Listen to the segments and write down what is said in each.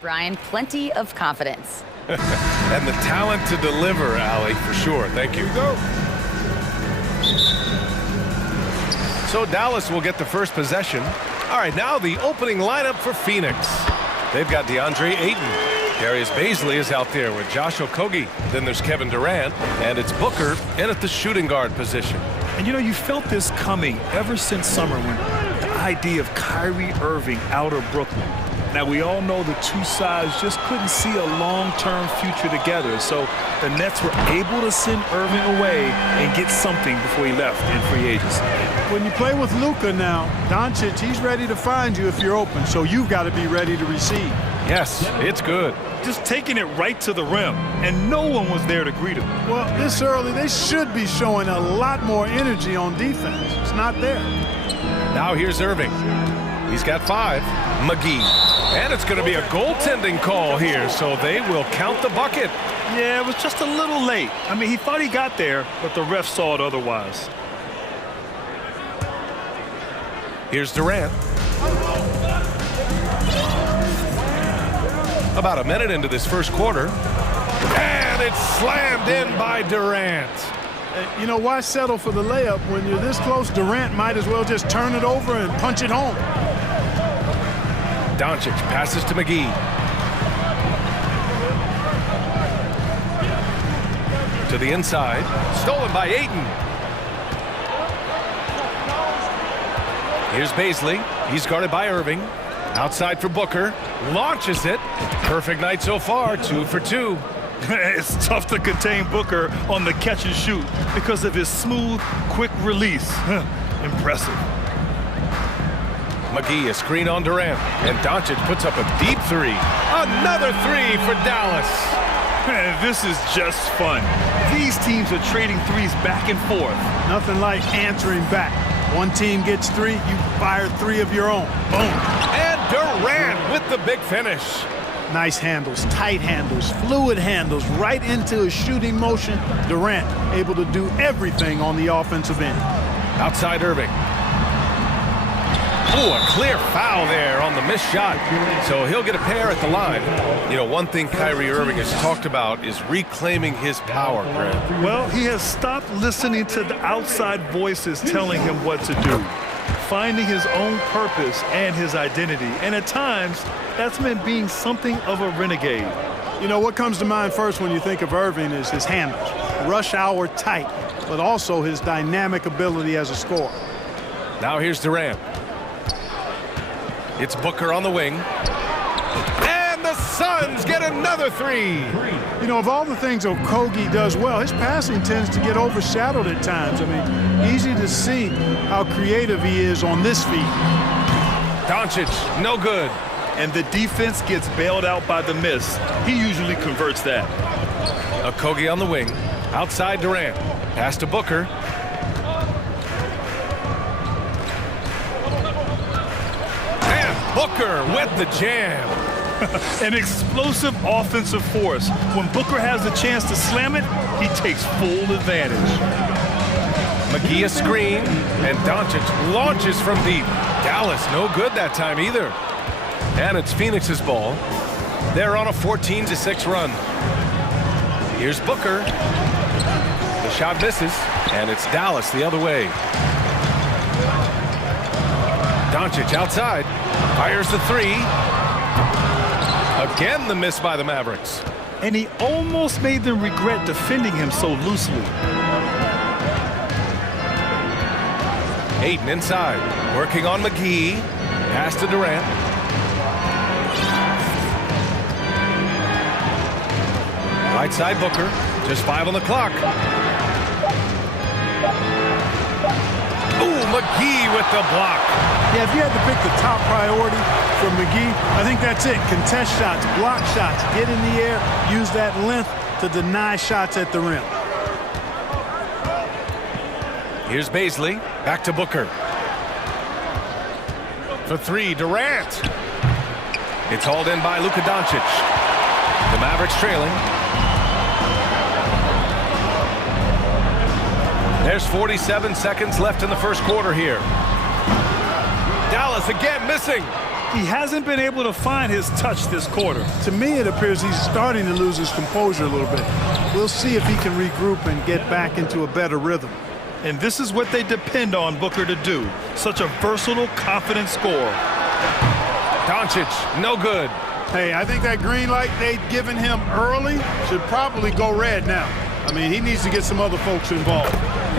Brian, plenty of confidence. And the talent to deliver, Allie, for sure. Thank you. Go. So Dallas will get the first possession. All right, now the opening lineup for Phoenix. They've got DeAndre Ayton. Darius Baisley is out there with Josh Okogie. Then there's Kevin Durant, and it's Booker in at the shooting guard position. And you know, you felt this coming ever since summer when the idea of Kyrie Irving out of Brooklyn. Now, we all know the two sides just couldn't see a long-term future together. So the Nets were able to send Irving away and get something before he left in free agency. When you play with Luka now, Doncic, he's ready to find you if you're open. So you've got to be ready to receive. Yes, it's good. Just taking it right to the rim, and no one was there to greet him. Well, this early, they should be showing a lot more energy on defense. It's not there. Now here's Irving. He's got 5. McGee. And it's going to be a goaltending call here, so they will count the bucket. Yeah, it was just a little late. I mean, he thought he got there, but the ref saw it otherwise. Here's Durant. About a minute into this first quarter. And it's slammed in by Durant. You know, why settle for the layup when you're this close? Durant might as well just turn it over and punch it home. Doncic passes to McGee. To the inside. Stolen by Ayton. Here's Baisley. He's guarded by Irving. Outside for Booker. Launches it. Perfect night so far. 2 for 2. It's tough to contain Booker on the catch and shoot because of his smooth, quick release. Impressive. McGee, a screen on Durant, and Doncic puts up a deep 3. Another 3 for Dallas. Man, this is just fun. These teams are trading threes back and forth. Nothing like answering back. One team gets 3, you fire 3 of your own. Boom. And Durant with the big finish. Nice handles, tight handles, fluid handles, right into a shooting motion. Durant able to do everything on the offensive end. Outside Irving. Ooh, a clear foul there on the missed shot. So he'll get a pair at the line. You know, one thing Kyrie Irving has talked about is reclaiming his power, Greg. Well, he has stopped listening to the outside voices telling him what to do. Finding his own purpose and his identity. And at times, that's meant being something of a renegade. You know, what comes to mind first when you think of Irving is his handles. Rush hour tight, but also his dynamic ability as a scorer. Now here's Durant. It's Booker on the wing. And the Suns get another 3. You know, of all the things Okogie does well, his passing tends to get overshadowed at times. I mean, easy to see how creative he is on this feed. Doncic, no good. And the defense gets bailed out by the miss. He usually converts that. Okogie on the wing. Outside Durant. Pass to Booker. Booker with the jam. An explosive offensive force. When Booker has the chance to slam it, he takes full advantage. McGee a screen, and Doncic launches from deep. Dallas no good that time either. And it's Phoenix's ball. They're on a 14-6 run. Here's Booker. The shot misses, and it's Dallas the other way. Doncic outside. Fires the 3. Again, the miss by the Mavericks. And he almost made them regret defending him so loosely. Ayton inside. Working on McGee. Pass to Durant. Right side Booker. Just 5 on the clock. Ooh, McGee with the block. Yeah, if you had to pick the top priority for McGee, I think that's it. Contest shots, block shots, get in the air, use that length to deny shots at the rim. Here's Baisley. Back to Booker. For 3, Durant. It's hauled in by Luka Doncic. The Mavericks trailing. There's 47 seconds left in the first quarter here. Dallas again missing. He hasn't been able to find his touch this quarter. To me, it appears he's starting to lose his composure a little bit. We'll see if he can regroup and get back into a better rhythm. And this is what they depend on Booker to do. Such a versatile, confident scorer. Doncic, no good. Hey, I think that green light they'd given him early should probably go red now. I mean, he needs to get some other folks involved.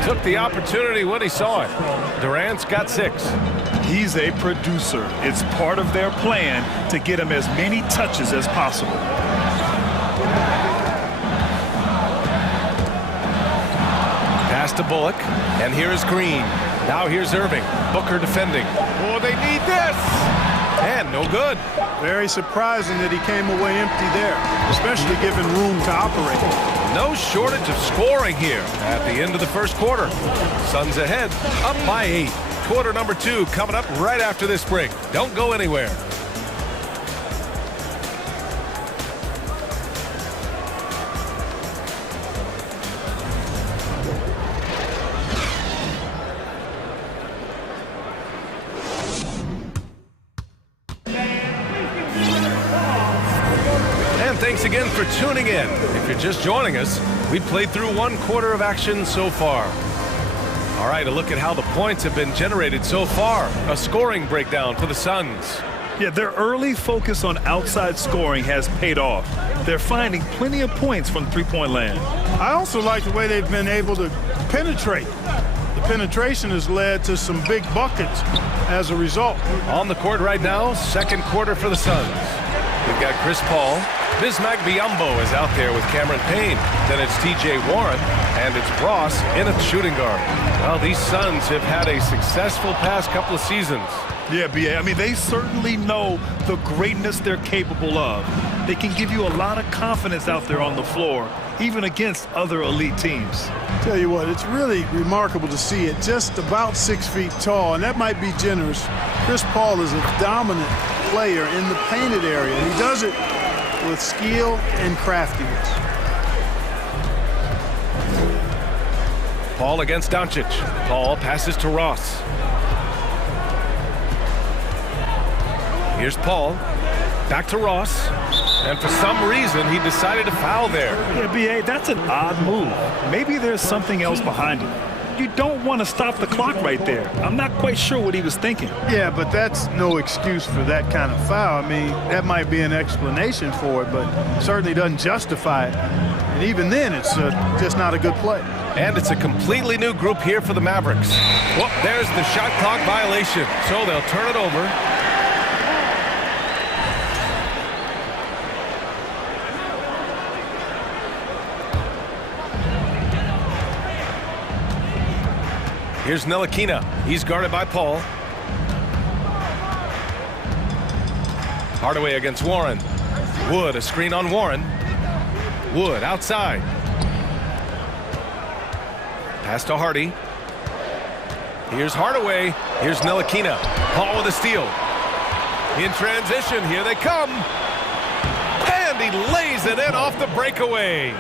Took the opportunity when he saw it. Durant's got 6. He's a producer. It's part of their plan to get him as many touches as possible. Pass to Bullock, and here's Green. Now here's Irving. Booker defending. Oh, they need this! And no good. Very surprising that he came away empty there, especially given room to operate. No shortage of scoring here at the end of the first quarter. Suns ahead, up by 8. Quarter number 2 coming up right after this break. Don't go anywhere. Thanks again for tuning in. If you're just joining us, we've played through 1 quarter of action so far. All right, a look at how the points have been generated so far. A scoring breakdown for the Suns. Yeah, their early focus on outside scoring has paid off. They're finding plenty of points from three-point land. I also like the way they've been able to penetrate. The penetration has led to some big buckets as a result. On the court right now, second quarter for the Suns. We've got Chris Paul. Bismack Biyombo is out there with Cameron Payne. Then it's T.J. Warren, and it's Ross in at shooting guard. Well, these Suns have had a successful past couple of seasons. Yeah, B.A., I mean, they certainly know the greatness they're capable of. They can give you a lot of confidence out there on the floor, even against other elite teams. Tell you what, it's really remarkable to see it. Just about 6 feet tall, and that might be generous. Chris Paul is a dominant player in the painted area, and he does it with skill and craftiness. Paul against Doncic. Paul passes to Ross. Here's Paul. Back to Ross. And for some reason, he decided to foul there. Yeah, B.A., that's an odd move. Maybe there's something else behind it. You don't want to stop the clock right there. I'm not quite sure what he was thinking. Yeah, but that's no excuse for that kind of foul. I mean, that might be an explanation for it, but certainly doesn't justify it. And even then, it's just not a good play. And it's a completely new group here for the Mavericks. Well, there's the shot clock violation, so they'll turn it over. Here's Ntilikina. He's guarded by Paul. Hardaway against Warren. Wood, a screen on Warren. Wood outside. Pass to Hardy. Here's Hardaway. Here's Ntilikina. Paul with a steal. In transition, here they come. And he lays it in off the breakaway.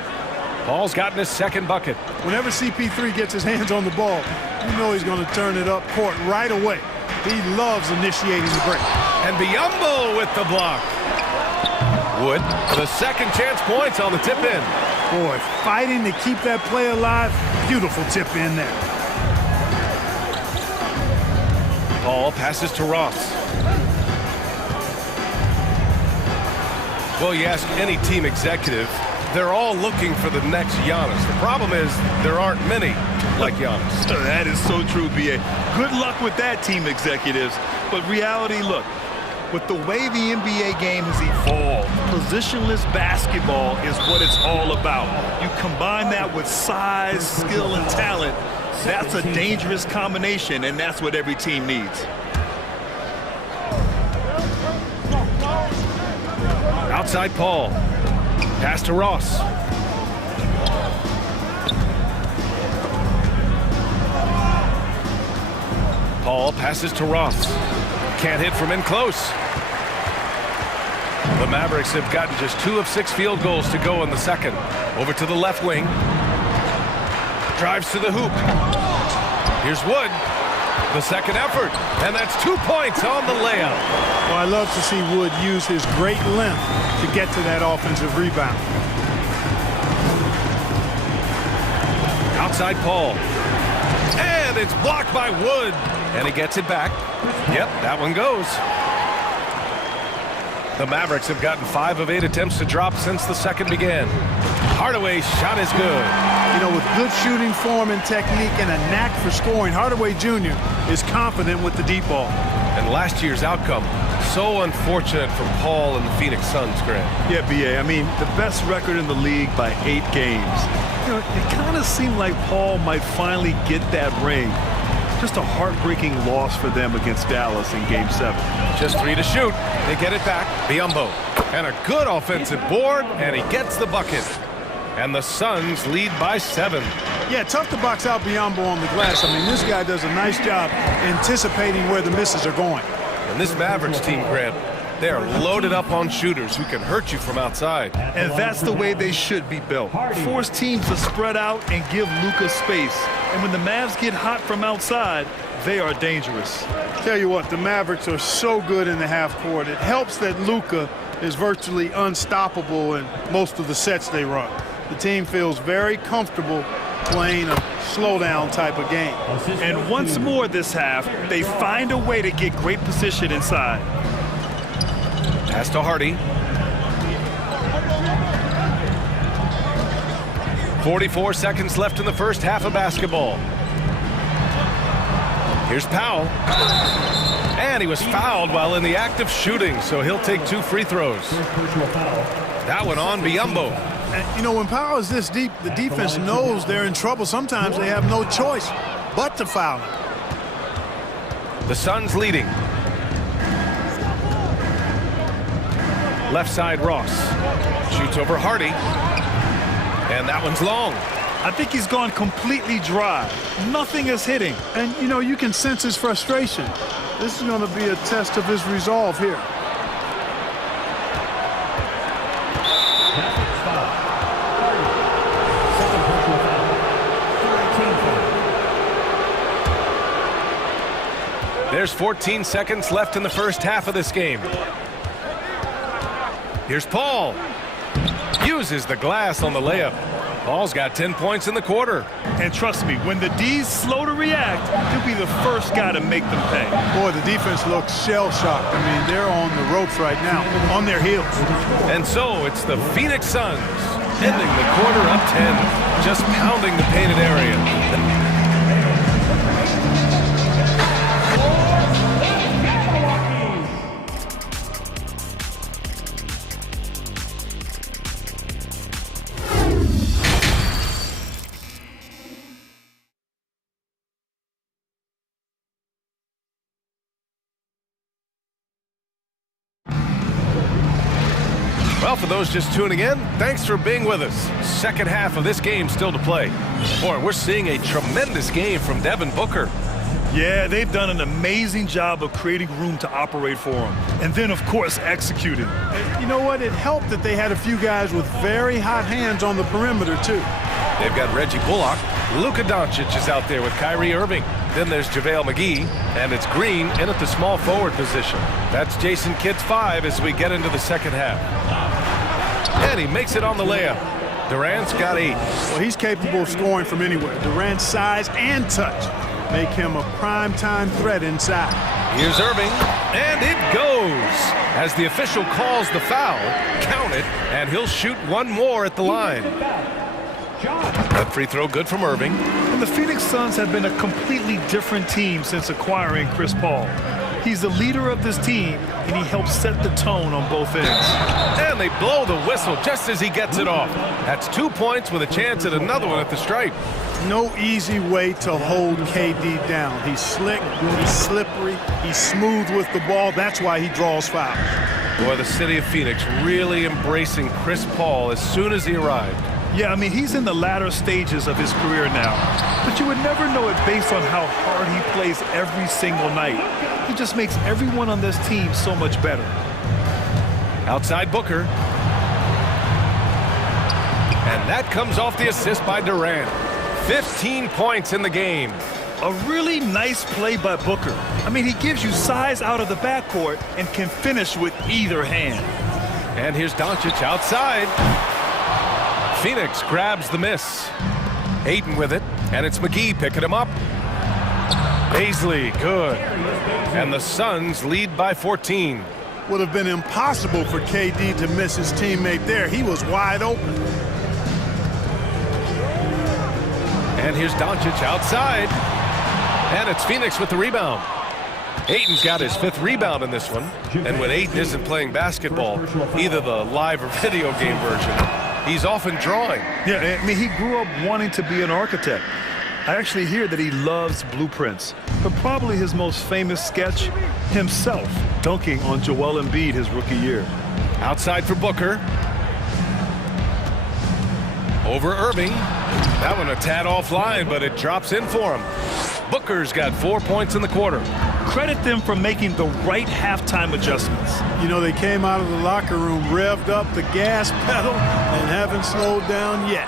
Paul's gotten his second bucket. Whenever CP3 gets his hands on the ball, you know he's going to turn it up court right away. He loves initiating the break. And Biyombo with the block. Wood, the second chance points on the tip in. Boy, fighting to keep that play alive. Beautiful tip in there. Paul passes to Ross. Well, you ask any team executive, they're all looking for the next Giannis. The problem is there aren't many like Giannis. That is so true, B.A. Good luck with that, team executives. But reality, look, with the way the NBA game has evolved, positionless basketball is what it's all about. You combine that with size, skill, and talent, that's a dangerous combination, and that's what every team needs. Outside Paul. Pass to Ross. Paul passes to Ross. Can't hit from in close. The Mavericks have gotten just 2 of 6 field goals to go in the second. Over to the left wing. Drives to the hoop. Here's Wood. The second effort, and that's 2 points on the layup. Well, I love to see Wood use his great length to get to that offensive rebound. Outside Paul. And it's blocked by Wood. And he gets it back. Yep, that one goes. The Mavericks have gotten 5 of 8 attempts to drop since the second began. Hardaway's shot is good. You know, with good shooting form and technique and a knack for scoring, Hardaway Jr. is confident with the deep ball. And last year's outcome, so unfortunate for Paul and the Phoenix Suns, Grant. Yeah, B.A., I mean, the best record in the league by 8 games. You know, it kind of seemed like Paul might finally get that ring. Just a heartbreaking loss for them against Dallas in Game 7. Just 3 to shoot. They get it back. Biyombo. And a good offensive board, and he gets the bucket. And the Suns lead by 7. Yeah, tough to box out Biyombo on the glass. I mean, this guy does a nice job anticipating where the misses are going. And this Mavericks team, Grant, they are loaded up on shooters who can hurt you from outside. And that's the way they should be built. Force teams to spread out and give Luka space. And when the Mavs get hot from outside, they are dangerous. Tell you what, the Mavericks are so good in the half court. It helps that Luka is virtually unstoppable in most of the sets they run. The team feels very comfortable playing a slowdown type of game. And once more this half, they find a way to get great position inside. Pass to Hardy. 44 seconds left in the first half of basketball. Here's Powell. And he was fouled while in the act of shooting, so he'll take 2 free throws. That one on Biyombo. And, you know, when Powell is this deep, the defense knows they're in trouble. Sometimes they have no choice but to foul him. The Suns leading. Left side Ross. Shoots over Hardy. And that one's long. I think he's gone completely dry. Nothing is hitting. And, you know, you can sense his frustration. This is going to be a test of his resolve here. There's 14 seconds left in the first half of this game. Here's Paul. Uses the glass on the layup. Paul's got 10 points in the quarter. And trust me, when the D's slow to react, he'll be the first guy to make them pay. Boy, the defense looks shell-shocked. I mean, they're on the ropes right now, on their heels. And so it's the Phoenix Suns ending the quarter up 10, just pounding the painted area. Well, for those just tuning in, thanks for being with us. Second half of this game still to play. Boy, we're seeing a tremendous game from Devin Booker. Yeah, they've done an amazing job of creating room to operate for him. And then, of course, executing. You know what? It helped that they had a few guys with very hot hands on the perimeter, too. They've got Reggie Bullock. Luka Doncic is out there with Kyrie Irving. Then there's JaVale McGee, and it's Green in at the small forward position. That's Jason Kidd's 5 as we get into the second half. And he makes it on the layup. Durant's got 8. Well, he's capable of scoring from anywhere. Durant's size and touch make him a prime-time threat inside. Here's Irving, and it goes. As the official calls the foul, count it, and he'll shoot one more at the line. That free throw good from Irving. And the Phoenix Suns have been a completely different team since acquiring Chris Paul. He's the leader of this team, and he helps set the tone on both ends. And they blow the whistle just as he gets it off. That's 2 points with a chance at another one at the stripe. No easy way to hold KD down. He's slick, he's slippery, he's smooth with the ball. That's why he draws fouls. Boy, the city of Phoenix really embracing Chris Paul as soon as he arrived. Yeah, I mean, he's in the latter stages of his career now. But you would never know it based on how hard he plays every single night. He just makes everyone on this team so much better. Outside Booker. And that comes off the assist by Durant. 15 points in the game. A really nice play by Booker. I mean, he gives you size out of the backcourt and can finish with either hand. And here's Doncic outside. Phoenix grabs the miss. Ayton with it, and it's McGee picking him up. Paisley, good. And the Suns lead by 14. Would have been impossible for KD to miss his teammate there. He was wide open. And here's Doncic outside. And it's Phoenix with the rebound. Ayton's got his 5th rebound in this one. And when Ayton isn't playing basketball, either the live or video game version, he's often drawing. Yeah, I mean, he grew up wanting to be an architect. I actually hear that he loves blueprints, but probably his most famous sketch, himself dunking on Joel Embiid his rookie year. Outside for Booker. Over Irving. That one a tad offline, but it drops in for him. Booker's got 4 points in the quarter. Credit them for making the right halftime adjustments. You know, they came out of the locker room, revved up the gas pedal, and haven't slowed down yet.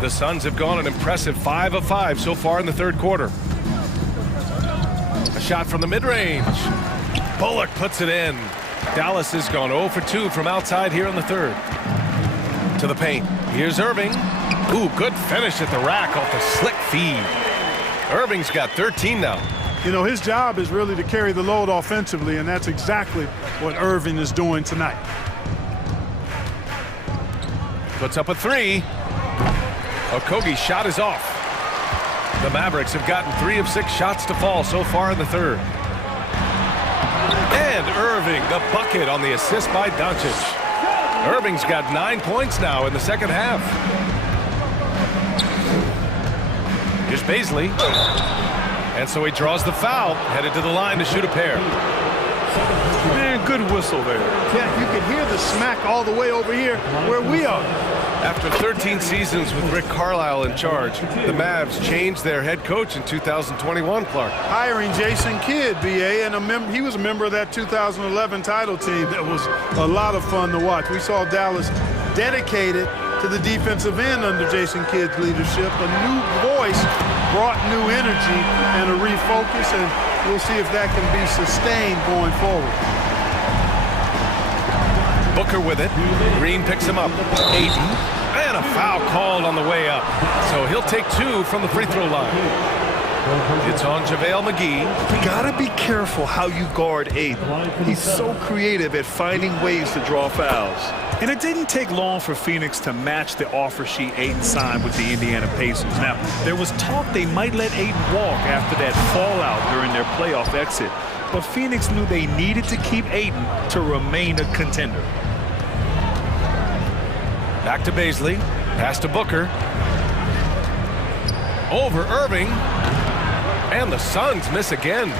The Suns have gone an impressive 5 of 5 so far in the 3rd quarter. A shot from the mid-range. Bullock puts it in. Dallas has gone 0 for 2 from outside here in the 3rd. To the paint. Here's Irving. Ooh, good finish at the rack off the slick feed. Irving's got 13 now. You know, his job is really to carry the load offensively, and that's exactly what Irving is doing tonight. Puts up a 3. Okogie's shot is off. The Mavericks have gotten 3 of 6 shots to fall so far in the 3rd. And Irving, the bucket on the assist by Doncic. Irving's got 9 points now in the 2nd half. Here's Paisley. And so he draws the foul, headed to the line to shoot a pair. Man, good whistle there. Yeah, you can hear the smack all the way over here where we are. After 13 seasons with Rick Carlisle in charge, the Mavs changed their head coach in 2021, Clark. Hiring Jason Kidd, BA, and he was a member of that 2011 title team. That was a lot of fun to watch. We saw Dallas dedicated to the defensive end under Jason Kidd's leadership. A new voice brought new energy and a refocus, and we'll see if that can be sustained going forward. Booker with it. Green picks him up. Ayton. And a foul called on the way up. So he'll take 2 from the free throw line. It's on JaVale McGee. You gotta be careful how you guard Ayton. He's so creative at finding ways to draw fouls. And it didn't take long for Phoenix to match the offer sheet Ayton signed with the Indiana Pacers. Now, there was talk they might let Ayton walk after that fallout during their playoff exit. But Phoenix knew they needed to keep Ayton to remain a contender. Back to Paisley. Pass to Booker. Over Irving. And the Suns miss again.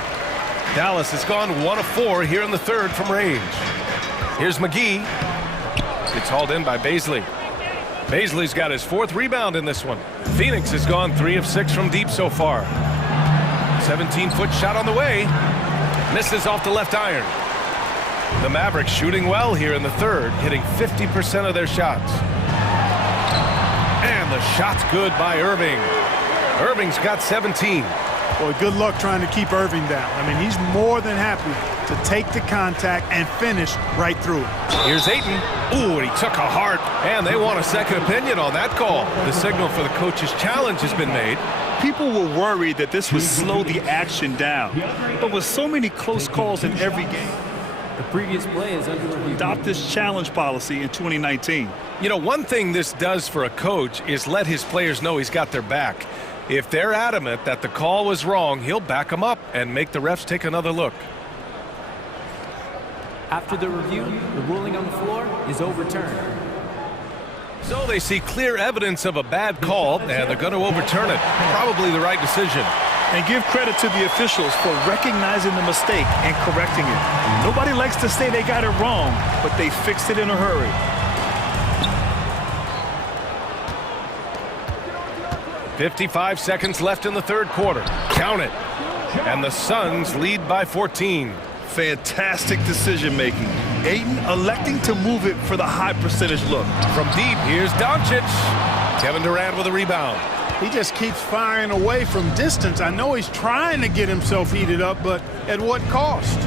Dallas has gone 1 of 4 here in the 3rd from range. Here's McGee. It's hauled in by Paisley. Paisley's got his 4th rebound in this one. Phoenix has gone 3 of 6 from deep so far. 17-foot shot on the way. Misses off the left iron. The Mavericks shooting well here in the 3rd, hitting 50% of their shots. And the shot's good by Irving. Irving's got 17. Boy, good luck trying to keep Irving down. I mean, he's more than happy to take the contact and finish right through it. Here's Ayton. Ooh, and he took a hard, and they want a second opinion on that call. The signal for the coach's challenge has been made. People were worried that this would slow the action down. But with so many close calls in every game, the previous play is under review. Adopt this challenge policy in 2019. You know, one thing this does for a coach is let his players know he's got their back. If they're adamant that the call was wrong, he'll back them up and make the refs take another look. After the review, the ruling on the floor is overturned. So they see clear evidence of a bad call, and they're going to overturn it. Probably the right decision. And give credit to the officials for recognizing the mistake and correcting it. Nobody likes to say they got it wrong, but they fixed it in a hurry. .55 seconds left in the 3rd quarter. Count it. And the Suns lead by 14. Fantastic decision-making. Ayton electing to move it for the high percentage look. From deep, here's Doncic. Kevin Durant with a rebound. He just keeps firing away from distance. I know he's trying to get himself heated up, but at what cost?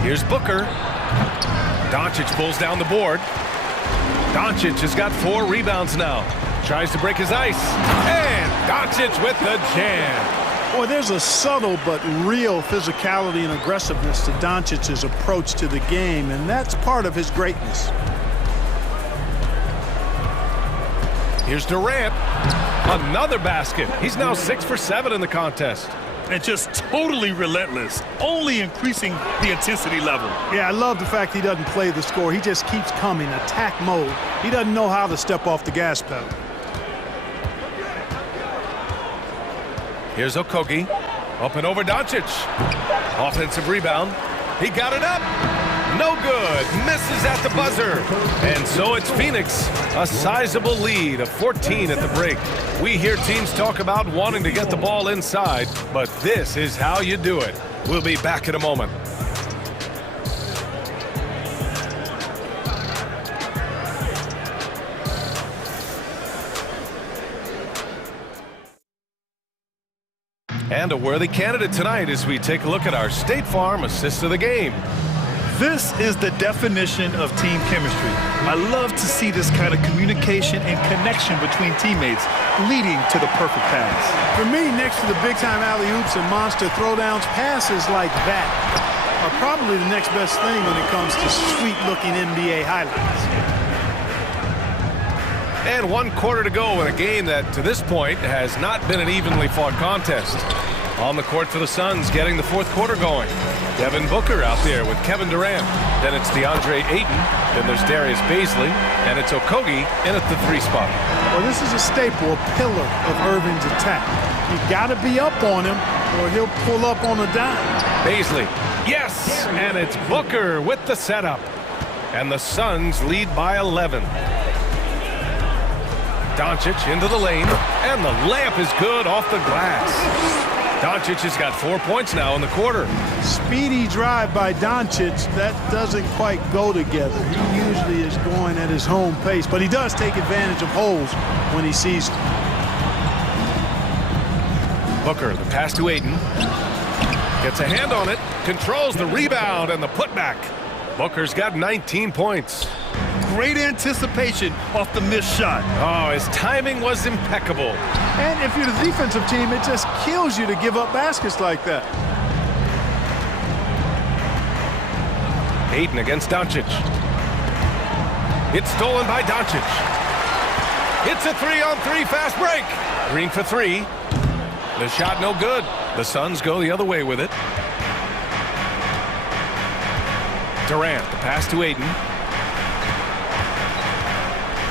Here's Booker. Doncic pulls down the board. Doncic has got 4 rebounds now. Tries to break his ice. And Doncic with the jam. Boy, there's a subtle but real physicality and aggressiveness to Doncic's approach to the game, and that's part of his greatness. Here's Durant. Another basket. He's now 6 for 7 in the contest. And just totally relentless, only increasing the intensity level. Yeah, I love the fact he doesn't play the score. He just keeps coming, attack mode. He doesn't know how to step off the gas pedal. Here's Okogie. Up and over Doncic. Offensive rebound. He got it up. No good. Misses at the buzzer. And so it's Phoenix. A sizable lead of 14 at the break. We hear teams talk about wanting to get the ball inside, but this is how you do it. We'll be back in a moment. And a worthy candidate tonight as we take a look at our State Farm assist of the game. This is the definition of team chemistry. I love to see this kind of communication and connection between teammates leading to the perfect pass. For me, next to the big-time alley-oops and monster throwdowns, passes like that are probably the next best thing when it comes to sweet-looking NBA highlights. And 1 quarter to go in a game that, to this point, has not been an evenly fought contest. On the court for the Suns, getting the 4th quarter going. Devin Booker out there with Kevin Durant. Then it's DeAndre Ayton. Then there's Darius Baisley. And it's Okogie in at the 3 spot. Well, this is a staple, a pillar of Irving's attack. You got to be up on him, or he'll pull up on a dime. Baisley. Yes! And it's Booker with the setup. And the Suns lead by 11. Doncic into the lane. And the layup is good off the glass. Doncic has got 4 points now in the quarter. Speedy drive by Doncic. That doesn't quite go together. He usually is going at his home pace, but he does take advantage of holes when he sees them. Booker, the pass to Ayton. Gets a hand on it. Controls the rebound and the putback. Booker's got 19 points. Great anticipation off the missed shot. Oh, his timing was impeccable. And if you're the defensive team, it just kills you to give up baskets like that. Ayton against Doncic. It's stolen by Doncic. It's a 3-on-3 fast break. Green for 3. The shot no good. The Suns go the other way with it. Durant, the pass to Ayton.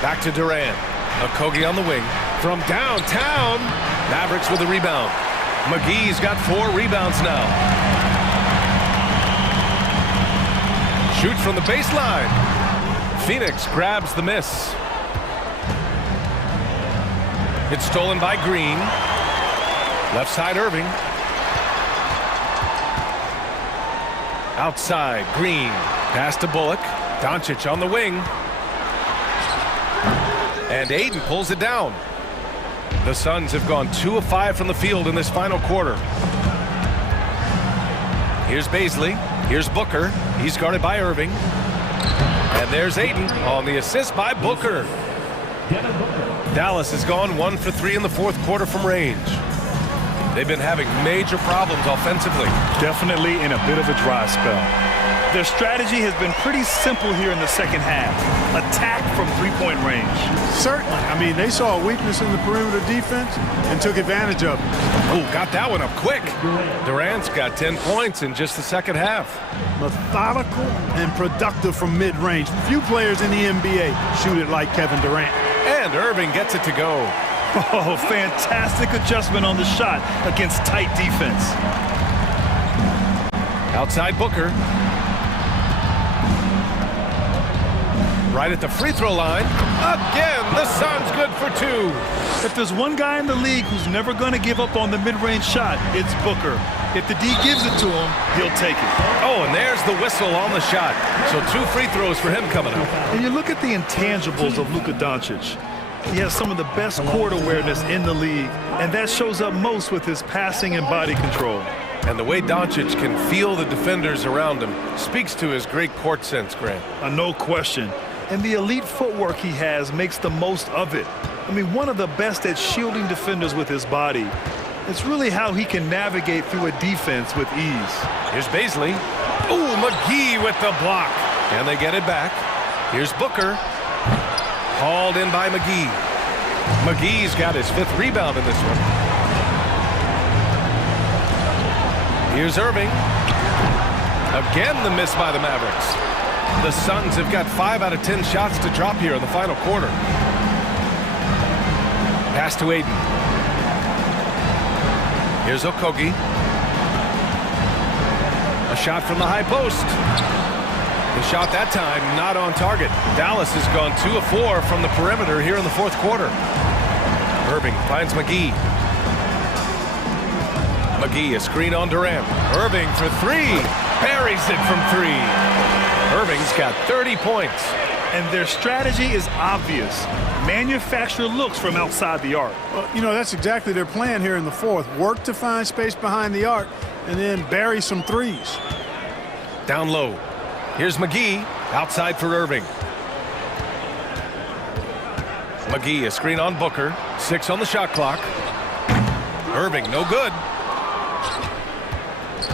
Back to Durant. Okogie on the wing. From downtown. Mavericks with the rebound. McGee's got 4 rebounds now. Shoots from the baseline. Phoenix grabs the miss. It's stolen by Green. Left side Irving. Outside Green. Pass to Bullock. Doncic on the wing. And Ayton pulls it down. The Suns have gone 2 of 5 from the field in this final quarter. Here's Baisley. Here's Booker. He's guarded by Irving. And there's Ayton on the assist by Booker. Dallas has gone 1 for 3 in the 4th quarter from range. They've been having major problems offensively. Definitely in a bit of a dry spell. Their strategy has been pretty simple here in the second half. Attack from 3-point range. Certainly. I mean, they saw a weakness in the perimeter defense and took advantage of it. Oh, got that one up quick. Durant's got 10 points in just the second half. Methodical and productive from mid-range. Few players in the NBA shoot it like Kevin Durant. And Irving gets it to go. Oh, fantastic adjustment on the shot against tight defense. Outside Booker. Right at the free throw line. Again, the Suns good for 2. If there's one guy in the league who's never going to give up on the mid-range shot, it's Booker. If the D gives it to him, he'll take it. Oh, and there's the whistle on the shot. So 2 free throws for him coming up. And you look at the intangibles of Luka Doncic. He has some of the best court awareness in the league, and that shows up most with his passing and body control. And the way Doncic can feel the defenders around him speaks to his great court sense, Grant. No question. And the elite footwork he has makes the most of it. I mean, one of the best at shielding defenders with his body. It's really how he can navigate through a defense with ease. Here's Baisley. Ooh, McGee with the block. And they get it back. Here's Booker. Hauled in by McGee. McGee's got his 5th rebound in this one. Here's Irving. Again, the miss by the Mavericks. The Suns have got 5 out of 10 shots to drop here in the final quarter. Pass to Aiden. Here's Okogie. A shot from the high post. The shot that time not on target. Dallas has gone 2 of 4 from the perimeter here in the 4th quarter. Irving finds McGee. McGee, a screen on Durant. Irving for 3. Buries it from 3. Irving's got 30 points. And their strategy is obvious. Manufacture looks from outside the arc. Well, you know, that's exactly their plan here in the 4th. Work to find space behind the arc and then bury some threes. Down low. Here's McGee. Outside for Irving. McGee, a screen on Booker. 6 on the shot clock. Irving, no good.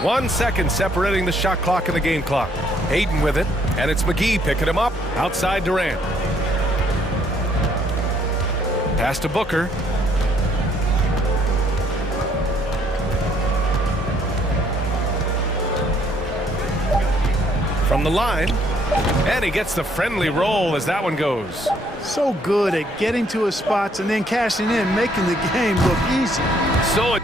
1 second separating the shot clock and the game clock. Aiden with it, and it's McGee picking him up outside Durant. Pass to Booker. From the line, and he gets the friendly roll as that one goes. So good at getting to his spots and then cashing in, making the game look easy. So it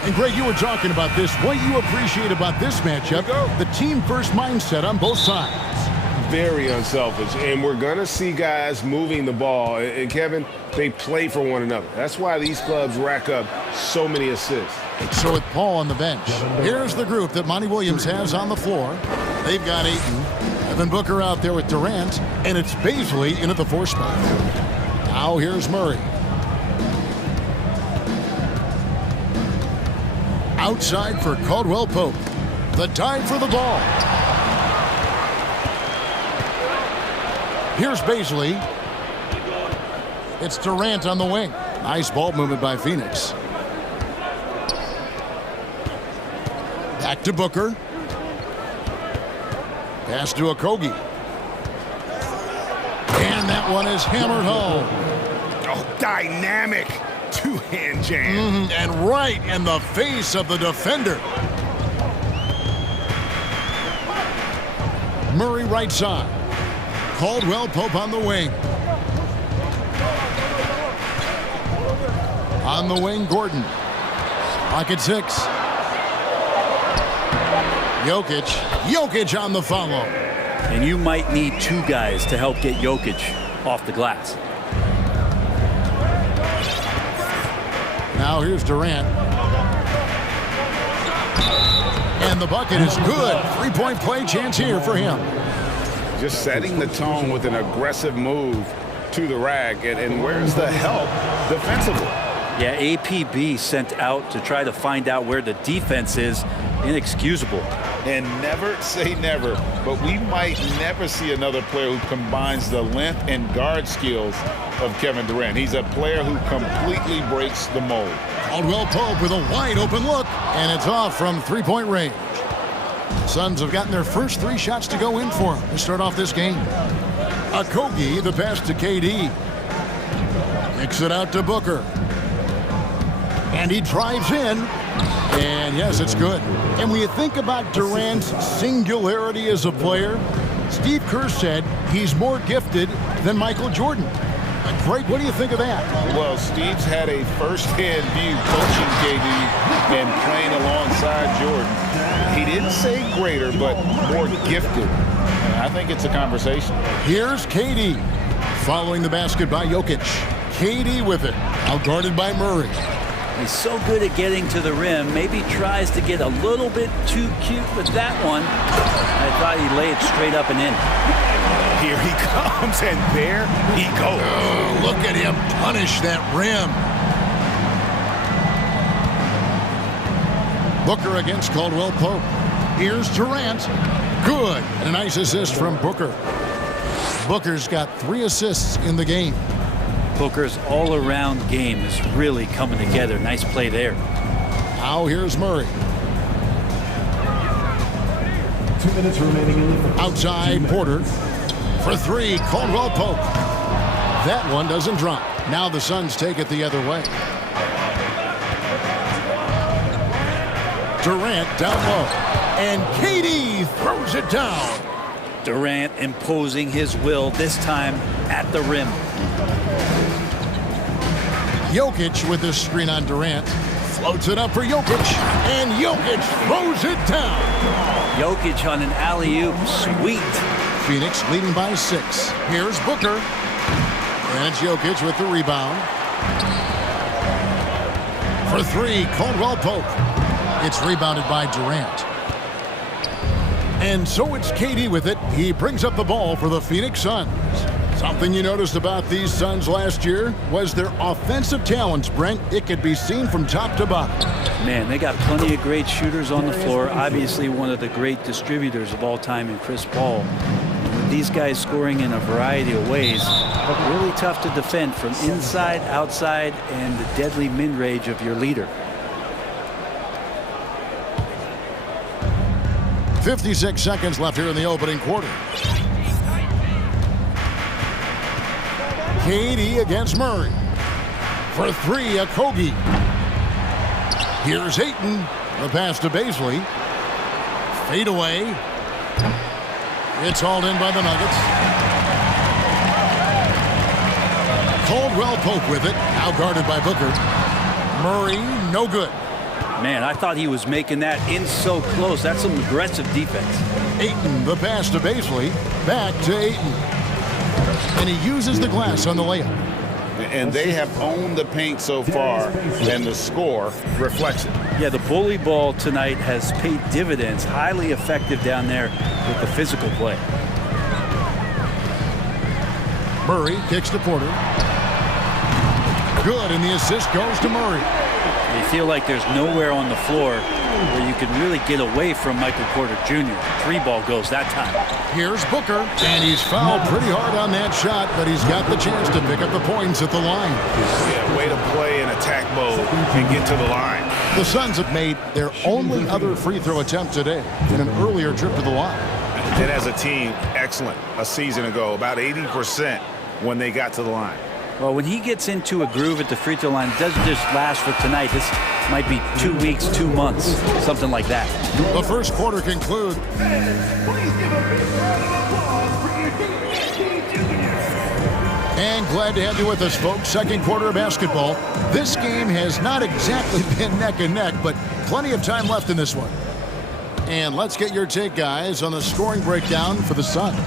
And Greg, you were talking about this. What you appreciate about this matchup, the team-first mindset on both sides. Very unselfish, and we're going to see guys moving the ball. And Kevin, they play for one another. That's why these clubs rack up so many assists. So with Paul on the bench, here's the group that Monty Williams has on the floor. They've got Ayton, Evan Booker out there with Durant, and it's Baisley in at the 4 spot. Now here's Murray. Outside for Caldwell Pope. The dive for the ball. Here's Baisley. It's Durant on the wing. Nice ball movement by Phoenix. Back to Booker. Pass to Okogie. And that one is hammered home. Oh, dynamic two-hand jam. And right in the face of the defender. Murray right side. Caldwell Pope on the wing. On the wing, Gordon. Pocket 6. Jokic on the follow. And you might need 2 guys to help get Jokic off the glass. Now here's Durant. And the bucket is good. 3-point play chance here for him. Just setting the tone with an aggressive move to the rack. And where's the help defensively? Yeah, APB sent out to try to find out where the defense is. Inexcusable. And never say never, but we might never see another player who combines the length and guard skills of Kevin Durant. He's a player who completely breaks the mold. Caldwell Pope with a wide open look, and it's off from 3-point range. Suns have gotten their first 3 shots to go in for him to start off this game. Okogie, the pass to KD. Kicks it out to Booker. And he drives in. And yes, it's good. And when you think about Durant's singularity as a player, Steve Kerr said he's more gifted than Michael Jordan. Greg, what do you think of that? Well, Steve's had a first-hand view coaching KD and playing alongside Jordan. He didn't say greater, but more gifted. And I think it's a conversation. Here's KD. Following the basket by Jokic. KD with it. Outguarded by Murray. He's so good at getting to the rim. Maybe tries to get a little bit too cute with that one. I thought he'd lay it straight up and in. Here he comes, and there he goes. Oh, look at him punish that rim. Booker against Caldwell Pope. Here's Durant. Good. And a nice assist from Booker. Booker's got 3 assists in the game. Booker's all-around game is really coming together. Nice play there. Now here's Murray. 2 minutes remaining. Outside Porter. For 3, Caldwell Pope. That one doesn't drop. Now the Suns take it the other way. Durant down low. And KD throws it down. Durant imposing his will, this time at the rim. Jokic with this screen on Durant. Floats it up for Jokic. And Jokic throws it down. Jokic on an alley-oop. Sweet. Phoenix leading by 6. Here's Booker. And it's Jokic with the rebound. For 3, Caldwell Pope. It's rebounded by Durant. And so it's KD with it. He brings up the ball for the Phoenix Suns. Something you noticed about these Suns last year was their offensive talents, Brent. It could be seen from top to bottom. Man, they got plenty of great shooters on the floor. Obviously, one of the great distributors of all time in Chris Paul. With these guys scoring in a variety of ways, really tough to defend from inside, outside, and the deadly mid-range of your leader. 56 seconds left here in the opening quarter. KD against Murray. For 3, Okogie. Here's Ayton. The pass to Baisley. Fade away. It's hauled in by the Nuggets. Caldwell Pope with it. Now guarded by Booker. Murray, no good. Man, I thought he was making that in so close. That's some aggressive defense. Ayton, the pass to Baisley. Back to Ayton. And he uses the glass on the layup. And they have owned the paint so far, and the score reflects it. Yeah, the bully ball tonight has paid dividends. Highly effective down there with the physical play. Murray kicks to Porter. Good, and the assist goes to Murray. You feel like there's nowhere on the floor where you can really get away from Michael Porter Jr. Three ball goes that time. Here's Booker, and he's fouled pretty hard on that shot, but he's got the chance to pick up the points at the line. Yeah, way to play in attack mode and get to the line. The Suns have made their only other free throw attempt today in an earlier trip to the line. And as a team, excellent a season ago, about 80% when they got to the line. Well, when he gets into a groove at the free throw line, it doesn't just last for tonight. This might be 2 weeks, 2 months, something like that. The first quarter concludes. And glad to have you with us, folks. Second quarter of basketball. This game has not exactly been neck and neck, but plenty of time left in this one. And let's get your take, guys, on the scoring breakdown for the Suns.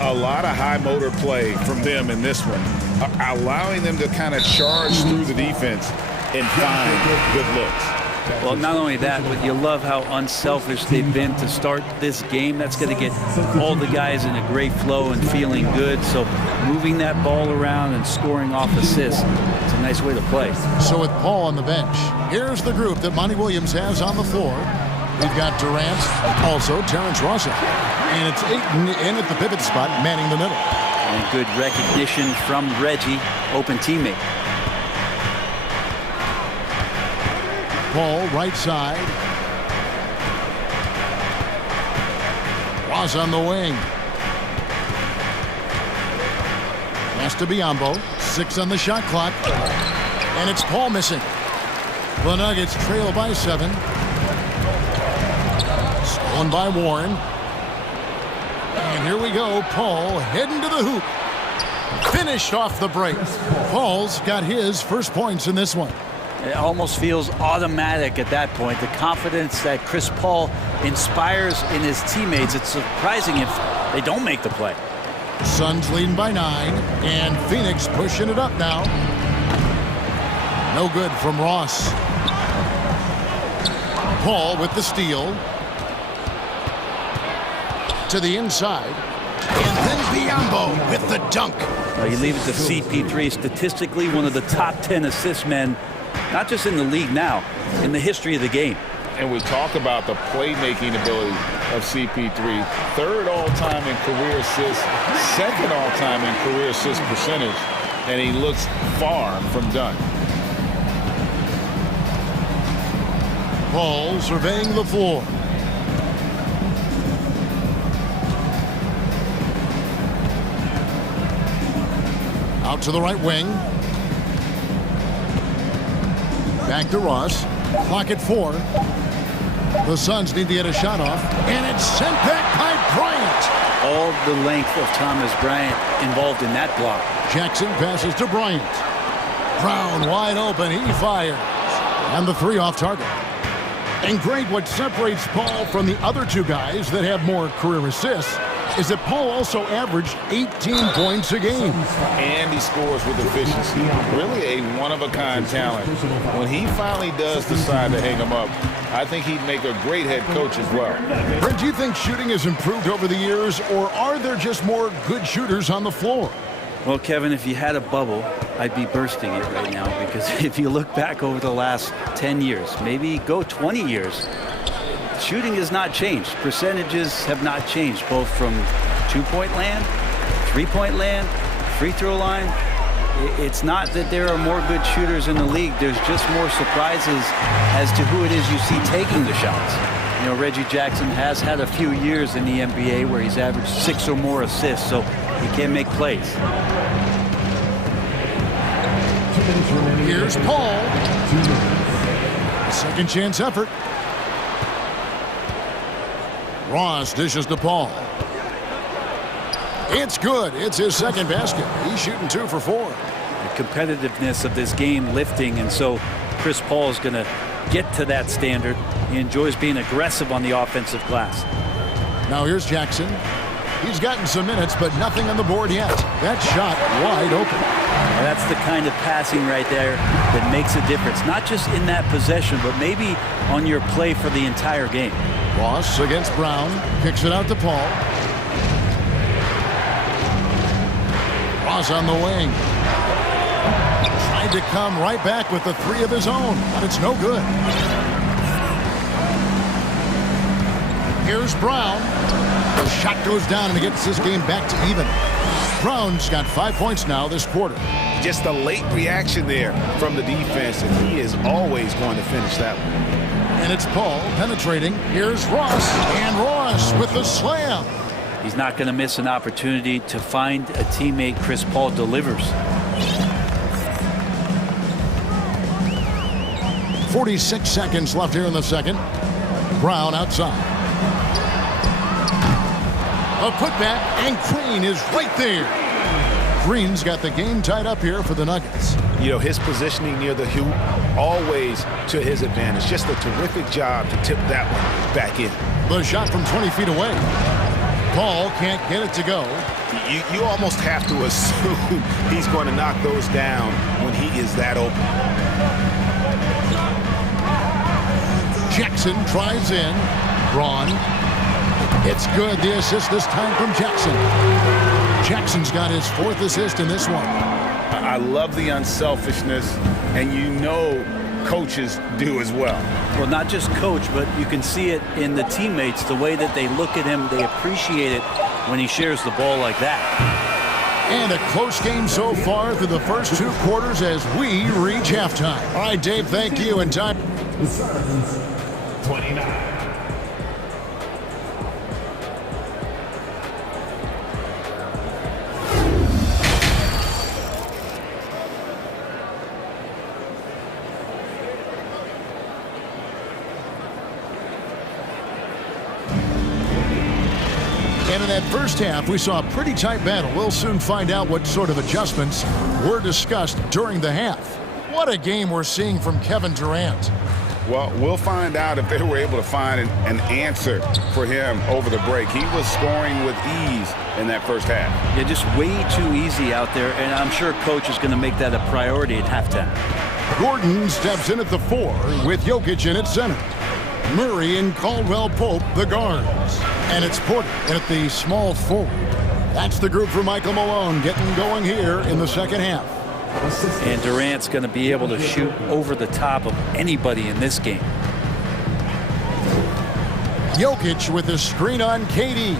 A lot of high motor play from them in this one, allowing them to kind of charge through the defense and find good looks. Well, not only that, but you love how unselfish they've been to start this game. That's going to get all the guys in a great flow and feeling good. So moving that ball around and scoring off assists, it's a nice way to play. So with Paul on the bench, here's the group that Monty Williams has on the floor. We've got Durant, also Terrence Ross, and it's Ayton in at the pivot spot, manning the middle. And good recognition from Reggie, open teammate. Paul, right side. Ross on the wing. Pass to Biyombo. 6 on the shot clock. And it's Paul missing. The Nuggets trail by 7. Stolen by Warren. And here we go. Paul heading to the hoop. Finished off the break. Paul's got his first points in this one. It almost feels automatic at that point. The confidence that Chris Paul inspires in his teammates. It's surprising if they don't make the play. Suns leading by 9. And Phoenix pushing it up now. No good from Ross. Paul with the steal. To the inside. And then Biyombo with the dunk. Now you leave it to CP3, statistically one of the top 10 assist men, not just in the league now, in the history of the game. And we talk about the playmaking ability of CP3. 3rd all-time in career assists, 2nd all-time in career assist percentage, and he looks far from done. Paul surveying the floor. Out to the right wing. Back to Ross. Clock at 4. The Suns need to get a shot off. And it's sent back by Bryant. All the length of Thomas Bryant involved in that block. Jackson passes to Bryant. Brown wide open. He fires. And the 3 off target. And Greg, what separates Paul from the other 2 guys that have more career assists is that Paul also averaged 18 points a game. And he scores with efficiency. Really a one-of-a-kind talent. When he finally does decide to hang him up, I think he'd make a great head coach as well. Brent, do you think shooting has improved over the years, or are there just more good shooters on the floor? Well, Kevin, if you had a bubble, I'd be bursting it right now, because if you look back over the last 10 years, maybe go 20 years, shooting has not changed. Percentages have not changed, both from 2-point land, 3-point land, free throw line. It's not that there are more good shooters in the league. There's just more surprises as to who it is you see taking the shots. You know, Reggie Jackson has had a few years in the NBA where he's averaged 6 or more assists, so he can make plays. Here's Paul. Second chance effort. Ross dishes to Paul. It's good. It's his second basket. He's shooting 2 for 4. The competitiveness of this game lifting, and so Chris Paul is going to get to that standard. He enjoys being aggressive on the offensive glass. Now here's Jackson. He's gotten some minutes, but nothing on the board yet. That shot wide open. And that's the kind of passing right there that makes a difference. Not just in that possession, but maybe on your play for the entire game. Ross against Brown. Kicks it out to Paul. Ross on the wing. Tried to come right back with the three of his own, but it's no good. Here's Brown. The shot goes down and it gets this game back to even. Brown's got 5 points now this quarter. Just a late reaction there from the defense, and he is always going to finish that one. And it's Paul penetrating. Here's Ross, and Ross with the slam. He's not going to miss an opportunity to find a teammate. Chris Paul delivers. 46 seconds left here in the second. Brown outside. A putback, and Green is right there. Green's got the game tied up here for the Nuggets. You know, his positioning near the hoop, always to his advantage. Just a terrific job to tip that one back in. The shot from 20 feet away. Paul can't get it to go. You almost have to assume he's going to knock those down when he is that open. Jackson tries in. Braun. It's good. The assist this time from Jackson. Jackson's got his 4th assist in this one. I love the unselfishness, and you know coaches do as well. Well, not just coach, but you can see it in the teammates, the way that they look at him. They appreciate it when he shares the ball like that. And a close game so far through the first 2 quarters as we reach halftime. All right, Dave, thank you. And time. The Suns, 29. And in that first half, we saw a pretty tight battle. We'll soon find out what sort of adjustments were discussed during the half. What a game we're seeing from Kevin Durant. Well, we'll find out if they were able to find an answer for him over the break. He was scoring with ease in that first half. Yeah, just way too easy out there, and I'm sure coach is going to make that a priority at halftime. Gordon steps in at the 4 with Jokic in at center. Murray and Caldwell Pope, the guards. And it's Porter at the small forward. That's the group for Michael Malone getting going here in the second half. And Durant's going to be able to shoot over the top of anybody in this game. Jokic with the screen on KD.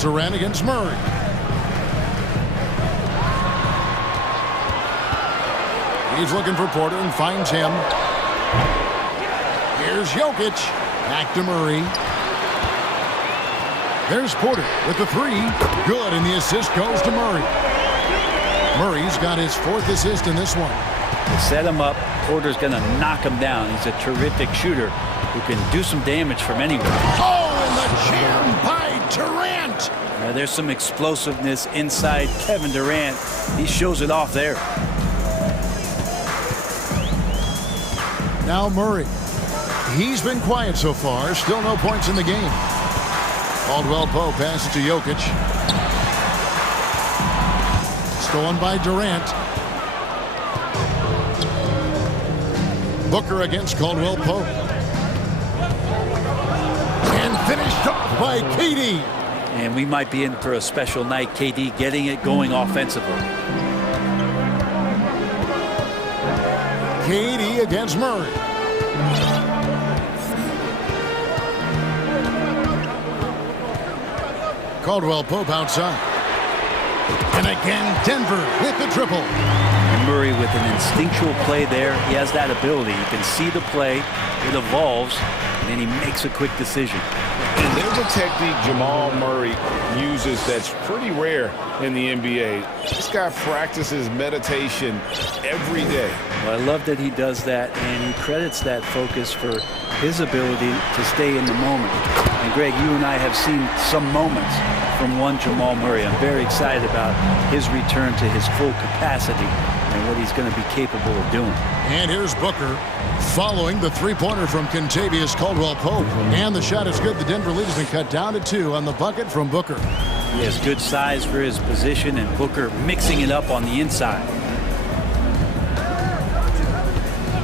Durant against Murray. He's looking for Porter and finds him. Here's Jokic. Back to Murray. There's Porter with the 3. Good, and the assist goes to Murray. Murray's got his 4th assist in this one. To set him up, Porter's going to knock him down. He's a terrific shooter who can do some damage from anywhere. Oh, and the jam by Durant. Now, there's some explosiveness inside Kevin Durant. He shows it off there. Now Murray. He's been quiet so far. Still no points in the game. Caldwell Pope passes to Jokic. Stolen by Durant. Booker against Caldwell Pope. And finished off by KD. And we might be in for a special night. KD getting it going offensively. KD against Murray. Caldwell Pope outside. And again, Denver with the triple. And Murray with an instinctual play there. He has that ability. You can see the play. It evolves. And then he makes a quick decision. And there's a technique Jamal Murray uses that's pretty rare in the NBA. This guy practices meditation every day. Well, I love that he does that, and he credits that focus for his ability to stay in the moment. And Greg, you and I have seen some moments from one Jamal Murray. I'm very excited about his return to his full capacity and what he's going to be capable of doing. And here's Booker following the three-pointer from Contavious Caldwell-Pope. And the shot is good. The Denver lead has been cut down to 2 on the bucket from Booker. He has good size for his position, and Booker mixing it up on the inside.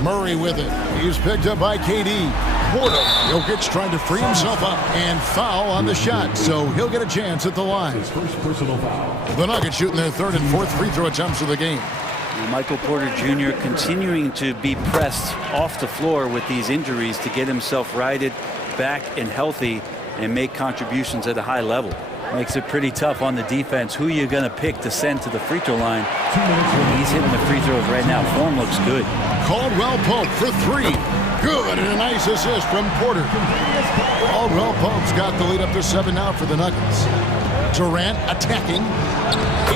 Murray with it. He's picked up by KD. Porter. Jokic trying to free himself up and foul on the shot, so he'll get a chance at the line. His first personal foul. The Nuggets shooting their 3rd and 4th free throw attempts of the game. Michael Porter Jr. continuing to be pressed off the floor with these injuries to get himself righted, back and healthy, and make contributions at a high level. Makes it pretty tough on the defense. Who you going to pick to send to the free throw line? He's hitting the free throws right now. Form looks good. Caldwell-Pope for 3. Good, and a nice assist from Porter. Caldwell-Pope's got the lead up to 7 now for the Nuggets. Durant attacking.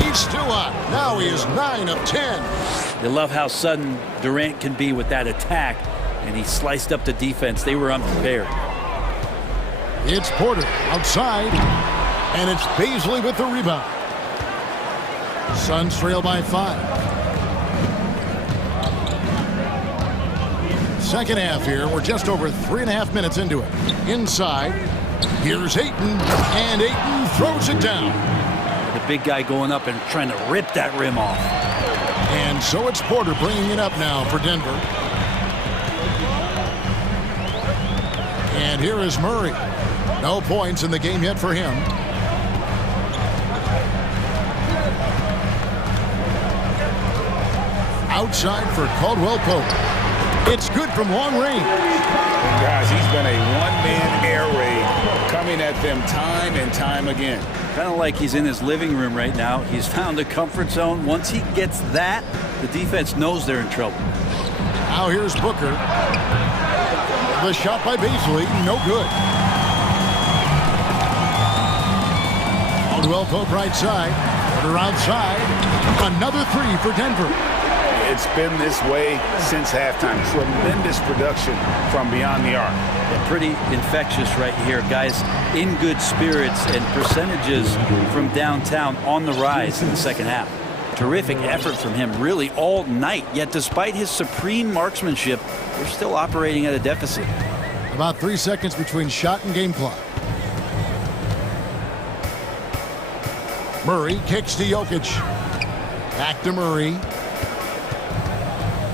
He's still on. Now he is 9 of 10. You love how sudden Durant can be with that attack, and he sliced up the defense. They were unprepared. It's Porter outside, and it's Beasley with the rebound. Suns trail by 5. Second half here. We're just over 3.5 minutes into it. Inside, here's Ayton, and Ayton throws it down. The big guy going up and trying to rip that rim off. And so it's Porter bringing it up now for Denver. And here is Murray. No points in the game yet for him. Outside for Caldwell-Pope. It's good from long range. And guys, he's been a one-man air raid coming at them time and time again. Kind of like he's in his living room right now. He's found a comfort zone. Once he gets that, the defense knows they're in trouble. Now here's Booker. The shot by Beasley, no good. Caldwell-Pope right side. Porter outside. Another 3 for Denver. It's been this way since halftime. Tremendous production from beyond the arc. Yeah, pretty infectious right here. Guys in good spirits, and percentages from downtown on the rise in the second half. Terrific effort from him really all night. Yet despite his supreme marksmanship, they're still operating at a deficit. About 3 seconds between shot and game clock. Murray kicks to Jokic. Back to Murray.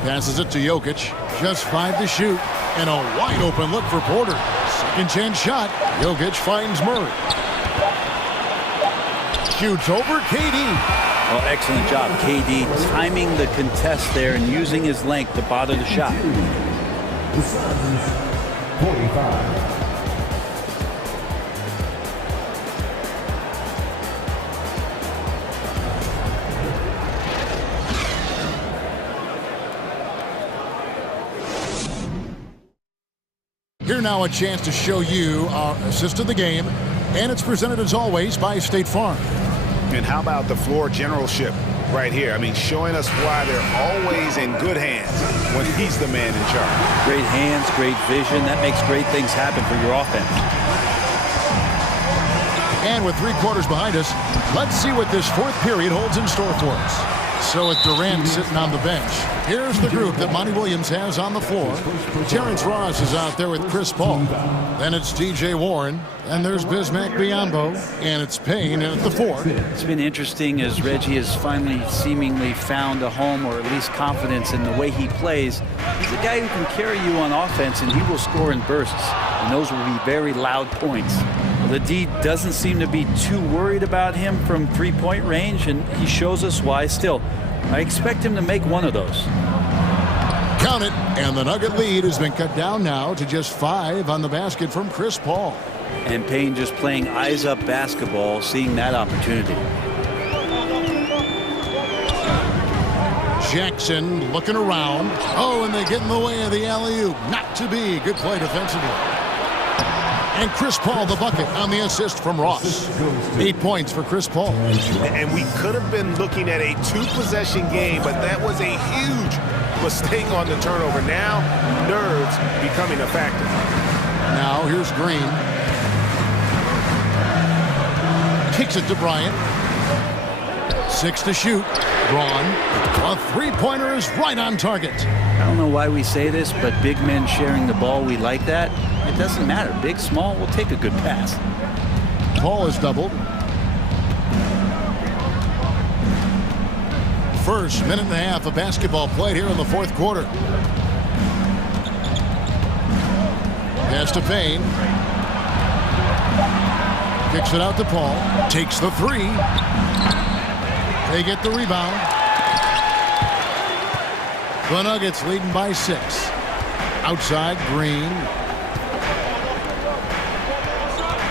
Passes it to Jokic. Just 5 to shoot. And a wide open look for Porter. Second chance shot. Jokic finds Murray. Shoots over KD. Well, excellent job, KD, timing the contest there and using his length to bother the shot. The Suns, 45. Here now a chance to show you our assist of the game, and it's presented as always by State Farm. And how about the floor generalship right here? I mean, showing us why they're always in good hands when he's the man in charge. Great hands, great vision. That makes great things happen for your offense. And with 3 quarters behind us, let's see what this 4th period holds in store for us. So with Durant sitting on the bench, here's the group that Monty Williams has on the floor. Terrence Ross is out there with Chris Paul. Then it's DJ Warren. And there's Bismack Biyombo. And it's Payne at the 4. It's been interesting as Reggie has finally seemingly found a home, or at least confidence in the way he plays. He's a guy who can carry you on offense, and he will score in bursts. And those will be very loud points. The D doesn't seem to be too worried about him from three-point range, and he shows us why. Still, I expect him to make one of those. Count it, and the Nugget lead has been cut down now to just 5 on the basket from Chris Paul. And Payne just playing eyes-up basketball, seeing that opportunity. Jackson looking around. Oh, and they get in the way of the alley-oop. Not to be. Good play defensively. And Chris Paul the bucket on the assist from Ross. 8 points for Chris Paul. And we could have been looking at a 2-possession game, but that was a huge mistake on the turnover. Now, nerves becoming a factor. Now, here's Green. Kicks it to Bryant. 6 to shoot. Braun. A three-pointer is right on target. I don't know why we say this, but big men sharing the ball, we like that. It doesn't matter. Big, small, we'll take a good pass. Paul is doubled. First minute and a half of basketball played here in the fourth quarter. Pass to Payne. Kicks it out to Paul. Takes the three. They get the rebound. The Nuggets leading by 6. Outside, Green.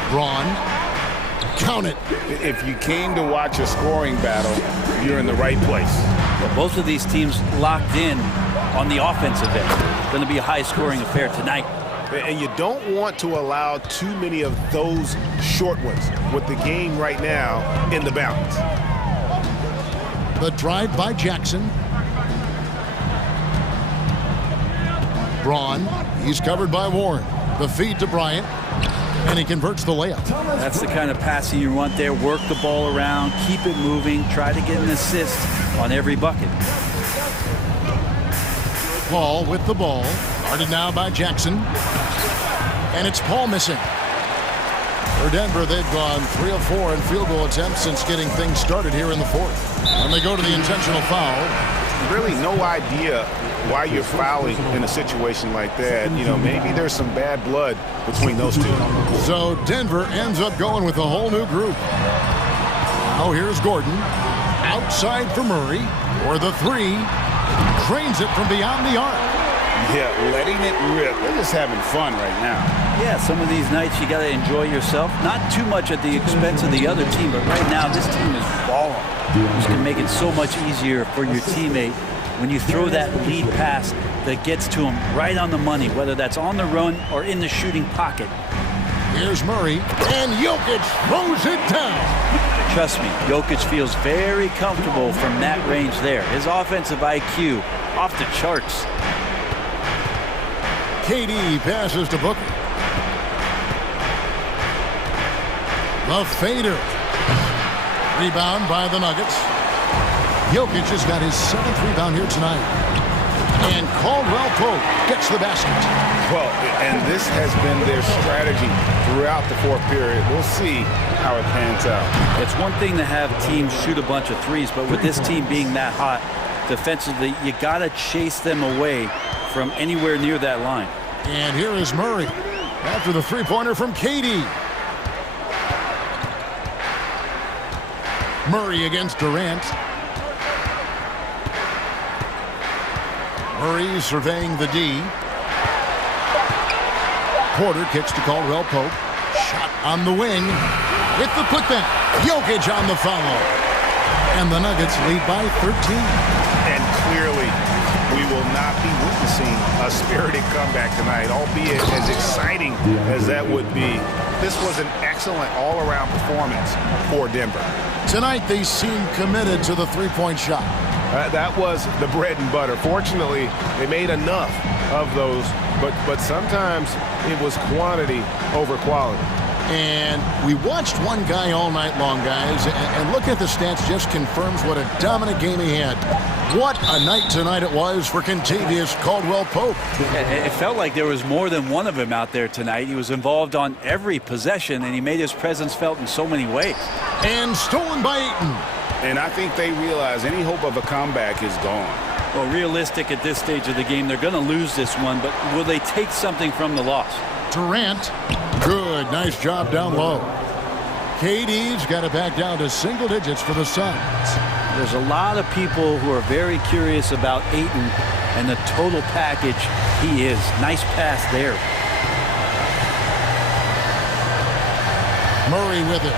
Braun. Count it. If you came to watch a scoring battle, you're in the right place. Well, both of these teams locked in on the offensive end. It's going to be a high-scoring affair tonight. And you don't want to allow too many of those short ones with the game right now in the balance. The drive by Jackson. Braun. He's covered by Warren. The feed to Bryant. And he converts the layup. That's the kind of passing you want there. Work the ball around, keep it moving, try to get an assist on every bucket. Paul with the ball. Guarded now by Jackson. And it's Paul missing. For Denver, they've gone 3 of 4 in field goal attempts since getting things started here in the fourth. And they go to the intentional foul. Really no idea why you're fouling in a situation like that. You know, maybe there's some bad blood between those two. So Denver ends up going with a whole new group. Now here's Gordon. Outside for Murray. For the three. Drains it from beyond the arc. Yeah, letting it rip. They're just having fun right now. Yeah, some of these nights you got to enjoy yourself. Not too much at the expense of the other team, but right now this team is balling. Which can make it so much easier for your teammate when you throw that lead pass that gets to him right on the money, whether that's on the run or in the shooting pocket. Here's Murray, and Jokic throws it down. Trust me, Jokic feels very comfortable from that range there. His offensive IQ off the charts. KD passes to Booker. The fader. Rebound by the Nuggets. Jokic has got his 7th rebound here tonight. And Caldwell Pope gets the basket. Well, and this has been their strategy throughout the fourth period. We'll see how it pans out. It's one thing to have teams shoot a bunch of threes, but with this team being that hot defensively, you got to chase them away from anywhere near that line. And here is Murray after the three-pointer from KD. Murray against Durant. Murray surveying the D. Porter kicks to Caldwell Pope. Shot on the wing. With the putback. Jokic on the foul. And the Nuggets lead by 13. And clearly, we will not be witnessing a spirited comeback tonight, albeit as exciting as that would be. This was an excellent all-around performance for Denver. Tonight, they seem committed to the three-point shot. That was the bread and butter. Fortunately, they made enough of those, but sometimes it was quantity over quality. And we watched one guy all night long, guys, and look at the stats just confirms what a dominant game he had. What a night tonight it was for Kentavious Caldwell-Pope. It felt like there was more than one of him out there tonight. He was involved on every possession, and he made his presence felt in so many ways. And stolen by Ayton. And I think they realize any hope of a comeback is gone. Well, realistic at this stage of the game, they're going to lose this one, but will they take something from the loss? Durant. Good. Nice job down low. KD's got it back down to single digits for the Suns. There's a lot of people who are very curious about Ayton and the total package he is. Nice pass there. Murray with it.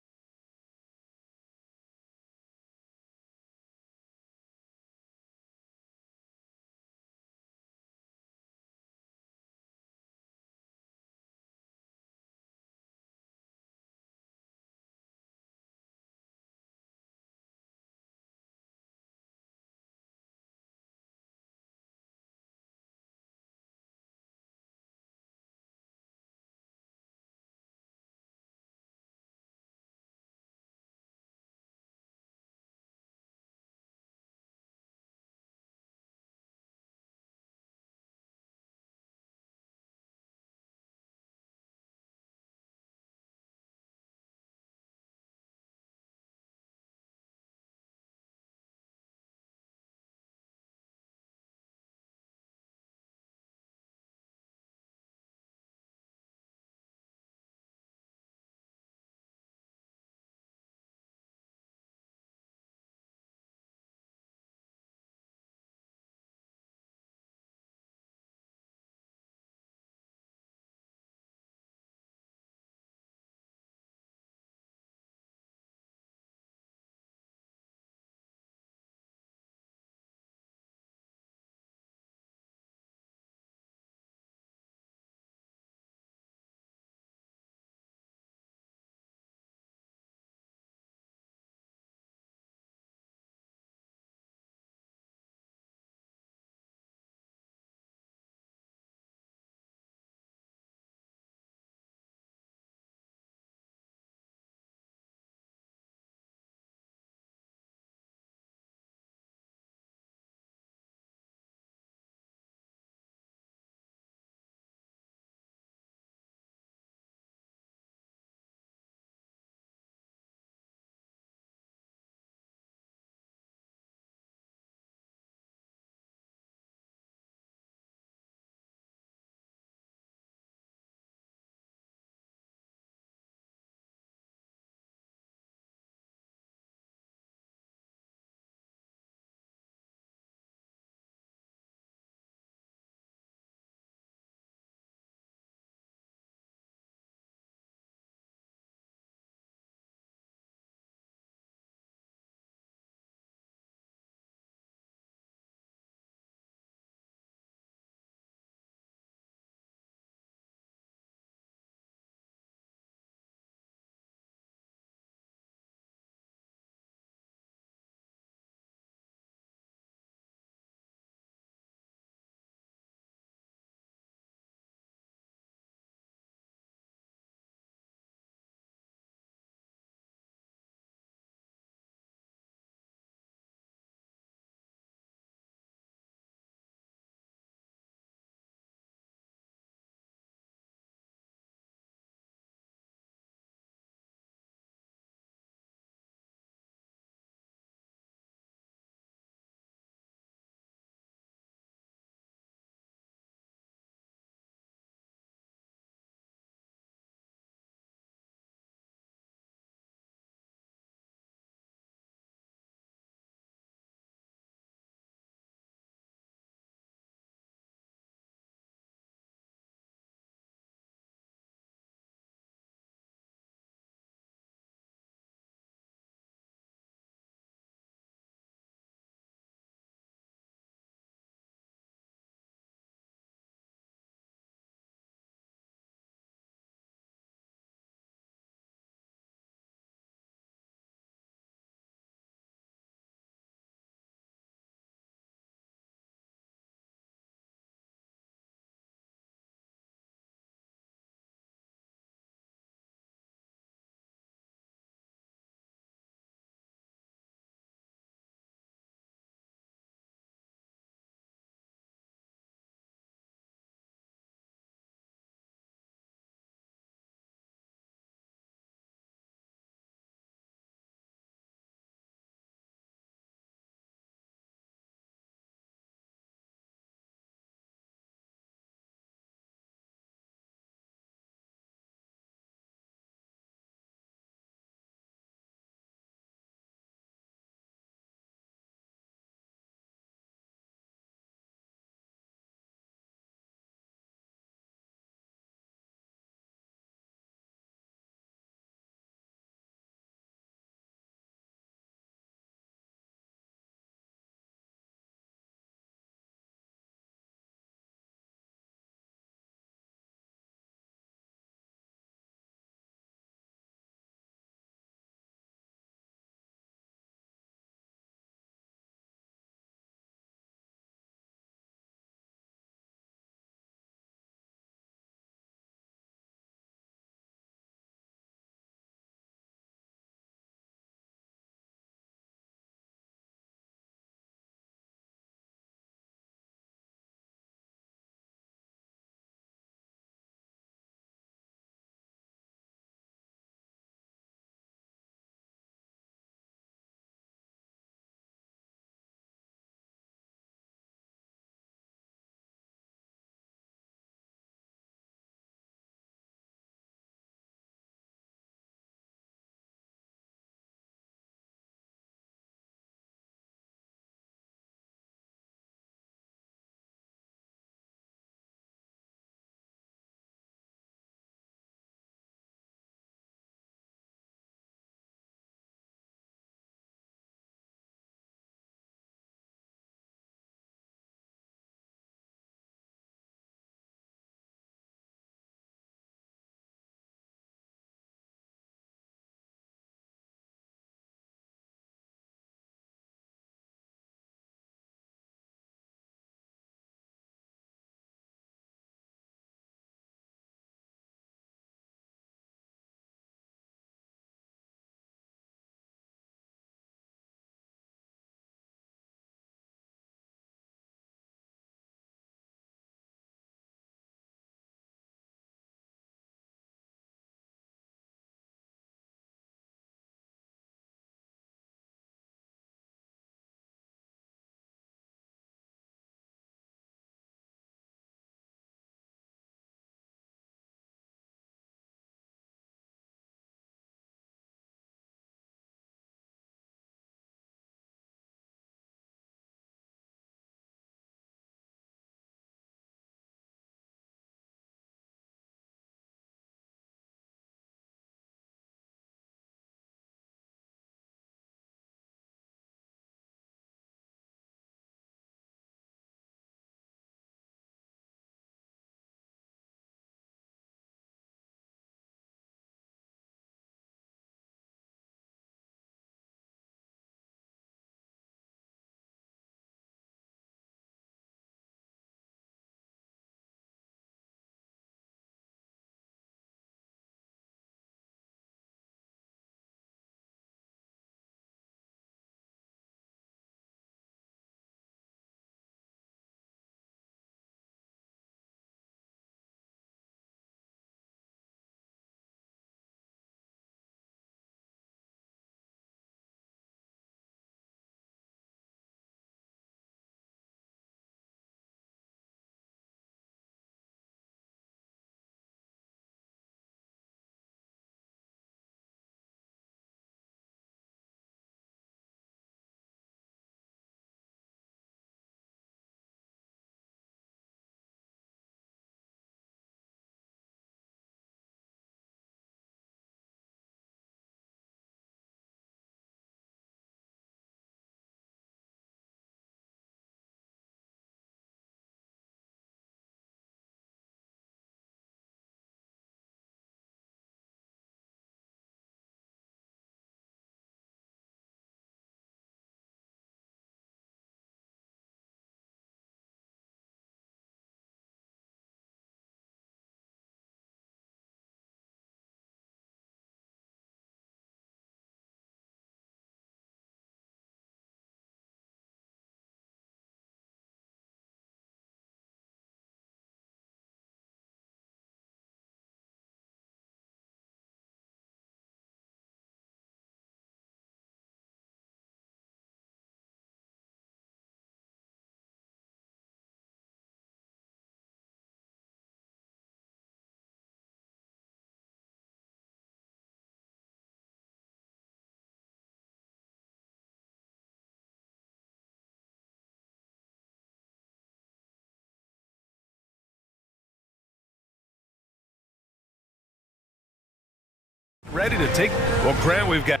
Ready to take. Well, Grant, we've got.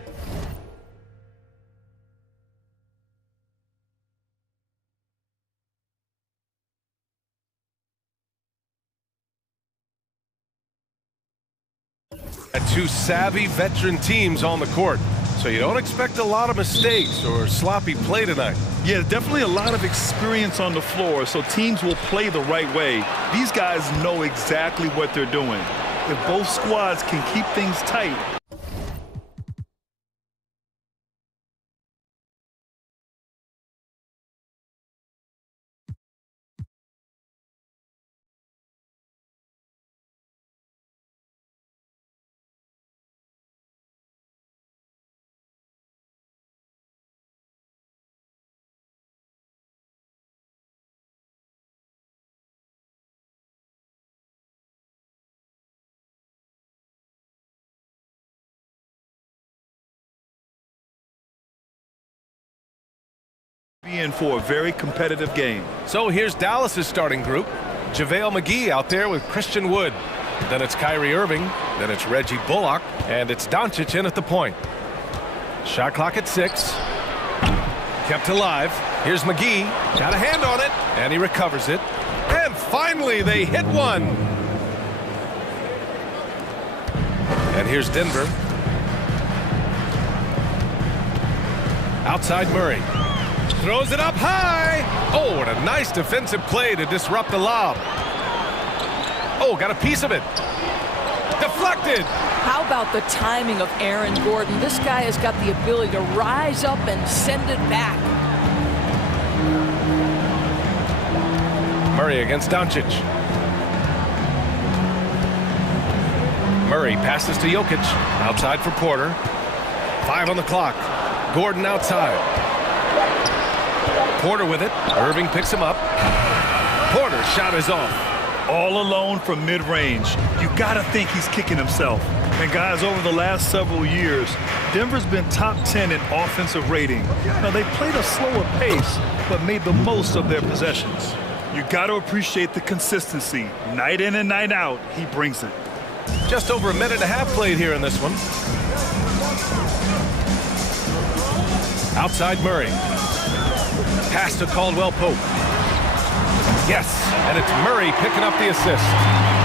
Two savvy veteran teams on the court. So you don't expect a lot of mistakes or sloppy play tonight. Yeah, definitely a lot of experience on the floor, so teams will play the right way. These guys know exactly what they're doing. If both squads can keep things tight. In for a very competitive game. So here's Dallas's starting group. JaVale McGee out there with Christian Wood. Then it's Kyrie Irving. Then it's Reggie Bullock. And it's Doncic in at the point. Shot clock at 6. Kept alive. Here's McGee. Got a hand on it. And he recovers it. And finally they hit one. And here's Denver. Outside Murray. Throws it up high. Oh, what a nice defensive play to disrupt the lob. Oh, got a piece of it. Deflected. How about the timing of Aaron Gordon? This guy has got the ability to rise up and send it back. Murray against Doncic. Murray passes to Jokic. Outside for Porter. 5 on the clock. Gordon outside. Porter with it. Irving picks him up. Porter's shot is off. All alone from mid-range. You gotta think he's kicking himself. And guys, over the last several years, Denver's been top 10 in offensive rating. Now, they played a slower pace, but made the most of their possessions. You gotta appreciate the consistency. Night in and night out, he brings it. Just over a minute and a half played here in this one. Outside Murray. Pass to Caldwell Pope. Yes, and it's Murray picking up the assist.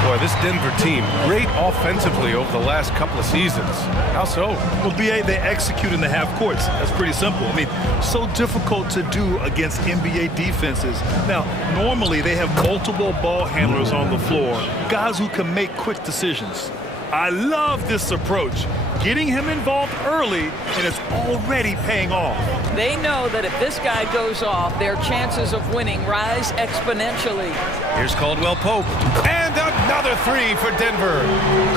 Boy, this Denver team, great offensively over the last couple of seasons. How so? Well, BA, they execute in the half courts. That's pretty simple. I mean, so difficult to do against NBA defenses. Now, normally they have multiple ball handlers on the floor, guys who can make quick decisions. I love this approach. Getting him involved early, and it's already paying off. They know that if this guy goes off, their chances of winning rise exponentially. Here's Caldwell Pope. And another 3 for Denver.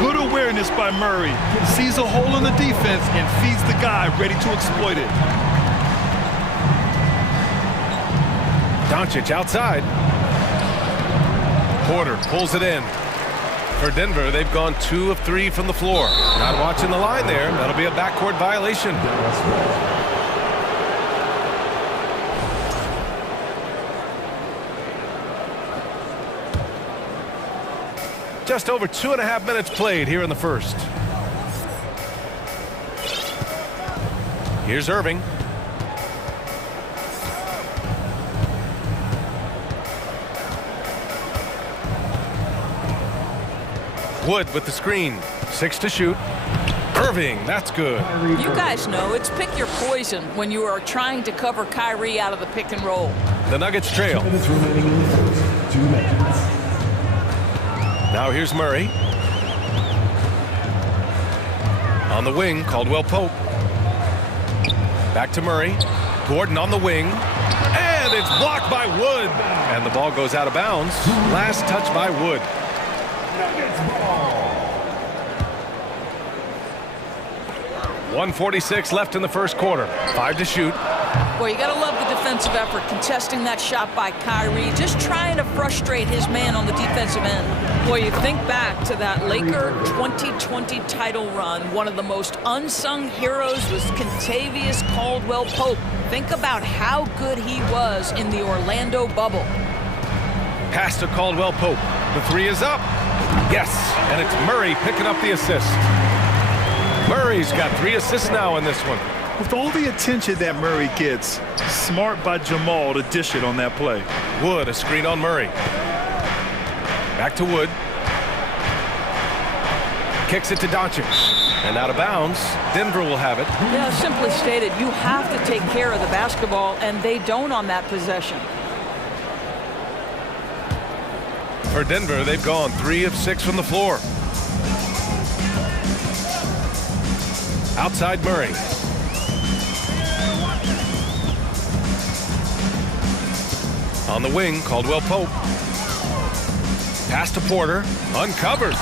Good awareness by Murray. Sees a hole in the defense and feeds the guy ready to exploit it. Doncic outside. Porter pulls it in. For Denver, they've gone 2 of 3 from the floor. Not watching the line there. That'll be a backcourt violation. Just over 2.5 minutes played here in the first. Here's Irving. Wood with the screen. 6 to shoot. Irving, that's good. You guys know it's pick your poison when you are trying to cover Kyrie out of the pick and roll. The Nuggets trail. 2 minutes remaining in the first. 2 minutes. Now here's Murray. On the wing, Caldwell Pope. Back to Murray. Gordon on the wing. And it's blocked by Wood. And the ball goes out of bounds. Last touch by Wood. 1:46 left in the first quarter. 5 to shoot. Boy, you got to love the defensive effort, contesting that shot by Kyrie, just trying to frustrate his man on the defensive end. Boy, you think back to that Laker 2020 title run. One of the most unsung heroes was Kentavious Caldwell Pope. Think about how good he was in the Orlando bubble. Pass to Caldwell Pope. The 3 is up. Yes, and it's Murray picking up the assist. Murray's got 3 assists now in this one. With all the attention that Murray gets, smart by Jamal to dish it on that play. Wood, a screen on Murray. Back to Wood. Kicks it to Doncic. And out of bounds. Denver will have it. Yeah, simply stated, you have to take care of the basketball, and they don't on that possession. For Denver, they've gone 3 of 6 from the floor. Outside Murray. On the wing, Caldwell Pope. Pass to Porter. Uncovered.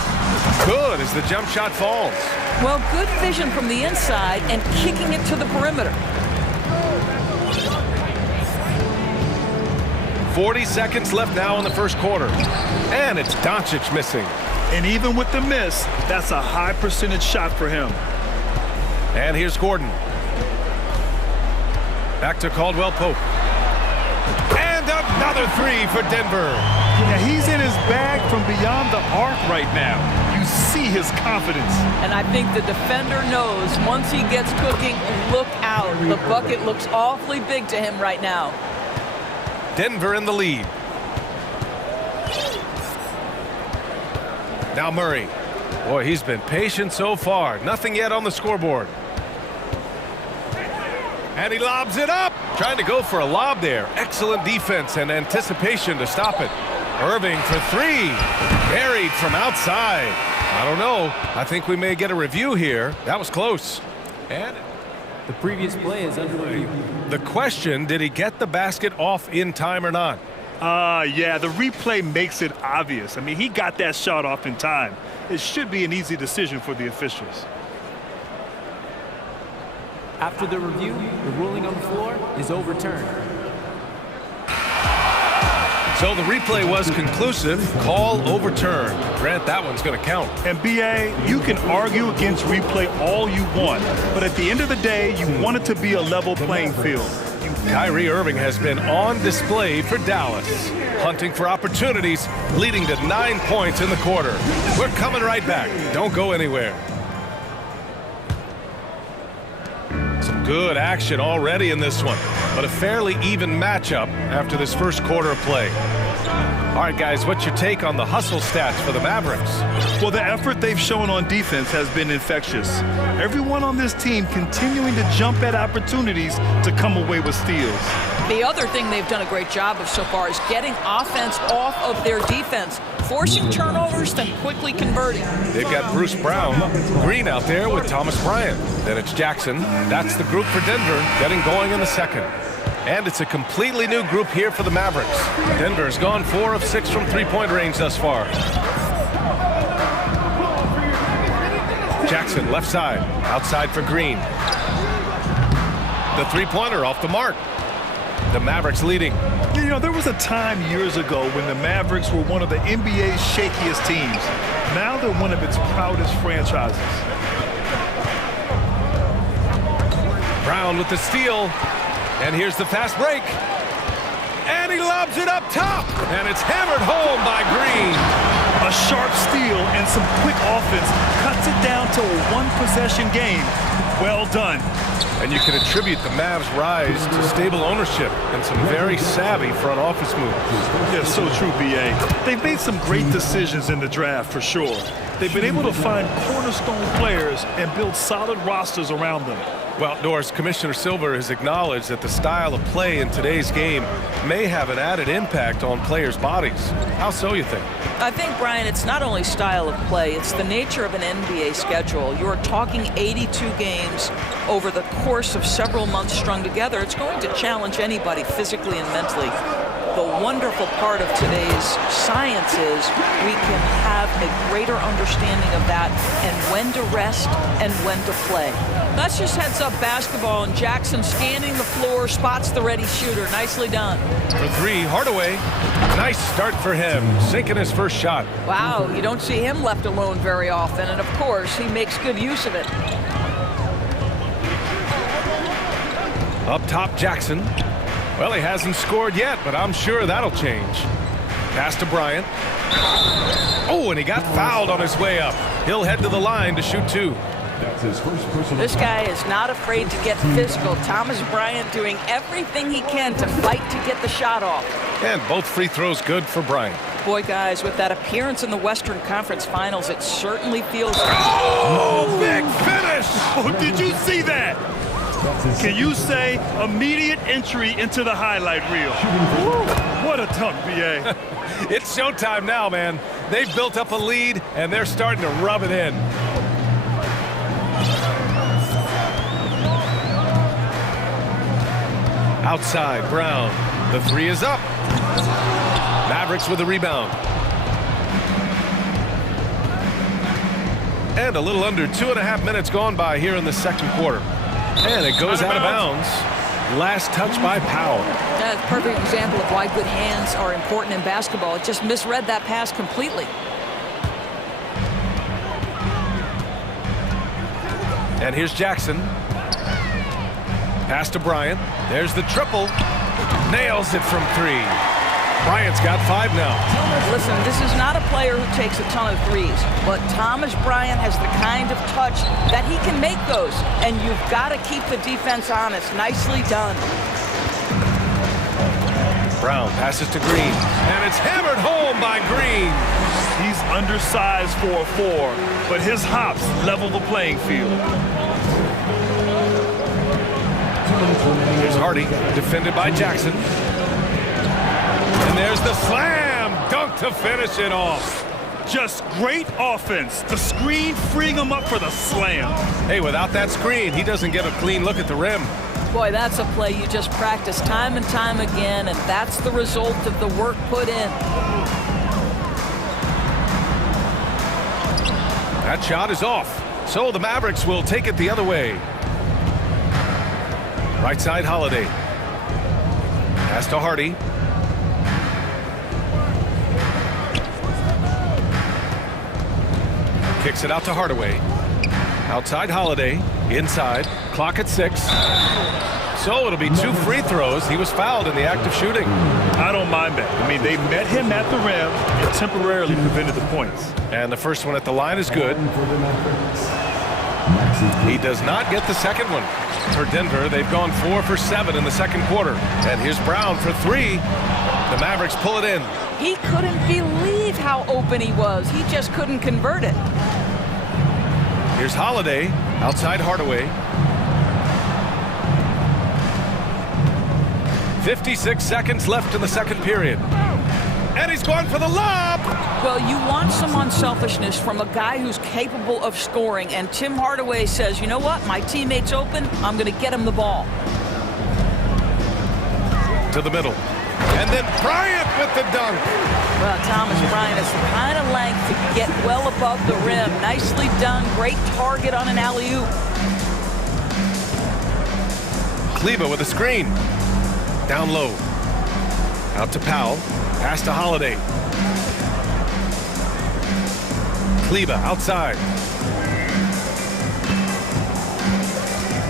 Good as the jump shot falls. Well, good vision from the inside and kicking it to the perimeter. 40 seconds left now in the first quarter. And it's Doncic missing. And even with the miss, that's a high percentage shot for him. And here's Gordon. Back to Caldwell Pope. And another 3 for Denver. Yeah, he's in his bag from beyond the arc right now. You see his confidence. And I think the defender knows once he gets cooking, look out. The bucket looks awfully big to him right now. Denver in the lead. Now Murray. Boy, he's been patient so far. Nothing yet on the scoreboard. And he lobs it up. Trying to go for a lob there. Excellent defense and anticipation to stop it. Irving for 3. Buried from outside. I don't know. I think we may get a review here. That was close. And The previous play is under review. the question, did he get the basket off in time or not? Yeah, the replay makes it obvious. I mean, he got that shot off in time. It should be an easy decision for the officials. After the review, the ruling on the floor is overturned. So the replay was conclusive. Call overturned. Grant, that one's going to count. And BA, you can argue against replay all you want, but at the end of the day, you want it to be a level playing field. Kyrie Irving has been on display for Dallas, hunting for opportunities, leading to 9 points in the quarter. We're coming right back. Don't go anywhere. Some good action already in this one, but a fairly even matchup after this first quarter of play. All right, guys, what's your take on the hustle stats for the Mavericks? Well, the effort they've shown on defense has been infectious. Everyone on this team continuing to jump at opportunities to come away with steals. The other thing they've done a great job of so far is getting offense off of their defense, forcing turnovers, then quickly converting. They've got Bruce Brown, Green out there with Thomas Bryant. Then it's Jackson. That's the group for Denver, getting going in the second. And it's a completely new group here for the Mavericks. Denver's gone 4 of 6 from three-point range thus far. Jackson, left side, outside for Green. The three-pointer off the mark. The Mavericks leading. You know, there was a time years ago when the Mavericks were one of the NBA's shakiest teams. Now they're one of its proudest franchises. Brown with the steal. And here's the fast break. And he lobs it up top. And it's hammered home by Green. A sharp steal and some quick offense cuts it down to a one-possession game. Well done. And you can attribute the Mavs' rise to stable ownership and some very savvy front office moves. Yeah, so true, BA. They've made some great decisions in the draft, for sure. They've been able to find cornerstone players and build solid rosters around them. Well, Doris, Commissioner Silver has acknowledged that the style of play in today's game may have an added impact on players' bodies. How so, you think? I think, Brian, it's not only style of play, it's the nature of an NBA schedule. You're talking 82 games over the course of several months strung together. It's going to challenge anybody physically and mentally. The wonderful part of today's science is we can have a greater understanding of that and when to rest and when to play. That's just heads up basketball, and Jackson scanning the floor, spots the ready shooter. Nicely done. For 3, Hardaway. Nice start for him, sinking his first shot. Wow, you don't see him left alone very often, and of course, he makes good use of it. Up top, Jackson. Well, he hasn't scored yet, but I'm sure that'll change. Pass to Bryant. Oh, and he got fouled on his way up. He'll head to the line to shoot 2. That's his first personal. This guy is not afraid to get physical. Thomas Bryant doing everything he can to fight to get the shot off. And both free throws good for Bryant. Boy, guys, with that appearance in the Western Conference Finals, it certainly feels... Oh, big finish! Oh, did you see that? Can you say immediate entry into the highlight reel? Woo, what a dunk, B.A. It's showtime now, man. They've built up a lead, and they're starting to rub it in. Outside, Brown. The three is up. Mavericks with the rebound. And a little under 2.5 minutes gone by here in the second quarter. And it goes out of bounds. Last touch by Powell. That's a perfect example of why good hands are important in basketball. It just misread that pass completely. And here's Jackson. Pass to Bryant. There's the triple. Nails it from three. Bryant's got 5 now. Listen, this is not a player who takes a ton of threes, but Thomas Bryant has the kind of touch that he can make those, and you've got to keep the defense honest. Nicely done. Brown passes to Green, and it's hammered home by Green. He's undersized for a 4, but his hops level the playing field. Here's Hardy, defended by Jackson. And there's the slam dunk to finish it off. Just great offense. The screen freeing him up for the slam. Hey, without that screen, he doesn't get a clean look at the rim. Boy, that's a play you just practice time and time again, and that's the result of the work put in. That shot is off. So the Mavericks will take it the other way. Right side, Holiday. Pass to Hardy. Kicks it out to Hardaway. Outside Holiday. Inside. Clock at 6. So it'll be 2 free throws. He was fouled in the act of shooting. I don't mind that. I mean, they met him at the rim and temporarily prevented the points. And the first one at the line is good. He does not get the second one. For Denver, they've gone 4 for 7 in the second quarter. And here's Brown for 3. The Mavericks pull it in. He couldn't believe how open he was. He just couldn't convert it. Here's Holiday, outside Hardaway. 56 seconds left in the second period. And he's going for the lob. Well, you want some unselfishness from a guy who's capable of scoring. And Tim Hardaway says, you know what? My teammate's open. I'm going to get him the ball. To the middle. And then Bryant with the dunk. Well, Thomas Bryant has the kind of length to get well above the rim. Nicely done. Great target on an alley-oop. Kleba with a screen. Down low. Out to Powell. Pass to Holiday. Kleba outside.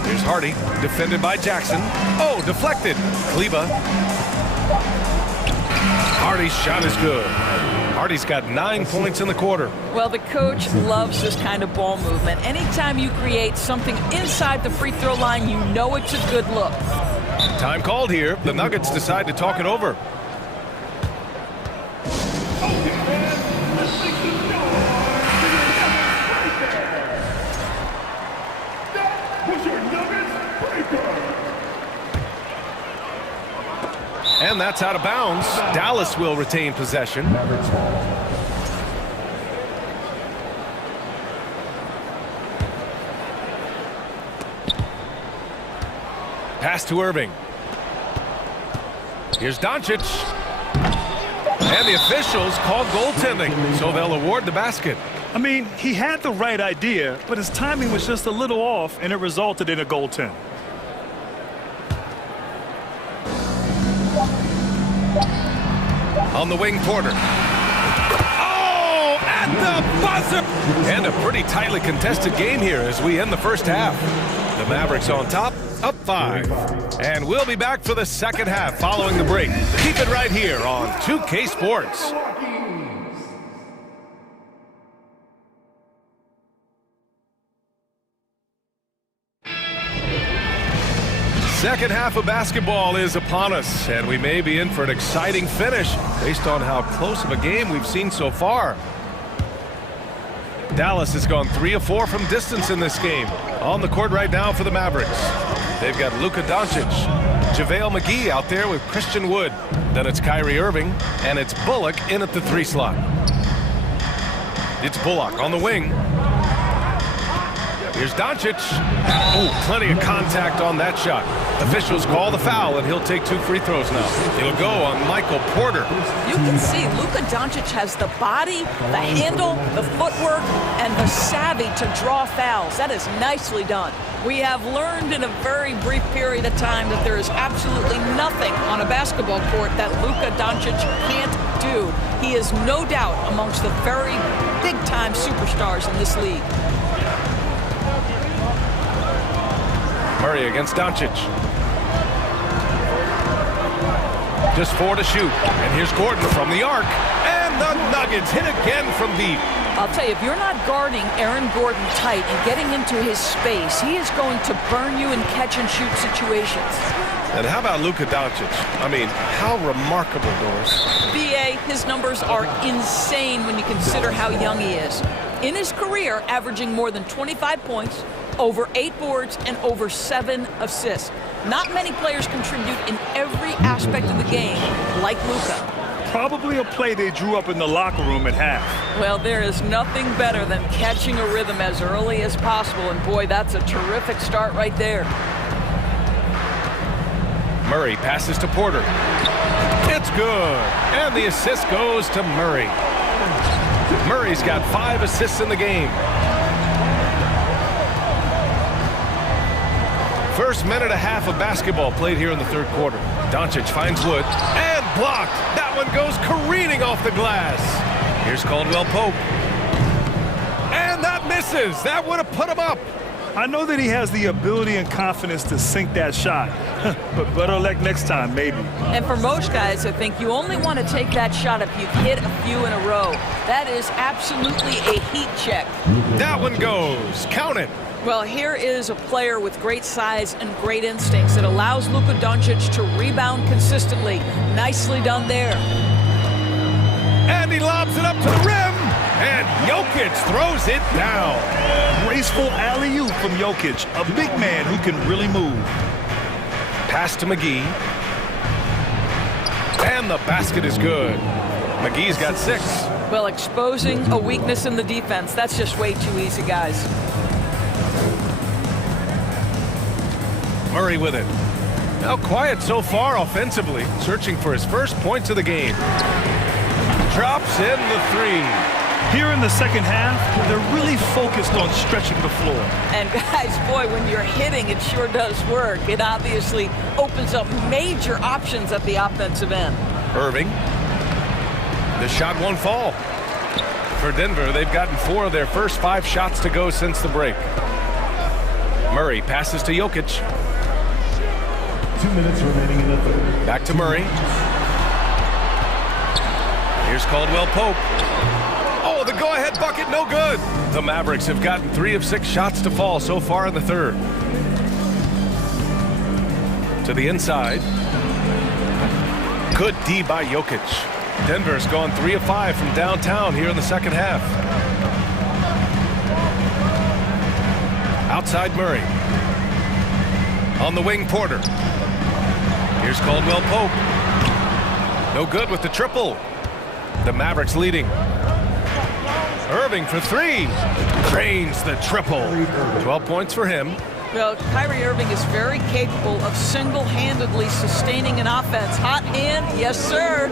Here's Hardy, defended by Jackson. Oh, deflected. Kleba. Hardy's shot is good. Hardy's got 9 points in the quarter. Well, the coach loves this kind of ball movement. Anytime you create something inside the free throw line, you know it's a good look. Time called here. The Nuggets decide to talk it over. And that's out of bounds. Dallas will retain possession. Pass to Irving. Here's Doncic. And the officials called goaltending, so they'll award the basket. I mean, he had the right idea, but his timing was just a little off, and it resulted in a goaltend. On the wing, Porter. Oh, at the buzzer! And a pretty tightly contested game here as we end the first half. The Mavericks on top, up 5. And we'll be back for the second half following the break. Keep it right here on 2K Sports. Second half of basketball is upon us, and we may be in for an exciting finish based on how close of a game we've seen so far. Dallas has gone 3 of 4 from distance in this game. On the court right now for the Mavericks. They've got Luka Doncic, JaVale McGee out there with Christian Wood. Then it's Kyrie Irving, and it's Bullock in at the 3 slot. It's Bullock on the wing. Here's Doncic. Oh, plenty of contact on that shot. Officials call the foul, and he'll take 2 free throws now. He'll go on Michael Porter. You can see Luka Doncic has the body, the handle, the footwork, and the savvy to draw fouls. That is nicely done. We have learned in a very brief period of time that there is absolutely nothing on a basketball court that Luka Doncic can't do. He is no doubt amongst the very big-time superstars in this league. Murray against Doncic. Just 4 to shoot. And here's Gordon from the arc. And the Nuggets hit again from deep. I'll tell you, if you're not guarding Aaron Gordon tight and getting into his space, he is going to burn you in catch-and-shoot situations. And how about Luka Doncic? I mean, how remarkable, Doris. BA, his numbers are insane when you consider how young he is. In his career, averaging more than 25 points, over 8 boards, and over 7 assists. Not many players contribute in every aspect of the game like Luka. Probably a play they drew up in the locker room at half. Well, there is nothing better than catching a rhythm as early as possible, and boy, that's a terrific start right there. Murray passes to Porter. It's good. And the assist goes to Murray. Murray's got 5 assists in the game. First minute and a half of basketball played here in the third quarter. Doncic finds Wood and blocked. That one goes careening off the glass. Here's Caldwell Pope. And that misses. That would have put him up. I know that he has the ability and confidence to sink that shot, but better luck next time, maybe. And for most guys, I think you only want to take that shot if you've hit a few in a row. That is absolutely a heat check. That one goes. Count it. Well, here is a player with great size and great instincts. It allows Luka Doncic to rebound consistently. Nicely done there. And he lobs it up to the rim. And Jokic throws it down. Graceful alley-oop from Jokic, a big man who can really move. Pass to McGee. And the basket is good. McGee's got 6. Well, exposing a weakness in the defense, that's just way too easy, guys. Murray with it. Now quiet so far offensively, searching for his first points of the game. Drops in the 3. Here in the second half, they're really focused on stretching the floor. And guys, boy, when you're hitting, it sure does work. It obviously opens up major options at the offensive end. Irving. The shot won't fall. For Denver, they've gotten 4 of their first 5 shots to go since the break. Murray passes to Jokic. 2 minutes remaining in the third. Back to Murray. Here's Caldwell Pope. Oh, the go-ahead bucket, no good. The Mavericks have gotten 3 of 6 shots to fall so far in the third. To the inside. Good D by Jokic. Denver's gone 3 of 5 from downtown here in the second half. Outside Murray. On the wing, Porter. Here's Caldwell Pope. No good with the triple. The Mavericks leading. Irving for 3. Drains the triple. 12 points for him. Well, Kyrie Irving is very capable of single-handedly sustaining an offense. Hot hand, yes, sir.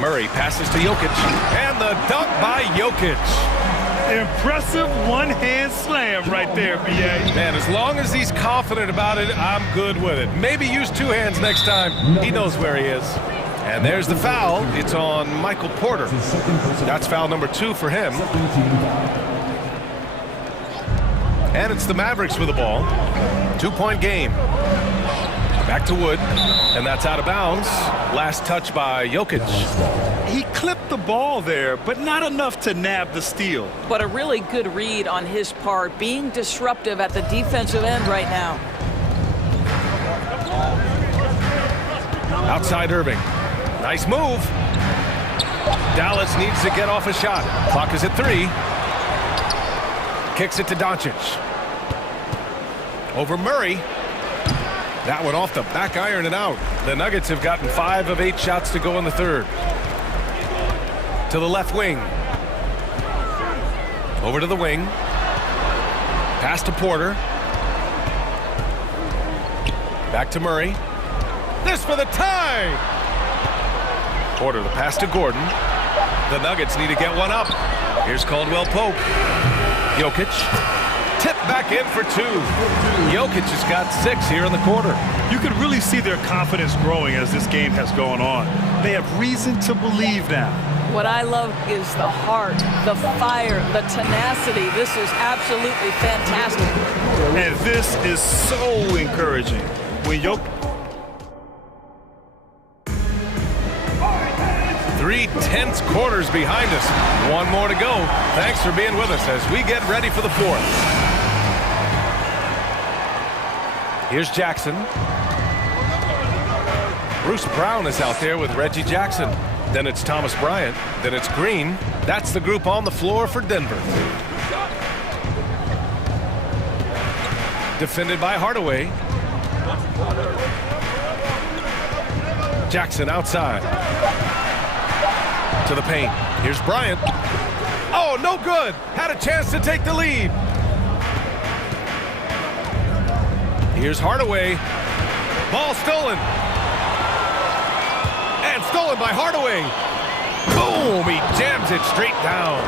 Murray passes to Jokic. And the dunk by Jokic. Impressive one-hand slam right there, B.A. Man, as long as he's confident about it, I'm good with it. Maybe use 2 hands next time. He knows where he is. And there's the foul. It's on Michael Porter. That's foul number 2 for him. And it's the Mavericks with the ball. 2-point game. Back to Wood. And that's out of bounds. Last touch by Jokic. He clipped the ball there, but not enough to nab the steal. But a really good read on his part, being disruptive at the defensive end right now. Outside Irving. Nice move. Dallas needs to get off a shot. Clock is at 3. Kicks it to Doncic. Over Murray. That one off the back iron and out. The Nuggets have gotten 5 of 8 shots to go in the third. To the left wing. Over to the wing. Pass to Porter. Back to Murray. This for the tie! Porter, the pass to Gordon. The Nuggets need to get one up. Here's Caldwell Pope. Jokic. Tip back in for 2. Jokic has got 6 here in the quarter. You can really see their confidence growing as this game has gone on. They have reason to believe now. What I love is the heart, the fire, the tenacity. This is absolutely fantastic. And this is so encouraging. When Jokic... 3 tense quarters behind us. One more to go. Thanks for being with us as we get ready for the 4th. Here's Jackson. Bruce Brown is out there with Reggie Jackson. Then it's Thomas Bryant. Then it's Green. That's the group on the floor for Denver. Defended by Hardaway. Jackson outside. To the paint. Here's Bryant. Oh, no good. Had a chance to take the lead. Here's Hardaway. Ball stolen. And stolen by Hardaway. Boom! He jams it straight down.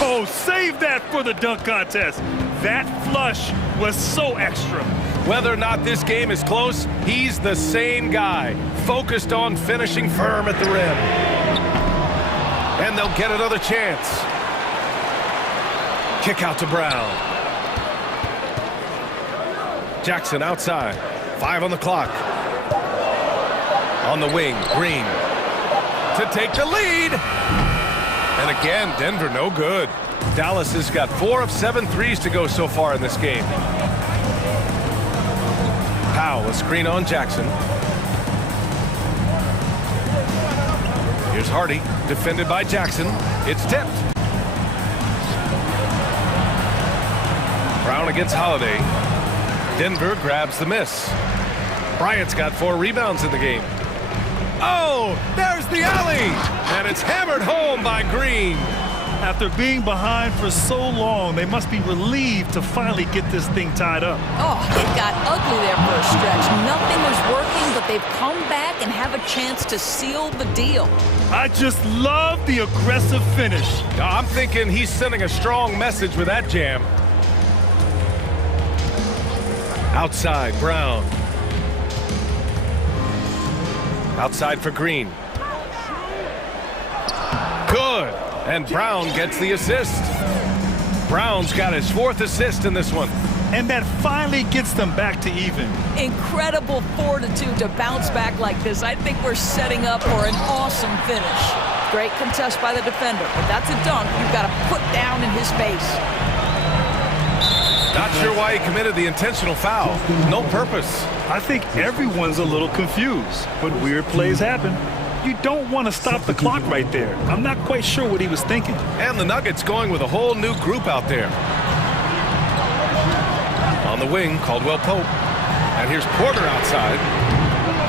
Oh, save that for the dunk contest. That flush was so extra. Whether or not this game is close, he's the same guy. Focused on finishing firm at the rim. And they'll get another chance. Kick out to Brown. Jackson outside. 5 on the clock. On the wing, Green. To take the lead. And again, Denver no good. Dallas has got 4 of 7 threes to go so far in this game. Powell, a screen on Jackson. Here's Hardy, defended by Jackson. It's tipped. Brown against Holiday. Denver grabs the miss. Bryant's got 4 rebounds in the game. Oh, there's the alley! And it's hammered home by Green. After being behind for so long, they must be relieved to finally get this thing tied up. Oh, it got ugly there for a stretch. Nothing was working, but they've come back and have a chance to seal the deal. I just love the aggressive finish. I'm thinking he's sending a strong message with that jam. Outside, Brown. Outside for Green. Good. And Brown gets the assist. Brown's got his 4th assist in this one. And that finally gets them back to even. Incredible fortitude to bounce back like this. I think we're setting up for an awesome finish. Great contest by the defender, but that's a dunk you've got to put down in his face. Not sure why he committed the intentional foul. No purpose. I think everyone's a little confused, but weird plays happen. You don't want to stop the clock right there. I'm not quite sure what he was thinking. And the Nuggets going with a whole new group out there. On the wing, Caldwell Pope. And here's Porter outside.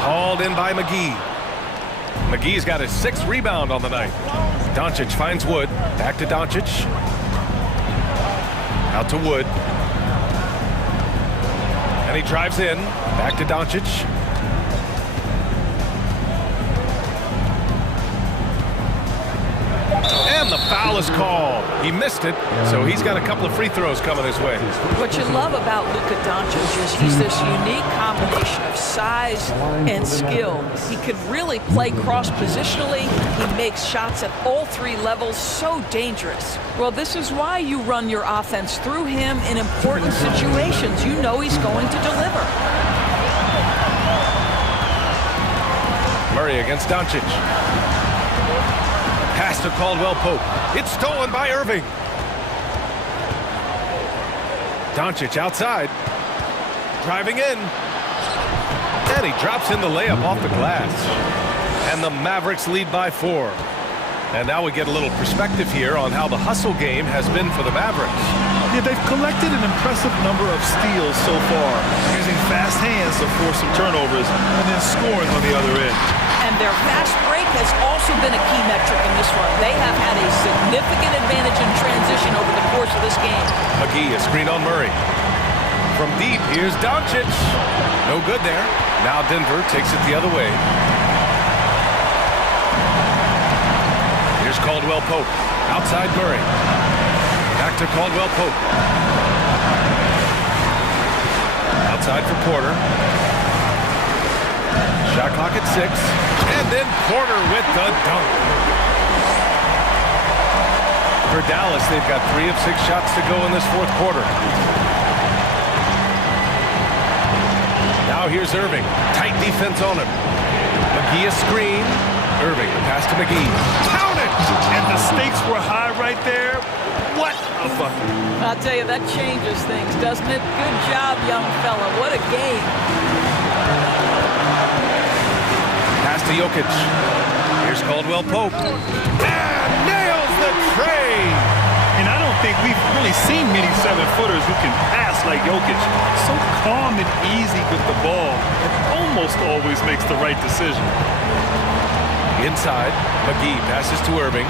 Hauled in by McGee. McGee's got his 6th rebound on the night. Doncic finds Wood. Back to Doncic. Out to Wood. And he drives in. Back to Doncic. And the foul is called. He missed it, so he's got a couple of free throws coming his way. What you love about Luka Doncic is he's this unique combination of size and skill. He could really play cross-positionally. He makes shots at all 3 levels, so dangerous. Well, this is why you run your offense through him in important situations. You know he's going to deliver. Murray against Doncic. Pass to Caldwell Pope. It's stolen by Irving. Doncic outside. Driving in. And he drops in the layup off the glass. And the Mavericks lead by 4. And now we get a little perspective here on how the hustle game has been for the Mavericks. Yeah, they've collected an impressive number of steals so far, using fast hands to force some turnovers and then scoring on the other end. And their fast break has also been a key metric in this run. They have had a significant advantage in transition over the course of this game. McGee, a screen on Murray. From deep, here's Doncic. No good there. Now Denver takes it the other way. Here's Caldwell Pope. Outside Murray. Back to Caldwell Pope. Outside for Porter. Shot clock at 6. And then Porter with the dunk. For Dallas, they've got 3 of 6 shots to go in this fourth quarter. Now here's Irving. Tight defense on him. McGee a screen. Irving, the pass to McGee. Count it! And the stakes were high right there. What a bucket. I'll tell you, that changes things, doesn't it? Good job, young fella. What a game. Pass to Jokic. Here's Caldwell Pope. And nails the tray! And I don't think we've really seen many 7-footers who can pass like Jokic. So calm and easy with the ball. And almost always makes the right decision. Inside, McGee passes to Irving.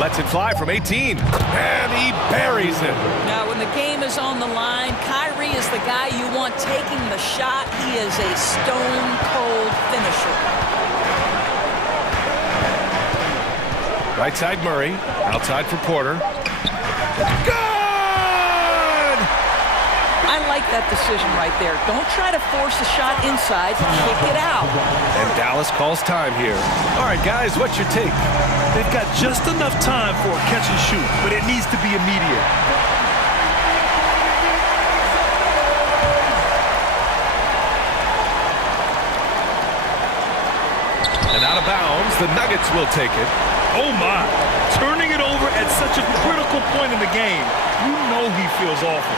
Lets it fly from 18. And he buries it. Now, when the game is on the line, Kyrie is the guy you want taking the shot. He is a stone-cold finisher. Right side Murray. Outside for Porter. Good! I like that decision right there. Don't try to force a shot inside. Kick it out. And Dallas calls time here. All right, guys, what's your take? They've got just enough time for a catch and shoot, but it needs to be immediate. And out of bounds, the Nuggets will take it. Oh my, turning it over at such a critical point in the game. You know he feels awful.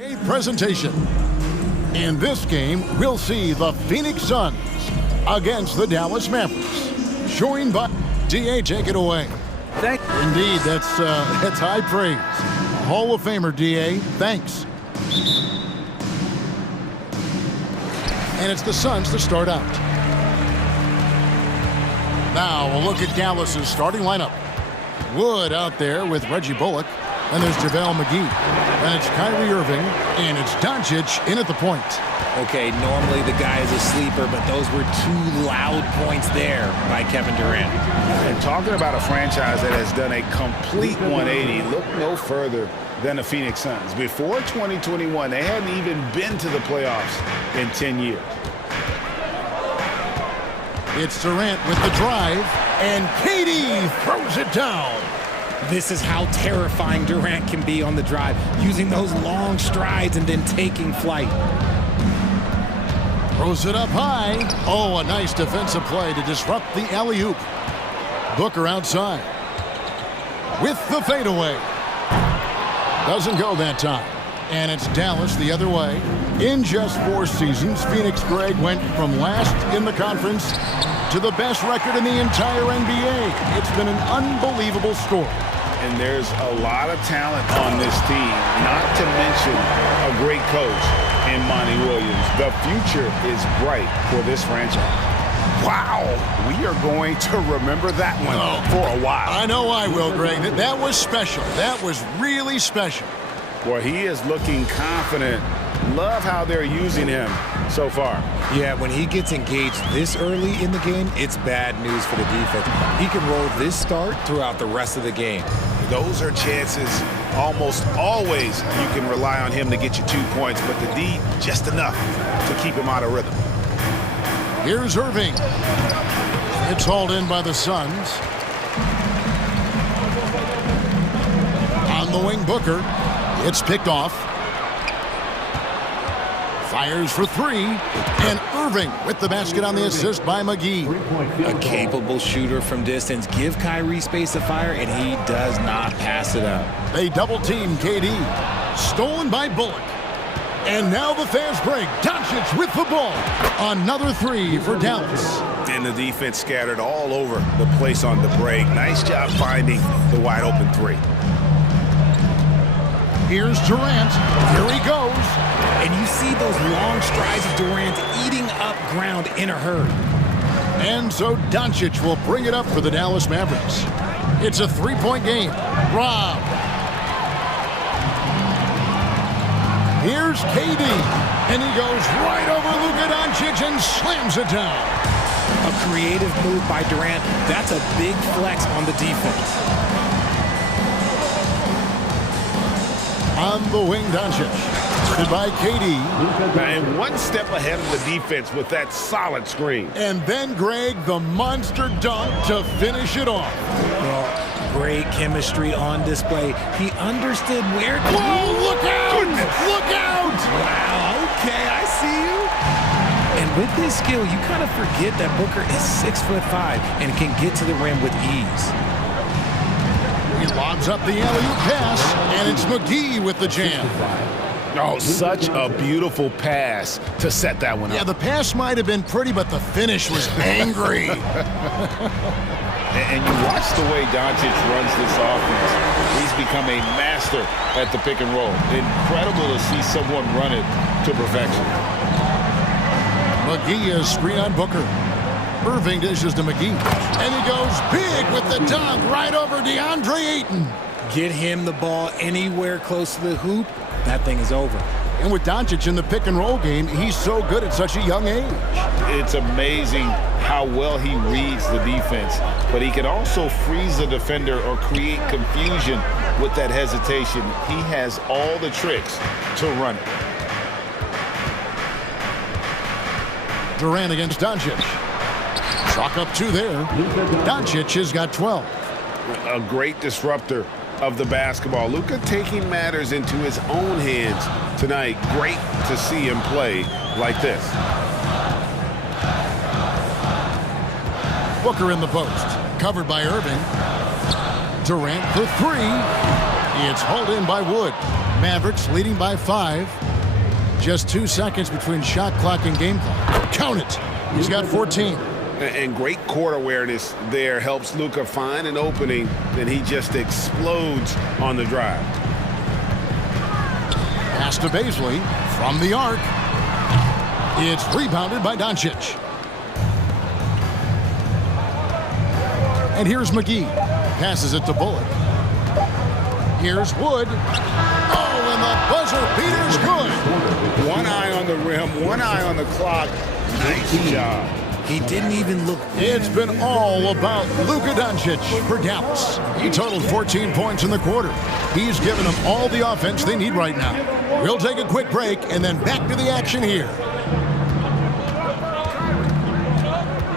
A presentation. In this game, we'll see the Phoenix Suns against the Dallas Mavericks. Joined by DA, take it away. Indeed, that's high praise. Hall of Famer, DA. Thanks. And it's the Suns to start out. Now we'll look at Dallas's starting lineup. Wood out there with Reggie Bullock. And there's JaVale McGee. And it's Kyrie Irving. And it's Doncic in at the point. Okay, normally the guy is a sleeper, but those were two loud points there by Kevin Durant. And talking about a franchise that has done a complete 180, look no further than the Phoenix Suns. Before 2021, they hadn't even been to the playoffs in 10 years. It's Durant with the drive, and KD throws it down. This is how terrifying Durant can be on the drive, using those long strides and then taking flight. Throws it up high. Oh, a nice defensive play to disrupt the alley-oop. Booker outside. With the fadeaway. Doesn't go that time. And it's Dallas the other way. In just 4 seasons, Phoenix, Greg, went from last in the conference to the best record in the entire NBA. It's been an unbelievable story. And there's a lot of talent on this team, not to mention a great coach in Monty Williams. The future is bright for this franchise. Wow, we are going to remember that one for a while. I know I will, Greg. That was special. That was really special. Well, he is looking confident. Love how they're using him so far. Yeah, when he gets engaged this early in the game, it's bad news for the defense. He can roll this start throughout the rest of the game. Those are chances almost always you can rely on him to get you 2 points, but the D, just enough to keep him out of rhythm. Here's Irving. It's hauled in by the Suns. On the wing, Booker. It's picked off. Fires for 3. And Irving with the basket on the assist by McGee. A capable shooter from distance. Give Kyrie space to fire, and he does not pass it up. They double-team KD. Stolen by Bullock. And now the fast break. Doncic with the ball. Another 3 for Dallas. And the defense scattered all over the place on the break. Nice job finding the wide-open 3. Here's Durant. Here he goes. And you see those long strides of Durant eating up ground in a hurry. And so Doncic will bring it up for the Dallas Mavericks. It's a 3-point game. Rob. Here's KD. And he goes right over Luka Doncic and slams it down. A creative move by Durant. That's a big flex on the defense. On the wing, Doncic. By KD. And one step ahead of the defense with that solid screen. And then, Greg, the monster dunk to finish it off. Well, great chemistry on display. He understood where to... Whoa, look out! Goodness. Look out! Wow, okay, I see you. And with this skill, you kind of forget that Booker is 6'5" and can get to the rim with ease. He lobs up the alley-oop pass, and it's McGee with the jam. Oh, such a beautiful pass to set that one up. Yeah, the pass might have been pretty, but the finish was angry. And you watch the way Doncic runs this offense. He's become a master at the pick and roll. Incredible to see someone run it to perfection. McGee is screen on Booker. Irving dishes to McGee. And he goes big with the dunk right over DeAndre Ayton. Get him the ball anywhere close to the hoop, that thing is over. And with Doncic in the pick and roll game, he's so good at such a young age. It's amazing how well he reads the defense, but he can also freeze the defender or create confusion with that hesitation. He has all the tricks to run it. Durant against Doncic. Chalk up 2 there. Doncic has got 12. A great disruptor of the basketball. Luka taking matters into his own hands tonight. Great to see him play like this. Booker in the post. Covered by Irving. Durant for 3. It's hauled in by Wood. Mavericks leading by 5. Just 2 seconds between shot clock and game clock. Count it. He's got 14. And great court awareness there helps Luka find an opening, then he just explodes on the drive. Pass to Baisley from the arc. It's rebounded by Doncic. And here's McGee. Passes it to Bullock. Here's Wood. Oh, and the buzzer beater's good. One eye on the rim, one eye on the clock. Nice job. He didn't even look. It's been all about Luka Doncic for Dallas. He totaled 14 points in the quarter. He's given them all the offense they need right now. We'll take a quick break and then back to the action here.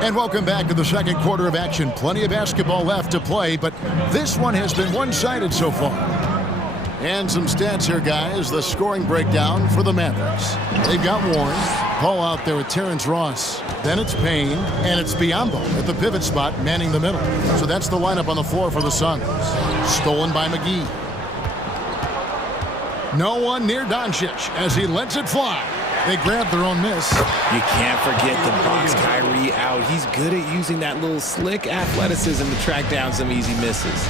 And welcome back to the second quarter of action. Plenty of basketball left to play, but this one has been one-sided so far. And some stats here, guys. The scoring breakdown for the Mavericks. They've got Warren. Paul out there with Terrence Ross. Then it's Payne, and it's Biyombo at the pivot spot, manning the middle. So that's the lineup on the floor for the Suns. Stolen by McGee. No one near Doncic as he lets it fly. They grab their own miss. You can't forget the box Kyrie out. He's good at using that little slick athleticism to track down some easy misses.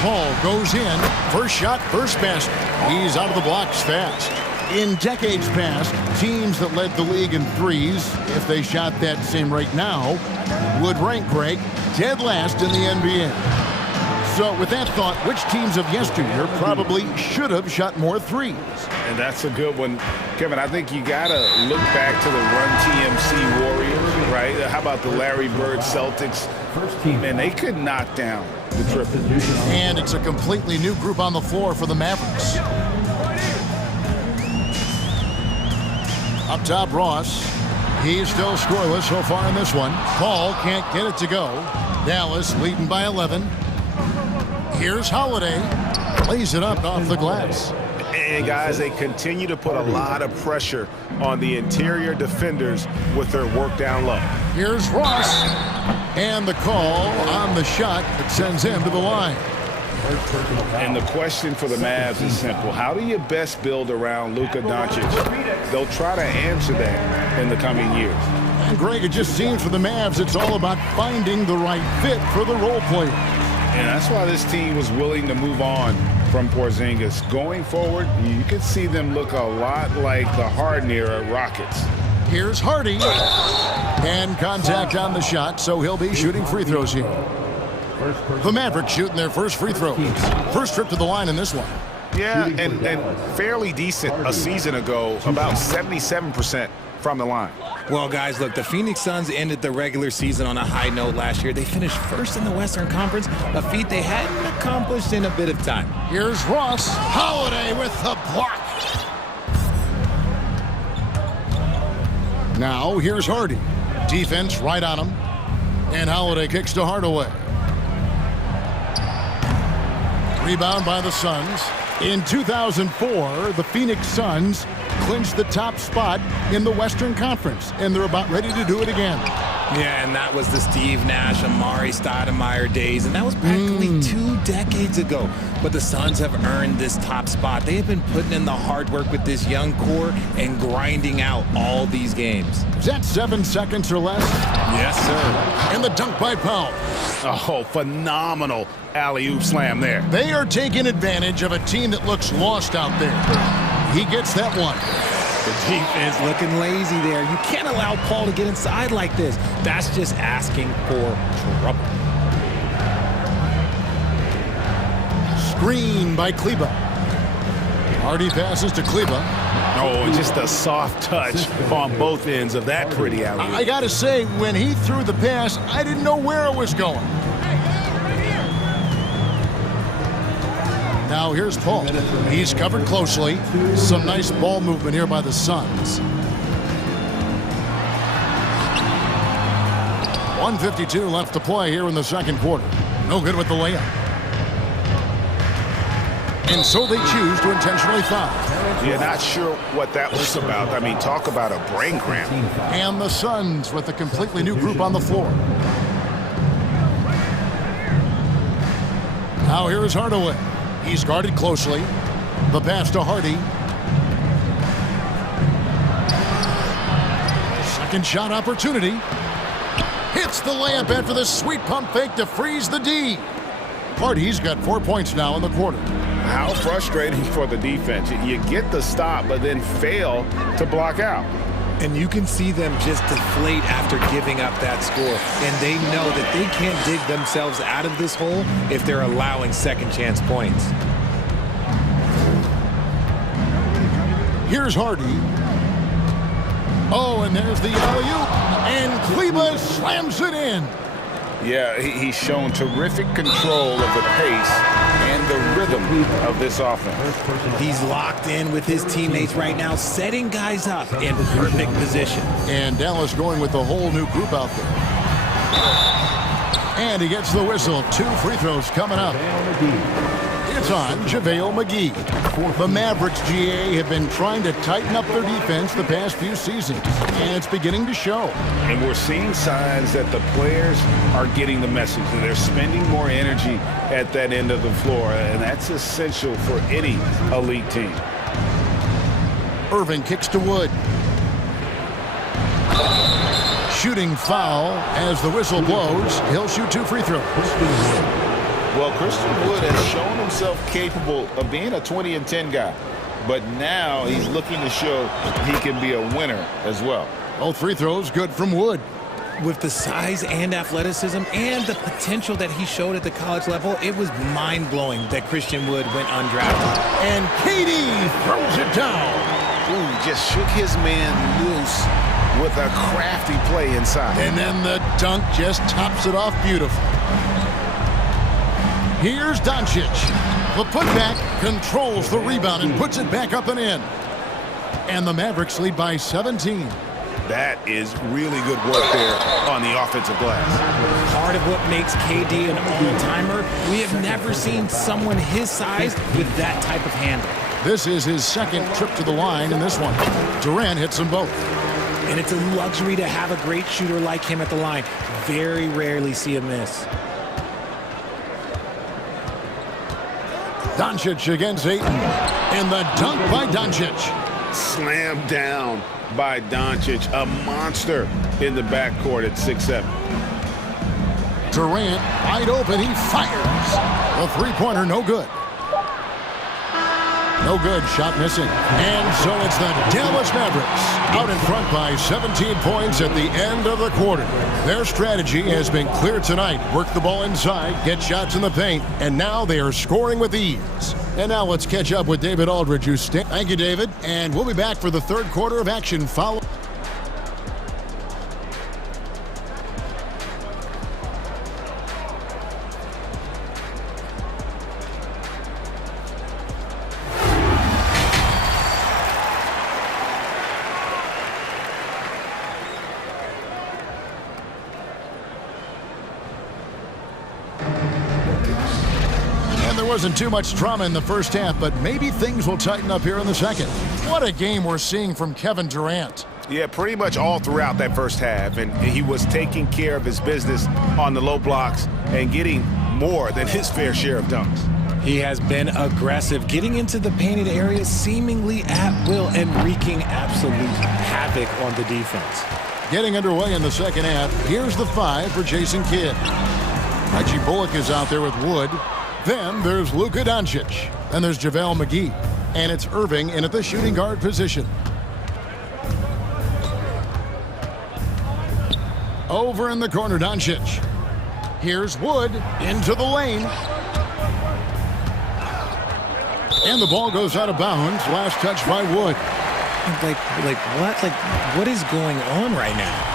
Paul goes in. First shot, first basket. He's out of the blocks fast. In decades past, teams that led the league in threes, if they shot that same rate now, would rank, Greg, dead last in the NBA. So with that thought, which teams of yesteryear probably should have shot more threes? And that's a good one. Kevin, I think you got to look back to the Run TMC Warriors, right? How about the Larry Bird Celtics? Man, they could knock down the triple. And it's a completely new group on the floor for the Mavericks. Up top, Ross. He's still scoreless so far in this one. Paul can't get it to go. Dallas leading by 11. Here's Holiday. Lays it up off the glass. And guys, they continue to put a lot of pressure on the interior defenders with their work down low. Here's Ross. And the call on the shot that sends him to the line. And the question for the Mavs is simple. How do you best build around Luka Doncic? They'll try to answer that in the coming years. And Greg, it just seems for the Mavs it's all about finding the right fit for the role player. And that's why this team was willing to move on from Porzingis. Going forward, you could see them look a lot like the Harden era Rockets. Here's Hardy. And contact on the shot, so he'll be shooting free throws here. The Mavericks shooting their first free throws. First trip to the line in this one. Yeah, and fairly decent a season ago, about 77% from the line. Well, guys, look, the Phoenix Suns ended the regular season on a high note last year. They finished first in the Western Conference, a feat they hadn't accomplished in a bit of time. Here's Ross. Holiday with the block. Now, here's Hardy. Defense right on him. And Holiday kicks to Hardaway. Rebound by the Suns. In 2004, the Phoenix Suns clinched the top spot in the Western Conference, and they're about ready to do it again. Yeah, and that was the Steve Nash, Amari Stoudemire days, and that was practically 2 decades ago. But the Suns have earned this top spot. They have been putting in the hard work with this young core and grinding out all these games. Is that 7 seconds or less? Yes, sir. And the dunk by Powell. Oh, phenomenal alley-oop slam there. They are taking advantage of a team that looks lost out there. He gets that one. The defense looking lazy there. You can't allow Paul to get inside like this. That's just asking for trouble. Screen by Kleba. Hardy passes to Kleba. Oh, just a soft touch on both ends of that pretty alley. I gotta say, when he threw the pass, I didn't know where it was going. Now here's Paul. He's covered closely. Some nice ball movement here by the Suns. 1:52 left to play here in the second quarter. No good with the layup. And so they choose to intentionally foul. You're not sure what that was about. I mean, talk about a brain cramp. And the Suns with a completely new group on the floor. Now here is Hardaway. He's guarded closely. The pass to Hardy. Second shot opportunity. Hits the layup after the sweet pump fake to freeze the D. Hardy's got 4 points now in the quarter. How frustrating for the defense. You get the stop, but then fail to block out. And you can see them just deflate after giving up that score. And they know that they can't dig themselves out of this hole if they're allowing second chance points. Here's Hardy. Oh, and there's the alley-oop. And Kleba slams it in. Yeah, he's shown terrific control of the pace and the rhythm of this offense. He's locked in with his teammates right now, setting guys up in perfect position. And Dallas going with a whole new group out there. And he gets the whistle. 2 free throws coming up. It's on JaVale McGee. The Mavericks, GA, have been trying to tighten up their defense the past few seasons, and it's beginning to show. And we're seeing signs that the players are getting the message, and they're spending more energy at that end of the floor, and that's essential for any elite team. Irving kicks to Wood. Shooting foul as the whistle blows. He'll shoot 2 free throws. Well, Christian Wood has shown himself capable of being a 20-10 guy, but now he's looking to show he can be a winner as well. Both free throws good from Wood. With the size and athleticism and the potential that he showed at the college level, it was mind-blowing that Christian Wood went undrafted. And KD throws it down. Ooh, just shook his man loose with a crafty play inside. And then the dunk just tops it off beautifully. Here's Doncic. The putback controls the rebound and puts it back up and in. And the Mavericks lead by 17. That is really good work there on the offensive glass. Part of what makes KD an all-timer, we have never seen someone his size with that type of handle. This is his second trip to the line in this one. Durant hits them both. And it's a luxury to have a great shooter like him at the line. Very rarely see a miss. Doncic against Ayton. And the dunk by Doncic. Slammed down by Doncic. A monster in the backcourt at 6'7". Durant wide open. He fires. The three-pointer no good. No good. Shot missing. And so it's the Dallas Mavericks out in front by 17 points at the end of the quarter. Their strategy has been clear tonight. Work the ball inside, get shots in the paint, and now they are scoring with ease. And now let's catch up with David Aldridge. Thank you, David. And we'll be back for the third quarter of action. Wasn't too much drama in the first half, but maybe things will tighten up here in the second. What a game we're seeing from Kevin Durant. Yeah, pretty much all throughout that first half, and he was taking care of his business on the low blocks and getting more than his fair share of dunks. He has been aggressive, getting into the painted areas seemingly at will and wreaking absolute havoc on the defense. Getting underway in the second half, here's the 5 for Jason Kidd. Reggie Bullock is out there with Wood. Then there's Luka Doncic. Then there's JaVale McGee. And it's Irving in at the shooting guard position. Over in the corner, Doncic. Here's Wood into the lane. And the ball goes out of bounds. Last touch by Wood. What is going on right now?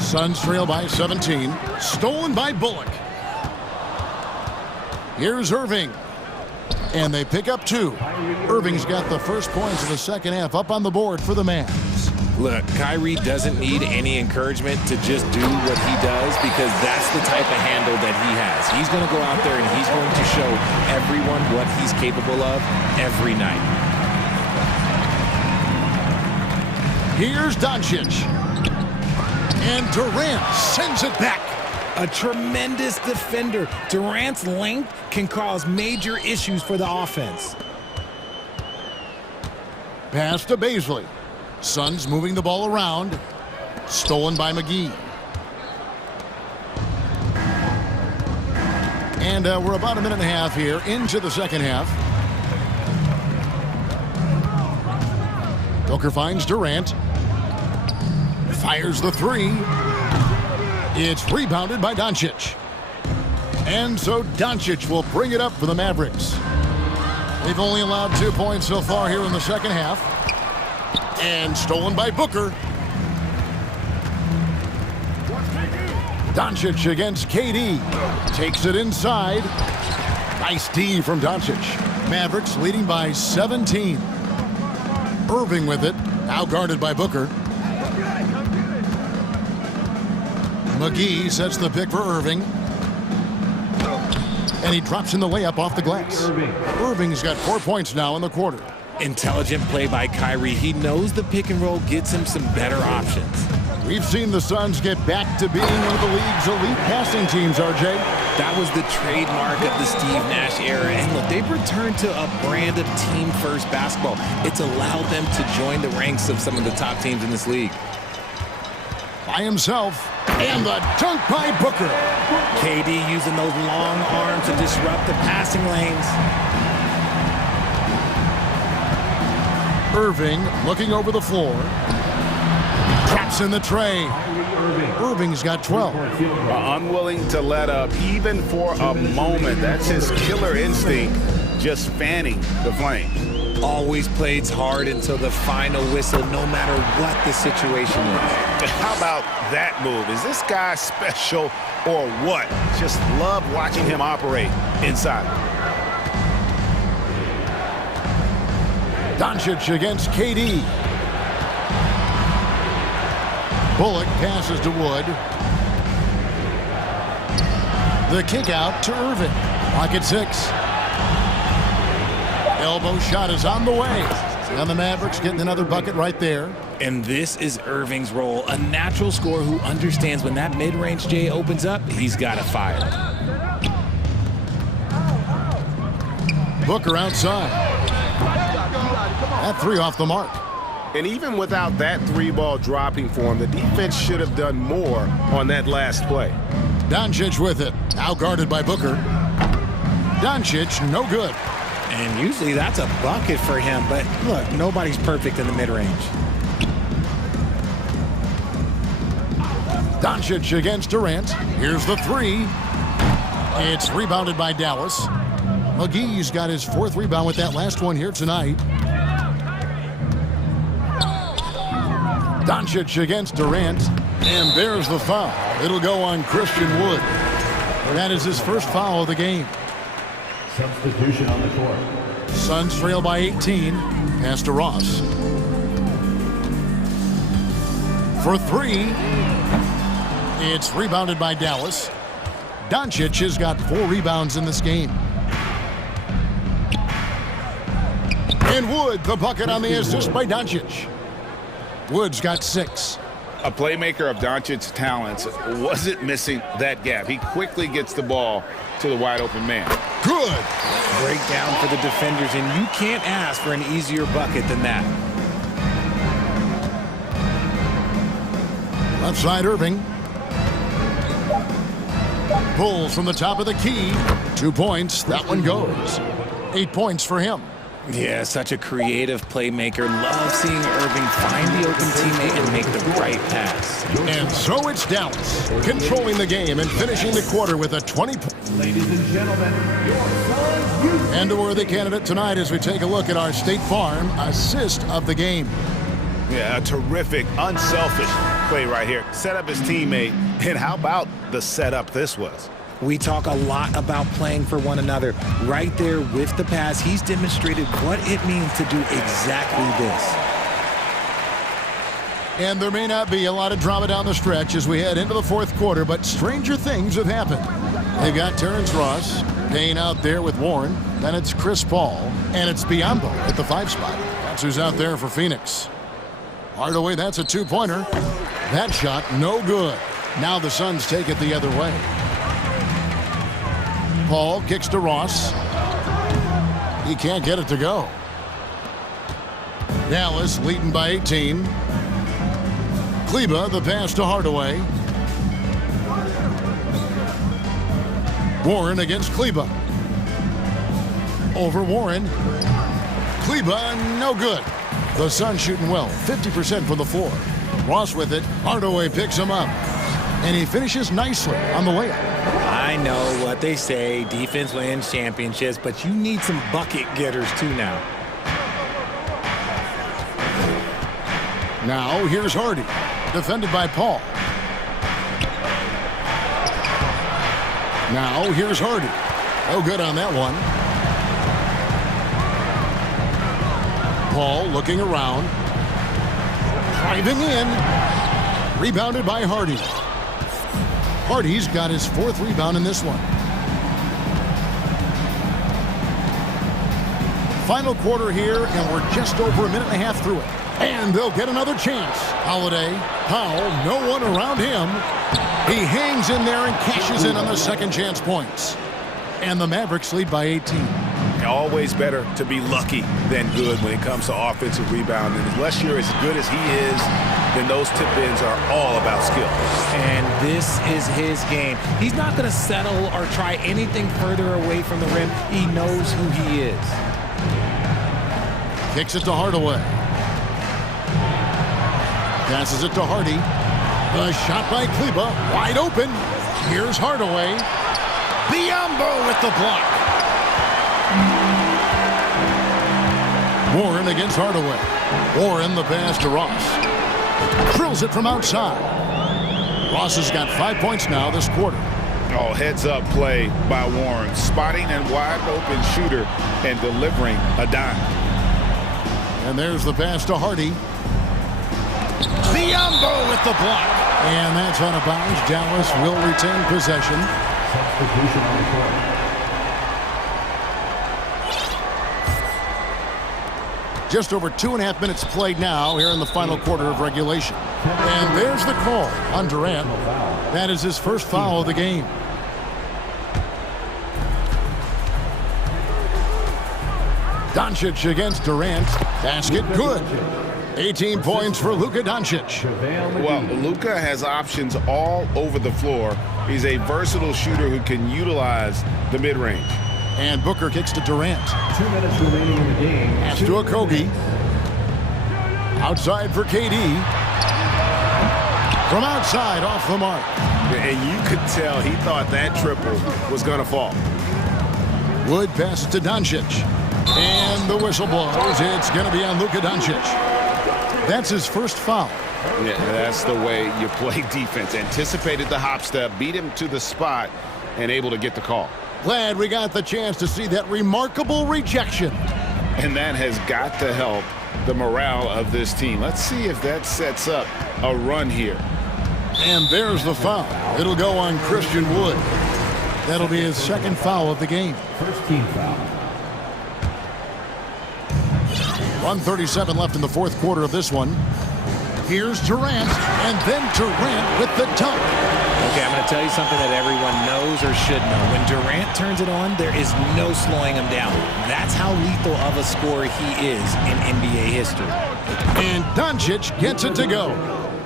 Suns trail by 17. Stolen by Bullock. Here's Irving. And they pick up 2. Irving's got the first points of the second half up on the board for the Mavs. Look, Kyrie doesn't need any encouragement to just do what he does because that's the type of handle that he has. He's going to go out there and he's going to show everyone what he's capable of every night. Here's Doncic. And Durant sends it back. A tremendous defender. Durant's length can cause major issues for the offense. Pass to Baisley. Suns moving the ball around. Stolen by McGee. And we're about a minute and a half here into the second half. Booker finds Durant. Fires the three. It's rebounded by Doncic. And so Doncic will bring it up for the Mavericks. They've only allowed 2 points so far here in the second half. And stolen by Booker. Doncic against KD. Takes it inside. Nice D from Doncic. Mavericks leading by 17. Irving with it. Now guarded by Booker. McGee sets the pick for Irving. And he drops in the layup off the glass. Irving's got 4 points now in the quarter. Intelligent play by Kyrie. He knows the pick and roll gets him some better options. We've seen the Suns get back to being one of the league's elite passing teams, RJ. That was the trademark of the Steve Nash era. And look, they've returned to a brand of team-first basketball. It's allowed them to join the ranks of some of the top teams in this league. By himself. And the dunk by Booker. KD using those long arms to disrupt the passing lanes. Irving looking over the floor. Drops in the tray. Irving's got 12. Unwilling to let up even for a moment. That's his killer instinct, just fanning the flame. Always plays hard until the final whistle, no matter what the situation is. How about that move? Is this guy special or what? Just love watching him operate inside. Doncic against KD. Bullock passes to Wood. The kick out to Irving. Clock at 6. Elbow shot is on the way. And the Mavericks getting another bucket right there. And this is Irving's role. A natural scorer who understands when that mid-range J opens up, he's got to fire. Booker outside. That three off the mark. And even without that three ball dropping for him, the defense should have done more on that last play. Doncic with it. Now guarded by Booker. Doncic, no good. And usually that's a bucket for him, but look, nobody's perfect in the mid-range. Doncic against Durant. Here's the three. It's rebounded by Dallas. McGee's got his 4th rebound with that last one here tonight. Doncic against Durant. And there's the foul. It'll go on Christian Wood. That is his first foul of the game. Substitution on the court. Suns trail by 18. Pass to Ross. For 3. It's rebounded by Dallas. Doncic has got 4 rebounds in this game. And Wood, the bucket on the assist by Doncic. Wood's got 6. A playmaker of Doncic's talents wasn't missing that gap. He quickly gets the ball to the wide open man. Good. Breakdown for the defenders, and you can't ask for an easier bucket than that. Left side Irving. Pulls from the top of the key. 2 points. That one goes. 8 points for him. Yeah, such a creative playmaker. Love seeing Irving find the open teammate and make the right pass. And so it's Dallas controlling the game and finishing the quarter with a 20. Ladies and gentlemen, your Suns. And a worthy candidate tonight as we take a look at our State Farm assist of the game. Yeah, a terrific, unselfish play right here. Set up his teammate, and how about the setup this was? We talk a lot about playing for one another. Right there with the pass, he's demonstrated what it means to do exactly this. And there may not be a lot of drama down the stretch as we head into the 4th quarter, but stranger things have happened. They've got Terrence Ross paying out there with Warren. Then it's Chris Paul, and it's Biyombo at the 5 spot. That's who's out there for Phoenix. Hardaway, that's a two-pointer. That shot, no good. Now the Suns take it the other way. Paul kicks to Ross. He can't get it to go. Dallas leading by 18. Kleba, the pass to Hardaway. Warren against Kleba. Over Warren. Kleba, no good. The Suns shooting well, 50% from the floor. Ross with it. Hardaway picks him up. And he finishes nicely on the layup. I know what they say, defense wins championships, but you need some bucket getters too now. Now here's Hardy, defended by Paul. Now here's Hardy. No good on that one. Paul looking around. Driving in. Rebounded by Hardy. Hardy's got his 4th rebound in this one. Final quarter here, and we're just over a minute and a half through it. And they'll get another chance. Holiday, Powell, no one around him. He hangs in there and cashes in on the second chance points. And the Mavericks lead by 18. Always better to be lucky than good when it comes to offensive rebounding. Unless you're as good as he is, then those tip-ins are all about skill. And this is his game. He's not going to settle or try anything further away from the rim. He knows who he is. Kicks it to Hardaway. Passes it to Hardy. The shot by Kleba, wide open. Here's Hardaway. Biombo with the block. Warren against Hardaway. Warren the pass to Ross. Drills it from outside. Ross has got 5 points now this quarter. Oh, heads-up play by Warren. Spotting a wide-open shooter and delivering a dime. And there's the pass to Hardy. Biombo with the block. And that's out of bounds. Dallas will retain possession. Substitution on the court. Just over 2.5 minutes played now here in the final quarter of regulation. And there's the call on Durant. That is his first foul of the game. Doncic against Durant. Basket good. 18 points for Luka Doncic. Well, Luka has options all over the floor. He's a versatile shooter who can utilize the mid-range. And Booker kicks to Durant. 2 minutes remaining in the game. Pass to Okogie. Outside for KD. From outside, off the mark. And you could tell he thought that triple was going to fall. Wood passes to Doncic. And the whistle blows. It's going to be on Luka Doncic. That's his first foul. Yeah, that's the way you play defense. Anticipated the hop step, beat him to the spot, and able to get the call. Glad we got the chance to see that remarkable rejection. And that has got to help the morale of this team. Let's see if that sets up a run here. And there's the foul. It'll go on Christian Wood. That'll be his second foul of the game. First team foul. 1:37 left in the fourth quarter of this one. Here's Durant, and then Durant with the dunk. Okay, I'm going to tell you something that everyone knows or should know. When Durant turns it on, there is no slowing him down. That's how lethal of a scorer he is in NBA history. And Doncic gets it to go.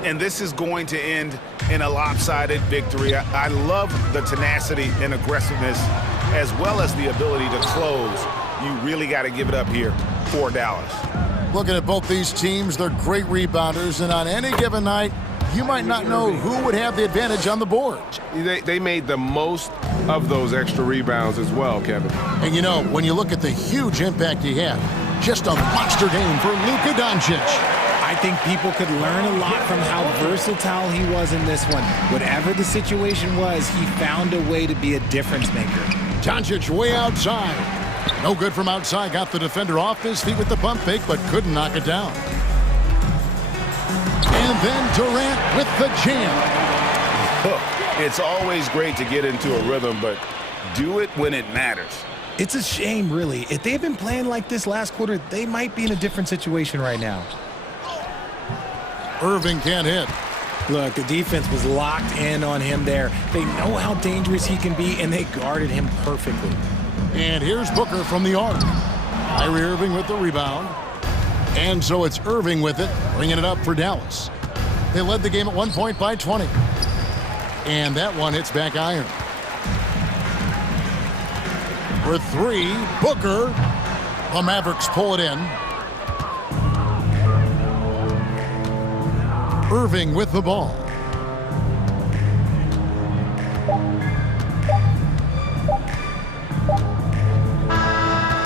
And this is going to end in a lopsided victory. I love the tenacity and aggressiveness as well as the ability to close. You really got to give it up here for Dallas. Looking at both these teams, they're great rebounders, and on any given night, you might not know who would have the advantage on the board. They made the most of those extra rebounds as well, Kevin. And you know, when you look at the huge impact he had, just a monster game for Luka Doncic. I think people could learn a lot from how versatile he was in this one. Whatever the situation was, he found a way to be a difference maker. Doncic way outside. No good from outside. Got the defender off his feet with the pump fake, but couldn't knock it down. And then Durant with the jam. It's always great to get into a rhythm, but do it when it matters. It's a shame, really. If they've been playing like this last quarter, they might be in a different situation right now. Irving can't hit. Look, the defense was locked in on him there. They know how dangerous he can be, and they guarded him perfectly. And here's Booker from the arc. Kyrie Irving with the rebound. And so it's Irving with it, bringing it up for Dallas. They led the game at 1 point by 20. And that one hits back iron. For three, Booker. The Mavericks pull it in. Irving with the ball.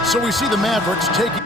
So we see the Mavericks taking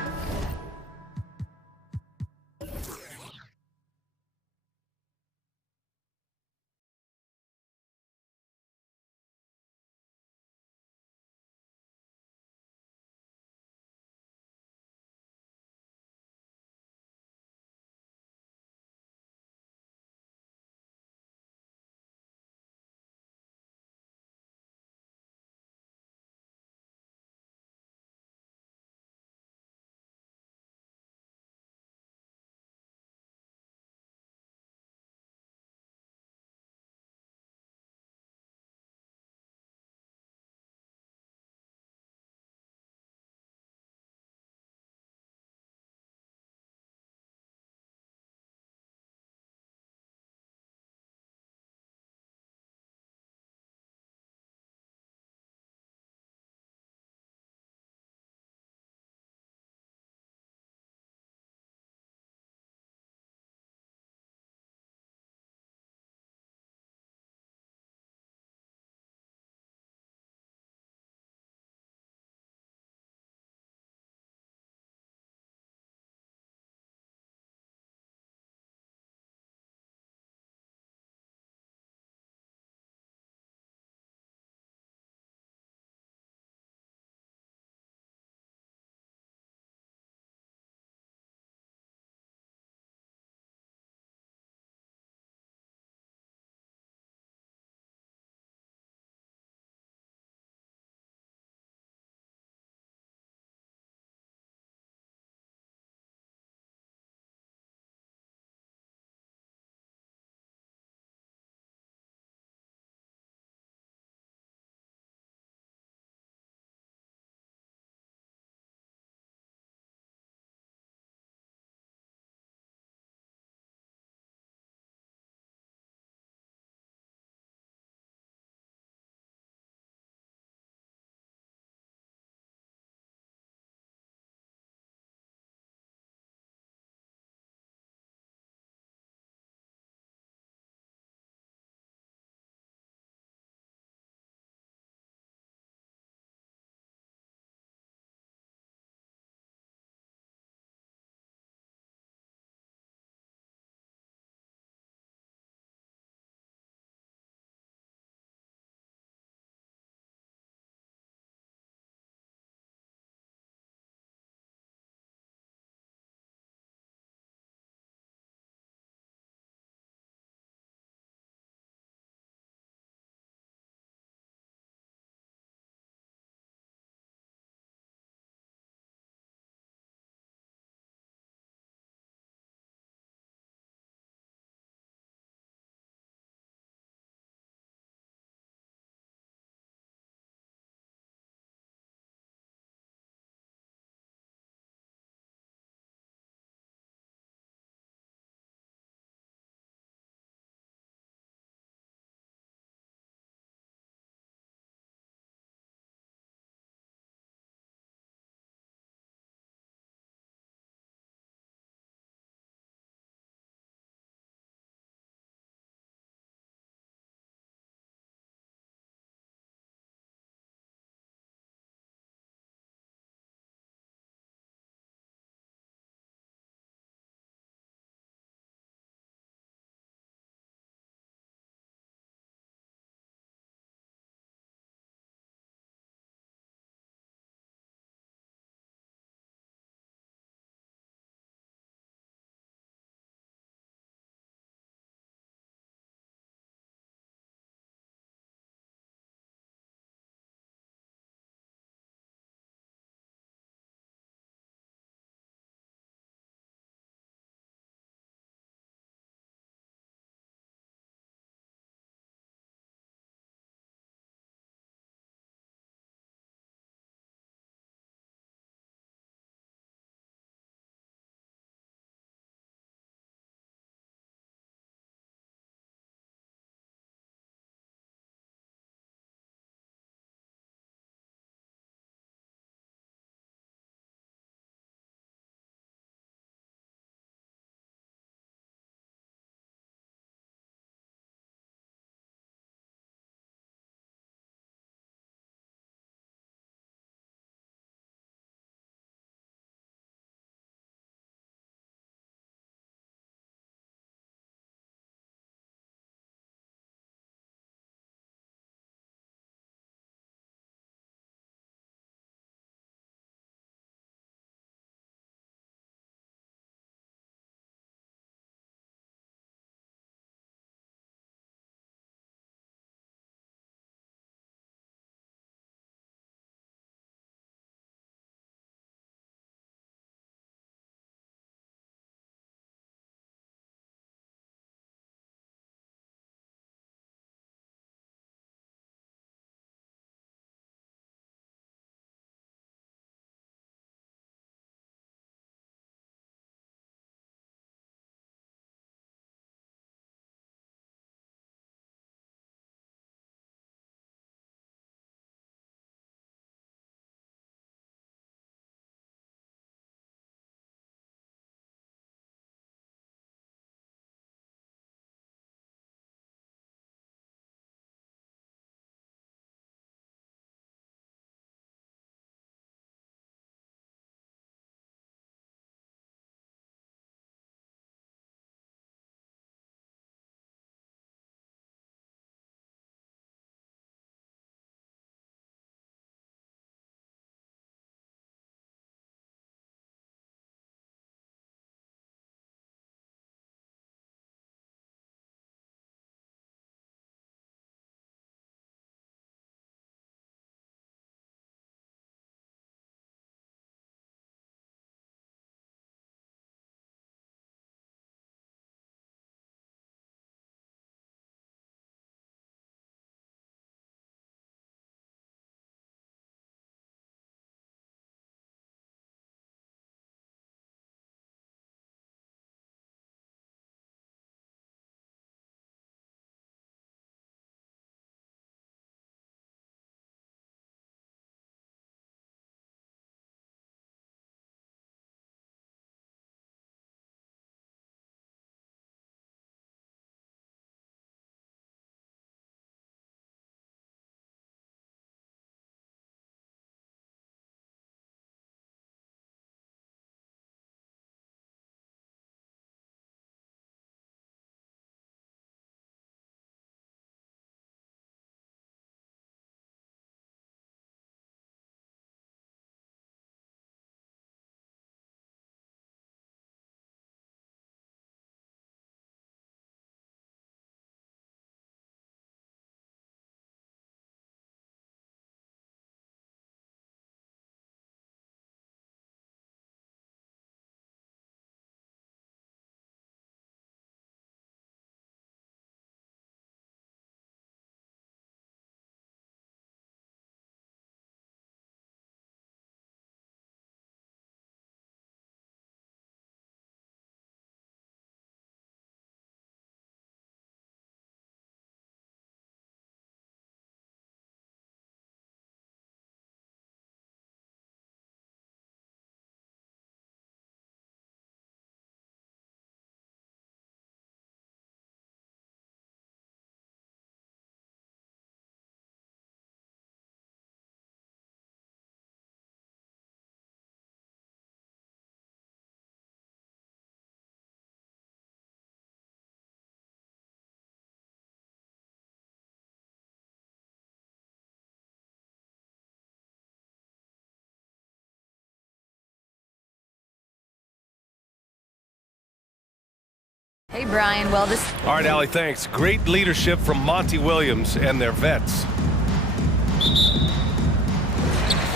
Hey, Brian. Well, this... All right, Allie, thanks. Great leadership from Monty Williams and their vets.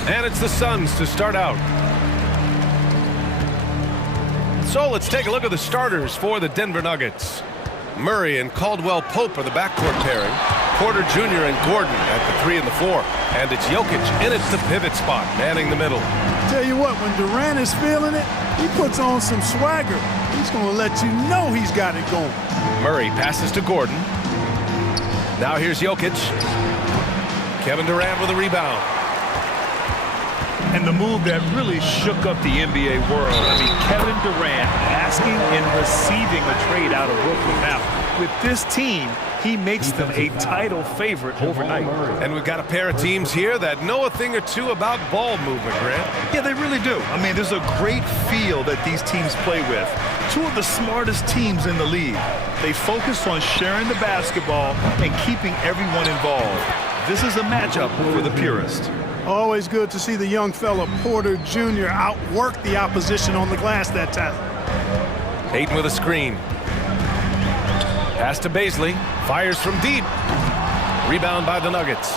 And it's the Suns to start out. So let's take a look at the starters for the Denver Nuggets. Murray and Caldwell Pope are the backcourt pairing. Porter Jr. and Gordon at the 3 and the 4. And it's Jokic in at the pivot spot, manning the middle. Tell you what, when Durant is feeling it, he puts on some swagger. He's going to let you know he's got it going. Murray passes to Gordon. Now here's Jokic. Kevin Durant with a rebound. And the move that really shook up the NBA world. I mean, Kevin Durant asking and receiving a trade out of Brooklyn. Now, with this team, he makes them a title favorite overnight. And we've got a pair of teams here that know a thing or two about ball movement, Grant. Yeah, they really do. I mean, there's a great feel that these teams play with. Two of the smartest teams in the league. They focus on sharing the basketball and keeping everyone involved. This is a matchup for the purist. Always good to see the young fella Porter Jr. outwork the opposition on the glass that time. Ayton with a screen. Pass to Baisley. Fires from deep. Rebound by the Nuggets.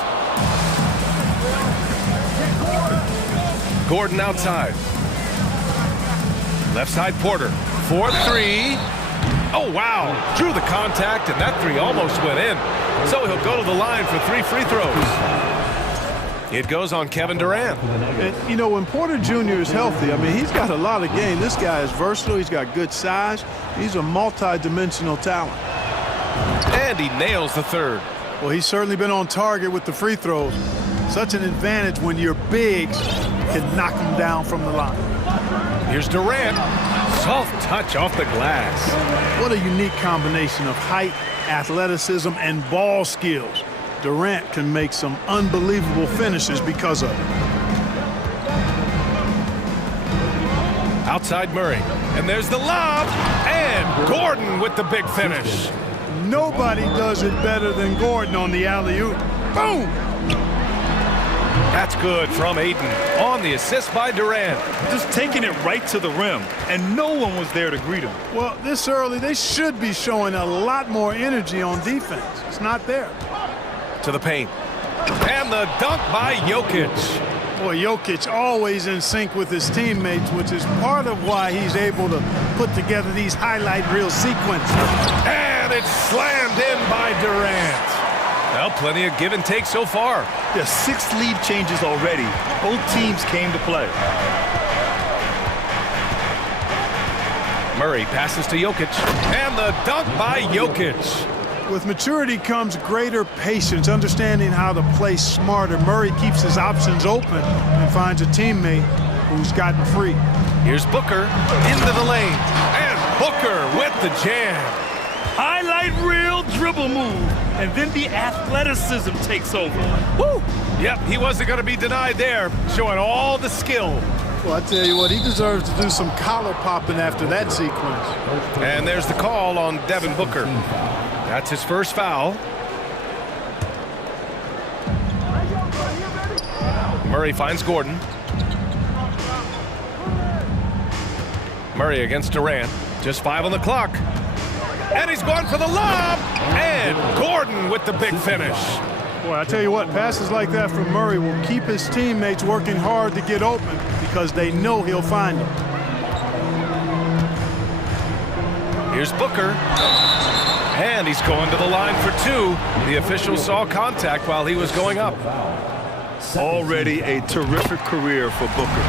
Gordon outside. Left side Porter. 4-3. Oh, wow. Drew the contact, and that three almost went in. So he'll go to the line for 3 free throws. It goes on Kevin Durant. And, you know, when Porter Jr. is healthy, I mean, he's got a lot of game. This guy is versatile. He's got good size. He's a multi-dimensional talent. And he nails the third. Well, he's certainly been on target with the free throws. Such an advantage when your bigs can knock them down from the line. Here's Durant. Soft touch off the glass. What a unique combination of height, athleticism, and ball skills. Durant can make some unbelievable finishes because of it. Outside Murray. And there's the lob. And Gordon with the big finish. Nobody does it better than Gordon on the alley-oop. Boom! That's good from Ayton on the assist by Durant. Just taking it right to the rim, and no one was there to greet him. Well, this early, they should be showing a lot more energy on defense. It's not there. To the paint. And the dunk by Jokic. Boy, Jokic always in sync with his teammates, which is part of why he's able to put together these highlight reel sequences. And it's slammed in by Durant. Well, plenty of give and take so far. There's 6 lead changes already. Both teams came to play. Murray passes to Jokic. And the dunk by Jokic. With maturity comes greater patience, understanding how to play smarter. Murray keeps his options open and finds a teammate who's gotten free. Here's Booker into the lane. And Booker with the jam. Highlight reel dribble move. And then the athleticism takes over. Woo! Yep, he wasn't going to be denied there, showing all the skill. Well, I tell you what, he deserves to do some collar popping after that sequence. And there's the call on Devin Booker. That's his first foul. Murray finds Gordon. Murray against Durant. Just 5 on the clock. And he's going for the lob. And Gordon with the big finish. Boy, I tell you what, passes like that from Murray will keep his teammates working hard to get open because they know he'll find them. Here's Booker. And he's going to the line for 2. The official saw contact while he was going up. Already a terrific career for Booker.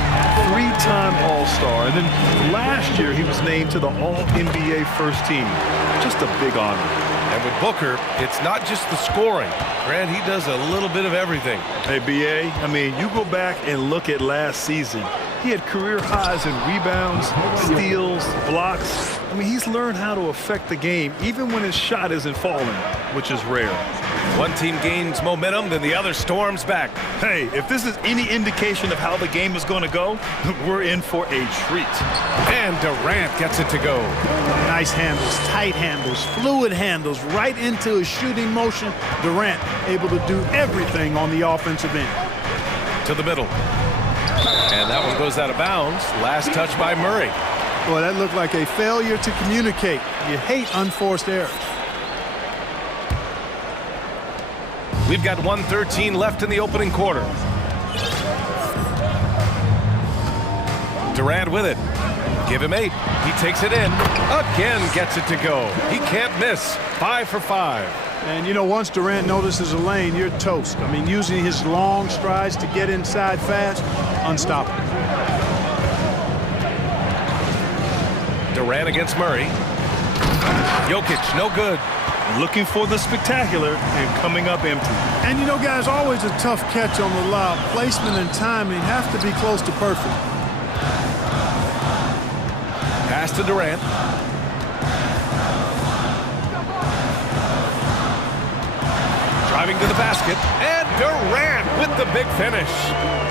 3-time All-Star, and then last year he was named to the All-NBA first team. Just a big honor. And with Booker, it's not just the scoring. Grant, he does a little bit of everything. Hey, B.A., I mean, you go back and look at last season. He had career highs in rebounds, steals, blocks. I mean, he's learned how to affect the game, even when his shot isn't falling, which is rare. One team gains momentum, then the other storms back. Hey, if this is any indication of how the game is going to go, we're in for a treat. And Durant gets it to go. Nice handles, tight handles, fluid handles, right into his shooting motion. Durant able to do everything on the offensive end. To the middle. And that one goes out of bounds. Last touch by Murray. Boy, that looked like a failure to communicate. You hate unforced errors. We've got 1:13 left in the opening quarter. Durant with it. Give him 8. He takes it in. Again gets it to go. He can't miss. 5 for 5. And, you know, once Durant notices a lane, you're toast. I mean, using his long strides to get inside fast, unstoppable. Durant against Murray. Jokic, no good. Looking for the spectacular and coming up empty. And, you know, guys, always a tough catch on the lob. Placement and timing have to be close to perfect. Pass to Durant. Driving to the basket. And Durant with the big finish.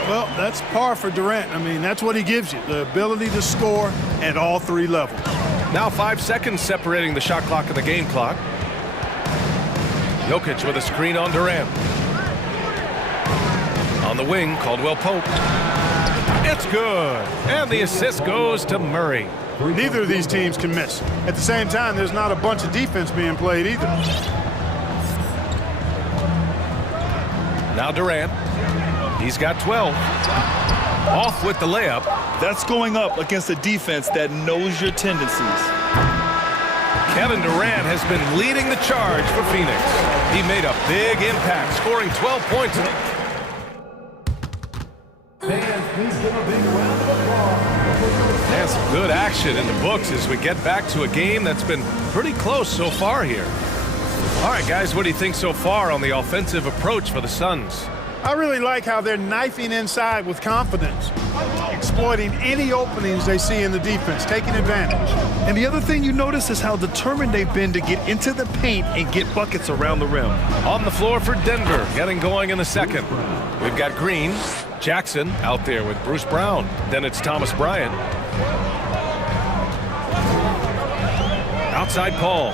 Well, that's par for Durant. I mean, that's what he gives you, the ability to score at all 3 levels. Now 5 seconds separating the shot clock and the game clock. Jokic with a screen on Durant. On the wing, Caldwell Pope. It's good. And the assist goes to Murray. Neither of these teams can miss. At the same time, there's not a bunch of defense being played either. Now Durant. He's got 12. Off with the layup. That's going up against a defense that knows your tendencies. Kevin Durant has been leading the charge for Phoenix. He made a big impact, scoring 12 points. Fans, please give a big round of applause. And some good action in the books as we get back to a game that's been pretty close so far here. All right, guys, what do you think so far on the offensive approach for the Suns? I really like how they're knifing inside with confidence, exploiting any openings they see in the defense, taking advantage. And the other thing you notice is how determined they've been to get into the paint and get buckets around the rim. On the floor for Denver, getting going in the second. We've got Green, Jackson out there with Bruce Brown. Then it's Thomas Bryant. Outside Paul.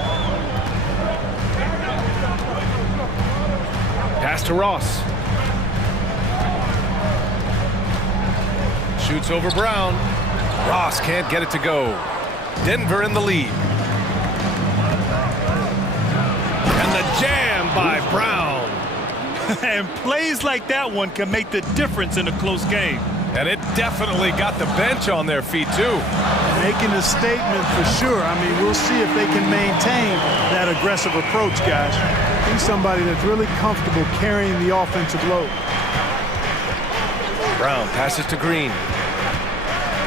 Pass to Ross. Shoots over Brown. Ross can't get it to go. Denver in the lead. And the jam by Brown. And plays like that one can make the difference in a close game. And it definitely got the bench on their feet, too. Making a statement for sure. I mean, we'll see if they can maintain that aggressive approach, guys. He's somebody that's really comfortable carrying the offensive load. Brown passes to Green.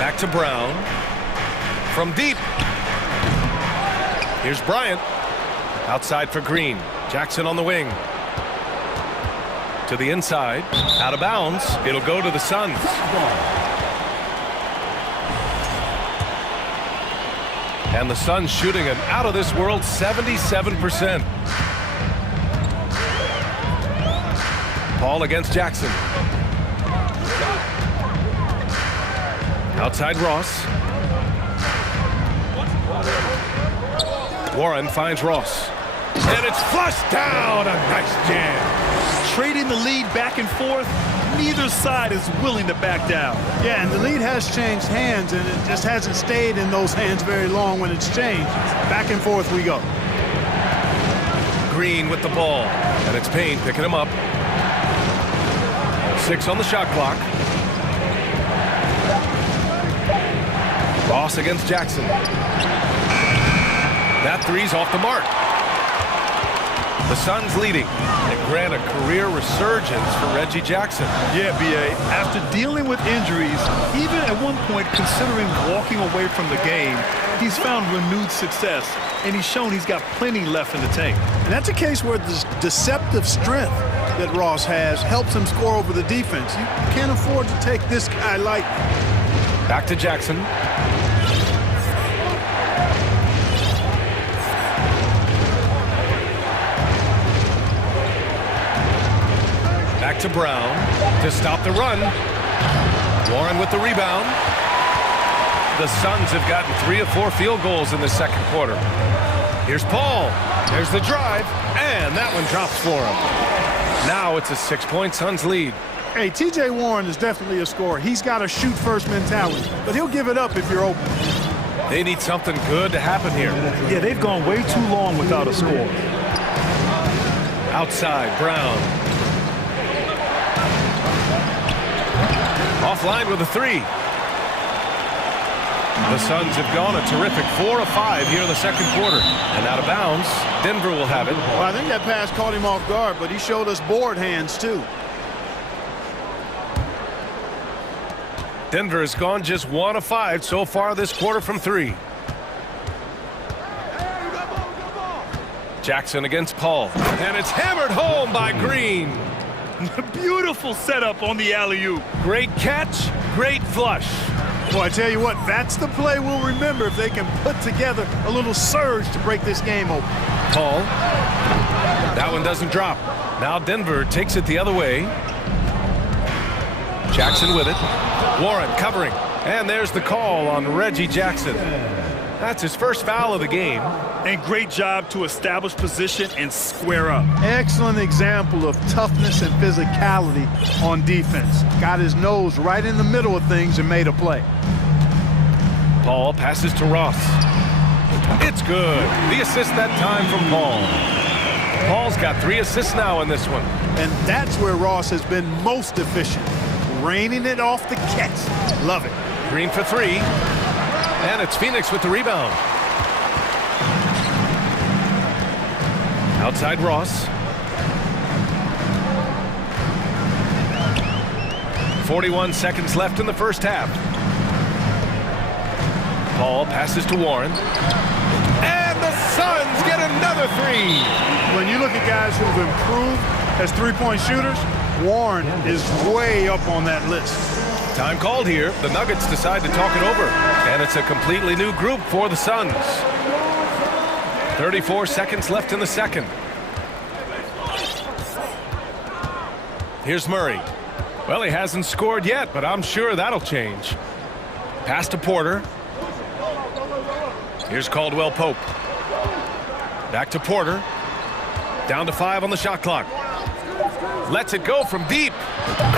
Back to Brown. From deep. Here's Bryant. Outside for Green. Jackson on the wing. To the inside. Out of bounds. It'll go to the Suns. And the Suns shooting an out-of-this-world 77%. Paul against Jackson. Outside Ross. Warren finds Ross. And it's flushed down. A nice jam. Trading the lead back and forth. Neither side is willing to back down. Yeah, and the lead has changed hands, and it just hasn't stayed in those hands very long when it's changed. Back and forth we go. Green with the ball. And it's Payne picking him up. 6 on the shot clock. Ross against Jackson. That three's off the mark. The Suns leading. They grant a career resurgence for Reggie Jackson. Yeah, B.A. After dealing with injuries, even at one point considering walking away from the game, he's found renewed success, and he's shown he's got plenty left in the tank. And that's a case where the deceptive strength that Ross has helps him score over the defense. You can't afford to take this guy lightly. Back to Jackson. Back to Brown to stop the run. Warren with the rebound. The Suns have gotten 3 of 4 field goals in the second quarter. Here's Paul. There's the drive, and that one drops for him. Now it's a 6-point Suns lead. Hey, T.J. Warren is definitely a scorer. He's got a shoot-first mentality, but he'll give it up if you're open. They need something good to happen here. Yeah, they've gone way too long without a score. Outside, Brown. Offline with a three. The Suns have gone a terrific 4 of 5 here in the second quarter. And out of bounds, Denver will have it. Well, I think that pass caught him off guard, but he showed us board hands too. Denver has gone just 1 of 5 so far this quarter from 3. Jackson against Paul. And it's hammered home by Green. Beautiful setup on the alley-oop. Great catch, great flush. Well, I tell you what, that's the play we'll remember if they can put together a little surge to break this game open. Paul. That one doesn't drop. Now Denver takes it the other way. Jackson with it. Warren covering. And there's the call on Reggie Jackson. That's his first foul of the game. And great job to establish position and square up. Excellent example of toughness and physicality on defense. Got his nose right in the middle of things and made a play. Paul passes to Ross. It's good. The assist that time from Paul. Paul's got 3 assists now in this one. And that's where Ross has been most efficient. Raining it off the catch. Love it. Green for 3. And it's Phoenix with the rebound. Outside Ross. 41 seconds left in the first half. Paul passes to Warren. And the Suns get another 3. When you look at guys who've improved as three-point shooters, Warren is way up on that list. Time called here. The Nuggets decide to talk it over. And it's a completely new group for the Suns. 34 seconds left in the second. Here's Murray. Well, he hasn't scored yet, but I'm sure that'll change. Pass to Porter. Here's Caldwell Pope. Back to Porter. Down to 5 on the shot clock. Lets it go from deep.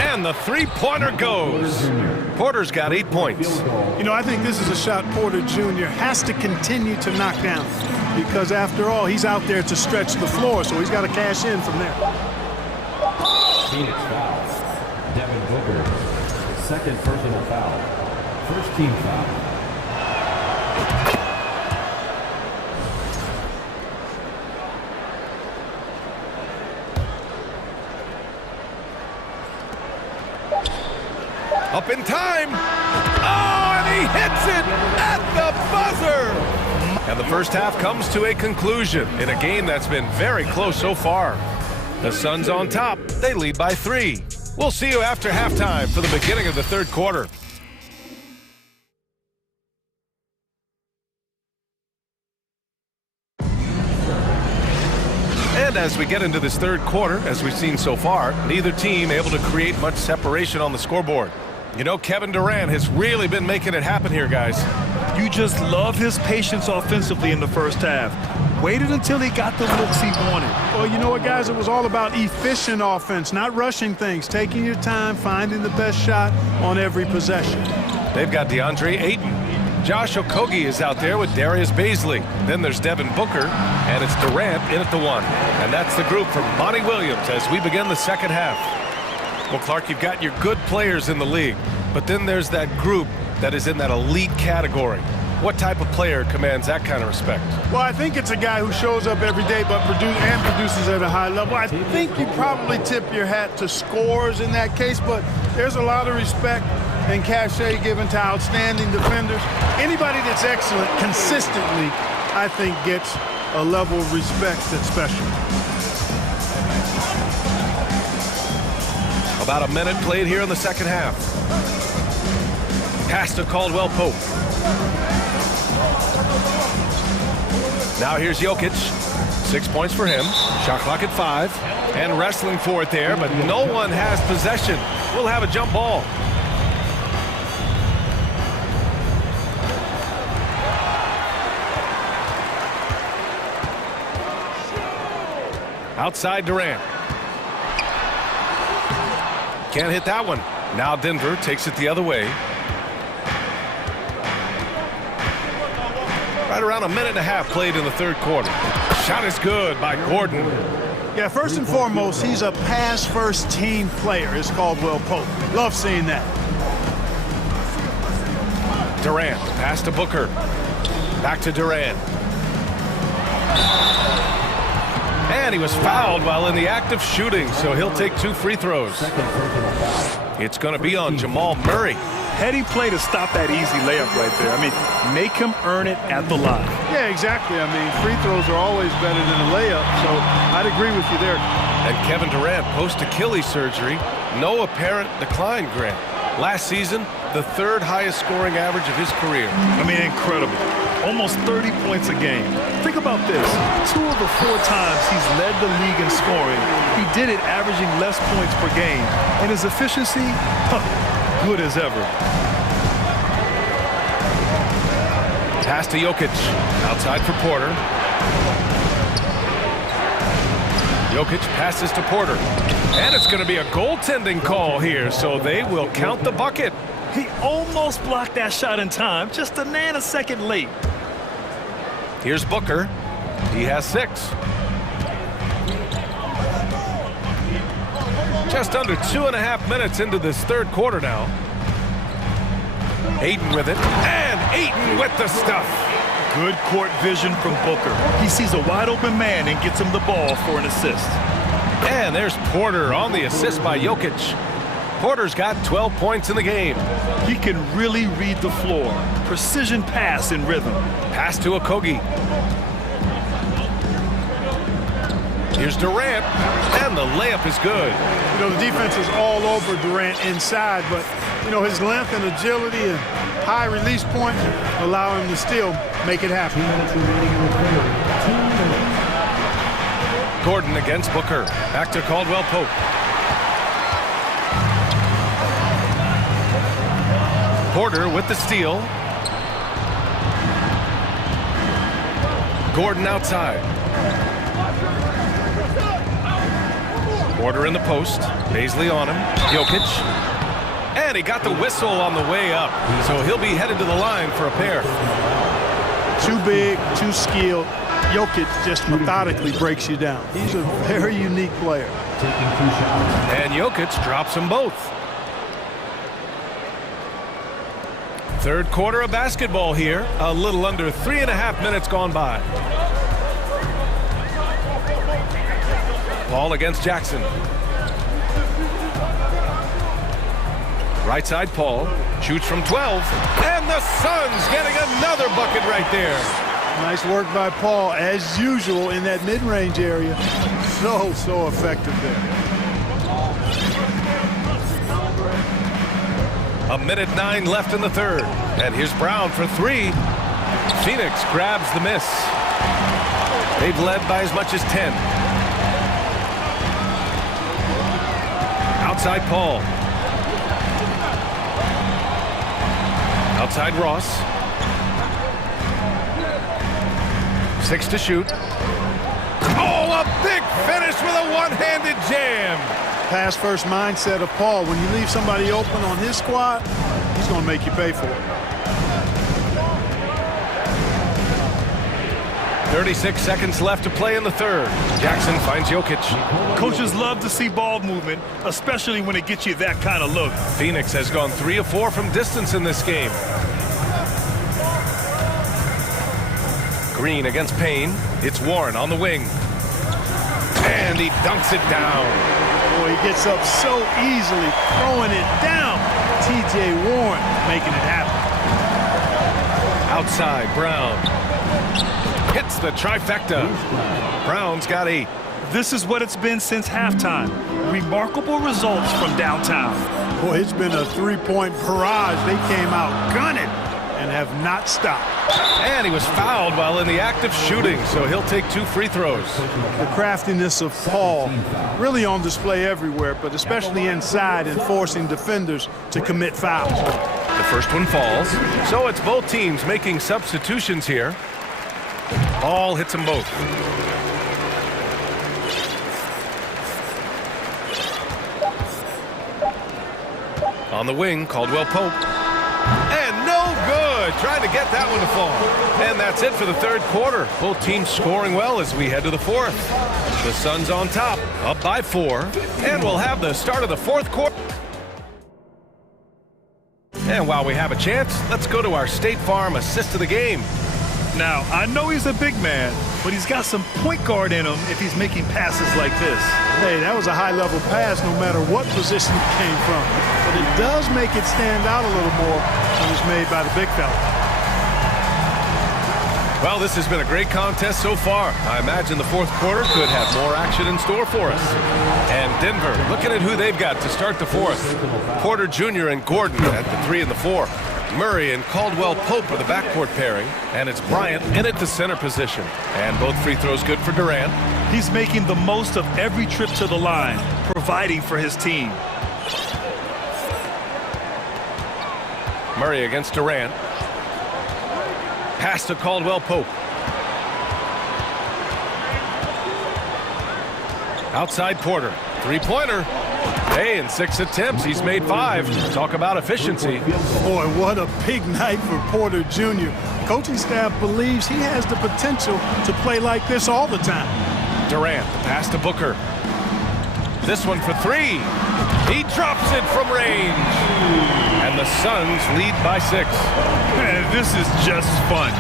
And the three-pointer goes. Porter's got 8 points. You know, I think this is a shot Porter Jr. has to continue to knock down. Because after all, he's out there to stretch the floor, so he's got to cash in from there. Phoenix foul. Devin Booker, second personal foul. First team foul. Up in time. Oh, and he hits it at the buzzer. And the first half comes to a conclusion in a game that's been very close so far. The Suns on top. They lead by 3. We'll see you after halftime for the beginning of the third quarter. And as we get into this third quarter, as we've seen so far, neither team able to create much separation on the scoreboard. You know, Kevin Durant has really been making it happen here, guys. You just love his patience offensively in the first half. Waited until he got the looks he wanted. Well, you know what, guys? It was all about efficient offense, not rushing things, taking your time, finding the best shot on every possession. They've got DeAndre Ayton. Josh Okogie is out there with Darius Baisley. Then there's Devin Booker, and it's Durant in at the 1. And that's the group from Monty Williams as we begin the second half. Well, Clark, you've got your good players in the league, but then there's that group that is in that elite category. What type of player commands that kind of respect? Well, I think it's a guy who shows up every day but produces at a high level. I think you probably tip your hat to scores in that case, but there's a lot of respect and cachet given to outstanding defenders. Anybody that's excellent consistently, I think, gets a level of respect that's special. About a minute played here in the second half. Pass to Caldwell Pope. Now here's Jokic. 6 points for him. Shot clock at 5. And wrestling for it there, but no one has possession. We'll have a jump ball. Outside Durant. Can't hit that one. Now Denver takes it the other way. Right around a minute and a half played in the third quarter. Shot is good by Gordon. Yeah, first and foremost, he's a pass-first team player, is Caldwell Pope. Love seeing that. Durant, pass to Booker. Back to Durant. And he was fouled while in the act of shooting, so he'll take 2 free throws. It's going to be on Jamal Murray. Heady play to stop that easy layup right there. I mean, make him earn it at the line. Yeah, exactly. I mean, free throws are always better than a layup, so I'd agree with you there. And Kevin Durant, post-Achilles surgery, no apparent decline, Grant. Last season, the 3rd highest scoring average of his career. I mean, incredible. Almost 30 points a game. Think about this. 2 of the 4 times he's led the league in scoring, he did it averaging less points per game. And his efficiency, good as ever. Pass to Jokic. Outside for Porter. Jokic passes to Porter. And it's going to be a goaltending call here, so they will count the bucket. He almost blocked that shot in time, just a nanosecond late. Here's Booker. He has 6. Just under 2.5 minutes into this third quarter now. Ayton with it, and Ayton with the stuff. Good court vision from Booker. He sees a wide open man and gets him the ball for an assist. And there's Porter on the assist by Jokic. Porter's got 12 points in the game. He can really read the floor. Precision pass in rhythm. Pass to Okogie. Here's Durant, and the layup is good. You know, the defense is all over Durant inside, but, you know, his length and agility and high release point allow him to still make it happen. Gordon against Booker. Back to Caldwell Pope. Porter with the steal. Gordon outside. Porter in the post. Baisley on him. Jokic. And he got the whistle on the way up. So he'll be headed to the line for a pair. Too big, too skilled. Jokic just methodically breaks you down. He's a very unique player. And Jokic drops them both. Third quarter of basketball here. A little under 3.5 minutes gone by. Paul against Jackson. Right side Paul. Shoots from 12. And the Suns getting another bucket right there. Nice work by Paul, as usual, in that mid-range area. So effective there. 1:09 left in the third. And here's Brown for 3. Phoenix grabs the miss. They've led by as much as 10. Outside Paul. Outside Ross. 6 to shoot. Oh, a big finish with a one-handed jam. Pass-first mindset of Paul. When you leave somebody open on his squad, he's going to make you pay for it. 36 seconds left to play in the third. Jackson finds Jokic. Coaches love to see ball movement, especially when it gets you that kind of look. Phoenix has gone 3 of 4 from distance in this game. Green against Payne. It's Warren on the wing. And he dunks it down. Boy, he gets up so easily, throwing it down. T.J. Warren making it happen. Outside, Brown. Hits the trifecta. Brown's got 8. This is what it's been since halftime. Remarkable results from downtown. Boy, it's been a three-point barrage. They came out gunning and have not stopped. And he was fouled while in the act of shooting, so he'll take 2 free throws. The craftiness of Paul really on display everywhere, but especially inside and forcing defenders to commit fouls. The first one falls, so it's both teams making substitutions here. Ball hits them both. On the wing, Caldwell Pope. And no good! trying to get that one to fall. And that's it for the third quarter. Both teams scoring well as we head to the fourth. The Suns on top, up by 4. And we'll have the start of the fourth quarter. And while we have a chance, let's go to our State Farm assist of the game. Now, I know he's a big man, but he's got some point guard in him if he's making passes like this. Hey, that was a high-level pass no matter what position it came from. But it does make it stand out a little more when it's made by the big fella. Well, this has been a great contest so far. I imagine the fourth quarter could have more action in store for us. And Denver, looking at who they've got to start the fourth. Porter Jr. and Gordon at the 3 and the 4. Murray and Caldwell Pope are the backcourt pairing, and it's Bryant in at the center position. And both free throws good for Durant. He's making the most of every trip to the line, providing for his team. Murray against Durant. Pass to Caldwell Pope. Outside Porter. Three-pointer. Hey, in 6 attempts, he's made 5. Talk about efficiency. Boy, what a big night for Porter Jr. Coaching staff believes he has the potential to play like this all the time. Durant, the pass to Booker. This one for 3. He drops it from range. And the Suns lead by 6. Man, this is just fun.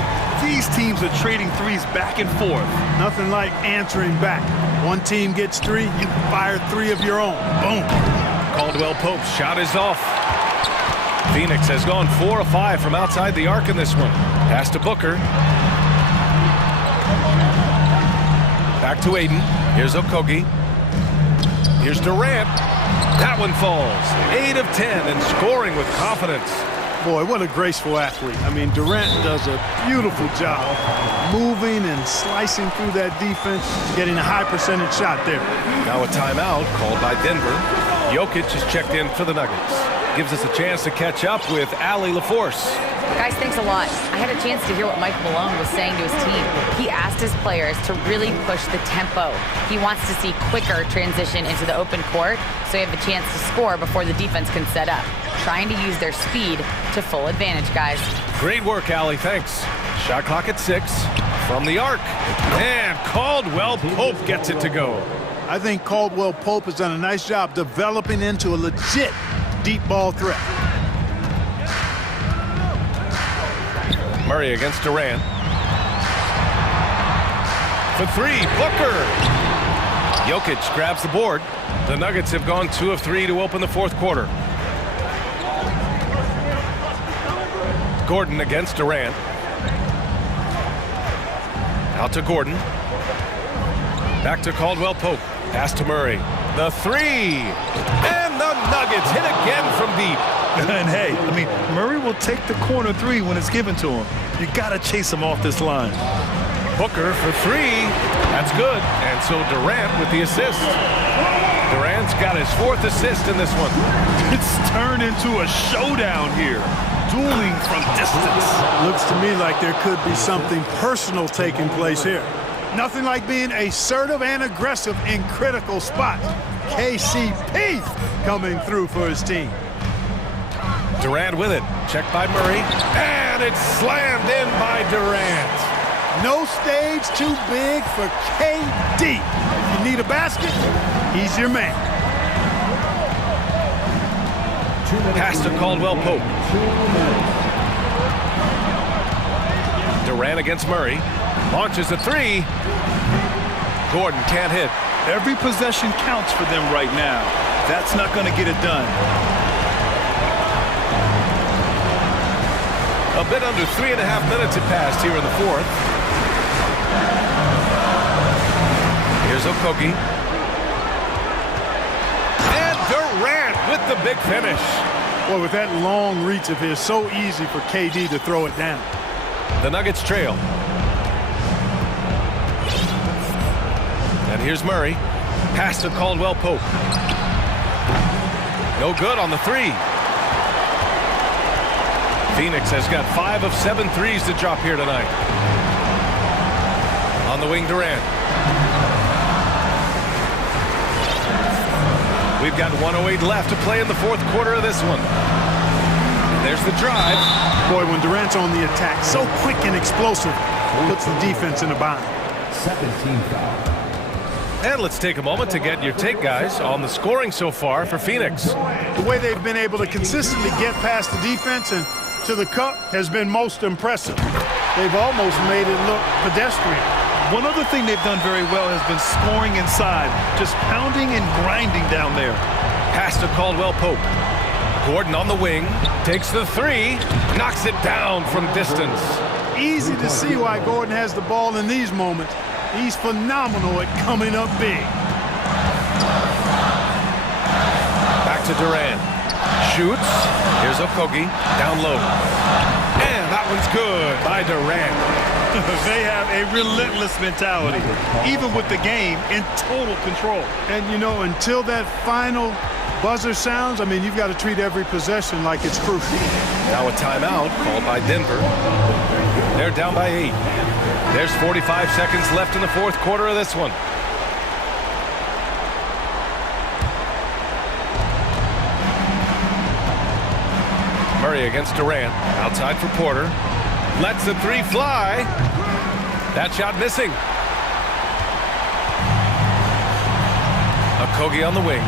These teams are trading threes back and forth. Nothing like answering back. One team gets 3, you fire 3 of your own. Boom. Caldwell Pope's shot is off. Phoenix has gone 4 of 5 from outside the arc in this one. Pass to Booker. Back to Aiden. Here's Okogie. Here's Durant. That one falls. 8 of 10 and scoring with confidence. Boy, what a graceful athlete. I mean, Durant does a beautiful job moving and slicing through that defense, getting a high percentage shot there. Now a timeout called by Denver. Jokic is checked in for the Nuggets. Gives us a chance to catch up with Allie LaForce. Guys, thanks a lot. I had a chance to hear what Mike Malone was saying to his team. He asked his players to really push the tempo. He wants to see quicker transition into the open court so you have a chance to score before the defense can set up. Trying to use their speed to full advantage, guys. Great work, Allie. Thanks. Shot clock at 6 from the arc. And Caldwell Pope gets it to go. I think Caldwell Pope has done a nice job developing into a legit deep ball threat. Murray against Durant. For 3, Booker. Jokic grabs the board. The Nuggets have gone 2 of 3 to open the fourth quarter. Gordon against Durant. Out to Gordon. Back to Caldwell Pope. Pass to Murray. The 3. And the Nuggets hit again from deep. And hey, I mean, Murray will take the corner 3 when it's given to him. You got to chase him off this line. Booker for 3. That's good. And so Durant with the assist. Durant's got his 4th assist in this one. It's turned into a showdown here. Dueling from distance. Looks to me like there could be something personal taking place here. Nothing like being assertive and aggressive in critical spots. KCP coming through for his team. Durant with it. Checked by Murray. And it's slammed in by Durant. No stage too big for KD. If you need a basket, he's your man. Pass to Caldwell Pope. Durant against Murray. Launches a 3. Gordon can't hit. Every possession counts for them right now. That's not going to get it done. A bit under 3.5 minutes had passed here in the fourth. Here's Okogie. And Durant with the big finish. Well, with that long reach of his, so easy for KD to throw it down. The Nuggets trail. And here's Murray. Pass to Caldwell Pope. No good on the 3. Phoenix has got 5 of 7 threes to drop here tonight. On the wing, Durant. We've got 1:08 left to play in the fourth quarter of this one. There's the drive. Boy, when Durant's on the attack, so quick and explosive, puts the defense in a bind. 17 foul. And let's take a moment to get your take, guys, on the scoring so far for Phoenix. The way they've been able to consistently get past the defense and to the cup has been most impressive. They've almost made it look pedestrian. One other thing they've done very well has been scoring inside, just pounding and grinding down there. Pass to Caldwell Pope. Gordon on the wing, takes the three, knocks it down from distance. Easy to see why Gordon has the ball in these moments. He's phenomenal at coming up big. Back to Durant. Shoots. Here's Okogie, down low. And that one's good by Durant. They have a relentless mentality, even with the game in total control. And, you know, until that final buzzer sounds, I mean, you've got to treat every possession like it's crucial. Now a timeout called by Denver. They're down by 8. There's 45 seconds left in the fourth quarter of this one. Murray against Durant. Outside for Porter. Lets the three fly. That shot missing. Okogie on the wing.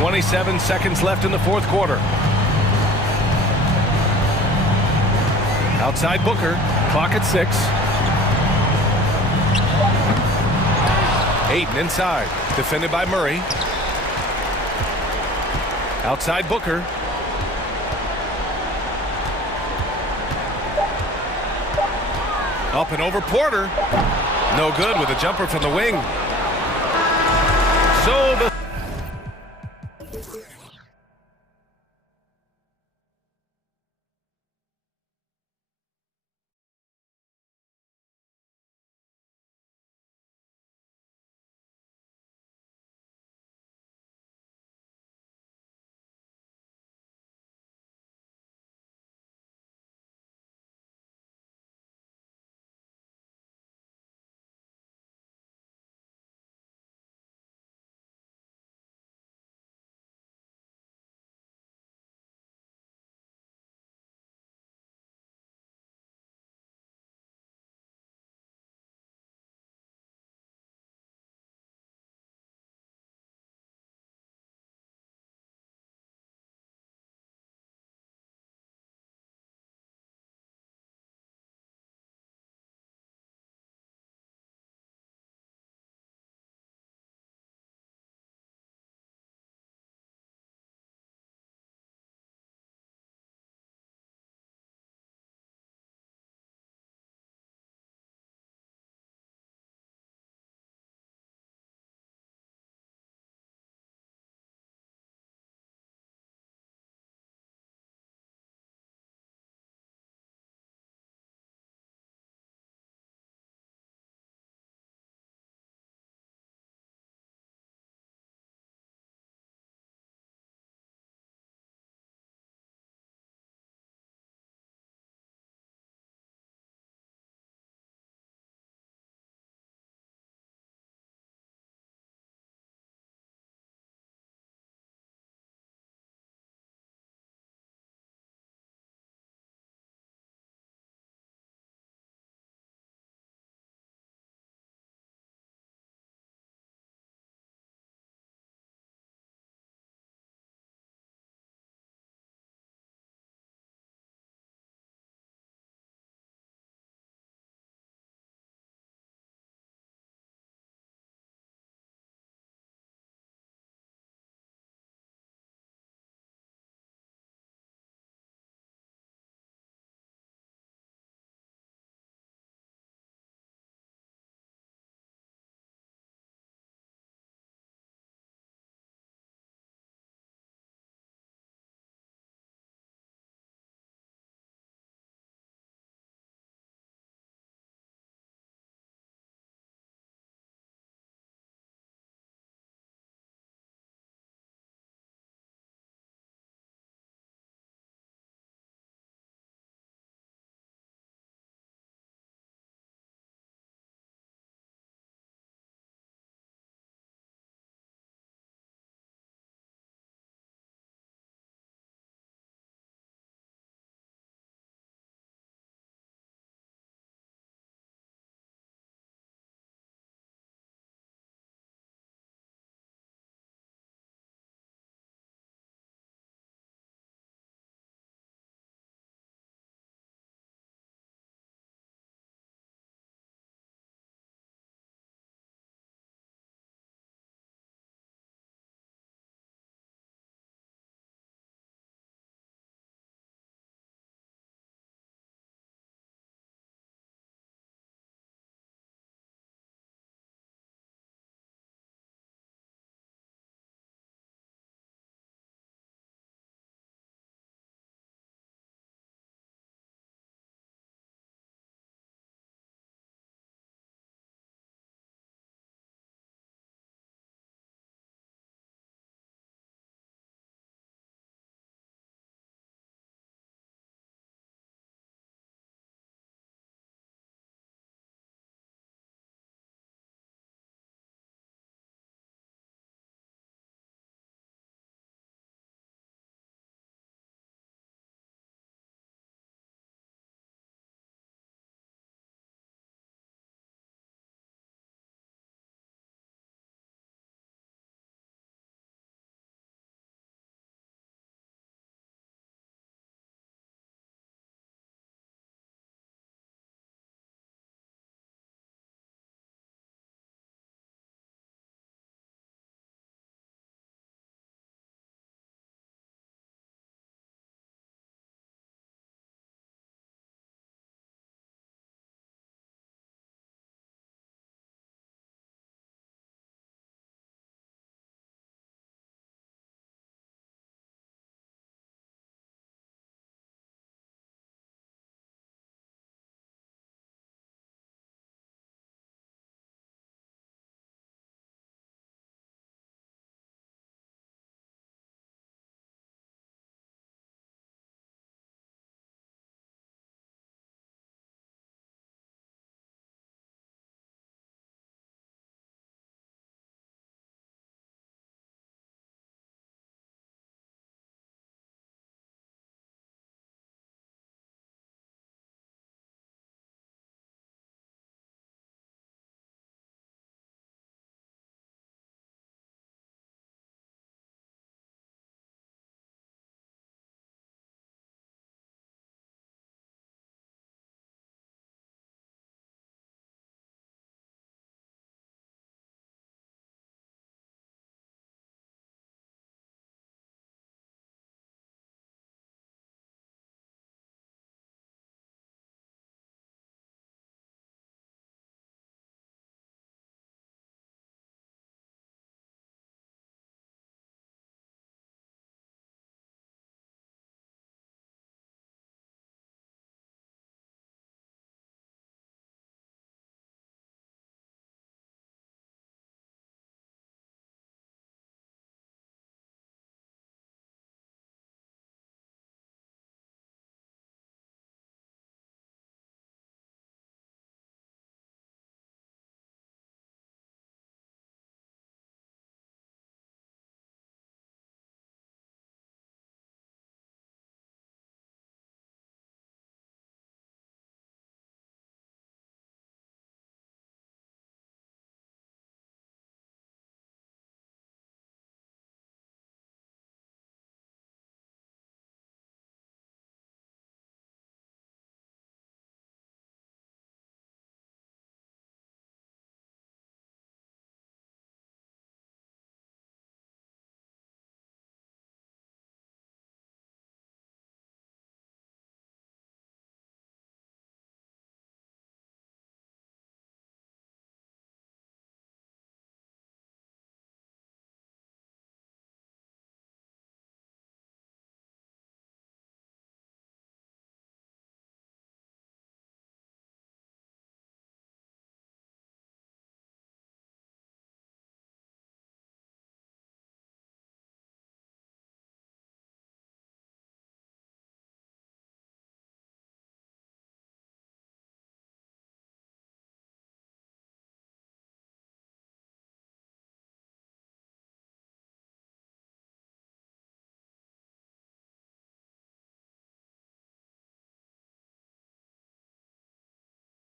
27 seconds left in the fourth quarter. Outside Booker, clock at 6. Ayton inside, defended by Murray. Outside Booker. Up and over Porter. No good with a jumper from the wing. So the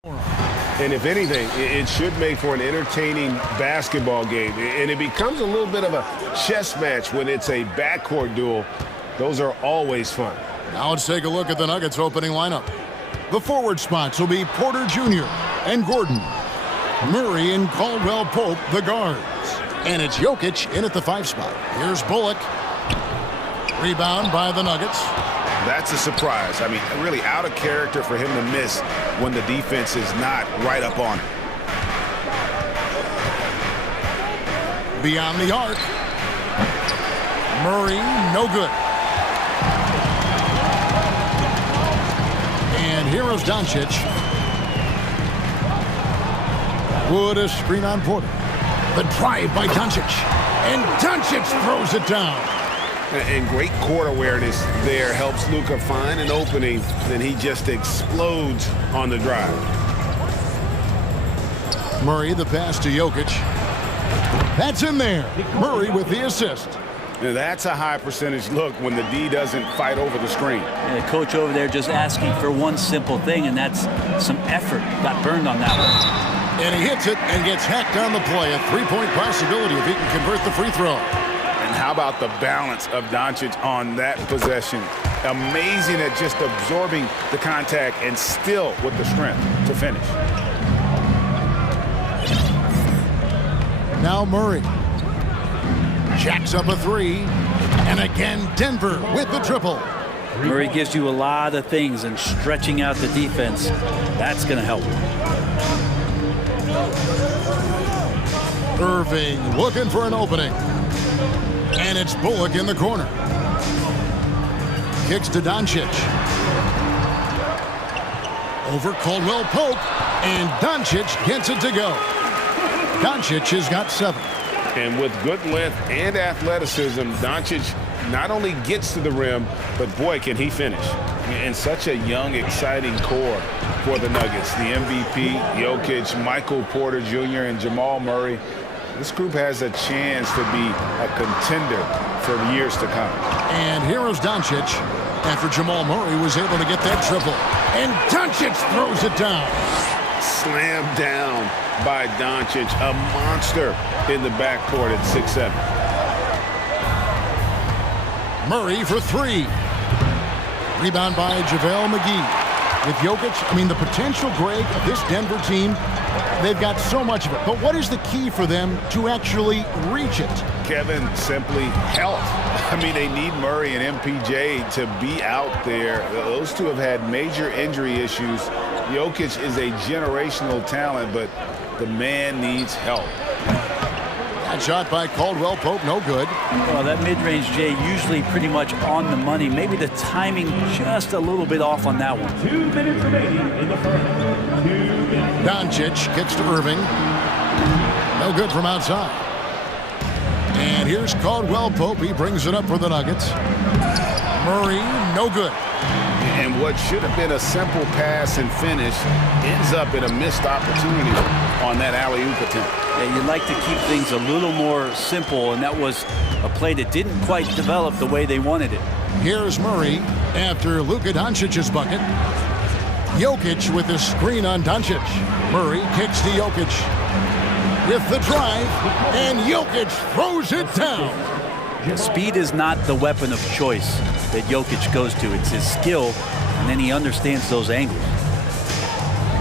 And if anything, it should make for an entertaining basketball game. And it becomes a little bit of a chess match when it's a backcourt duel. Those are always fun. Now let's take a look at the Nuggets opening lineup. The forward spots will be Porter Jr. and Gordon. Murray and Caldwell Pope, the guards. And it's Jokic in at the 5 spot. Here's Bullock. Rebound by the Nuggets. That's a surprise. I mean, really out of character for him to miss when the defense is not right up on him. Beyond the arc. Murray, no good. And here is Doncic. Wood a screen on Porter. The drive by Doncic. And Doncic throws it down. And great court awareness there helps Luka find an opening. Then he just explodes on the drive. Murray, the pass to Jokic. That's in there. Murray with the assist. Now that's a high percentage look when the D doesn't fight over the screen. And the coach over there just asking for one simple thing, and that's some effort. Got burned on that one. And he hits it and gets hacked on the play. A 3-point possibility if he can convert the free throw. And how about the balance of Doncic on that possession? Amazing at just absorbing the contact and still with the strength to finish. Now Murray. Jacks up a 3. And again, Denver with the triple. Murray gives you a lot of things, and stretching out the defense, that's going to help. Irving looking for an opening. And it's Bullock in the corner. Kicks to Doncic. Over Caldwell Pope. And Doncic gets it to go. Doncic has got 7. And with good length and athleticism, Doncic not only gets to the rim, but boy, can he finish. And such a young, exciting core for the Nuggets. The MVP, Jokic, Michael Porter Jr., and Jamal Murray. This group has a chance to be a contender for years to come. And here is Doncic after Jamal Murray was able to get that triple. And Doncic throws it down. Slammed down by Doncic, a monster in the backcourt at 6'7". Murray for 3. Rebound by JaVale McGee. With Jokic, the potential, Greg, of this Denver team, they've got so much of it. But what is the key for them to actually reach it? Kevin, simply health. They need Murray and MPJ to be out there. Those two have had major injury issues. Jokic is a generational talent, but the man needs help. That shot by Caldwell Pope, no good. Well, that mid-range, Jay, usually pretty much on the money. Maybe the timing just a little bit off on that one. 2 minutes remaining in the first. 2 minutes. Doncic kicks to Irving. No good from outside. And here's Caldwell Pope. He brings it up for the Nuggets. Murray, no good. And what should have been a simple pass and finish ends up in a missed opportunity on that alley-oop attempt. Yeah, you'd like to keep things a little more simple, and that was a play that didn't quite develop the way they wanted it. Here's Murray after Luka Doncic's bucket. Jokic with the screen on Doncic. Murray kicks to Jokic with the drive, and Jokic throws it down. Speed is not the weapon of choice that Jokic goes to. It's his skill, and then he understands those angles.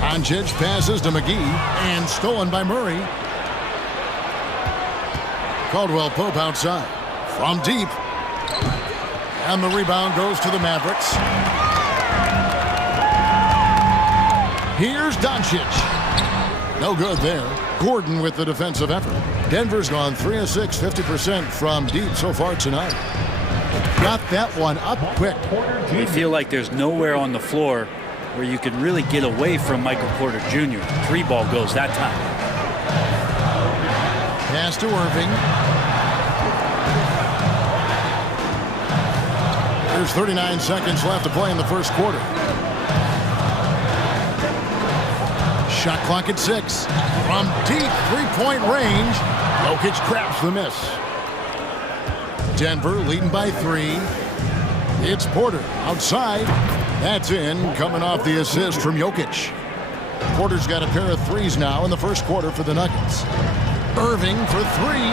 Doncic passes to McGee, and stolen by Murray. Caldwell Pope outside from deep. And the rebound goes to the Mavericks. Here's Doncic. No good there. Gordon with the defensive effort. Denver's gone 3 of 6, 50% from deep so far tonight. Got that one up quick. You feel like there's nowhere on the floor where you can really get away from Michael Porter Jr. 3 ball goes that time. Pass to Irving. There's 39 seconds left to play in the first quarter. Shot clock at 6. From deep 3-point range, Jokic grabs the miss. Denver leading by 3. It's Porter outside. That's in, coming off the assist from Jokic. Porter's got a pair of threes now in the first quarter for the Nuggets. Irving for three.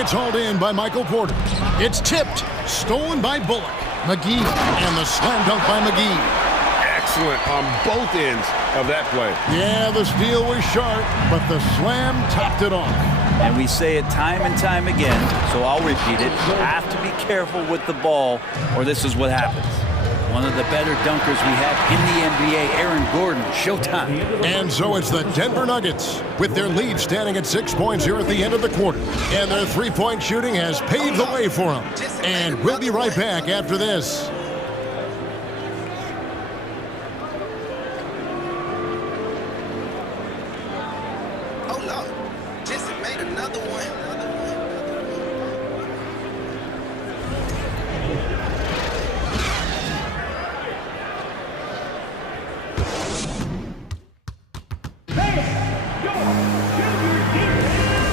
It's hauled in by Michael Porter. It's tipped. Stolen by Bullock. McGee. And the slam dunk by McGee. Excellent on both ends of that play. Yeah, the steal was sharp, but the slam topped it off. And we say it time and time again, so I'll repeat it. You have to be careful with the ball, or this is what happens. One of the better dunkers we have in the NBA, Aaron Gordon, showtime. And so it's the Denver Nuggets with their lead standing at 6 points here at the end of the quarter. And their three-point shooting has paved the way for them. And we'll be right back after this.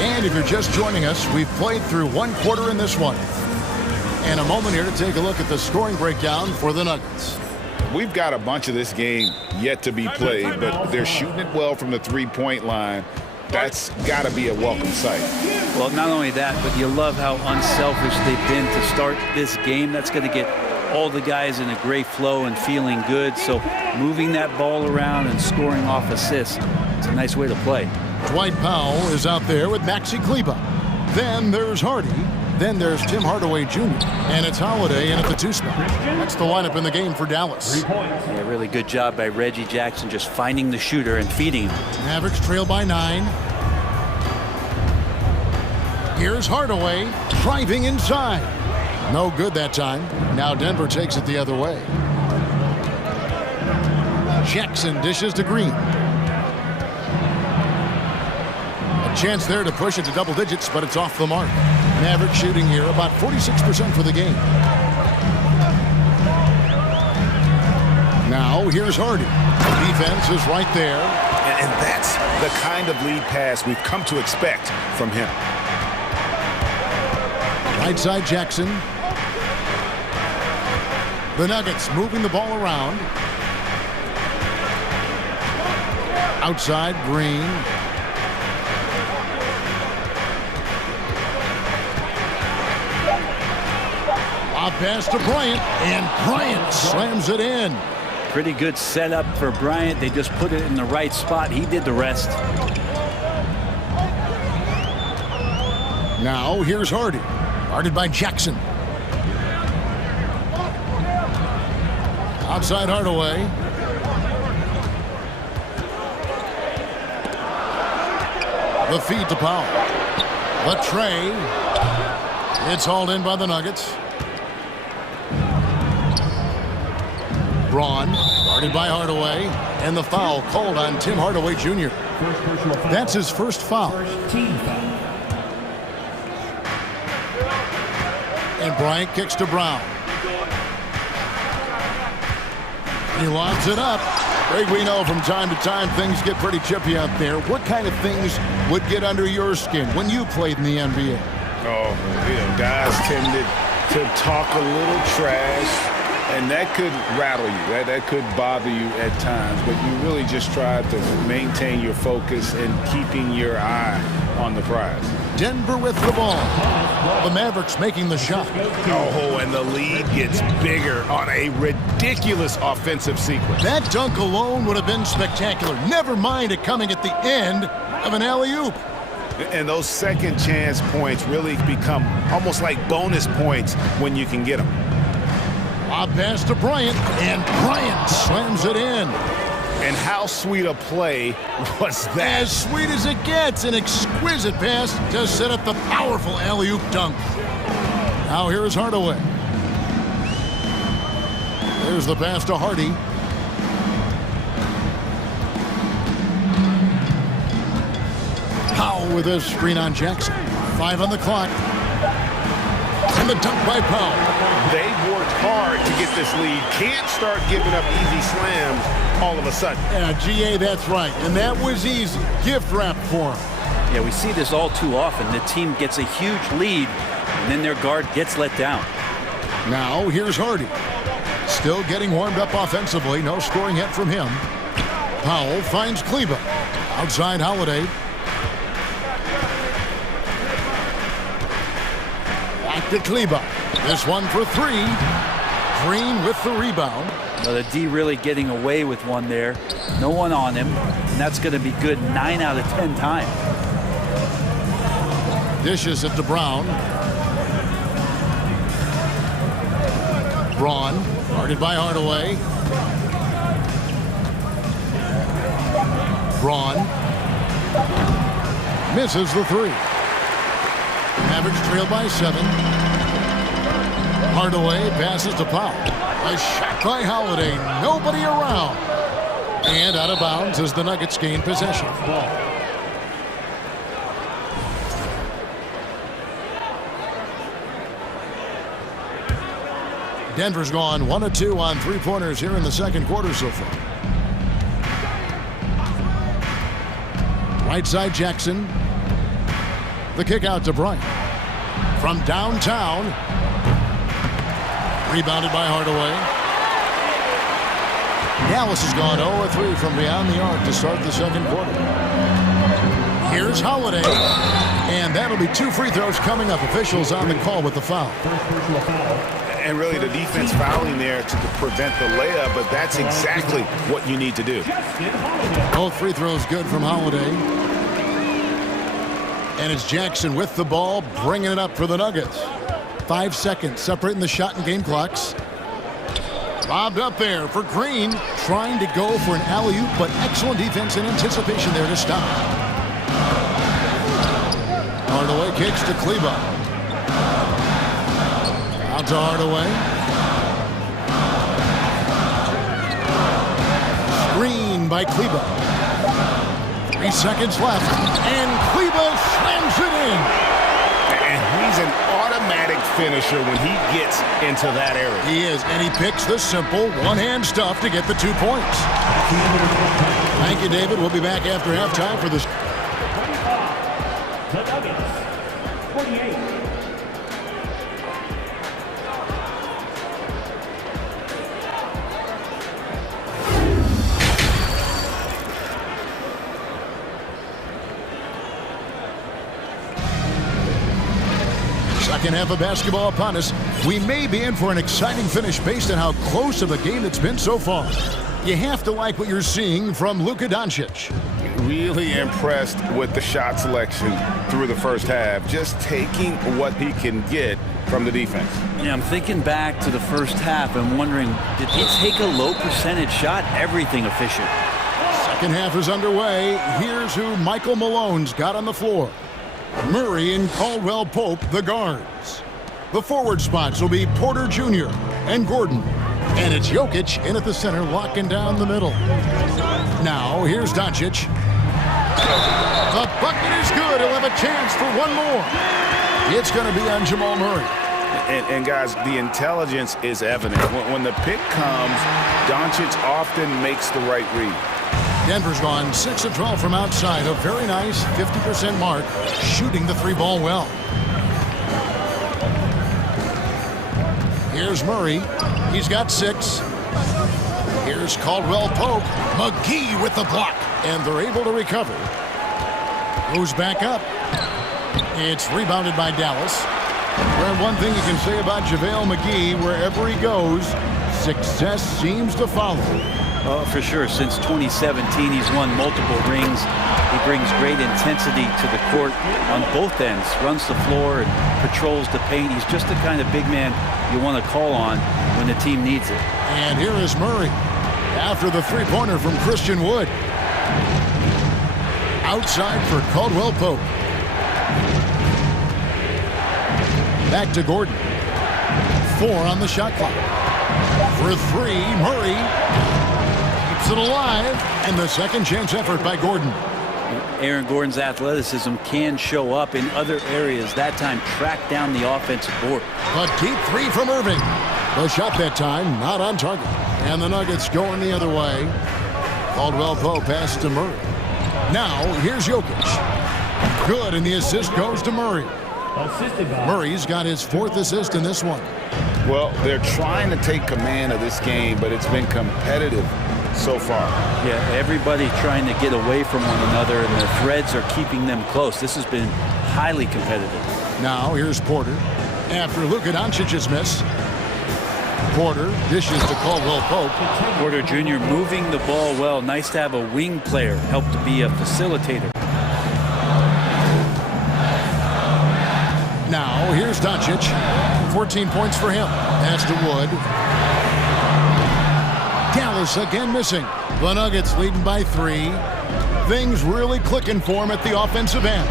And if you're just joining us, we've played through one quarter in this one. And a moment here to take a look at the scoring breakdown for the Nuggets. We've got a bunch of this game yet to be played, but they're shooting it well from the three-point line. That's got to be a welcome sight. Well, not only that, but you love how unselfish they've been to start this game. That's going to get all the guys in a great flow and feeling good. So moving that ball around and scoring off assists, it's a nice way to play. Dwight Powell is out there with Maxi Kleber. Then there's Hardy. Then there's Tim Hardaway Jr. And it's Holiday in at the two spot. That's the lineup in the game for Dallas. Yeah, really good job by Reggie Jackson just finding the shooter and feeding him. Mavericks trail by 9. Here's Hardaway driving inside. No good that time. Now Denver takes it the other way. Jackson dishes to Green. A chance there to push it to double digits, but it's off the mark. Maverick shooting here about 46% for the game. Now here's Hardy. The defense is right there. And that's the kind of lead pass we've come to expect from him. Right side Jackson. The Nuggets moving the ball around. Outside Green. Off pass to Bryant, and Bryant slams it in. Pretty good setup for Bryant. They just put it in the right spot. He did the rest. Now here's Hardy. Guarded by Jackson. Outside Hardaway. The feed to Powell. The tray. It's hauled in by the Nuggets. Braun, guarded by Hardaway, and the foul called on Tim Hardaway Jr. That's his first foul. And Bryant kicks to Brown. He lobs it up. Greg, we know from time to time things get pretty chippy out there. What kind of things would get under your skin when you played in the NBA? Oh, guys tended to talk a little trash. And that could rattle you, that could bother you at times, but you really just try to maintain your focus and keeping your eye on the prize. Denver with the ball. The Mavericks making the shot. Oh, and the lead gets bigger on a ridiculous offensive sequence. That dunk alone would have been spectacular. Never mind it coming at the end of an alley-oop. And those second chance points really become almost like bonus points when you can get them. A pass to Bryant, and Bryant slams it in. And how sweet a play was that? As sweet as it gets, an exquisite pass to set up the powerful alley-oop dunk. Now here's Hardaway. There's the pass to Hardy. Powell with a screen on Jackson. 5 on the clock. And the dunk by Powell. They've worked hard to get this lead. Can't start giving up easy slams all of a sudden. Yeah, GA, that's right. And that was easy. Gift wrap for him. Yeah, we see this all too often. The team gets a huge lead, and then their guard gets let down. Now, here's Hardy. Still getting warmed up offensively. No scoring yet from him. Powell finds Kleba. Outside Holiday. Back to Kleba. This one for three. Green with the rebound. Well, the D really getting away with one there. No one on him. And that's going to be good 9 out of 10 times. Dishes it to Brown. Braun, guarded by Hardaway. Braun misses the three. Mavericks trail by 7. Hardaway passes to Powell. A shot by Holiday. Nobody around. And out of bounds as the Nuggets gain possession. Denver's gone 1 of 2 on three-pointers here in the second quarter so far. Right side Jackson. The kick out to Bryant. From downtown. Rebounded by Hardaway. Dallas has gone 0 of 3 from beyond the arc to start the second quarter. Here's Holiday. And that'll be 2 free throws coming up. Officials on the call with the foul. And really the defense fouling there to prevent the layup, but that's exactly what you need to do. Both free throws good from Holiday. And it's Jackson with the ball, bringing it up for the Nuggets. 5 seconds separating the shot and game clocks. Lobbed up there for Green, trying to go for an alley-oop, but excellent defense and anticipation there to stop. Hardaway kicks to Kleba. Out to Hardaway. Screen by Kleba. 3 seconds left, and Kleba slams it in. And he's an automatic finisher when he gets into that area. He is, and he picks the simple one-hand stuff to get the 2 points. Thank you, David. We'll be back after halftime for this. The Nuggets, 48. Second half of basketball upon us. We may be in for an exciting finish based on how close of a game it's been so far. You have to like what you're seeing from Luka Doncic. Really impressed with the shot selection through the first half, just taking what he can get from the defense. Yeah, I'm thinking back to the first half and wondering, did he take a low percentage shot? Everything efficient. Second half is underway. Here's who Michael Malone's got on the floor. Murray and Caldwell Pope, the guards. The forward spots will be Porter Jr. and Gordon. And it's Jokic in at the center, locking down the middle. Now, here's Doncic. The bucket is good. He'll have a chance for one more. It's going to be on Jamal Murray. And guys, the intelligence is evident. When the pick comes, Doncic often makes the right read. Denver's gone 6 of 12 from outside. A very nice 50% mark, shooting the 3-ball well. Here's Murray. He's got 6. Here's Caldwell Pope. McGee with the block. And they're able to recover. Goes back up. It's rebounded by Dallas. Well, one thing you can say about JaVale McGee, wherever he goes, success seems to follow. Oh, for sure. Since 2017, he's won multiple rings. He brings great intensity to the court on both ends, runs the floor and patrols the paint. He's just the kind of big man you want to call on when the team needs it. And here is Murray after the three-pointer from Christian Wood. Outside for Caldwell Pope. Back to Gordon. 4 on the shot clock. For 3, Murray keeps it alive, and the second chance effort by Gordon. Aaron Gordon's athleticism can show up in other areas. That time, track down the offensive board. A deep 3 from Irving. The shot that time, not on target. And the Nuggets going the other way. Caldwell Pope passes to Murray. Now, here's Jokic. Good, and the assist goes to Murray. Murray's got his 4th assist in this one. Well, they're trying to take command of this game, but it's been competitive so far. Yeah, everybody trying to get away from one another, and their threads are keeping them close. This has been highly competitive. Now here's Porter. After Luka Doncic's miss, Porter dishes to Caldwell Pope. Porter Jr. moving the ball well. Nice to have a wing player help to be a facilitator. Now here's Doncic. 14 points for him. Pass to Wood. Dallas again missing. The Nuggets leading by 3. Things really clicking for him at the offensive end.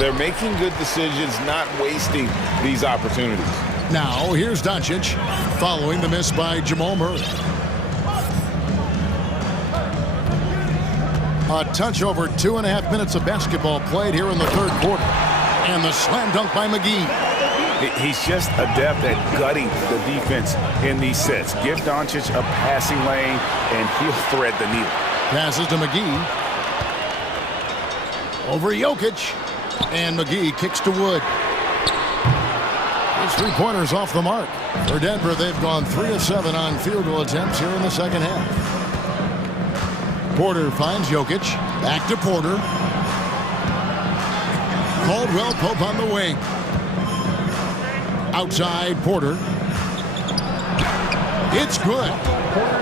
They're making good decisions, not wasting these opportunities. Now here's Doncic following the miss by Jamal Murray. A touch over 2.5 minutes of basketball played here in the third quarter. And the slam dunk by McGee. He's just adept at gutting the defense in these sets. Give Doncic a passing lane, and he'll thread the needle. Passes to McGee. Over Jokic. And McGee kicks to Wood. His three-pointers off the mark. For Denver, they've gone 3 of 7 on field goal attempts here in the second half. Porter finds Jokic. Back to Porter. Caldwell Pope on the wing. Outside Porter. It's good.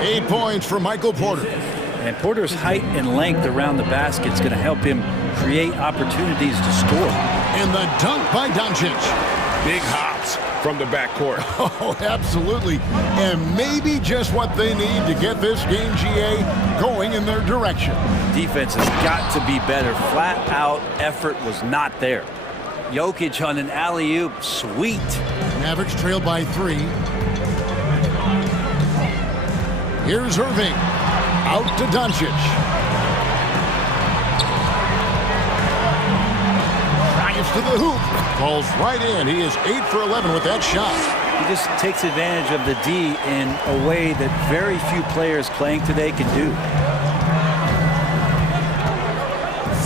8 points for Michael Porter. And Porter's height and length around the basket is going to help him create opportunities to score. And the dunk by Doncic. Big hops from the backcourt. Oh, absolutely. And maybe just what they need to get this game, GA, going in their direction. Defense has got to be better. Flat out effort was not there. Jokic on an alley-oop. Sweet. Mavericks trail by 3. Here's Irving. Out to Doncic. Drives to the hoop. Falls right in. He is 8 for 11 with that shot. He just takes advantage of the D in a way that very few players playing today can do.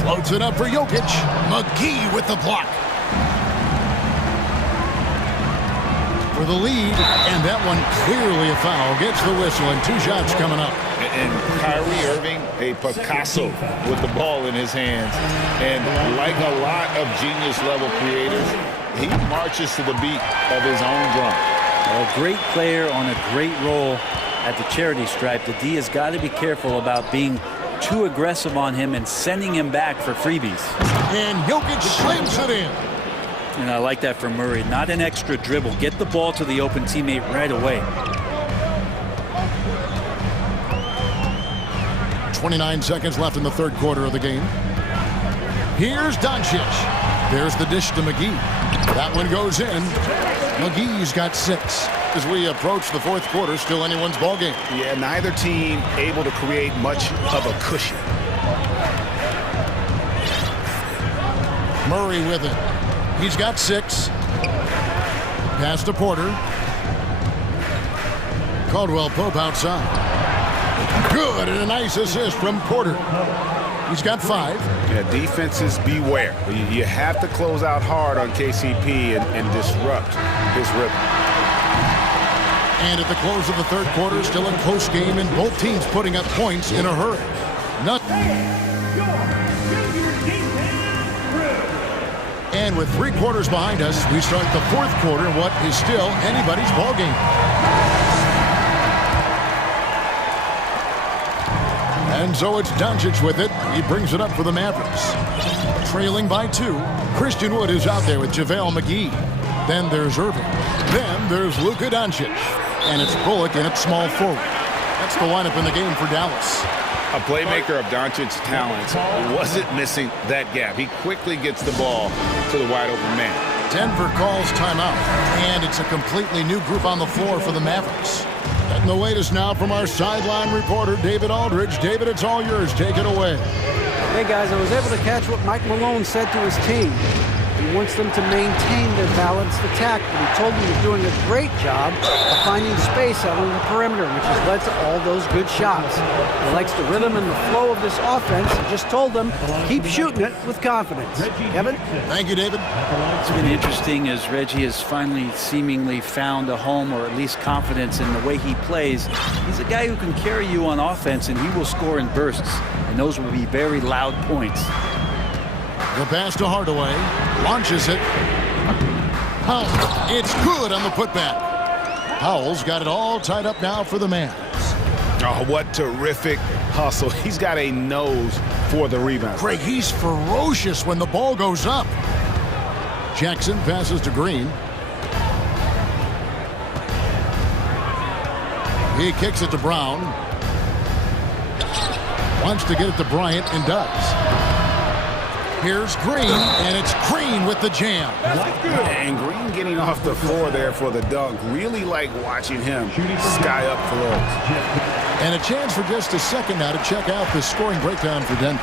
Floats it up for Jokic. McGee with the block. For the lead, and that one clearly a foul. Gets the whistle, and 2 shots coming up. And Kyrie Irving, a Picasso with the ball in his hands. And like a lot of genius-level creators, he marches to the beat of his own drum. A great player on a great role at the charity stripe. The D has got to be careful about being too aggressive on him and sending him back for freebies. And Jokic slams it in. And I like that from Murray. Not an extra dribble. Get the ball to the open teammate right away. 29 seconds left in the third quarter of the game. Here's Doncic. There's the dish to McGee. That one goes in. McGee's got 6. As we approach the fourth quarter, still anyone's ball game. Yeah, neither team able to create much of a cushion. Murray with it. He's got 6. Pass to Porter. Caldwell Pope outside. Good, and a nice assist from Porter. He's got 5. Yeah, defenses beware. You have to close out hard on KCP and disrupt his rhythm. And at the close of the third quarter, still a close game, and both teams putting up points in a hurry. And with 3 quarters behind us, we start the fourth quarter, what is still anybody's ball game. And so it's Doncic with it. He brings it up for the Mavericks. Trailing by 2. Christian Wood is out there with JaVale McGee. Then there's Irving. Then there's Luka Doncic. And it's Bullock and it's small forward. That's the lineup in the game for Dallas. A playmaker of Doncic's talents wasn't missing that gap. He quickly gets the ball to the wide open man. Denver calls timeout. And it's a completely new group on the floor for the Mavericks. And the latest now from our sideline reporter, David Aldridge. David, it's all yours. Take it away. Hey, guys, I was able to catch what Mike Malone said to his team. He wants them to maintain their balanced attack, but he told them they're doing a great job of finding space out on the perimeter, which has led to all those good shots. He likes the rhythm and the flow of this offense. He just told them, keep shooting it with confidence. Kevin? Thank you, David. It's been interesting as Reggie has finally seemingly found a home, or at least confidence in the way he plays. He's a guy who can carry you on offense, and he will score in bursts, and those will be very loud points. The pass to Hardaway. Launches it. Powell. It's good on the putback. Powell's got it all tied up now for the Mavs. Oh, what terrific hustle. He's got a nose for the rebound. Craig, he's ferocious when the ball goes up. Jackson passes to Green. He kicks it to Brown. Wants to get it to Bryant and does. Here's Green, and it's Green with the jam. And Green getting off the floor there for the dunk. Really like watching him sky up for those. And a chance for just a second now to check out the scoring breakdown for Denver.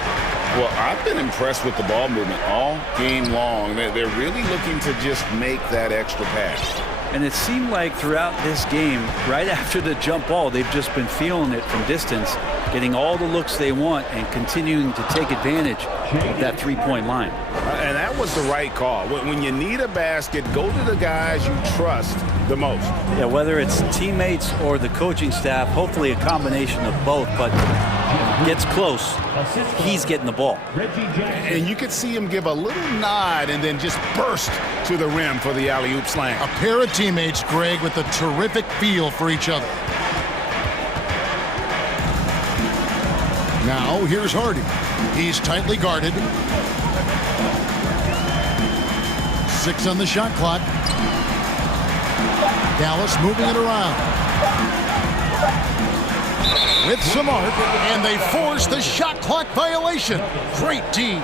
Well, I've been impressed with the ball movement all game long. They're really looking to just make that extra pass. And it seemed like throughout this game, right after the jump ball, they've just been feeling it from distance, getting all the looks they want and continuing to take advantage of that three-point line. And that was the right call. When you need a basket, go to the guys you trust the most. Yeah, whether it's teammates or the coaching staff, hopefully a combination of both, but gets close, he's getting the ball. And you could see him give a little nod and then just burst to the rim for the alley-oop slam. A pair of teammates, Greg, with a terrific feel for each other. Now, here's Hardy. He's tightly guarded. 6 on the shot clock. Dallas moving it around. With some art, and they force the shot clock violation. Great D.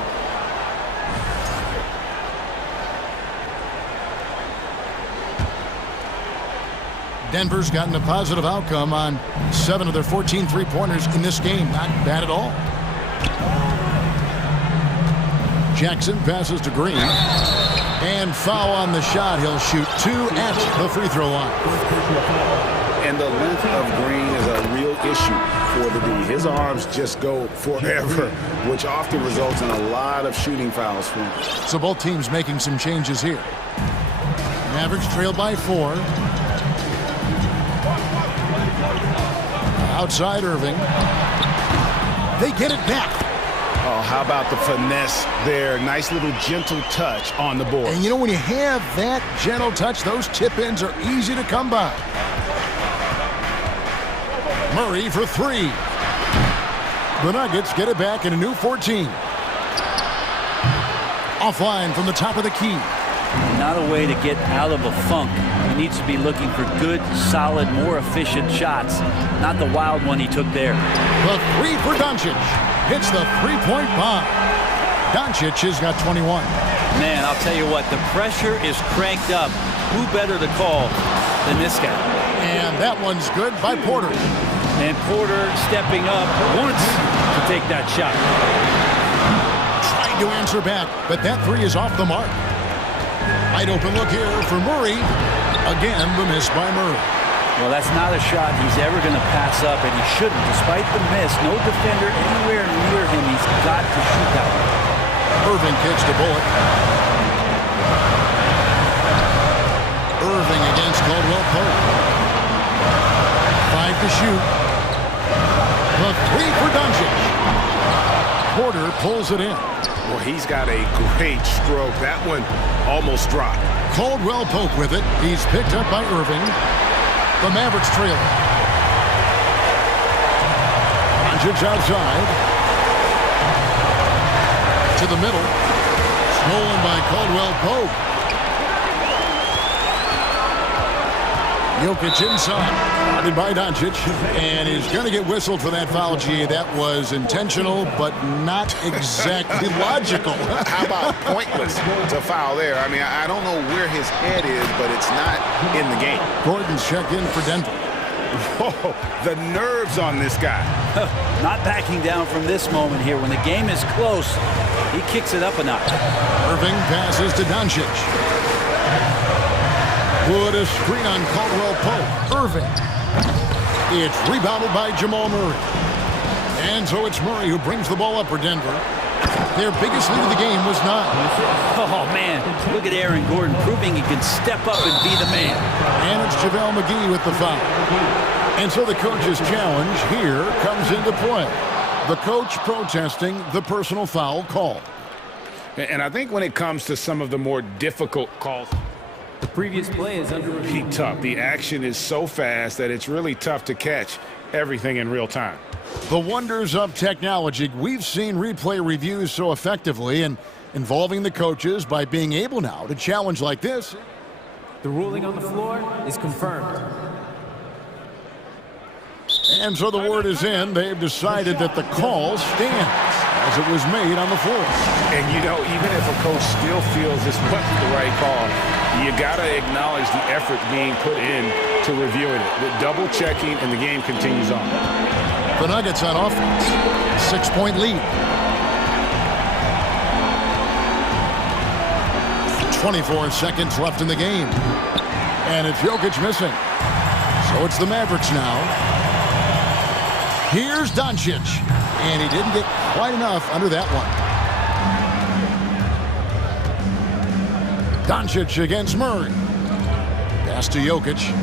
Denver's gotten a positive outcome on 7 of their 14 three-pointers in this game. Not bad at all. Jackson passes to Green. And foul on the shot. He'll shoot 2 at the free throw line. And the length of Green is a real issue for the D. His arms just go forever, which often results in a lot of shooting fouls for him. So both teams making some changes here. Mavericks trail by 4. Outside Irving. They get it back. Oh, how about the finesse there? Nice little gentle touch on the board. And you know, when you have that gentle touch, those tip-ins are easy to come by. Murray for 3. The Nuggets get it back in a new 14. Offline from the top of the key. Not a way to get out of a funk. He needs to be looking for good, solid, more efficient shots. Not the wild one he took there. The 3 for Doncic. Hits the three-point bomb. Doncic has got 21. Man, I'll tell you what, the pressure is cranked up. Who better to call than this guy? And that one's good by Porter. And Porter stepping up once to take that shot. Trying to answer back, but that 3 is off the mark. Wide open look here for Murray. Again, the miss by Murray. Well, that's not a shot he's ever going to pass up, and he shouldn't. Despite the miss, no defender anywhere near him. He's got to shoot that one. Irving kicks to Bullock. Irving against Caldwell Pope. 5 to shoot. The 3 for Doncic. Porter pulls it in. Well, he's got a great stroke. That one almost dropped. Caldwell Pope with it. He's picked up by Irving. The Mavericks trail. Doncic outside. To the middle. Stolen by Caldwell Pope. Jokic inside. Guarded by Doncic. And he's going to get whistled for that foul, G. That was intentional, but not exactly logical. How about pointless to foul there? I mean, I don't know where his head is, but it's not in the game. Gordon's check in for Denver. Whoa, the nerves on this guy. Not backing down from this moment here. When the game is close, He kicks it up a notch. Irving passes to Doncic. What a screen on Caldwell Pope. Irving. It's rebounded by Jamal Murray. And so it's Murray who brings the ball up for Denver. Their biggest lead of the game was 9. Oh, man. Look at Aaron Gordon proving he can step up and be the man. And it's JaVale McGee with the foul. And so the coach's challenge here comes into play. The coach protesting the personal foul call. And I think when it comes to some of the more difficult calls, the previous play is under review. Tough. The action is so fast that it's really tough to catch everything in real time. The wonders of technology. We've seen replay reviews so effectively and involving the coaches by being able now to challenge like this. The ruling on the floor is confirmed. And so the word is in. They've decided that the call stands as it was made on the floor. And, you know, even if a coach still feels this wasn't the right call, you got to acknowledge the effort being put in to reviewing it. The double checking, and the game continues on. The Nuggets on offense. 6-point lead. 24 seconds left in the game. And it's Jokic missing. So it's the Mavericks now. Here's Doncic. And he didn't get quite enough under that one. Doncic against Murray. Pass to Jokic.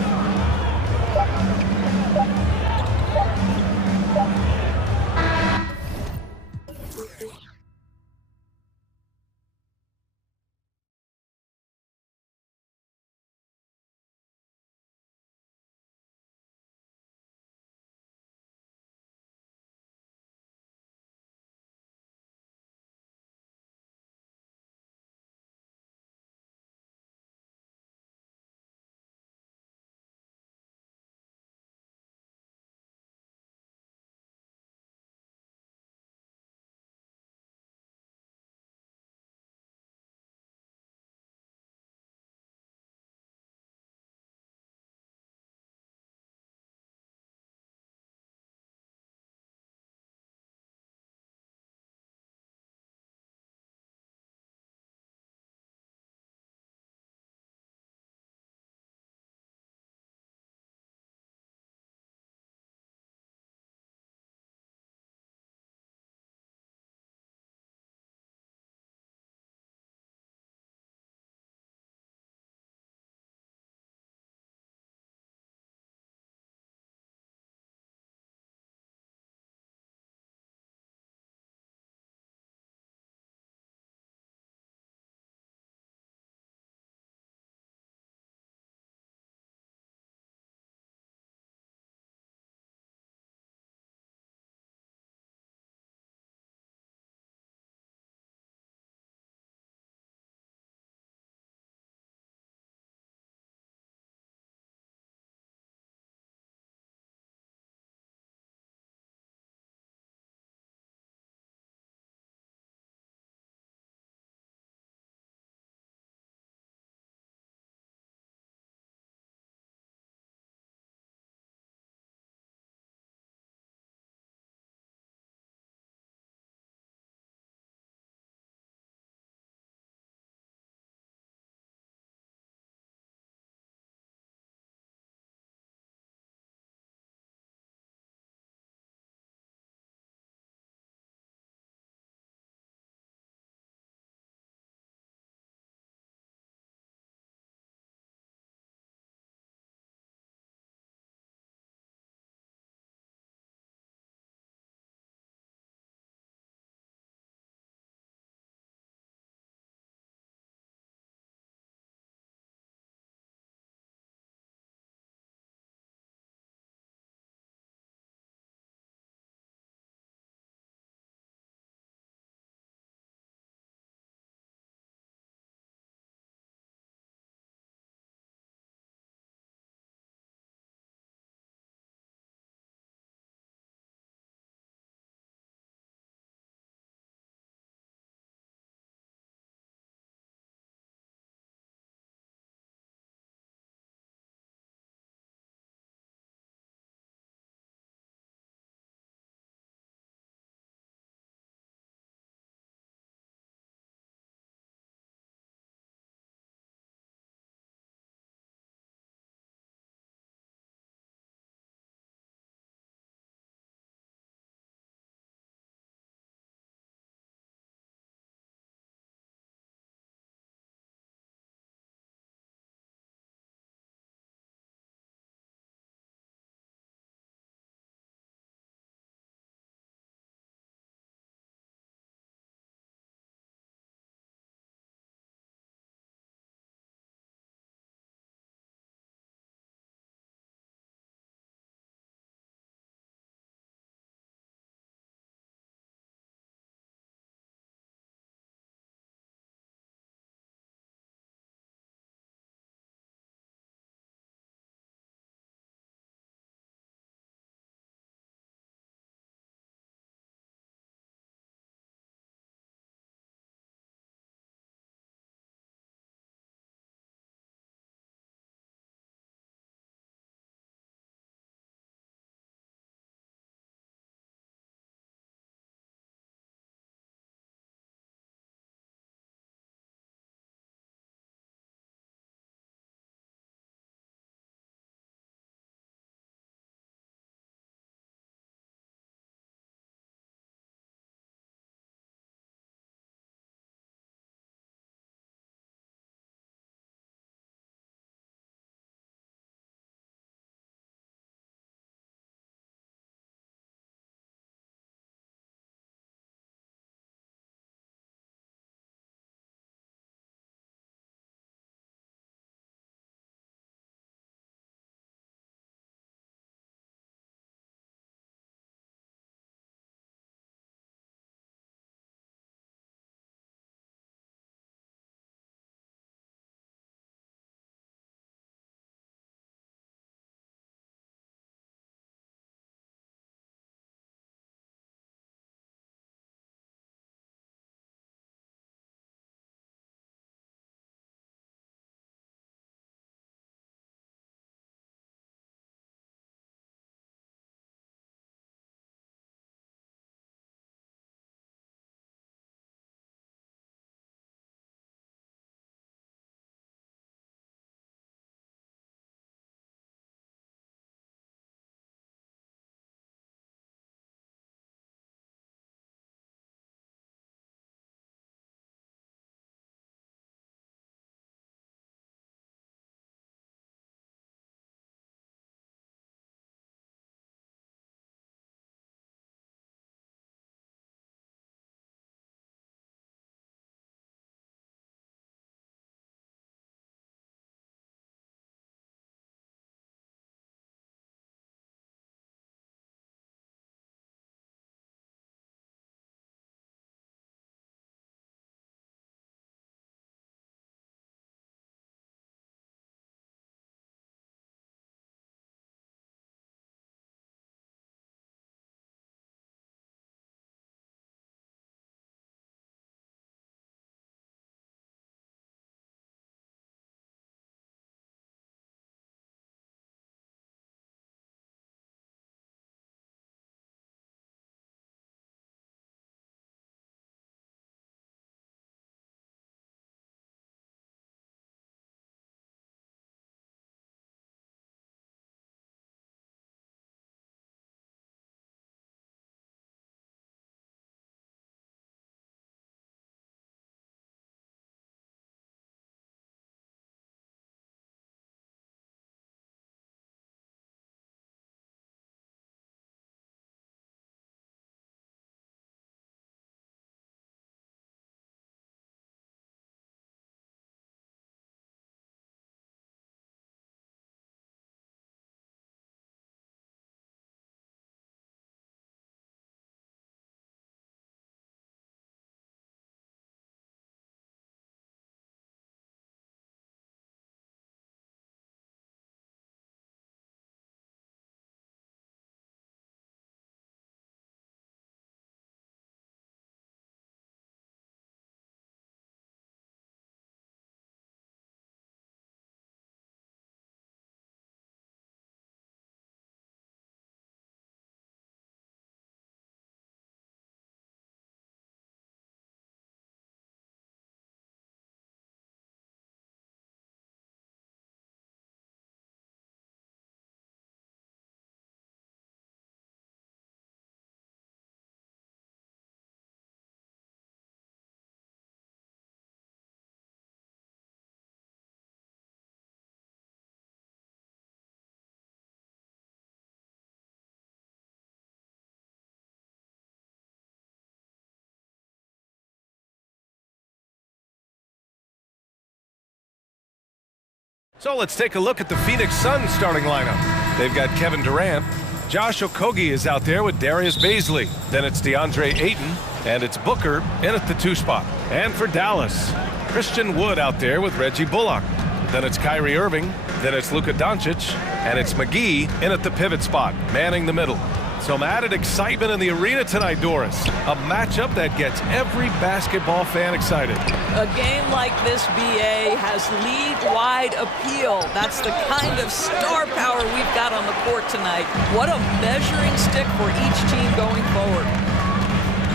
So let's take a look at the Phoenix Suns starting lineup. They've got Kevin Durant. Josh Okogie is out there with Darius Bazley. Then it's DeAndre Ayton, and it's Booker in at the 2 spot. And for Dallas, Christian Wood out there with Reggie Bullock. Then it's Kyrie Irving. Then it's Luka Doncic, and it's McGee in at the pivot spot, manning the middle. Some added excitement in the arena tonight, Doris. A matchup that gets every basketball fan excited. A game like this, BA, has league-wide appeal. That's the kind of star power we've got on the court tonight. What a measuring stick for each team going forward.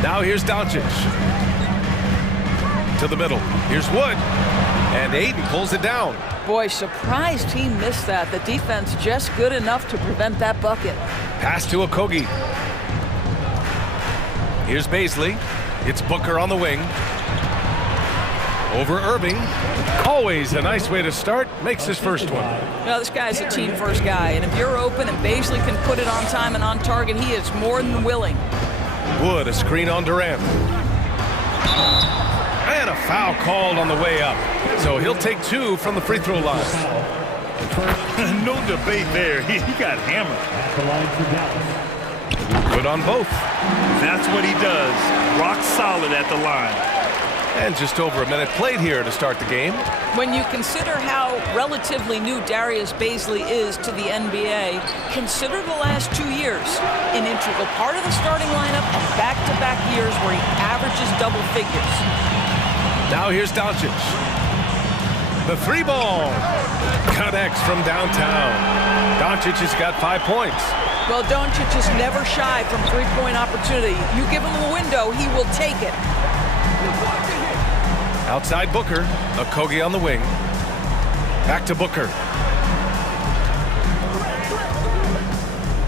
Now here's Doncic. To the middle. Here's Wood. And Ayton pulls it down. Boy, surprised he missed that. The defense just good enough to prevent that bucket. Pass to Okogie. Here's Bazley. It's Booker on the wing. Over Irving. Always a nice way to start. Makes his first one. Well, this guy's a team-first guy, and if you're open and Bazley can put it on time and on target, he is more than willing. Wood, a screen on Durant. And a foul called on the way up. So he'll take 2 from the free throw line. No debate there. He got hammered. Good on both. That's what he does. Rock solid at the line. And just over a minute played here to start the game. When you consider how relatively new Darius Bazley is to the NBA, consider the last 2 years. An integral part of the starting lineup and back-to-back years where he averages double figures. Now here's Doncic. The 3 ball connects from downtown. Doncic has got 5 points. Well, Doncic is never shy from three-point opportunity. You give him a window, he will take it. Outside Booker. Okogie on the wing. Back to Booker.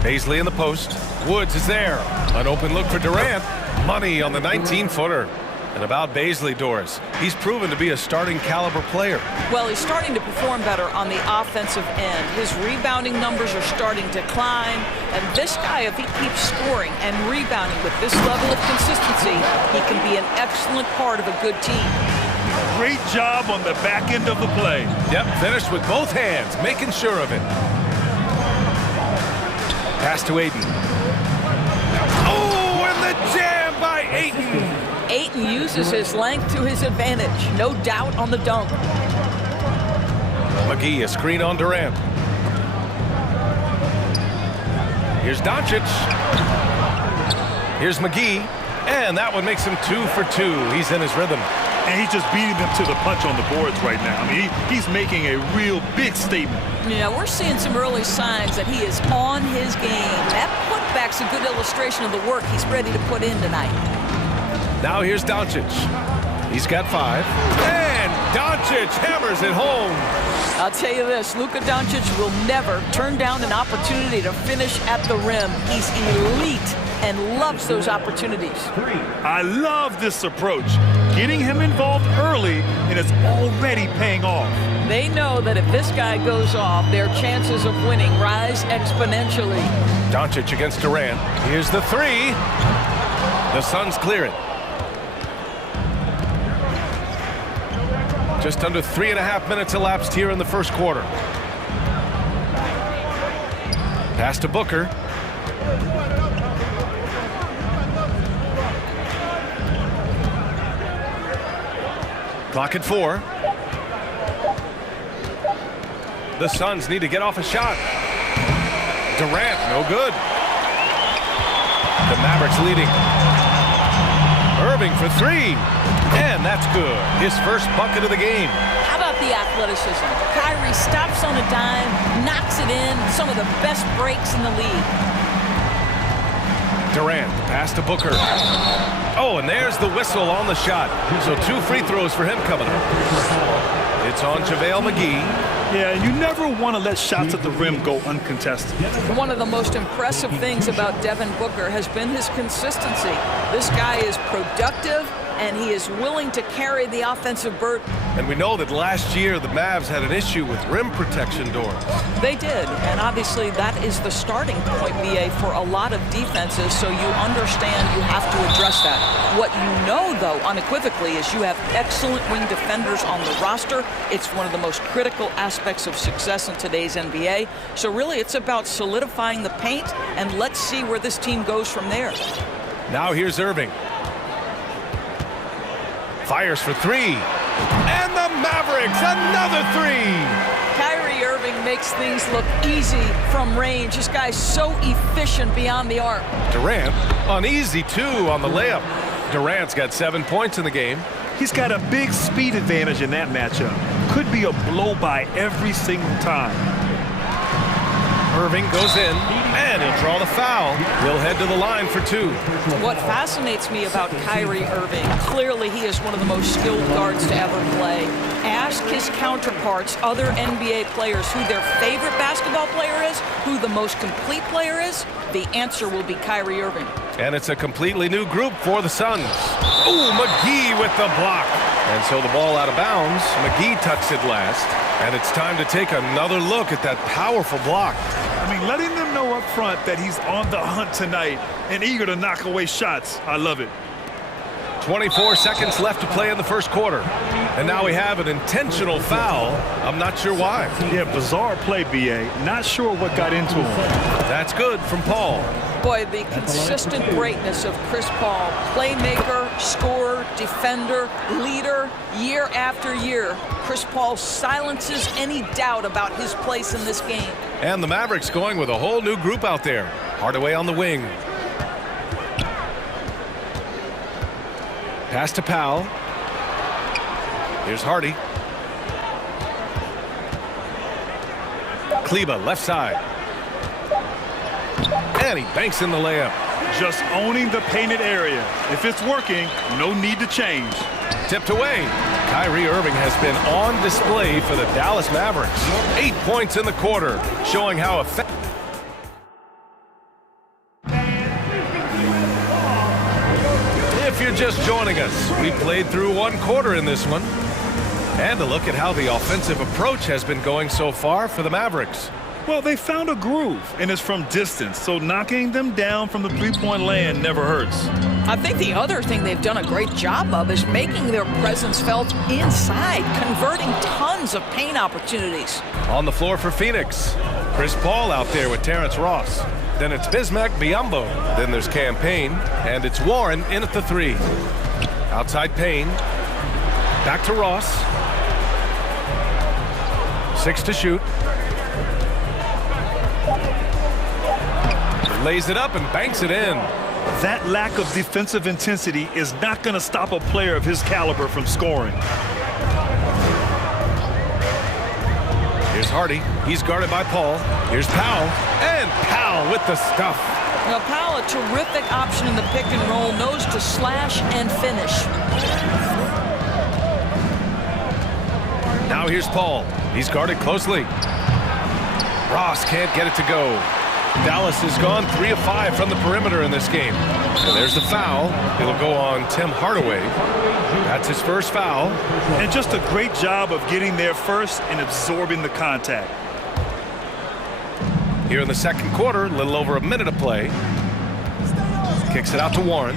Bazley in the post. Woods is there. An open look for Durant. Money on the 19-footer. And about Bazley, Doris, he's proven to be a starting caliber player. Well, he's starting to perform better on the offensive end. His rebounding numbers are starting to climb. And this guy, if he keeps scoring and rebounding with this level of consistency, he can be an excellent part of a good team. Great job on the back end of the play. Yep, finished with both hands, making sure of it. Pass to Ayton. Oh, and the jam by Ayton. Ayton uses his length to his advantage. No doubt on the dunk. McGee, a screen on Durant. Here's Doncic. Here's McGee. And that one makes him 2 for 2. He's in his rhythm. And he's just beating them to the punch on the boards right now. I mean, he's making a real big statement. Yeah, we're seeing some early signs that he is on his game. That putback's a good illustration of the work he's ready to put in tonight. Now here's Doncic. He's got 5. And Doncic hammers it home. I'll tell you this, Luka Doncic will never turn down an opportunity to finish at the rim. He's elite and loves those opportunities. I love this approach. Getting him involved early, and it's already paying off. They know that if this guy goes off, their chances of winning rise exponentially. Doncic against Durant. Here's the 3. The Suns clear it. Just under 3.5 minutes elapsed here in the first quarter. Pass to Booker. Clock at 4. The Suns need to get off a shot. Durant, no good. The Mavericks leading. Irving for 3. And that's good. His first bucket of the game. How about the athleticism? Kyrie stops on a dime, knocks it in. Some of the best breaks in the league. Durant, pass to Booker. Oh, and there's the whistle on the shot. So 2 free throws for him coming up. It's on JaVale McGee. Yeah, you never want to let shots at the rim go uncontested. One of the most impressive things about Devin Booker has been his consistency. This guy is productive, and he is willing to carry the offensive burden. And we know that last year the Mavs had an issue with rim protection doors. They did, and obviously that is the starting point, BA, for a lot of defenses, so you understand you have to address that. What you know, though, unequivocally, is you have excellent wing defenders on the roster. It's one of the most critical aspects of success in today's NBA. So really, it's about solidifying the paint, and let's see where this team goes from there. Now here's Irving. Fires for three. And the Mavericks, another three. Kyrie Irving makes things look easy from range. This guy's so efficient beyond the arc. Durant on easy two on the layup. Durant's got 7 points in the game. He's got a big speed advantage in that matchup. Could be a blow-by every single time. Irving goes in, and he'll draw the foul. He'll head to the line for two. What fascinates me about Kyrie Irving, clearly he is one of the most skilled guards to ever play. Ask his counterparts, other NBA players, who their favorite basketball player is, who the most complete player is. The answer will be Kyrie Irving. And it's a completely new group for the Suns. Ooh, McGee with the block. And so the ball out of bounds. McGee touched it last. And it's time to take another look at that powerful block. I mean, letting them know up front that he's on the hunt tonight and eager to knock away shots. I love it. 24 seconds left to play in the first quarter. And now we have an intentional foul. I'm not sure why. Yeah, bizarre play, BA. Not sure what got into him. That's good from Paul. Boy, the consistent greatness of Chris Paul, playmaker, scorer, defender, leader, year after year. Chris Paul silences any doubt about his place in this game. And the Mavericks going with a whole new group out there. Hardaway on the wing. Pass to Powell. Here's Hardy. Kleba, left side. And he banks in the layup. Just owning the painted area. If it's working, no need to change. Tipped away. Kyrie Irving has been on display for the Dallas Mavericks. 8 points in the quarter, showing how effective. If you're just joining us, we played through one quarter in this one. And a look at how the offensive approach has been going so far for the Mavericks. Well, they found a groove, and it's from distance, so knocking them down from the three-point land never hurts. I think the other thing they've done a great job of is making their presence felt inside, converting tons of paint opportunities. On the floor for Phoenix, Chris Paul out there with Terrence Ross. Then it's Bismack Biyombo. Then there's Campaign, and it's Warren in at the three. Outside Payne. Back to Ross. 6 to shoot. Lays it up and banks it in. That lack of defensive intensity is not going to stop a player of his caliber from scoring. Here's Hardy. He's guarded by Paul. Here's Powell. And Powell with the stuff. Now, Powell, a terrific option in the pick and roll, knows to slash and finish. Now here's Paul. He's guarded closely. Ross can't get it to go. Dallas has gone 3 of 5 from the perimeter in this game. And there's the foul. It'll go on Tim Hardaway. That's his first foul. And just a great job of getting there first and absorbing the contact. Here in the second quarter, a little over a minute of play. Kicks it out to Warren.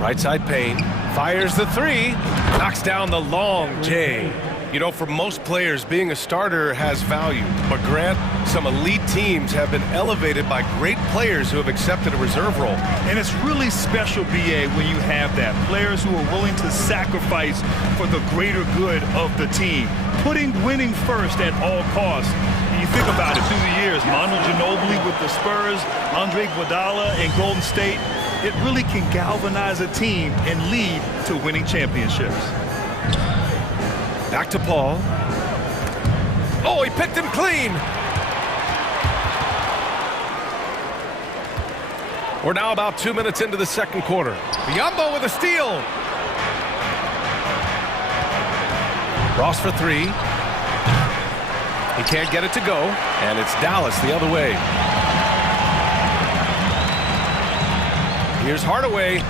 Right side Payne. Fires the three. Knocks down the long J. You know, for most players, being a starter has value. But Grant, some elite teams have been elevated by great players who have accepted a reserve role. And it's really special, BA, when you have that. Players who are willing to sacrifice for the greater good of the team. Putting winning first at all costs. And you think about it through the years, Manu Ginobili with the Spurs, Andre Iguodala in Golden State. It really can galvanize a team and lead to winning championships. Back to Paul. Oh, he picked him clean. We're now about 2 minutes into the second quarter. Biyombo with a steal. Ross for three. He can't get it to go, and it's Dallas the other way. Here's Hardaway.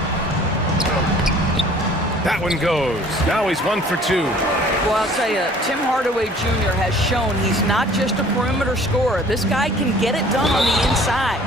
That one goes. Now he's 1 for 2. Well, I'll tell you, Tim Hardaway Jr. has shown he's not just a perimeter scorer. This guy can get it done on the inside.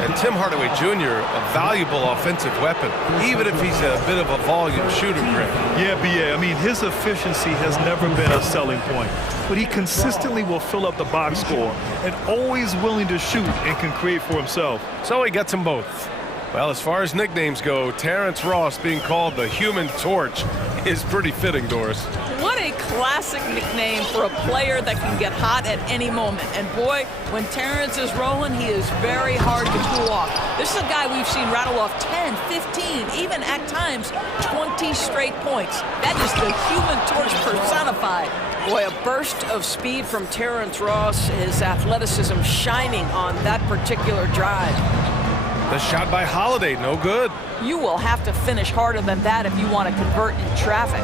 And Tim Hardaway Jr., a valuable offensive weapon, even if he's a bit of a volume shooter, Greg. Yeah, B.A. I mean, his efficiency has never been a selling point, but he consistently will fill up the box score and always willing to shoot and can create for himself. So he gets them both. Well, as far as nicknames go, Terrence Ross being called the Human Torch is pretty fitting, Doris. What a classic nickname for a player that can get hot at any moment. And boy, when Terrence is rolling, he is very hard to cool off. This is a guy we've seen rattle off 10, 15, even at times 20 straight points. That is the Human Torch personified. Boy, a burst of speed from Terrence Ross, his athleticism shining on that particular drive. The shot by Holiday, no good. You will have to finish harder than that if you want to convert in traffic.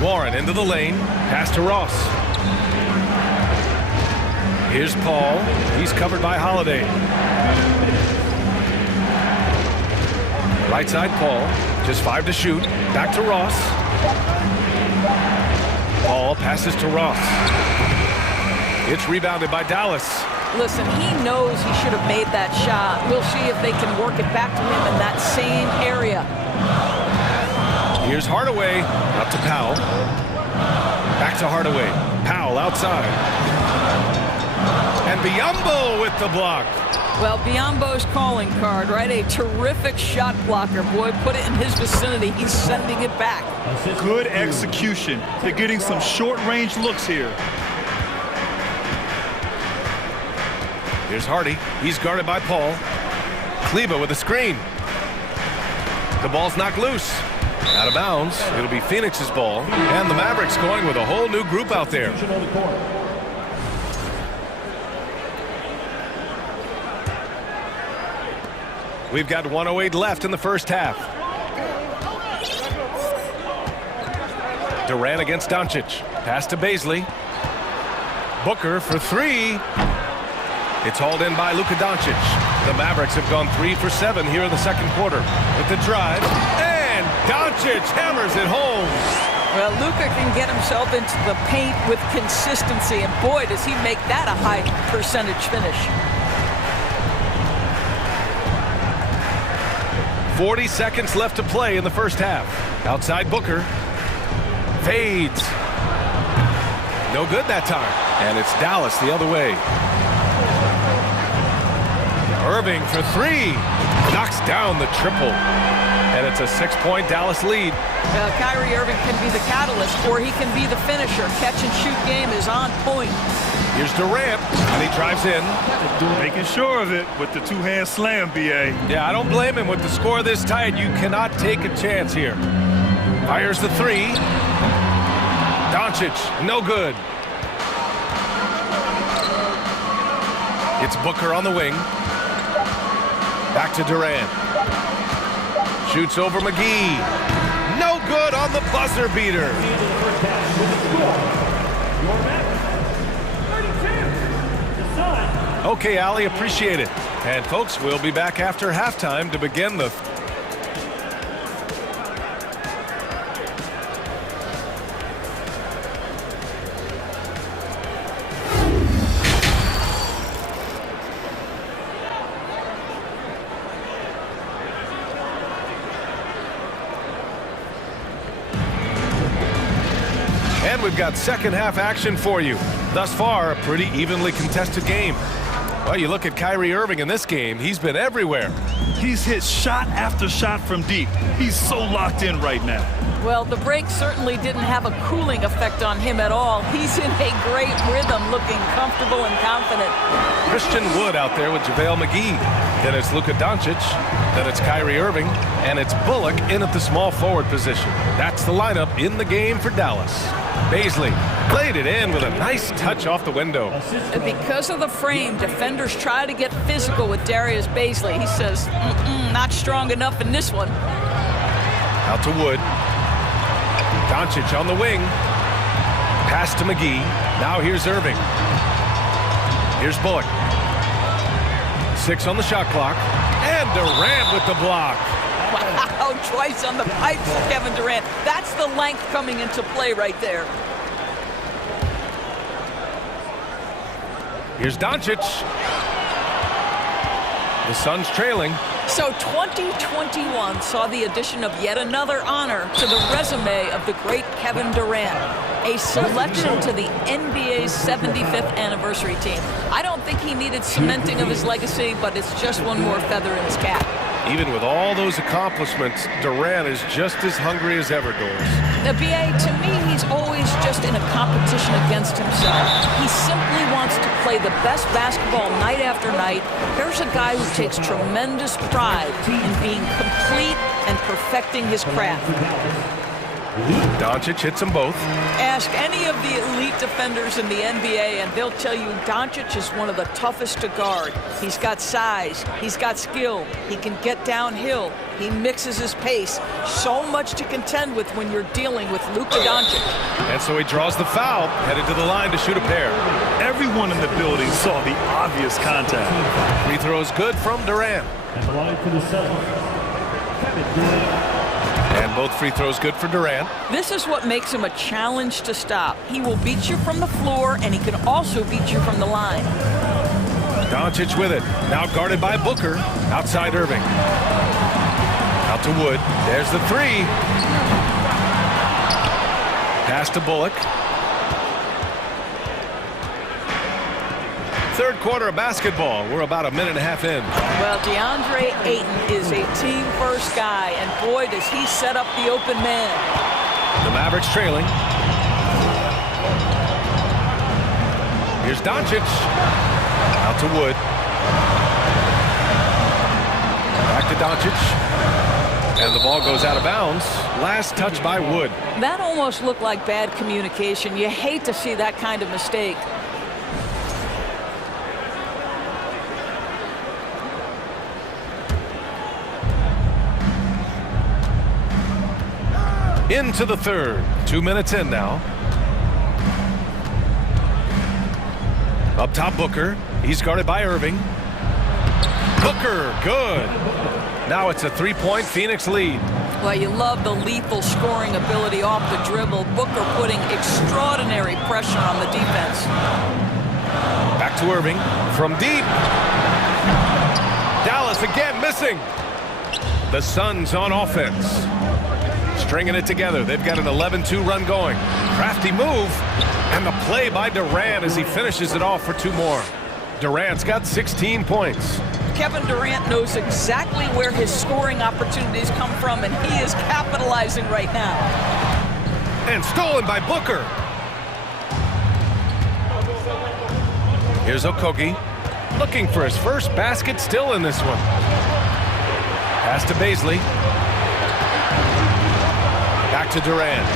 Warren into the lane, pass to Ross. Here's Paul. He's covered by Holiday. Right side, Paul. Just 5 to shoot. Back to Ross. Paul passes to Ross. It's rebounded by Dallas. Listen, he knows he should have made that shot. We'll see if they can work it back to him in that same area. Here's Hardaway, up to Powell. Back to Hardaway. Powell outside. And Biyombo with the block. Well, Biyombo's calling card, right? A terrific shot blocker. Boy, put it in his vicinity. He's sending it back. Good execution. They're getting some short-range looks here. Here's Hardy. He's guarded by Paul. Kleba with a screen. The ball's knocked loose. Out of bounds. It'll be Phoenix's ball. And the Mavericks going with a whole new group out there. We've got 1:08 left in the first half. Durant against Doncic. Pass to Baisley. Booker for 3. It's hauled in by Luka Doncic. The Mavericks have gone 3 for 7 here in the second quarter. With the drive, and Doncic hammers it home. Well, Luka can get himself into the paint with consistency, and boy, does he make that a high percentage finish. 40 seconds left to play in the first half. Outside Booker. Fades. No good that time. And it's Dallas the other way. Irving for 3. Knocks down the triple. And it's a 6-point Dallas lead. Kyrie Irving can be the catalyst, or he can be the finisher. Catch and shoot game is on point. Here's Durant, and he drives in. Making sure of it with the two-hand slam, B.A. Yeah, I don't blame him. With the score this tight, you cannot take a chance here. Fires the 3. Doncic, no good. It's Booker on the wing. Back to Durant. Shoots over McGee. No good on the buzzer beater. Okay, Allie, appreciate it. And folks, we'll be back after halftime to begin the And we've got second half action for you. Thus far, a pretty evenly contested game. Well, you look at Kyrie Irving in this game, he's been everywhere. He's hit shot after shot from deep. He's so locked in right now. Well, the break certainly didn't have a cooling effect on him at all. He's in a great rhythm, looking comfortable and confident. Christian Wood out there with JaVale McGee. Then it's Luka Doncic. Then it's Kyrie Irving. And it's Bullock in at the small forward position. That's the lineup in the game for Dallas. Baisley played it in with a nice touch off the window. Because of the frame, defenders try to get physical with Darius Baisley. He says, not strong enough in this one. Out to Wood. Doncic on the wing. Pass to McGee. Now here's Irving. Here's Bullock. 6 on the shot clock. And Durant with the block. Wow, go twice on the pipes for Kevin Durant. That's the length coming into play right there. Here's Doncic. The Suns trailing. So 2021 saw the addition of yet another honor to the resume of the great Kevin Durant, a selection to the NBA's 75th anniversary team. I don't think he needed cementing of his legacy, but it's just one more feather in his cap. Even with all those accomplishments, Durant is just as hungry as ever, Doris. The BA, to me, he's always just in a competition against himself. He simply wants to play the best basketball night after night. Here's a guy who takes tremendous pride in being complete and perfecting his craft. Doncic hits them both. Ask any of the elite defenders in the NBA and they'll tell you Doncic is one of the toughest to guard. He's got size, he's got skill, he can get downhill, he mixes his pace. So much to contend with when you're dealing with Luka Doncic. And so he draws the foul, headed to the line to shoot a pair. Everyone in the building saw the obvious contact. Free throws good from Durant. And the line for the Suns, Kevin Durant. And both free throws good for Durant. This is what makes him a challenge to stop. He will beat you from the floor, and he can also beat you from the line. Doncic with it. Now guarded by Booker. Outside Irving. Out to Wood. There's the three. Pass to Bullock. Third quarter of basketball. We're about a minute and a half in. Well, DeAndre Ayton is a team-first guy, and boy, does he set up the open man. The Mavericks trailing. Here's Doncic. Out to Wood. Back to Doncic. And the ball goes out of bounds. Last touch by Wood. That almost looked like bad communication. You hate to see that kind of mistake. Into the third. 2 minutes in now. Up top, Booker. He's guarded by Irving. Booker, good. Now it's a three-point Phoenix lead. Well, you love the lethal scoring ability off the dribble. Booker putting extraordinary pressure on the defense. Back to Irving. From deep. Dallas again missing. The Suns on offense. Stringing it together. They've got an 11-2 run going. Crafty move. And the play by Durant as he finishes it off for two more. Durant's got 16 points. Kevin Durant knows exactly where his scoring opportunities come from, and he is capitalizing right now. And stolen by Booker. Here's Okogie. Looking for his first basket still in this one. Pass to Baisley. Back to Durant.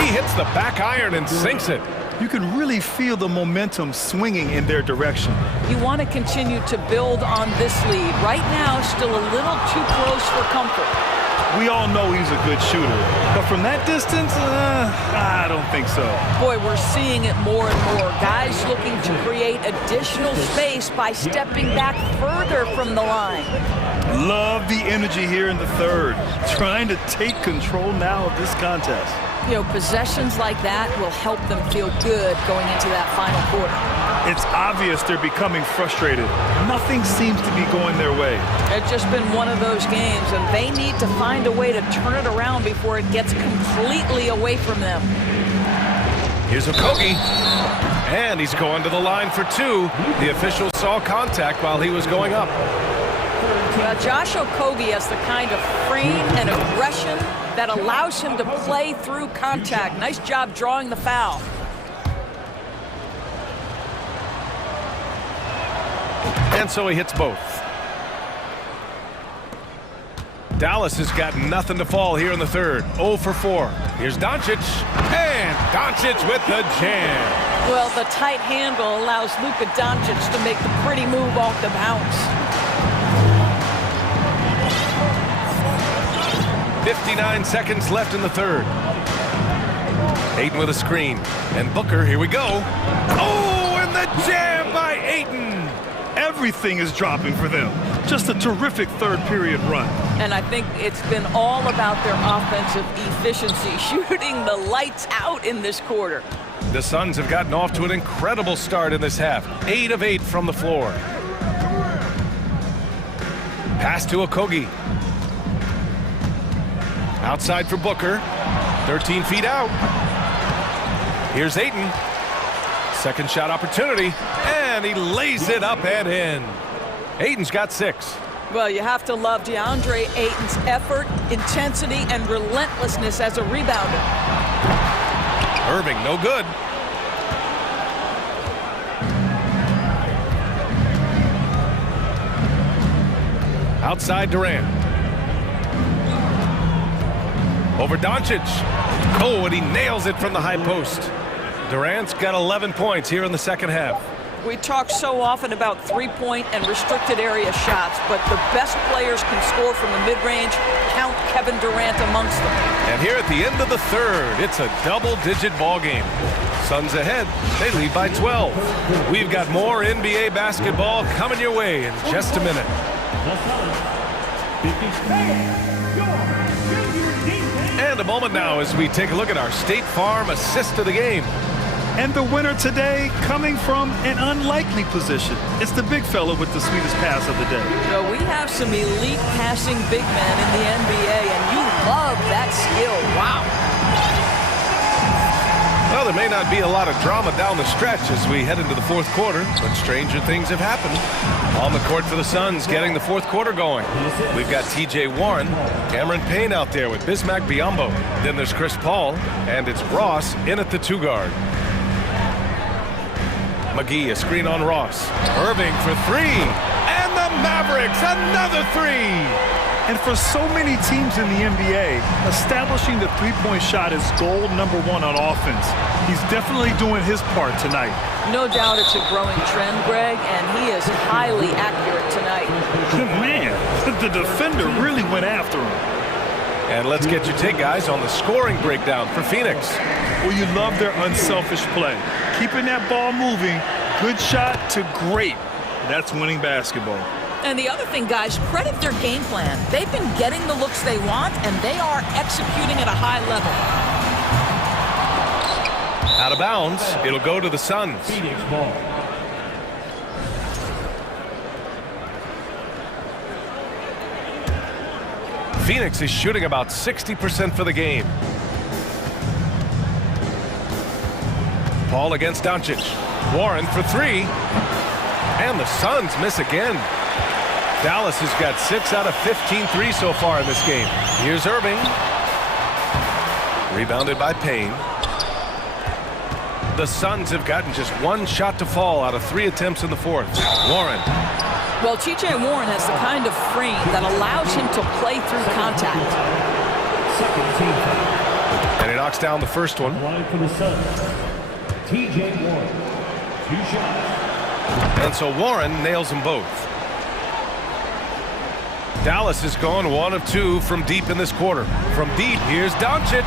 He hits the back iron and sinks it. You can really feel the momentum swinging in their direction. You want to continue to build on this lead. Right now, still a little too close for comfort. We all know he's a good shooter, but from that distance, I don't think so. Boy, we're seeing it more and more. Guys looking to create additional space by stepping back further from the line. Love the energy here in the third, trying to take control now of this contest. You know, possessions like that will help them feel good going into that final quarter. It's obvious they're becoming frustrated. Nothing seems to be going their way. It's just been one of those games, and they need to find a way to turn it around before it gets completely away from them. Here's Okogie. And he's going to the line for two. The official saw contact while he was going up. Josh Okogie has the kind of frame and aggression that allows him to play through contact. Nice job drawing the foul. And so he hits both. Dallas has got nothing to fall here in the third. 0 for 4. Here's Doncic. And Doncic with the jam. Well, the tight handle allows Luka Doncic to make the pretty move off the bounce. 59 seconds left in the third. Ayton with a screen. And Booker, here we go. Oh, and the jam by Ayton. everything is dropping for them. Just a terrific third period run. And I think it's been all about their offensive efficiency, shooting the lights out in this quarter. The Suns have gotten off to an incredible start in this half. 8 of 8 from the floor. Pass to Okogie. Outside for Booker. 13 feet out. Here's Ayton. Second shot opportunity. And he lays it up and in. Ayton's got 6. Well, you have to love DeAndre Ayton's effort, intensity, and relentlessness as a rebounder. Irving, no good. Outside Durant. Over Doncic. Oh, and he nails it from the high post. Durant's got 11 points here in the second half. We talk so often about three-point and restricted area shots, but the best players can score from the mid-range. Count Kevin Durant amongst them. And here at the end of the third, it's a double-digit ball game. Suns ahead. They lead by 12. We've got more NBA basketball coming your way in just a minute. And a moment now as we take a look at our State Farm assist of the game. And the winner today coming from an unlikely position. It's the big fella with the sweetest pass of the day. So we have some elite passing big men in the NBA, and you love that skill. Wow. Well, there may not be a lot of drama down the stretch as we head into the fourth quarter, but stranger things have happened. On the court for the Suns, getting the fourth quarter going. We've got T.J. Warren, Cameron Payne out there with Bismack Biyombo. Then there's Chris Paul, and it's Ross in at the 2 guard. McGee, a screen on Ross. Irving for 3. And the Mavericks, another 3. And for so many teams in the NBA, establishing the three-point shot is goal number 1 on offense. He's definitely doing his part tonight. No doubt it's a growing trend, Greg, and he is highly accurate tonight. Man, the defender really went after him. And let's get your take, guys, on the scoring breakdown for Phoenix. Well, you love their unselfish play. Keeping that ball moving, good shot to great. That's winning basketball. And the other thing, guys, credit their game plan. They've been getting the looks they want, and they are executing at a high level. Out of bounds, it'll go to the Suns. Phoenix ball. Phoenix is shooting about 60% for the game. Paul against Doncic. Warren for 3. And the Suns miss again. Dallas has got 6 out of 15 threes so far in this game. Here's Irving. Rebounded by Payne. The Suns have gotten just 1 shot to fall out of 3 attempts in the fourth. Warren. Well, T.J. Warren has the kind of frame that allows him to play through contact. And he knocks down the first one. Line for the Suns. T.J. Warren. 2 shots. And so Warren nails them both. Dallas has gone 1 of 2 from deep in this quarter. From deep, here's Doncic.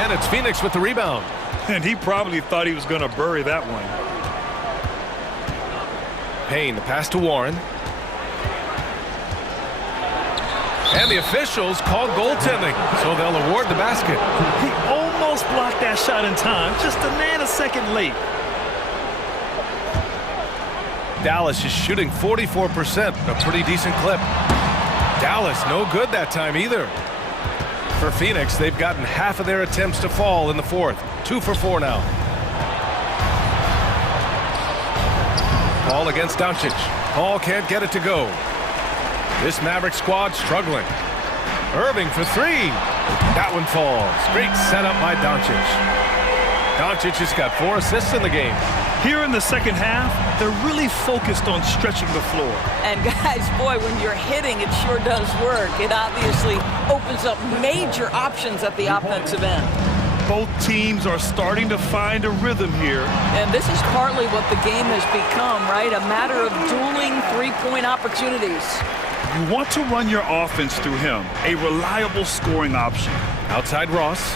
And it's Phoenix with the rebound. And he probably thought he was going to bury that one. Payne, the pass to Warren. And the officials call goaltending, so they'll award the basket. He almost blocked that shot in time, just a nanosecond late. Dallas is shooting 44%, a pretty decent clip. Dallas no good that time either. For Phoenix, they've gotten half of their attempts to fall in the fourth. 2 for 4 now. Paul against Doncic. Paul can't get it to go. This Maverick squad struggling. Irving for 3. That one falls. Great setup by Doncic. Doncic has got 4 assists in the game. Here in the second half, they're really focused on stretching the floor. And guys, boy, when you're hitting, it sure does work. It obviously opens up major options at the offensive end. Both teams are starting to find a rhythm here. And this is partly what the game has become, right? A matter of dueling three-point opportunities. You want to run your offense through him, a reliable scoring option. Outside Ross.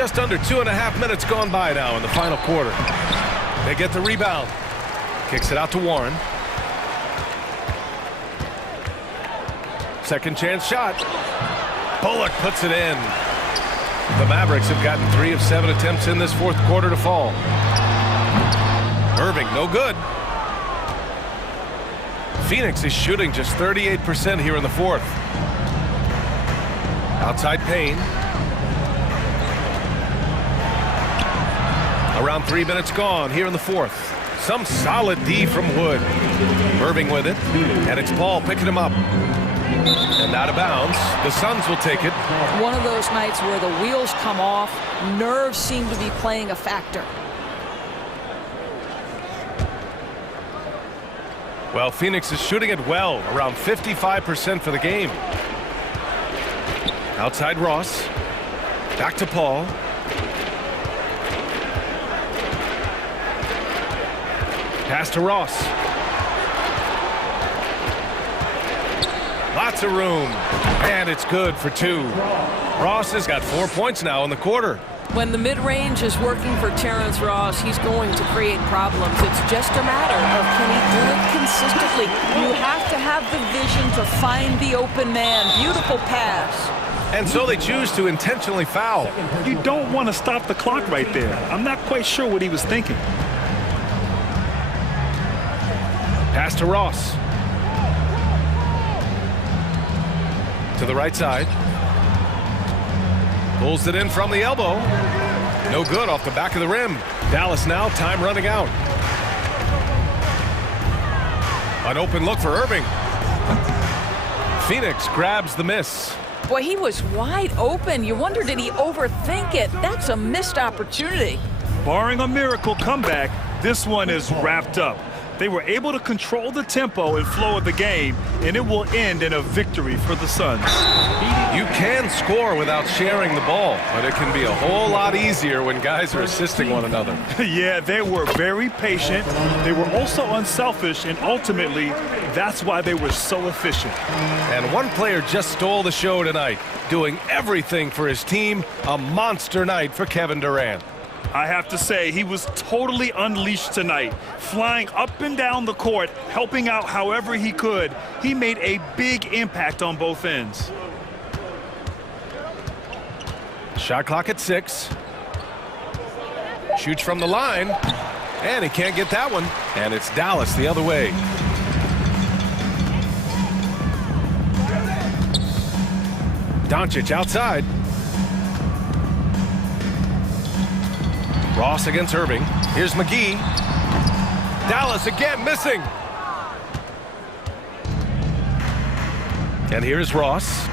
Just under 2.5 minutes gone by now in the final quarter. They get the rebound. Kicks it out to Warren. Second chance shot. Bullock puts it in. The Mavericks have gotten 3 of 7 attempts in this fourth quarter to fall. Irving, no good. Phoenix is shooting just 38% here in the fourth. Outside Payne. Around 3 minutes gone here in the fourth. Some solid D from Wood. Irving with it, and it's Paul picking him up. And out of bounds. The Suns will take it. One of those nights where the wheels come off, nerves seem to be playing a factor. Well, Phoenix is shooting it well, around 55% for the game. Outside Ross. Back to Paul. Pass to Ross. Lots of room. And it's good for 2. Ross has got 4 points now in the quarter. When the mid-range is working for Terrence Ross, he's going to create problems. It's just a matter of can he do it consistently. You have to have the vision to find the open man. Beautiful pass. And so they choose to intentionally foul. You don't want to stop the clock right there. I'm not quite sure what he was thinking. Pass to Ross. To the right side. Pulls it in from the elbow. No good off the back of the rim. Dallas now, time running out. An open look for Irving. Phoenix grabs the miss. Boy, he was wide open. You wonder, did he overthink it? That's a missed opportunity. Barring a miracle comeback, this one is wrapped up. They were able to control the tempo and flow of the game, and it will end in a victory for the Suns. You can score without sharing the ball, but it can be a whole lot easier when guys are assisting one another. Yeah, they were very patient. They were also unselfish, and ultimately, that's why they were so efficient. And one player just stole the show tonight, doing everything for his team. A monster night for Kevin Durant. I have to say, he was totally unleashed tonight, flying up and down the court, helping out however he could. He made a big impact on both ends. Shot clock at 6. Shoots from the line, and he can't get that one. And it's Dallas the other way. Doncic outside. Ross against Irving. Here's McGee. Dallas again missing. And here's Ross.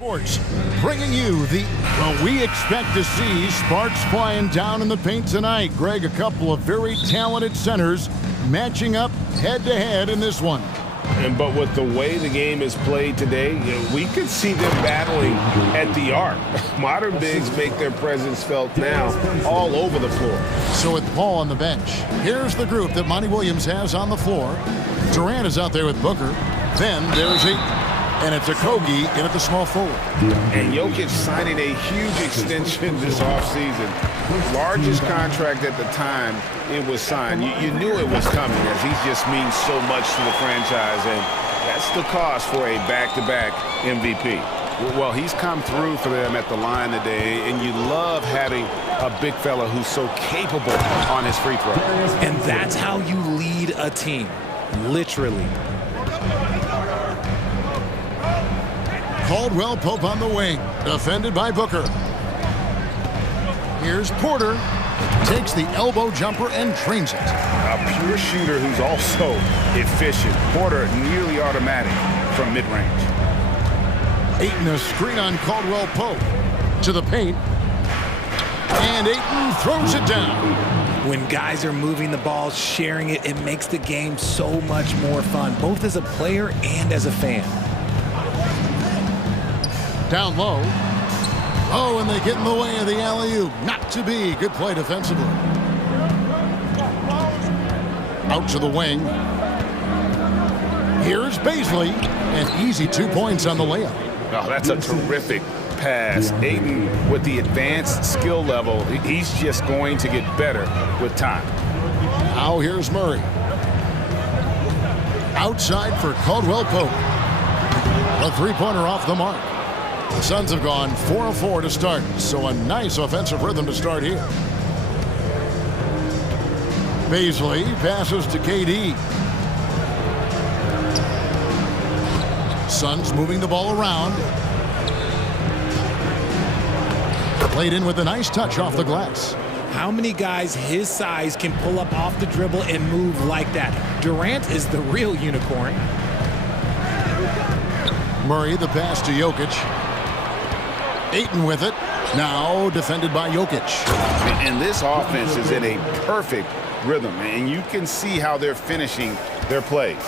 Sports, bringing you what we expect to see. Sparks flying down in the paint tonight. Greg, a couple of very talented centers matching up head-to-head in this one. But with the way the game is played today, we could see them battling at the arc. Modern bigs make their presence felt now all over the floor. So with Paul on the bench, here's the group that Monty Williams has on the floor. Durant is out there with Booker. Then there's and it's Okogie in at the small forward. And Jokic signing a huge extension this offseason. Largest contract at the time it was signed. You knew it was coming, as he just means so much to the franchise, and that's the cost for a back-to-back MVP. Well, he's come through for them at the line today, and you love having a big fella who's so capable on his free throw. And that's how you lead a team, literally. Caldwell Pope on the wing, defended by Booker. Here's Porter, takes the elbow jumper and drains it. A pure shooter who's also efficient. Porter nearly automatic from mid-range. Ayton a screen on Caldwell Pope. To the paint. And Ayton throws it down. When guys are moving the ball, sharing it, it makes the game so much more fun, both as a player and as a fan. Down low. Oh, and they get in the way of the alley-oop. Not to be. Good play defensively. Out to the wing. Here's Baisley. An easy 2 points on the layup. Oh, that's a terrific pass. Ayton, with the advanced skill level, he's just going to get better with time. Now here's Murray. Outside for Caldwell Pope. A three-pointer off the mark. The Suns have gone 4 of 4 to start, so a nice offensive rhythm to start here. Baisley passes to KD. Suns moving the ball around. Played in with a nice touch off the glass. How many guys his size can pull up off the dribble and move like that? Durant is the real unicorn. Murray the pass to Jokic. Ayton with it. Now defended by Jokic. And this offense is in a perfect rhythm, and you can see how they're finishing their plays.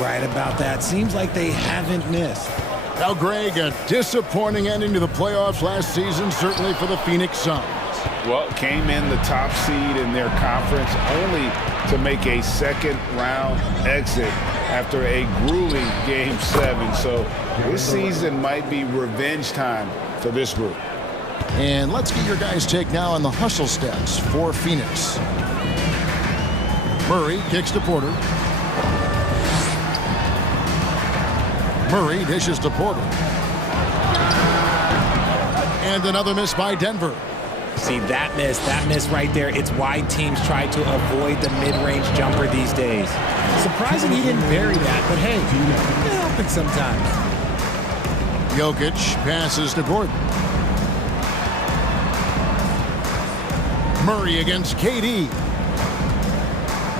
Right about that. Seems like they haven't missed. Now, Greg, a disappointing ending to the playoffs last season, certainly for the Phoenix Suns. Well, came in the top seed in their conference only to make a second-round exit after a grueling Game 7. So this season might be revenge time for this group. And let's get your guys' take now on the hustle stats for Phoenix. Murray kicks to Porter. Murray dishes to Porter. And another miss by Denver. See, that miss right there, it's why teams try to avoid the mid-range jumper these days. Surprising he didn't bury that, but hey, it happens sometimes. Jokic passes to Gordon. Murray against KD.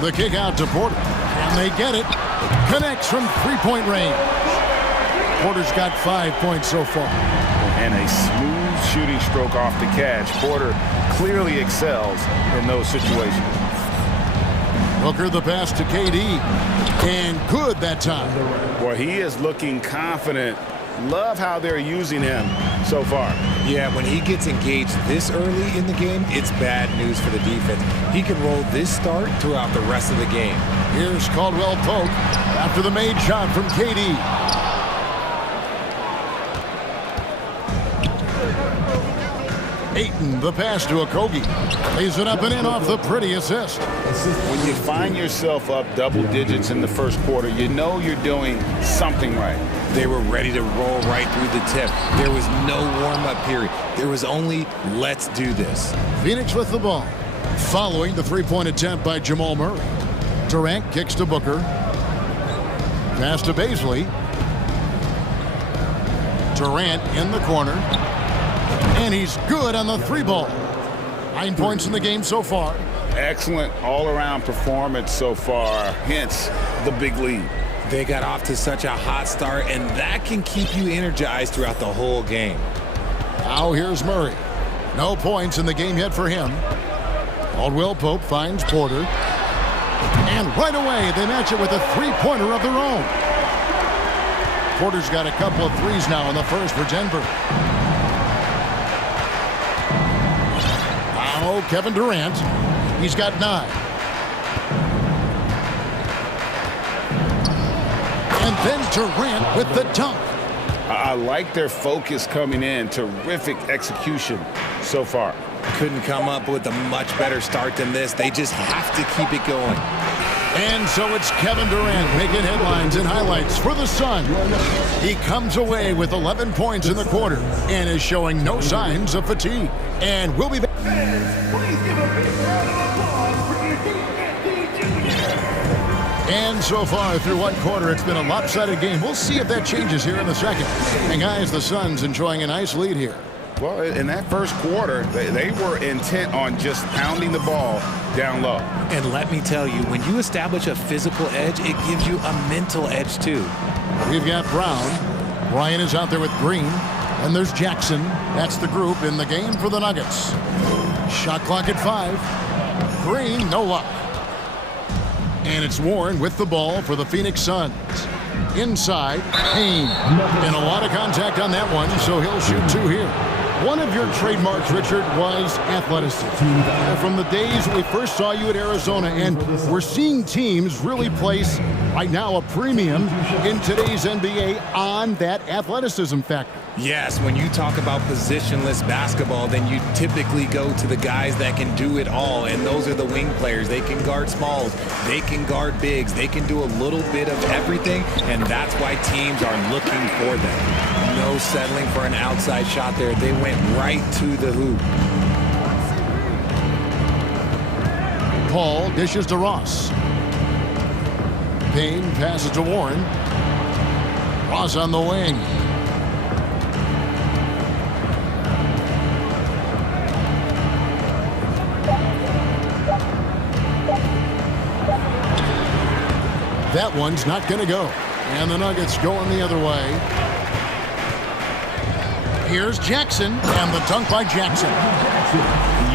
The kick out to Porter. And they get it. Connects from three-point range. Porter's got 5 points so far. And a smooth shooting stroke off the catch. Porter clearly excels in those situations. Booker the pass to KD. And good that time. Boy, he is looking confident. Love how they're using him so far. Yeah, when he gets engaged this early in the game, it's bad news for the defense. He can roll this start throughout the rest of the game. Here's Caldwell Pope after the made shot from KD. Ayton, the pass to Okogie. Lays it up and in off the pretty assist. When you find yourself up double digits in the first quarter, you know you're doing something right. They were ready to roll right through the tip. There was no warm-up period. There was only, let's do this. Phoenix with the ball. Following the three-point attempt by Jamal Murray. Durant kicks to Booker. Pass to Baisley. Durant in the corner. And he's good on the three ball. 9 points in the game so far. Excellent all-around performance so far, hence the big lead. They got off to such a hot start, and that can keep you energized throughout the whole game. Now here's Murray. No points in the game yet for him. Caldwell Pope finds Porter. And right away, they match it with a three-pointer of their own. Porter's got a couple of threes now in the first for Denver. Now Kevin Durant. He's got 9. And then Durant with the dunk. I like their focus coming in. Terrific execution so far. Couldn't come up with a much better start than this. They just have to keep it going. And so it's Kevin Durant making headlines and highlights for the Suns. He comes away with 11 points in the quarter and is showing no signs of fatigue. And we'll be back. And so far through one quarter, it's been a lopsided game. We'll see if that changes here in the second. And guys, the Suns enjoying a nice lead here. Well, in that first quarter, they were intent on just pounding the ball down low. And let me tell you, when you establish a physical edge, it gives you a mental edge too. We've got Brown. Ryan is out there with Green. And there's Jackson. That's the group in the game for the Nuggets. Shot clock at 5. Green, no luck. And it's Warren with the ball for the Phoenix Suns. Inside, Payne. And a lot of contact on that one, so he'll shoot 2 here. One of your trademarks, Richard, was athleticism. From the days we first saw you at Arizona, and we're seeing teams really place, right now, a premium in today's NBA on that athleticism factor. Yes, when you talk about positionless basketball, then you typically go to the guys that can do it all, and those are the wing players. They can guard smalls, they can guard bigs, they can do a little bit of everything, and that's why teams are looking for them. No settling for an outside shot there. They went right to the hoop. Paul dishes to Ross. Payne passes to Warren. Ross on the wing. That one's not going to go. And the Nuggets going the other way. Here's Jackson, and the dunk by Jackson.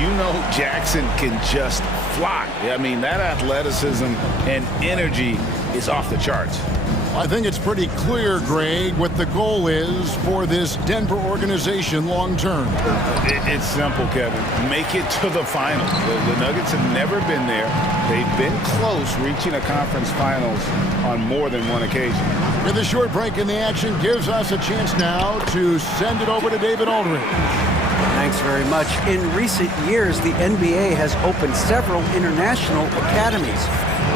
You know Jackson can just fly. I mean, that athleticism and energy is off the charts. I think it's pretty clear, Greg, what the goal is for this Denver organization long term. It's simple, Kevin. Make it to the finals. The Nuggets have never been there. They've been close reaching a conference finals on more than one occasion. With a short break in the action gives us a chance now to send it over to David Aldridge. Thanks very much. In recent years, the NBA has opened several international academies.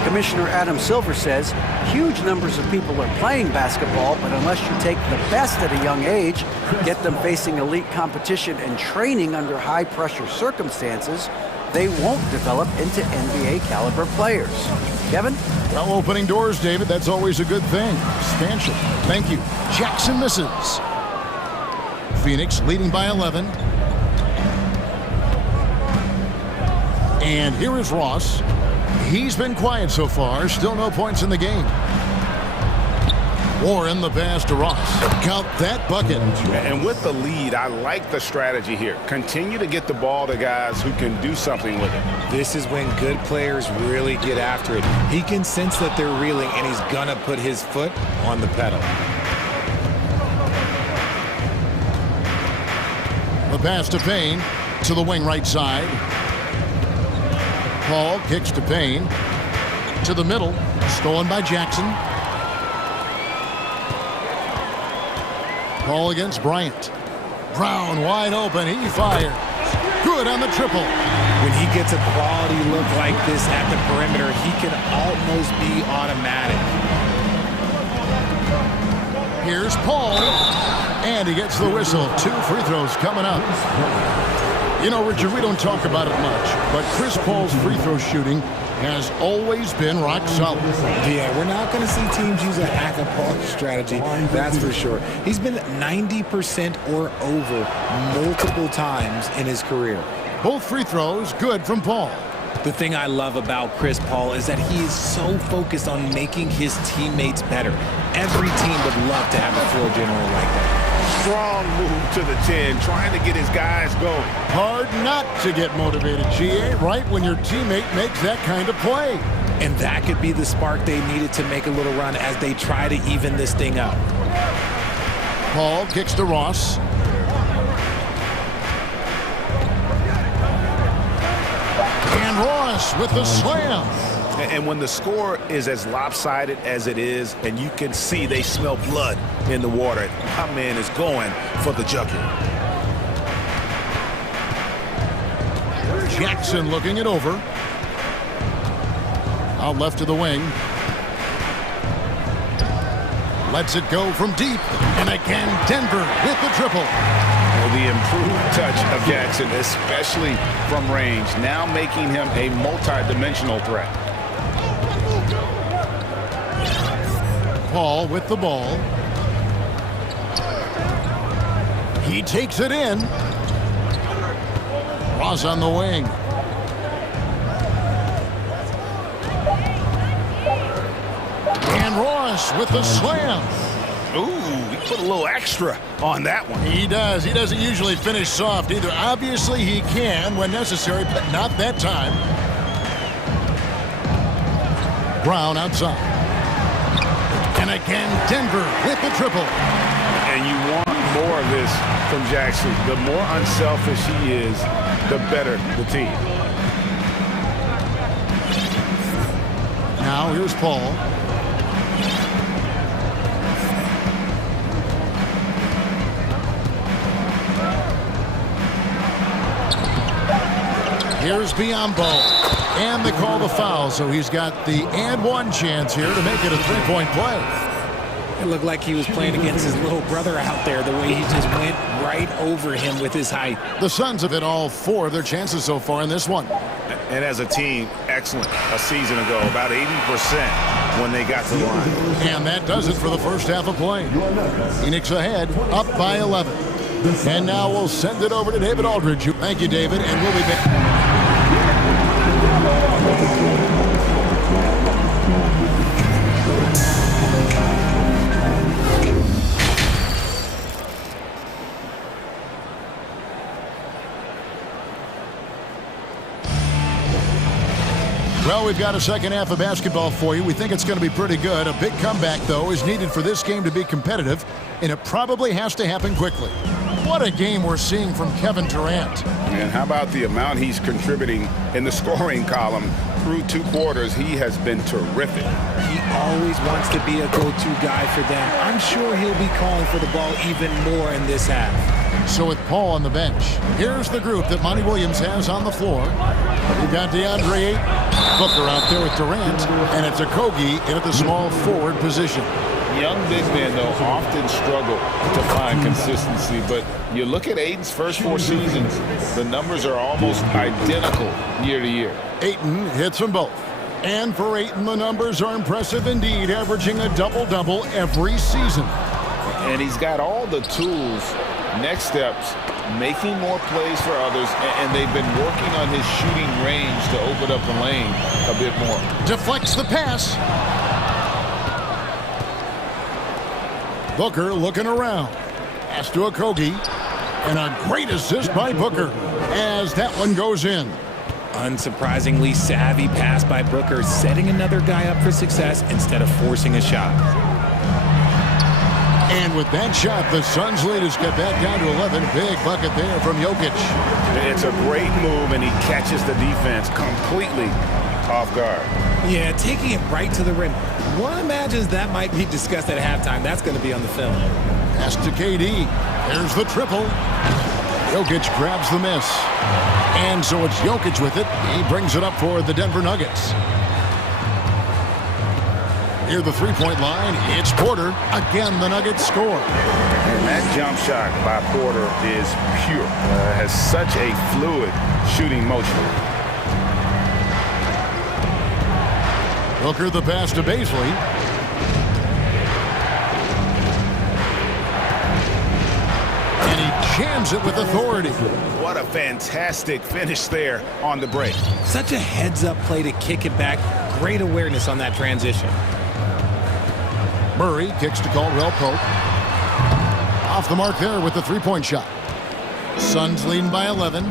Commissioner Adam Silver says huge numbers of people are playing basketball, but unless you take the best at a young age, get them facing elite competition and training under high-pressure circumstances, they won't develop into NBA-caliber players. Kevin? Well, opening doors, David, that's always a good thing. Substantial. Thank you. Jackson misses. Phoenix leading by 11. And here is Ross. He's been quiet so far. Still no points in the game. Warren the pass to Ross. Count that bucket. And with the lead, I like the strategy here. Continue to get the ball to guys who can do something with it. This is when good players really get after it. He can sense that they're reeling, and he's going to put his foot on the pedal. The pass to Payne to the wing right side. Paul kicks to Payne. To the middle. Stolen by Jackson. Paul against Bryant. Brown wide open. He fires. Good on the triple. When he gets a quality look like this at the perimeter, he can almost be automatic. Here's Paul. And he gets the whistle. 2 free throws coming up. You know, Richard, we don't talk about it much, but Chris Paul's free throw shooting has always been rock solid. Yeah, we're not going to see teams use a hack-a-Paul strategy, that's for sure. He's been 90% or over multiple times in his career. Both free throws good from Paul. The thing I love about Chris Paul is that he is so focused on making his teammates better. Every team would love to have a floor general like that. Strong move to the 10, trying to get his guys going. Hard not to get motivated, GA, right when your teammate makes that kind of play. And that could be the spark they needed to make a little run as they try to even this thing up. Paul kicks to Ross. And Ross with the slam. And when the score is as lopsided as it is, and you can see they smell blood in the water, my man is going for the jugular. Jackson looking it over. Out left to the wing. Lets it go from deep. And again, Denver with the triple. Well, the improved touch of Jackson, especially from range, now making him a multi-dimensional threat. Paul with the ball. He takes it in. Ross on the wing. And Ross with the slam. Ooh, he put a little extra on that one. He does. He doesn't usually finish soft either. Obviously, he can when necessary, but not that time. Brown outside. And again, Denver with the triple. And you want more of this from Jackson. The more unselfish he is, the better the team. Now here's Paul. Here's Biombo. And they call the foul, so he's got the and one chance here to make it a three-point play. It looked like he was playing against his little brother out there, the way he just went right over him with his height. The Suns have hit all four of their chances so far in this one. And as a team, excellent. A season ago, about 80% when they got to the line. And that does it for the first half of play. Phoenix ahead, up by 11. And now we'll send it over to David Aldridge. Thank you, David, and we'll be back. Well, we've got a second half of basketball for you. We think it's going to be pretty good. A big comeback, though, is needed for this game to be competitive, and it probably has to happen quickly. What a game we're seeing from Kevin Durant. And how about the amount he's contributing in the scoring column through 2 quarters? He has been terrific. He always wants to be a go-to guy for them. I'm sure he'll be calling for the ball even more in this half. So with Paul on the bench, here's the group that Monty Williams has on the floor. We've got DeAndre Booker out there with Durant, and it's Okogie in at the small forward position. Young big men, though, often struggle to find consistency, but you look at Ayton's first 4 seasons, the numbers are almost identical year to year. Ayton hits them both. And for Ayton, the numbers are impressive indeed, averaging a double-double every season. And he's got all the tools, next steps, making more plays for others, and they've been working on his shooting range to open up the lane a bit more. Deflects the pass. Booker looking around. Pass to Okogie. And a great assist by Booker as that one goes in. Unsurprisingly savvy pass by Booker, setting another guy up for success instead of forcing a shot. And with that shot, the Suns lead has got back down to 11. Big bucket there from Jokic. It's a great move, and he catches the defense completely off guard. Yeah, taking it right to the rim. One imagines that might be discussed at halftime. That's going to be on the film. Pass to KD. There's the triple. Jokic grabs the miss. And so it's Jokic with it. He brings it up for the Denver Nuggets. Near the three-point line, it's Porter. Again, the Nuggets score. And that jump shot by Porter is pure. Has such a fluid shooting motion. Booker the pass to Baisley. And he jams it with authority. What a fantastic finish there on the break. Such a heads-up play to kick it back. Great awareness on that transition. Murray kicks to Caldwell Pope. Off the mark there with the three-point shot. Suns leading by 11.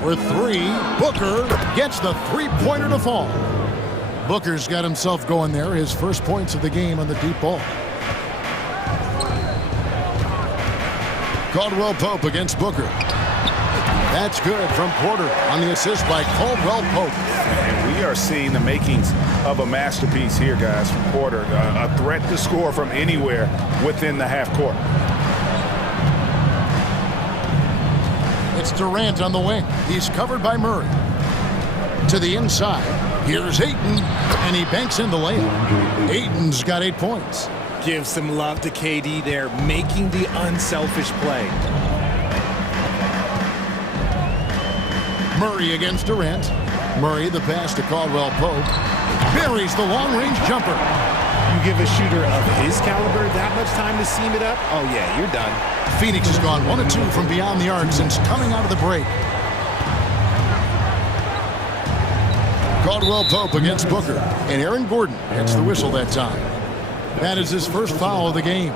For three, Booker gets the three-pointer to fall. Booker's got himself going there, his first points of the game on the deep ball. Caldwell Pope against Booker. That's good from Porter on the assist by Caldwell Pope. And we are seeing the makings of a masterpiece here, guys, from Porter. A threat to score from anywhere within the half court. It's Durant on the wing. He's covered by Murray. To the inside. Here's Ayton, and he banks in the layup. Ayton's got 8 points. Give some love to KD there, making the unselfish play. Murray against Durant. Murray the pass to Caldwell Pope. Buries the long-range jumper. You give a shooter of his caliber that much time to seam it up, oh yeah, you're done. Phoenix has gone 1 of 2 from beyond the arc since coming out of the break. Caldwell Pope against Booker, and Aaron Gordon gets the whistle that time. That is his first foul of the game.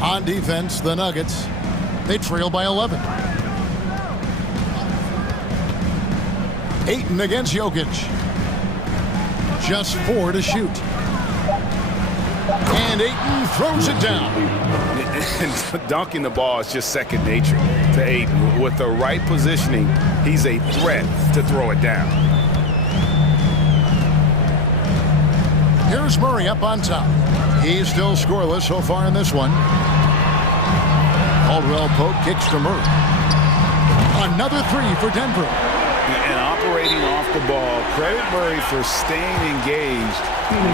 On defense, the Nuggets, they trail by 11. Ayton against Jokic. Just 4 to shoot. And Ayton throws it down. And dunking the ball is just second nature to Ayton. With the right positioning, he's a threat to throw it down. Here's Murray up on top. He's still scoreless so far in this one. Caldwell Pope kicks to Murray. Another 3 for Denver. And operating off the ball, credit Murray for staying engaged,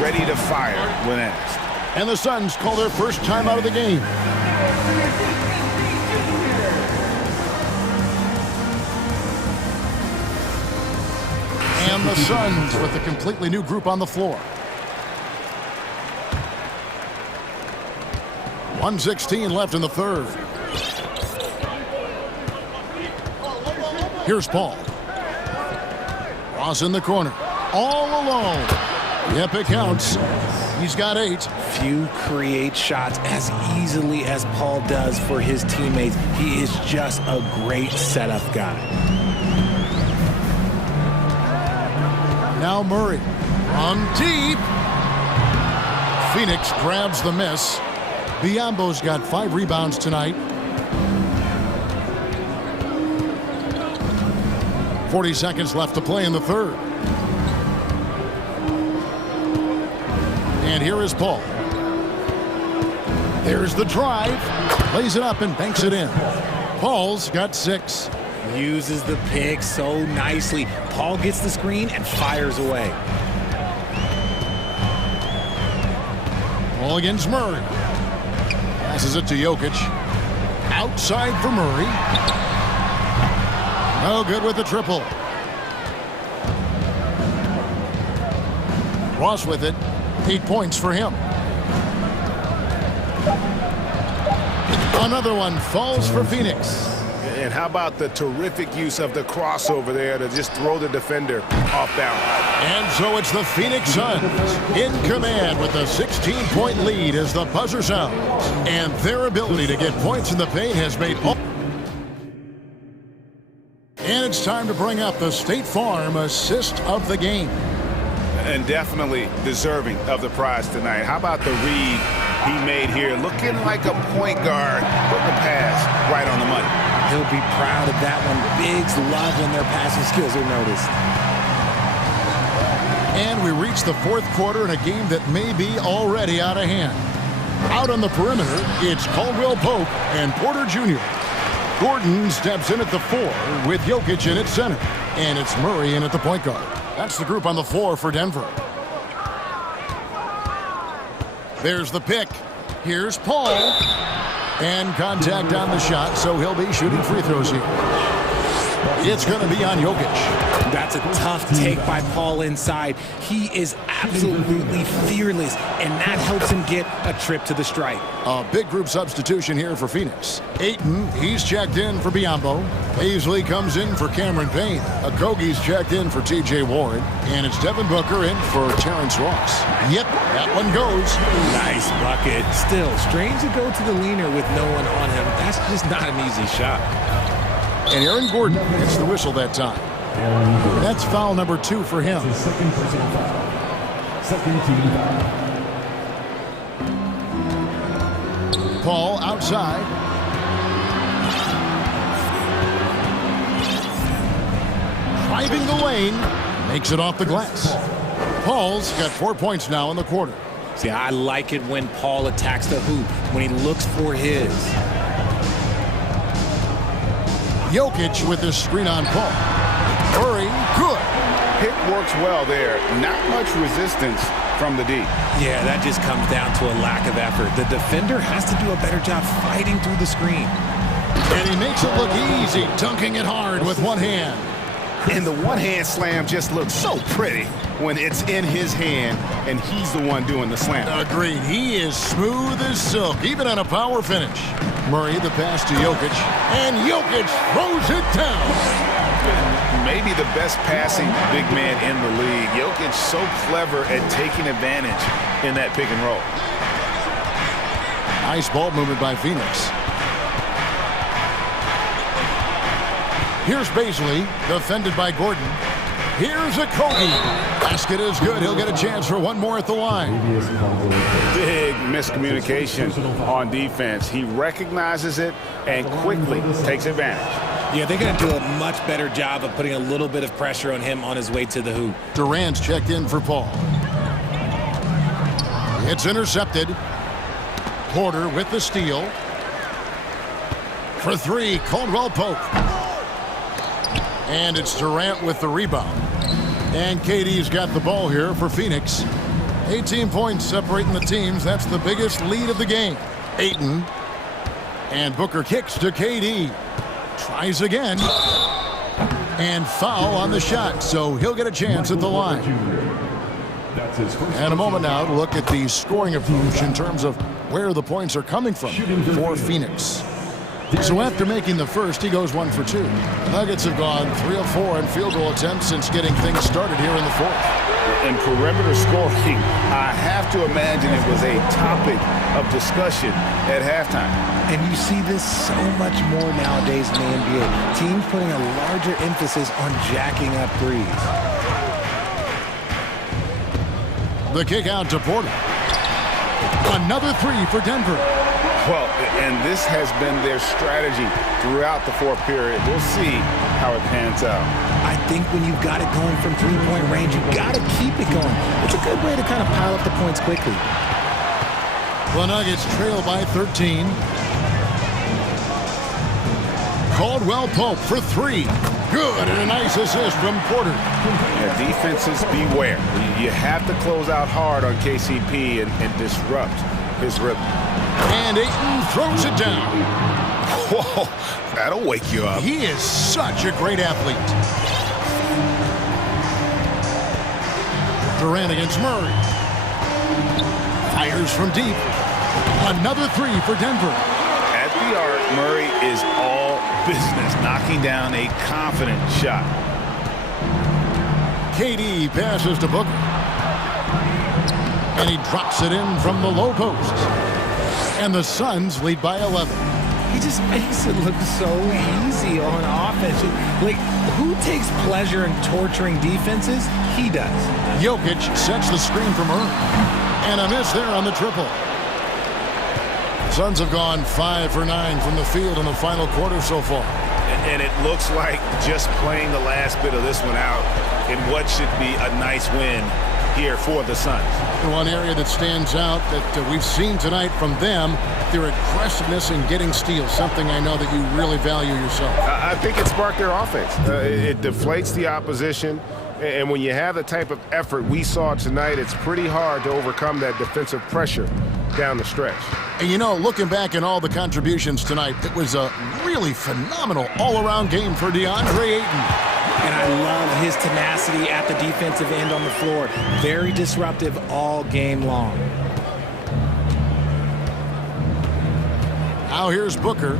ready to fire when asked. And the Suns call their first time out of the game. And the Suns with a completely new group on the floor. 1:16 left in the third. Here's Paul. Ross in the corner. All alone. Yep, it counts. He's got 8. Few create shots as easily as Paul does for his teammates. He is just a great setup guy. Now Murray from deep. Phoenix grabs the miss. Biyombo's got 5 rebounds tonight. 40 seconds left to play in the third. And here is Paul. There's the drive. Lays it up and banks it in. Paul's got 6. Uses the pick so nicely. Paul gets the screen and fires away. Paul against Murray. Passes it to Jokic. Outside for Murray. No good with the triple. Ross with it. 8 points for him. Another one falls for Phoenix. And how about the terrific use of the crossover there to just throw the defender off balance. And so it's the Phoenix Suns in command with a 16-point lead as the buzzer sounds. And their ability to get points in the paint has made all. And it's time to bring up the State Farm assist of the game. And definitely deserving of the prize tonight. How about the read he made here? Looking like a point guard, putting the pass right on the money. He'll be proud of that one. Bigs love when their passing skills are noticed. And we reach the fourth quarter in a game that may be already out of hand. Out on the perimeter, it's Caldwell Pope and Porter Jr. Gordon steps in at the 4 with Jokic in at center. And it's Murray in at the point guard. That's the group on the floor for Denver. There's the pick. Here's Paul. And contact on the shot, so he'll be shooting free throws here. It's going to be on Jokic. That's a tough take by Paul inside. He is absolutely fearless, and that helps him get a trip to the stripe. A big group substitution here for Phoenix. Ayton, he's checked in for Biyombo. Paisley comes in for Cameron Payne. Okogie's checked in for T.J. Warren. And it's Devin Booker in for Terrence Ross. Yep, that one goes. Nice bucket. Still, strange to go to the leaner with no one on him. That's just not an easy shot. And Aaron Gordon gets the whistle that time. That's foul number 2 for him. Second personal foul. Second team foul. Paul outside. Driving the lane. Makes it off the glass. Paul's got 4 points now in the quarter. See, I like it when Paul attacks the hoop, when he looks for his. Jokic with this screen on Paul. Murray, good. Pick works well there. Not much resistance from the D. Yeah, that just comes down to a lack of effort. The defender has to do a better job fighting through the screen. And he makes it look easy, dunking it hard with one hand. And the one-hand slam just looks so pretty when it's in his hand and he's the one doing the slam. Agreed. He is smooth as silk, even on a power finish. Murray, the pass to Jokic. And Jokic throws it down. Maybe the best passing big man in the league. Jokic so clever at taking advantage in that pick and roll. Nice ball movement by Phoenix. Here's Paisley, defended by Gordon. Here's Okogie. Basket is good. He'll get a chance for one more at the line. Big miscommunication on defense. He recognizes it and quickly takes advantage. Yeah, they're going to do a much better job of putting a little bit of pressure on him on his way to the hoop. Durant's checked in for Paul. It's intercepted. Porter with the steal. For 3, Caldwell Pope. And it's Durant with the rebound. And KD's got the ball here for Phoenix. 18 points separating the teams. That's the biggest lead of the game. Ayton. And Booker kicks to KD. Tries again. And foul on the shot. So he'll get a chance at the line. And a moment now to look at the scoring approach in terms of where the points are coming from for Phoenix. So after making the first, he goes 1 for 2. The Nuggets have gone 3 of 4 in field goal attempts since getting things started here in the fourth. In perimeter scoring, I have to imagine it was a topic of discussion at halftime. And you see this so much more nowadays in the NBA. Teams putting a larger emphasis on jacking up threes. The kick out to Porter. Another 3 for Denver. Well, and this has been their strategy throughout the fourth period. We'll see how it pans out. I think when you've got it going from three-point range, you've got to keep it going. It's a good way to kind of pile up the points quickly. The Nuggets trail by 13. Caldwell Pope for 3. Good, and a nice assist from Porter. Yeah, defenses beware. You have to close out hard on KCP and disrupt his rhythm. And Ayton throws it down. Whoa, that'll wake you up. He is such a great athlete. Durant against Murray. Fires from deep. Another 3 for Denver. At the arc, Murray is all business, knocking down a confident shot. KD passes to Booker. And he drops it in from the low post. And the Suns lead by 11. He just makes it look so easy on offense. Like, who takes pleasure in torturing defenses? He does. Jokic sets the screen for Murray. And a miss there on the triple. Suns have gone 5 for 9 from the field in the final quarter so far. And it looks like just playing the last bit of this one out in what should be a nice win here for the Suns. One area that stands out that we've seen tonight from them, their aggressiveness in getting steals, something I know that you really value yourself. I think it sparked their offense. It deflates the opposition, and when you have the type of effort we saw tonight, it's pretty hard to overcome that defensive pressure down the stretch. And you know, looking back at all the contributions tonight, it was a really phenomenal all-around game for DeAndre Ayton. And I love his tenacity at the defensive end on the floor. Very disruptive all game long. Now here's Booker.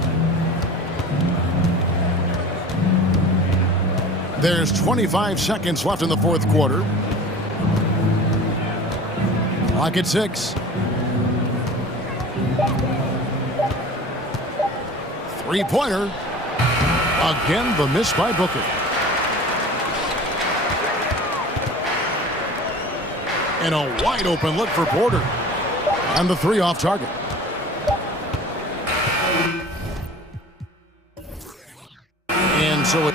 There's 25 seconds left in the fourth quarter. Clock at 6. Three-pointer. Again, the miss by Booker. And a wide-open look for Porter. And the three off target. And so it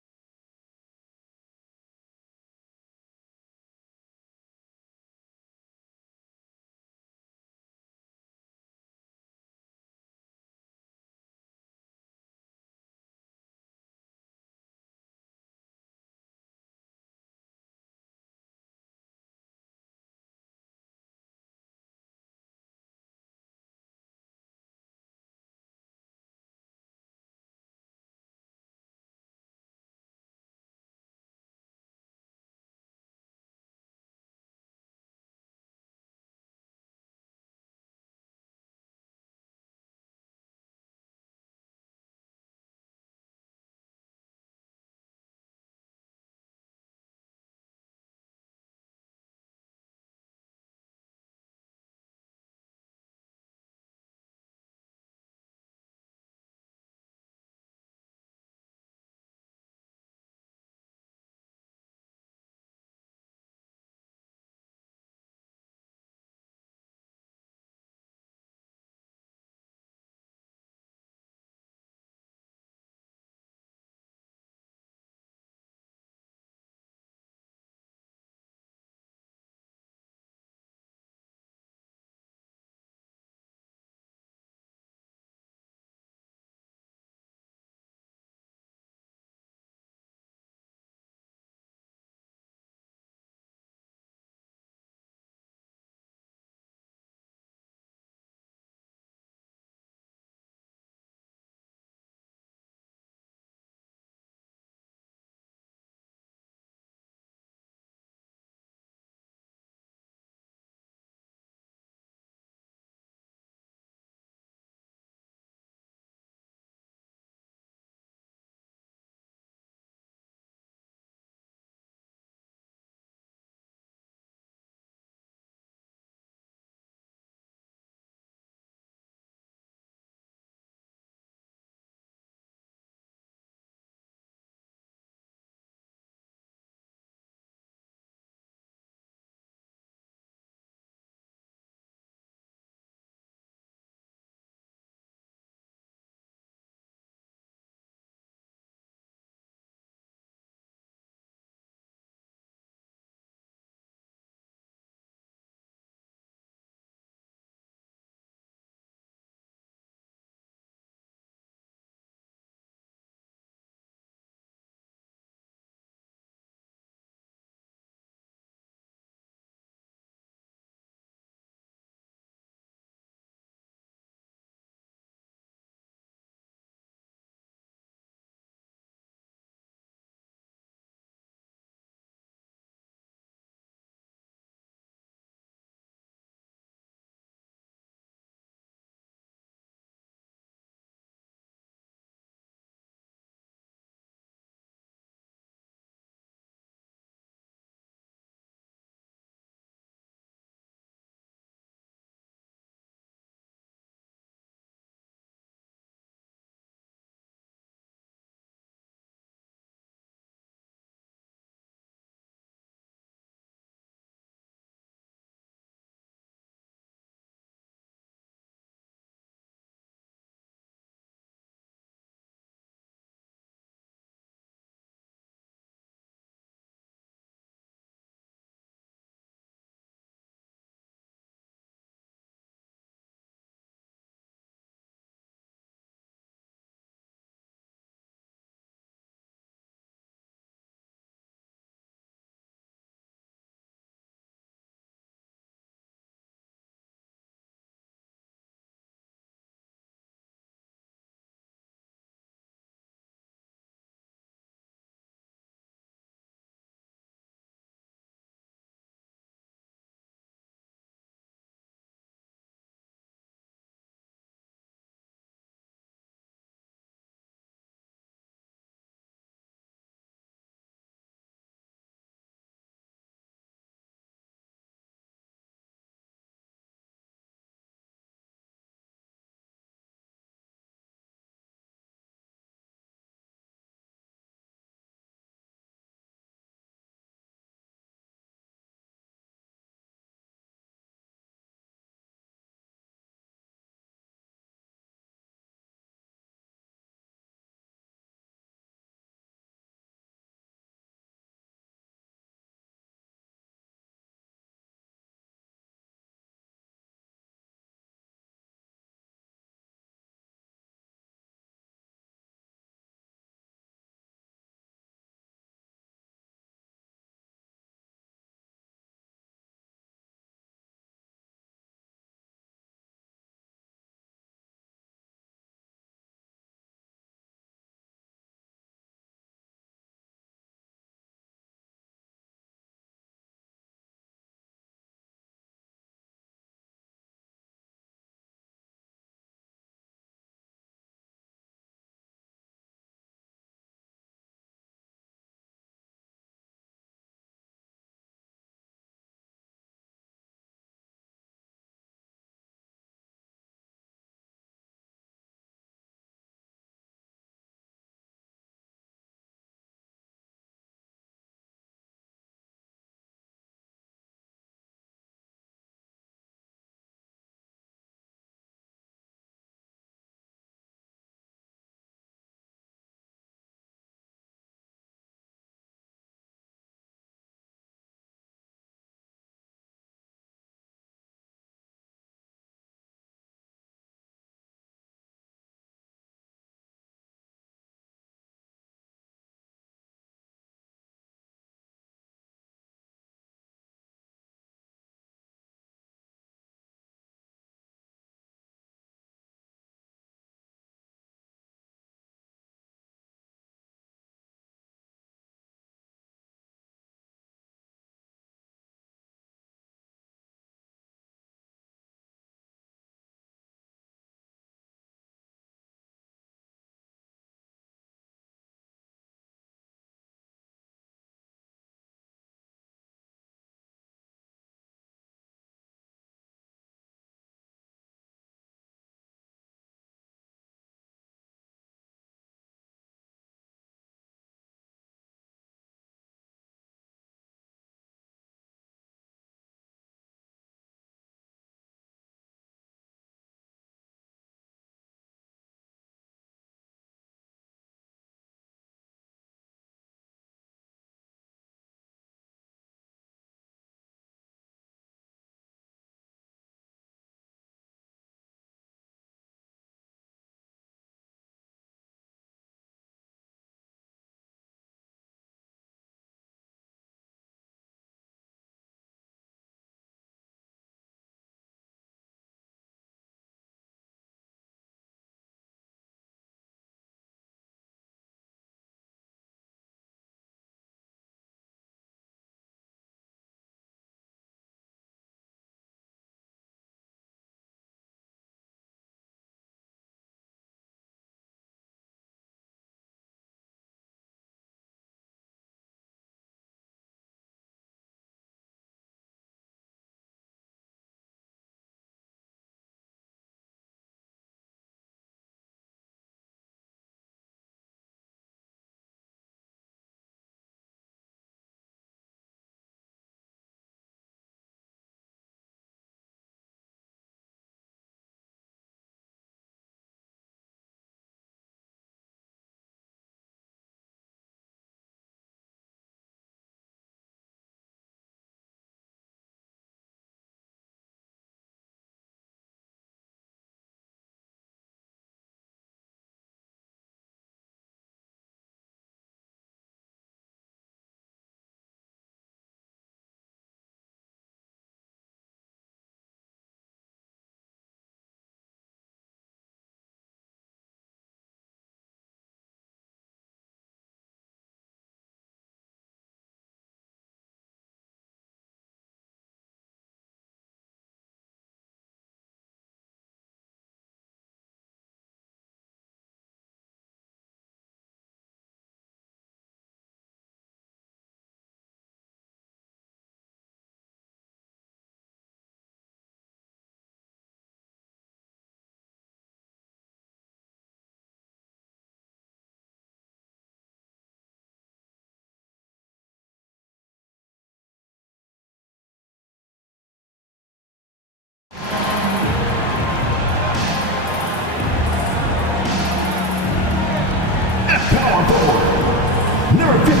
Number 50.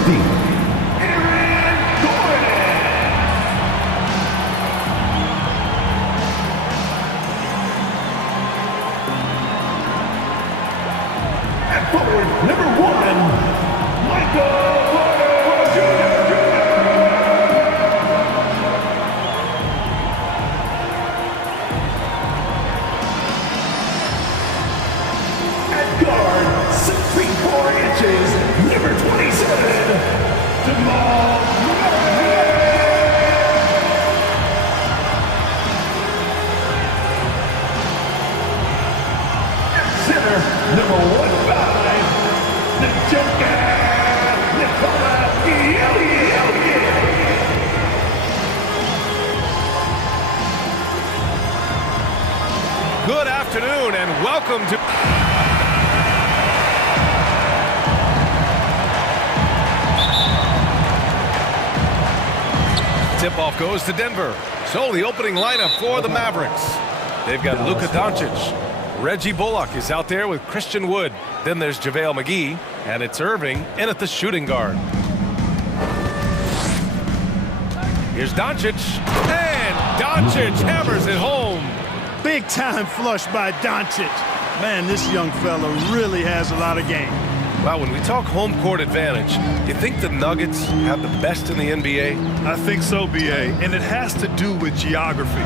Forward, number 1, Michael Porter Jr. At guard, 6 feet 4 inches, number 27, Jamal Murray. At center, number 1. Good afternoon and welcome to... Tip-off goes to Denver. So the opening lineup for the Mavericks. They've got Luka Doncic. Reggie Bullock is out there with Christian Wood. Then there's JaVale McGee, and it's Irving in at the shooting guard. Here's Doncic, and Doncic hammers it home. Big time flush by Doncic. Man, this young fella really has a lot of game. Well, when we talk home court advantage, you think the Nuggets have the best in the NBA? I think so, B.A., and it has to do with geography.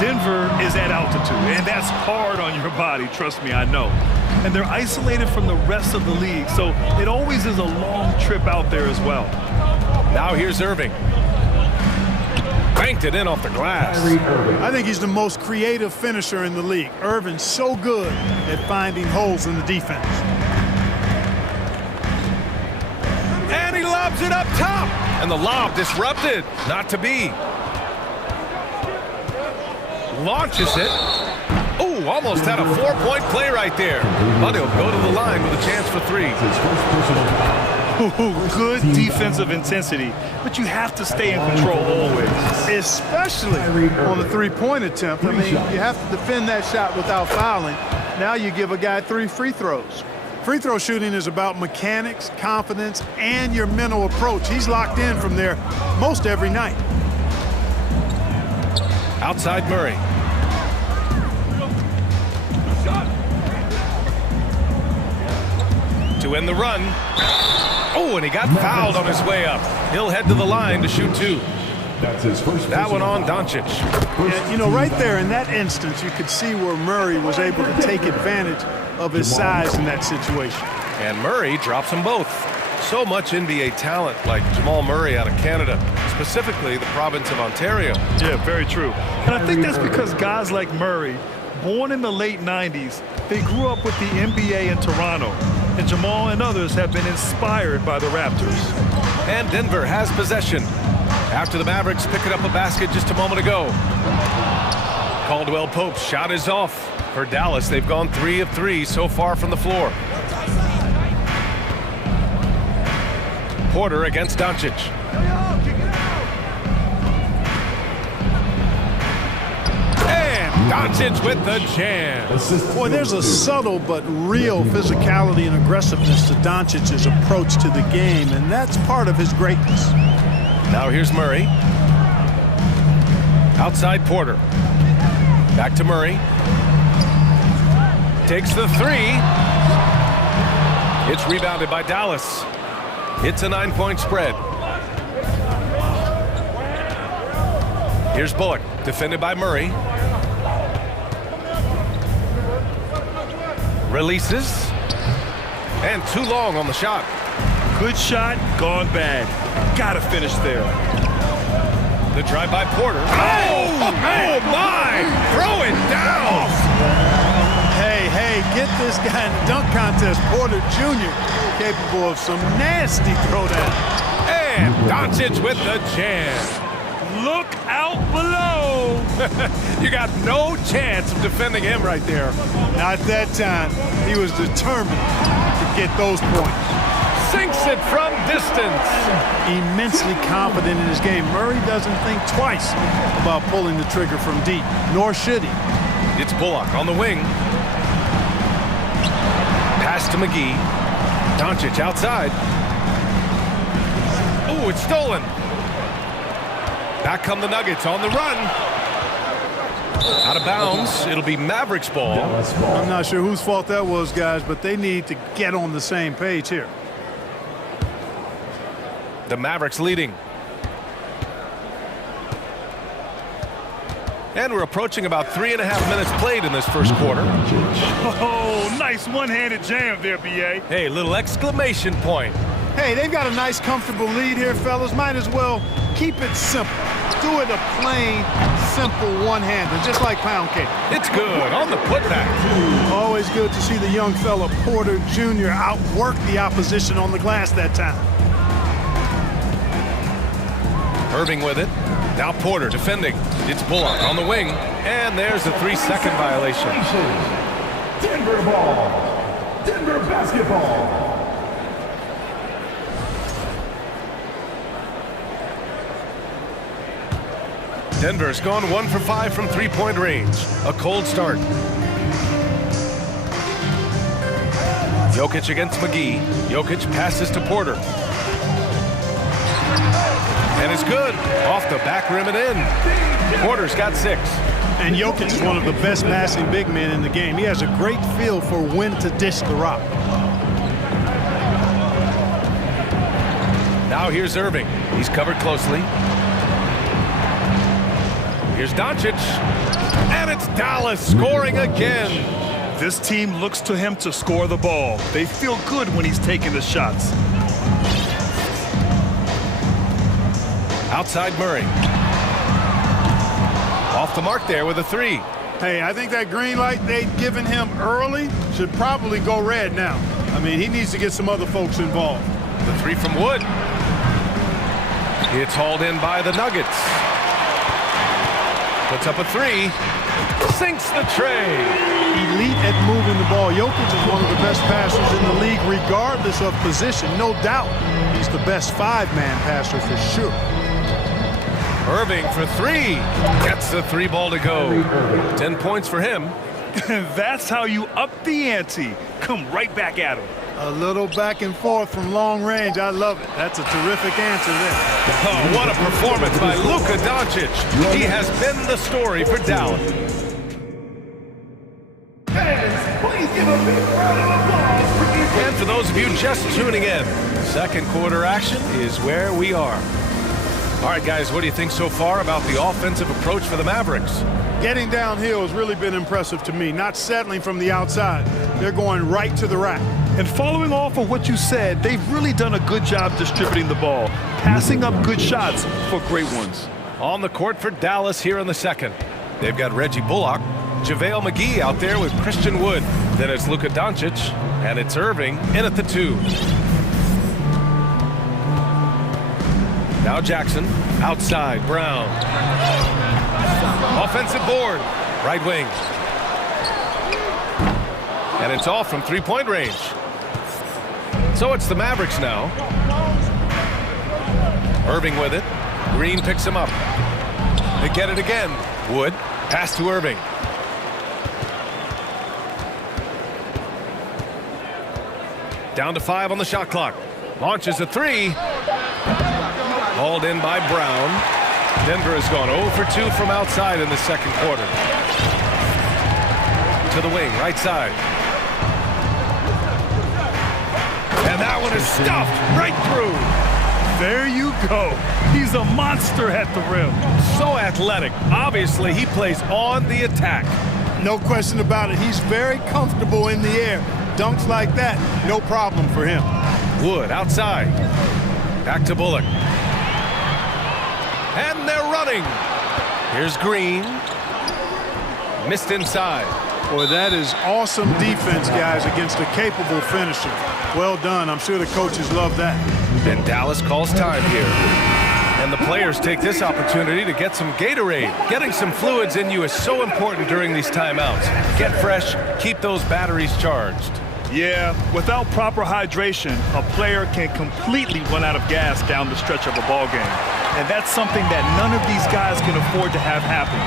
Denver is at altitude, and that's hard on your body, trust me, I know. And they're isolated from the rest of the league, so it always is a long trip out there as well. Now here's Irving. Banked it in off the glass. I think he's the most creative finisher in the league. Irving's so good at finding holes in the defense. And he lobs it up top. And the lob disrupted. Not to be. Launches it. Oh, almost had a 4-point play right there. But he'll go to the line with a chance for 3. Good defensive intensity, but you have to stay in control always. Especially on the three-point attempt. I mean, you have to defend that shot without fouling. Now you give a guy 3 free throws. Free throw shooting is about mechanics, confidence, and your mental approach. He's locked in from there most every night. Outside Murray. To end the run. Oh, and he got fouled on his way up. He'll head to the line to shoot 2. That's his first. That one on Doncic. Yeah, you know, right there in that instance, you could see where Murray was able to take advantage of his size in that situation. And Murray drops them both. So much NBA talent like Jamal Murray out of Canada, specifically the province of Ontario. Yeah, very true. And I think that's because guys like Murray, born in the late 90s, they grew up with the NBA in Toronto. And Jamal and others have been inspired by the Raptors. And Denver has possession after the Mavericks picking up a basket just a moment ago. Caldwell Pope's shot is off. For Dallas, they've gone 3 of 3 so far from the floor. Porter against Doncic. And Doncic with the jam. Boy, there's a subtle but real physicality and aggressiveness to Doncic's approach to the game, and that's part of his greatness. Now here's Murray. Outside Porter. Back to Murray. Takes the 3. It's rebounded by Dallas. It's a 9-point spread. Here's Bullock, defended by Murray. Releases. And too long on the shot. Good shot, gone bad. Gotta finish there. The drive by Porter. Oh my! Throw it down! Hey, get this guy in the dunk contest. Porter Jr. capable of some nasty throwdown. And Doncic with the jam. Look out below. You got no chance of defending him right there. Not that time. He was determined to get those points. Sinks it from distance. Immensely confident in his game. Murray doesn't think twice about pulling the trigger from deep, nor should he. It's Bullock on the wing. Pass to McGee. Doncic outside. Ooh, it's stolen. Back come the Nuggets on the run. Out of bounds. It'll be Mavericks ball. I'm not sure whose fault that was, guys, but they need to get on the same page here. The Mavericks leading. And we're approaching about 3.5 minutes played in this first quarter. Oh, nice one-handed jam there, B.A. Hey, little exclamation point. Hey, they've got a nice, comfortable lead here, fellas. Might as well keep it simple. Do it a plain, simple one-hander, just like pound cake. It's good on the putback. Always good to see the young fella Porter Jr. outwork the opposition on the glass that time. Irving with it. Now Porter defending. It's Bullock on the wing. And there's a 3-second violation. Denver ball. Denver basketball. Denver's gone 1 for 5 from three-point range. A cold start. Jokic against McGee. Jokic passes to Porter. And it's good. Off the back rim and in. Porter's got 6. And Jokic is one of the best passing big men in the game. He has a great feel for when to dish the rock. Now here's Irving. He's covered closely. Here's Doncic. And it's Dallas scoring again. This team looks to him to score the ball. They feel good when he's taking the shots. Outside Murray. Off the mark there with a 3. Hey, I think that green light they'd given him early should probably go red now. I mean, he needs to get some other folks involved. The 3 from Wood. It's hauled in by the Nuggets. Puts up a 3. Sinks the tray. Elite at moving the ball. Jokic is one of the best passers in the league, regardless of position. No doubt he's the best 5-man passer for sure. Irving for 3. Gets the 3 ball to go. 10 points for him. That's how you up the ante. Come right back at him. A little back and forth from long range. I love it. That's a terrific answer there. Oh, what a performance by Luka Doncic. He has been the story for Dallas. Please give a big round of applause. And for those of you just tuning in, second quarter action is where we are. All right, guys, what do you think so far about the offensive approach for the Mavericks? Getting downhill has really been impressive to me. Not settling from the outside. They're going right to the rack. And following off of what you said, they've really done a good job distributing the ball, passing up good shots for great ones. On the court for Dallas here in the second. They've got Reggie Bullock, JaVale McGee out there with Christian Wood. Then it's Luka Doncic, and it's Irving in at the 2. Now Jackson, outside, Brown. Offensive board, right wing. And it's off from three-point range. So it's the Mavericks now. Irving with it. Green picks him up. They get it again. Wood, pass to Irving. Down to 5 on the shot clock. Launches a 3. Hauled in by Brown. Denver has gone 0 for 2 from outside in the second quarter. To the wing, right side. And that one is stuffed right through. There you go. He's a monster at the rim. So athletic. Obviously, he plays on the attack. No question about it. He's very comfortable in the air. Dunks like that, no problem for him. Wood outside. Back to Bullock. And they're running. Here's Green. Missed inside. Boy, that is awesome defense, guys, against a capable finisher. Well done. I'm sure the coaches love that. And Dallas calls time here. And the players take this opportunity to get some Gatorade. Getting some fluids in you is so important during these timeouts. Get fresh, keep those batteries charged. Yeah, without proper hydration, a player can completely run out of gas down the stretch of a ball game. And that's something that none of these guys can afford to have happen.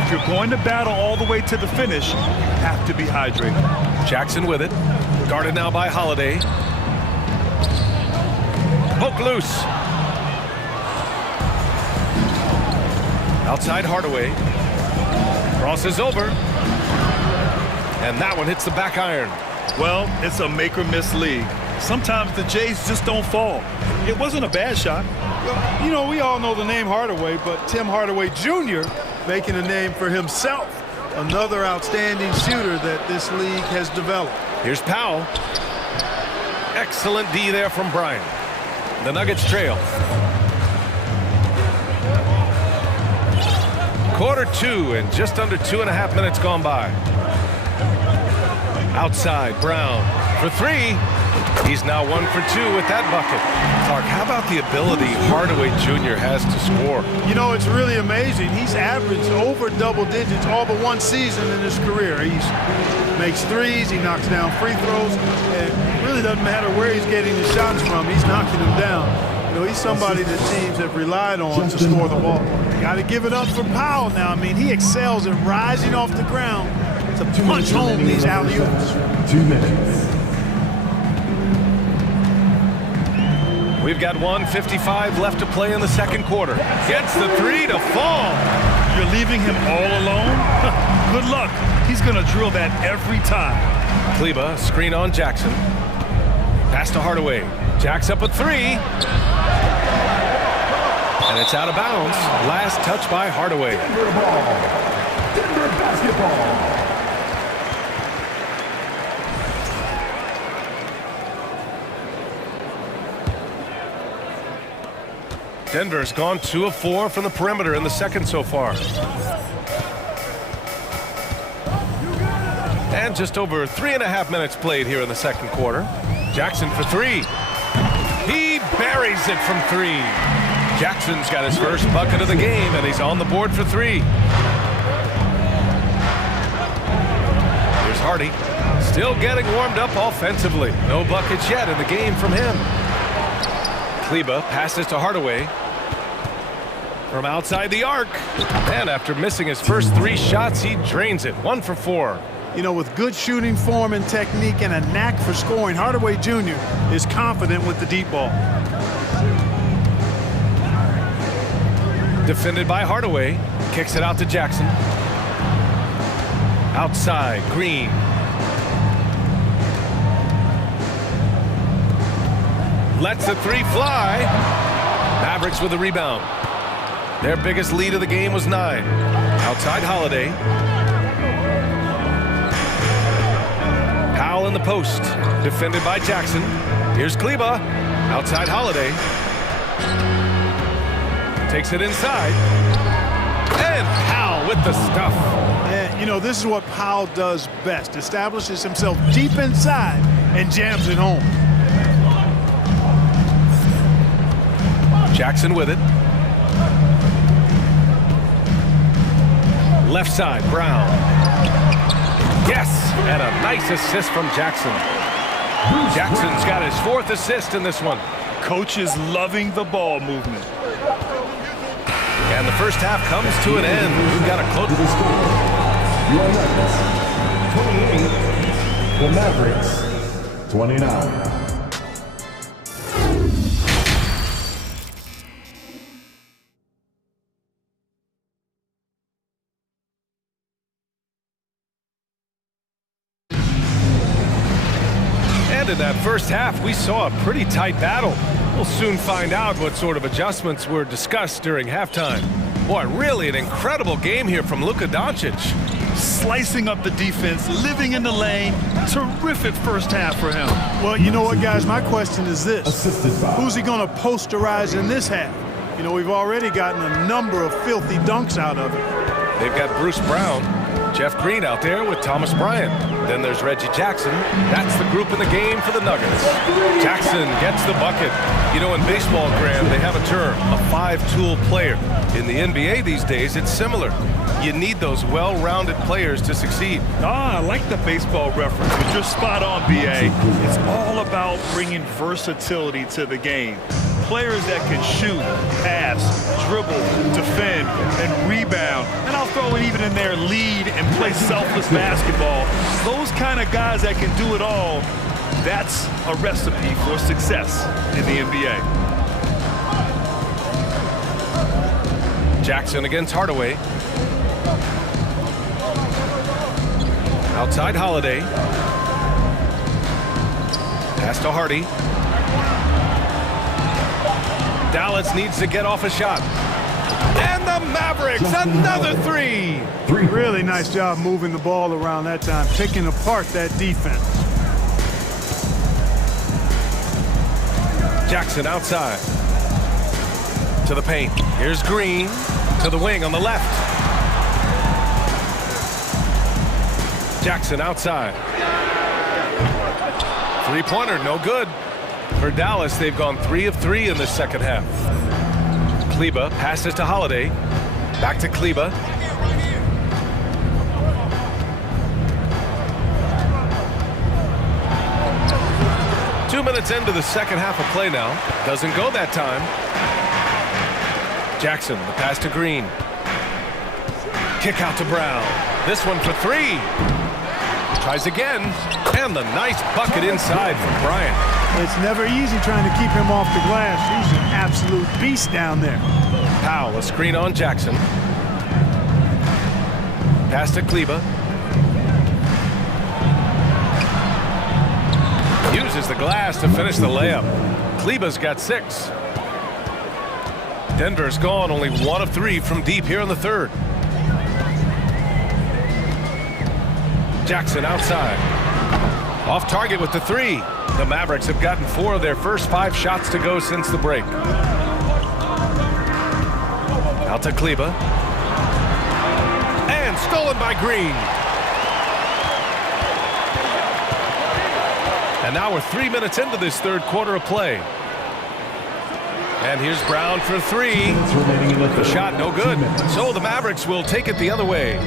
If you're going to battle all the way to the finish, you have to be hydrated. Jackson with it. Guarded now by Holiday. Poke loose. Outside Hardaway. Crosses over. And that one hits the back iron. Well, it's a make-or-miss league. Sometimes the Jays just don't fall. It wasn't a bad shot. Well, you know, we all know the name Hardaway, but Tim Hardaway Jr. making a name for himself. Another outstanding shooter that this league has developed. Here's Powell. Excellent D there from Bryant. The Nuggets trail. Quarter 2 and just under 2.5 minutes gone by. Outside, Brown for 3. He's now 1 for 2 with that bucket. Clark, how about the ability Hardaway Jr. has to score? You know, it's really amazing. He's averaged over double digits all but one season in his career. He makes threes, he knocks down free throws, and it really doesn't matter where he's getting his shots from. He's knocking them down. You know, he's somebody that teams have relied on to score the ball. Got to give it up for Powell now. I mean, he excels at rising off the ground to punch home these alley-oops. 2 minutes. We've got 1:55 left to play in the second quarter. Gets the 3 to fall. You're leaving him all alone? Good luck. He's going to drill that every time. Kleba, screen on Jackson. Pass to Hardaway. Jacks up a 3. And it's out of bounds. Last touch by Hardaway. Denver basketball. Denver's gone 2 of 4 from the perimeter in the second so far. And just over 3.5 minutes played here in the second quarter. Jackson for 3. He buries it from 3. Jackson's got his first bucket of the game, and he's on the board for 3. Here's Hardy. Still getting warmed up offensively. No buckets yet in the game from him. Kleba passes to Hardaway. From outside the arc. And after missing his first 3 shots, he drains it. 1 for 4. You know, with good shooting form and technique and a knack for scoring, Hardaway Jr. is confident with the deep ball. Defended by Hardaway. Kicks it out to Jackson. Outside, Green. Lets the 3 fly. Mavericks with the rebound. Their biggest lead of the game was 9. Outside Holiday. Powell in the post. Defended by Jackson. Here's Kleba. Outside Holiday. Takes it inside. And Powell with the stuff. And, you know, this is what Powell does best. Establishes himself deep inside and jams it home. Jackson with it. Left side, Brown. Yes, and a nice assist from Jackson. Jackson's got his 4th assist in this one. Coach is loving the ball movement. And the first half comes to an end. We've got a close. Your Nuggets, 28. The Mavericks, 29. In that first half, we saw a pretty tight battle. We'll soon find out what sort of adjustments were discussed during halftime. Boy, really an incredible game here from Luka Doncic. Slicing up the defense, living in the lane. Terrific first half for him. Well, you know what, guys? My question is this. Who's he going to posterize in this half? You know, we've already gotten a number of filthy dunks out of it. They've got Bruce Brown, Jeff Green out there with Thomas Bryant. Then there's Reggie Jackson. That's the group in the game for the Nuggets. Jackson gets the bucket. You know, in baseball, Graham, they have a term, a 5-tool player. In the NBA these days, it's similar. You need those well-rounded players to succeed. I like the baseball reference, but you're spot on, B.A. It's all about bringing versatility to the game. Players that can shoot, pass, dribble, defend, and rebound. And I'll throw it even in there, lead and play selfless basketball. Those kind of guys that can do it all, that's a recipe for success in the NBA. Jackson against Hardaway. Outside Holiday. Pass to Hardy. Dallas needs to get off a shot. And the Mavericks, another three. Really nice job moving the ball around that time, picking apart that defense. Jackson outside. To the paint. Here's Green. To the wing on the left. Jackson outside. Three-pointer, no good. For Dallas, they've gone 3 of 3 in the second half. Kleba passes to Holiday. Back to Kleba. Two minutes into the second half of play now. Doesn't go that time. Jackson, the pass to Green. Kick out to Brown. This one for three. Tries again. And the nice bucket inside from Bryant. It's never easy trying to keep him off the glass. He's an absolute beast down there. Powell, a screen on Jackson. Pass to Kleba. Uses the glass to finish the layup. Kleba's got 6. Denver's gone only 1 of 3 from deep here in the third. Jackson outside. Off target with the 3. The Mavericks have gotten 4 of their first 5 shots to go since the break. Out to Kleba. And stolen by Green. And now we're 3 minutes into this third quarter of play. And here's Brown for 3. The shot no good. So the Mavericks will take it the other way.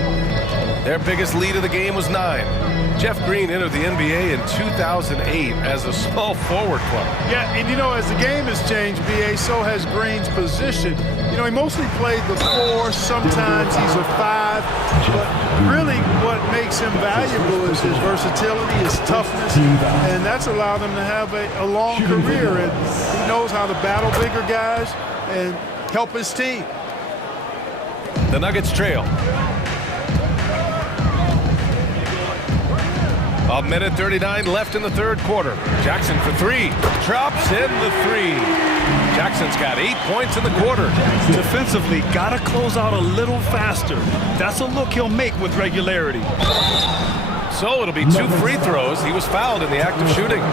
Their biggest lead of the game was 9. Jeff Green entered the NBA in 2008 as a small forward player. Yeah, and you know, as the game has changed, BA, so has Green's position. You know, he mostly played the 4, sometimes he's a 5, but really what makes him valuable is his versatility, his toughness, and that's allowed him to have a long career, and he knows how to battle bigger guys and help his team. The Nuggets trail. A minute 39 left in the third quarter. Jackson for 3. Drops in the 3. Jackson's got 8 points in the quarter. Defensively, got to close out a little faster. That's a look he'll make with regularity. So it'll be 2 free throws. He was fouled in the act of shooting.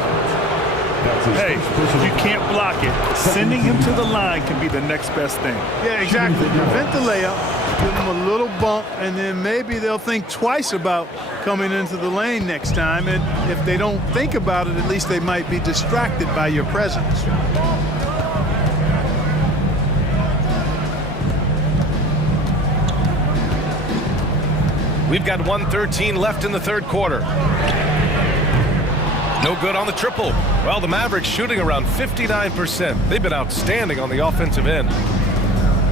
Hey, you can't block it. Sending him to the line can be the next best thing. Yeah, exactly. Prevent the layup, give him a little bump, and then maybe they'll think twice about coming into the lane next time. And if they don't think about it, at least they might be distracted by your presence. We've got 1:13 left in the third quarter. No good on the triple. Well, the Mavericks shooting around 59%. They've been outstanding on the offensive end.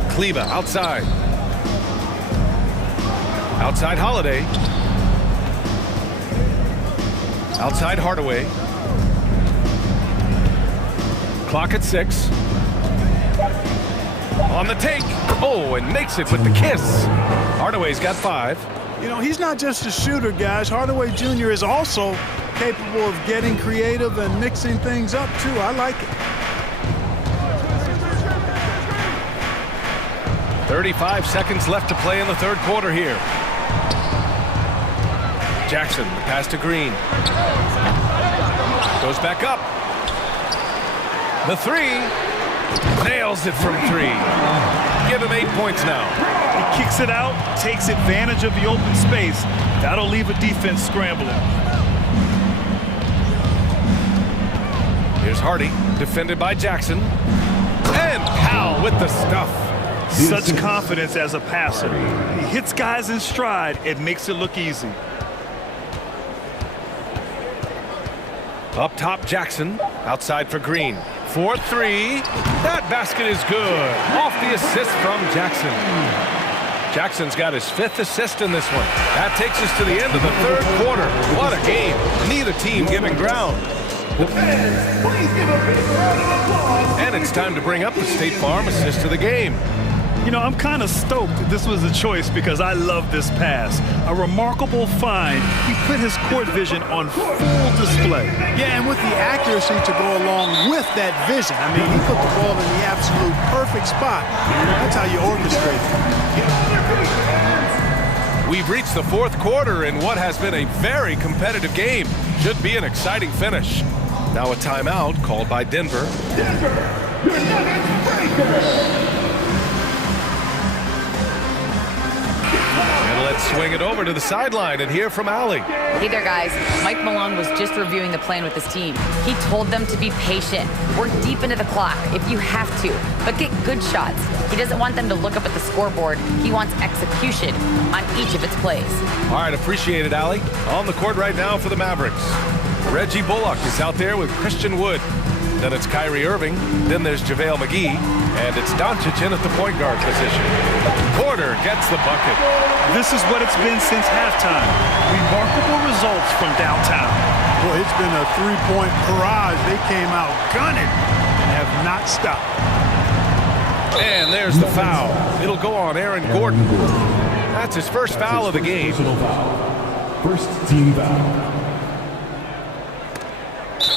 Kleba outside. Outside Holiday. Outside Hardaway. Clock at 6. On the take. Oh, and makes it with the kiss. Hardaway's got 5. You know, he's not just a shooter, guys. Hardaway Jr. is also capable of getting creative and mixing things up, too. I like it. 35 seconds left to play in the third quarter here. Jackson, the pass to Green. Goes back up. The 3. Nails it from 3. Give him 8 points now. He kicks it out, takes advantage of the open space. That'll leave a defense scrambling. Here's Hardy, defended by Jackson. And Powell with the stuff. Such confidence as a passer. He hits guys in stride. It makes it look easy. Up top, Jackson. Outside for Green. 4-3. That basket is good. Off the assist from Jackson. Jackson's got his 5th assist in this one. That takes us to the end of the third quarter. What a game. Neither team giving ground. And it's time to bring up the State Farm assist of the game. You know, I'm kind of stoked that this was a choice because I love this pass. A remarkable find. He put his court vision on full display. Yeah, and with the accuracy to go along with that vision. I mean, he put the ball in the absolute perfect spot. That's how you orchestrate it. We've reached the fourth quarter in what has been a very competitive game. Should be an exciting finish. Now a timeout called by Denver. Your Nuggets breaker. And let's swing it over to the sideline and hear from Allie. Hey there, guys. Mike Malone was just reviewing the plan with his team. He told them to be patient, work deep into the clock if you have to, but get good shots. He doesn't want them to look up at the scoreboard. He wants execution on each of its plays. All right, appreciate it, Allie. On the court right now for the Mavericks. Reggie Bullock is out there with Christian Wood. Then it's Kyrie Irving. Then there's JaVale McGee. And it's Doncic in at the point guard position. Porter gets the bucket. This is what it's been since halftime. Remarkable results from downtown. Boy, it's been a three-point barrage. They came out gunning and have not stopped. And there's the foul. It'll go on Aaron Gordon. That's his first foul of the game. First team foul.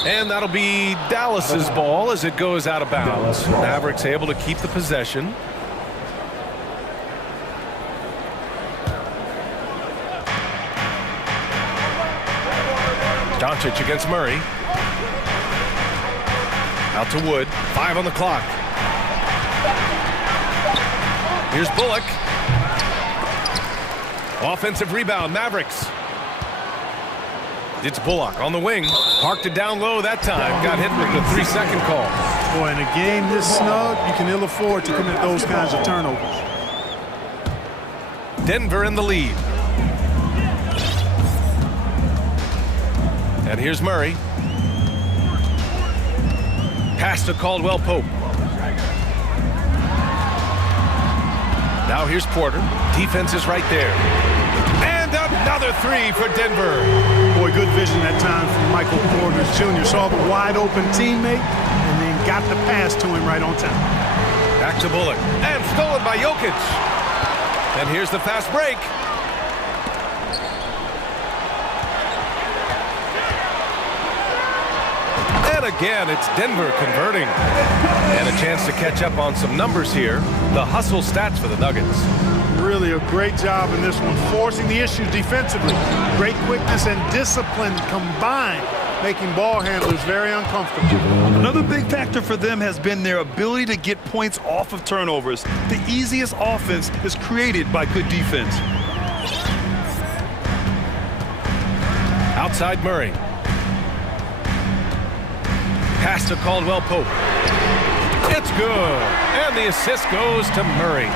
And that'll be Dallas's ball as it goes out of bounds. Mavericks able to keep the possession. Doncic against Murray. Out to Wood. 5 on the clock. Here's Bullock. Offensive rebound, Mavericks. It's Bullock on the wing. Parked it down low that time. Got hit with the 3-second call. Boy, in a game this snug, you can ill afford to commit those kinds of turnovers. Denver in the lead. And here's Murray. Pass to Caldwell Pope. Now here's Porter. Defense is right there. And another three for Denver. Boy, good vision that time from Michael Porter Jr. Saw the wide open teammate and then got the pass to him right on time. Back to Bullock. And stolen by Jokic. And here's the fast break. And again, it's Denver converting. And a chance to catch up on some numbers here. The hustle stats for the Nuggets. Really a great job in this one, forcing the issues defensively. Great quickness and discipline combined, making ball handlers very uncomfortable. Another big factor for them has been their ability to get points off of turnovers. The easiest offense is created by good defense. Outside Murray. Pass to Caldwell Pope. It's good. And the assist goes to Murray.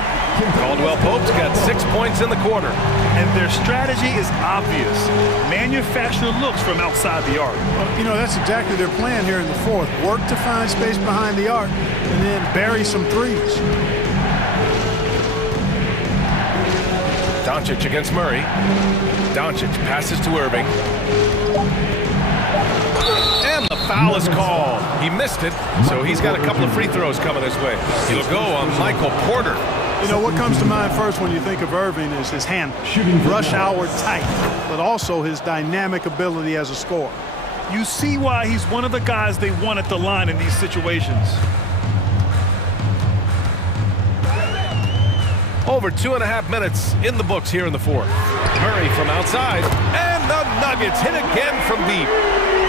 Caldwell Pope's got 6 points in the quarter. And their strategy is obvious. Manufacture looks from outside the arc. Well, you know, that's exactly their plan here in the fourth. Work to find space behind the arc and then bury some threes. Doncic against Murray. Doncic passes to Irving. And the foul is called. He missed it, so he's got a couple of free throws coming his way. He'll go on Michael Porter. You know, what comes to mind first when you think of Irving is his handle. Rush hour tight, but also his dynamic ability as a scorer. You see why he's one of the guys they want at the line in these situations. Over 2.5 minutes in the books here in the fourth. Murray from outside, and the Nuggets hit again from deep.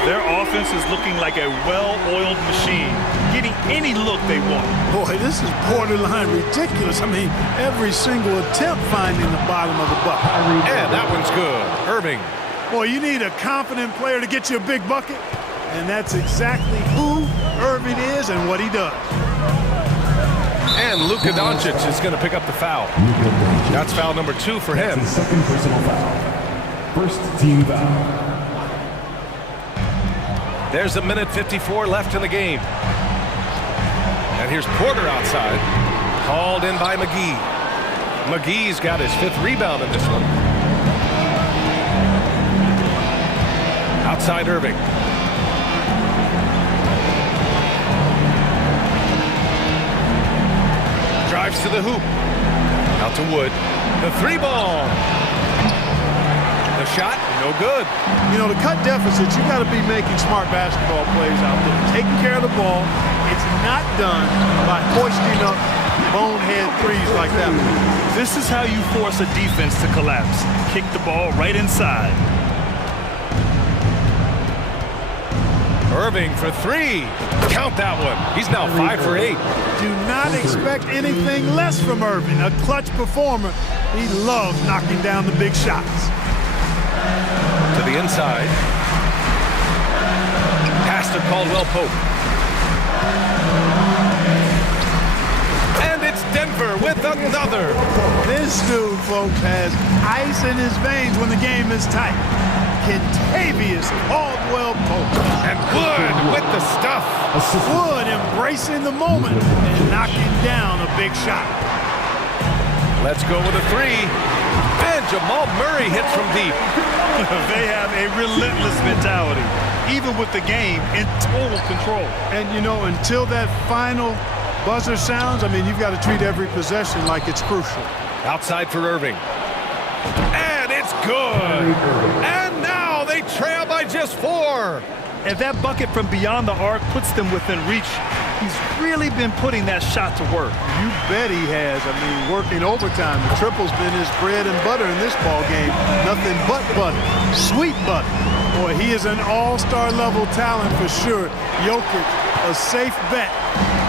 Their offense is looking like a well-oiled machine, getting any look they want. Boy, this is borderline ridiculous. I mean, every single attempt finding the bottom of the bucket. And that one's good. Irving. Boy, you need a confident player to get you a big bucket, and that's exactly who Irving is and what he does. And Luka Doncic is going to pick up the foul. That's foul number 2 for him. Second personal foul. First team foul. There's 1:54 left in the game. And here's Porter outside. Called in by McGee. McGee's got his 5th rebound in this one. Outside Irving. Drives to the hoop. to Wood. The three ball. The shot, no good. You know, to cut deficits, you got to be making smart basketball plays out there. Taking care of the ball. It's not done by hoisting up bonehead threes like that one. This is how you force a defense to collapse. Kick the ball right inside. Irving for three. Count that one. He's now 5 for 8. Do not expect anything less from Irving. A clutch performer. He loves knocking down the big shots. To the inside. Pass to Caldwell Pope. And it's Denver with another. This dude, folks, has ice in his veins when the game is tight. Kentavious Caldwell Pope. And Wood with the stuff. Wood embracing the moment and knocking down a big shot. Let's go with a three. And Jamal Murray hits from deep. They have a relentless mentality, even with the game in total control. And, you know, until that final buzzer sounds, I mean, you've got to treat every possession like it's crucial. Outside for Irving. And it's good. And now they trail by just 4. And that bucket from beyond the arc puts them within reach. He's really been putting that shot to work. You bet he has. I mean, working overtime. The triple's been his bread and butter in this ball game. Nothing but butter. Sweet butter. Boy, he is an all-star level talent for sure. Jokic, a safe bet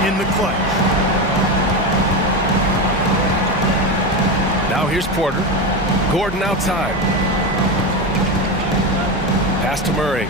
in the clutch. Now here's Porter. Gordon outside. Pass to Murray.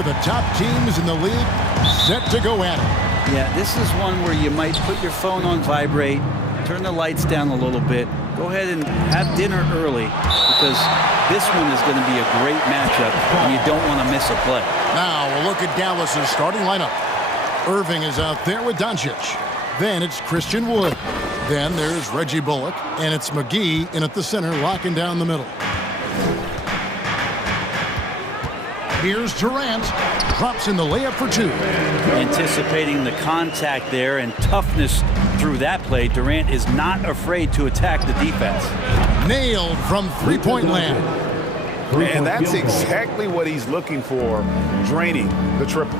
with the top teams in the league set to go at it. Yeah, this is one where you might put your phone on vibrate, turn the lights down a little bit, go ahead and have dinner early, because this one is going to be a great matchup, and you don't want to miss a play. Now we'll look at Dallas's starting lineup. Irving is out there with Doncic. Then it's Christian Wood. Then there's Reggie Bullock, and it's McGee in at the center, locking down the middle. Here's Durant. Drops in the layup for two. Anticipating the contact there and toughness through that play, Durant is not afraid to attack the defense. Nailed from three-point land. And that's exactly what he's looking for, draining the triple.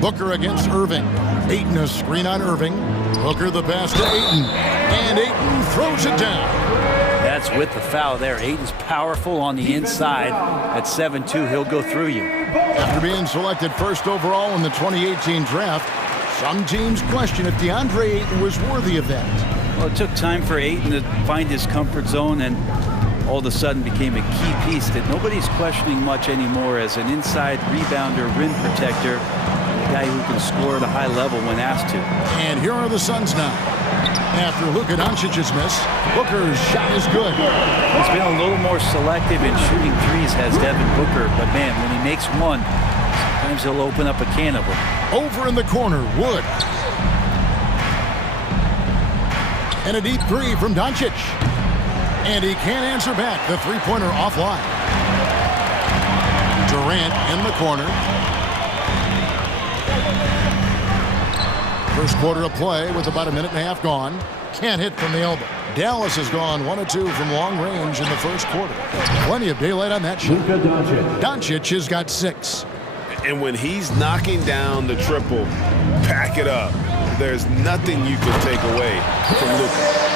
Booker against Irving. Ayton a screen on Irving. Booker the pass to Ayton. And Ayton throws it down. That's with the foul there. Ayton's powerful on the inside. At 7'2", he'll go through you. After being selected first overall in the 2018 draft, some teams question if DeAndre Ayton was worthy of that. Well, it took time for Ayton to find his comfort zone, and all of a sudden became a key piece that nobody's questioning much anymore as an inside rebounder, rim protector, a guy who can score at a high level when asked to. And here are the Suns now. After Luka Doncic's miss, Booker's shot is good. He's been a little more selective in shooting threes, has Devin Booker, but man, when he makes one, sometimes he'll open up a can of them. Over in the corner, Wood. And a deep three from Doncic. And he can't answer back. The three-pointer offline. Durant in the corner. First quarter of play with about a minute and a half gone. Can't hit from the elbow. Dallas has gone 1 of 2 from long range in the first quarter. Plenty of daylight on that shot. Doncic has got 6. And when he's knocking down the triple, pack it up. There's nothing you can take away from Luka.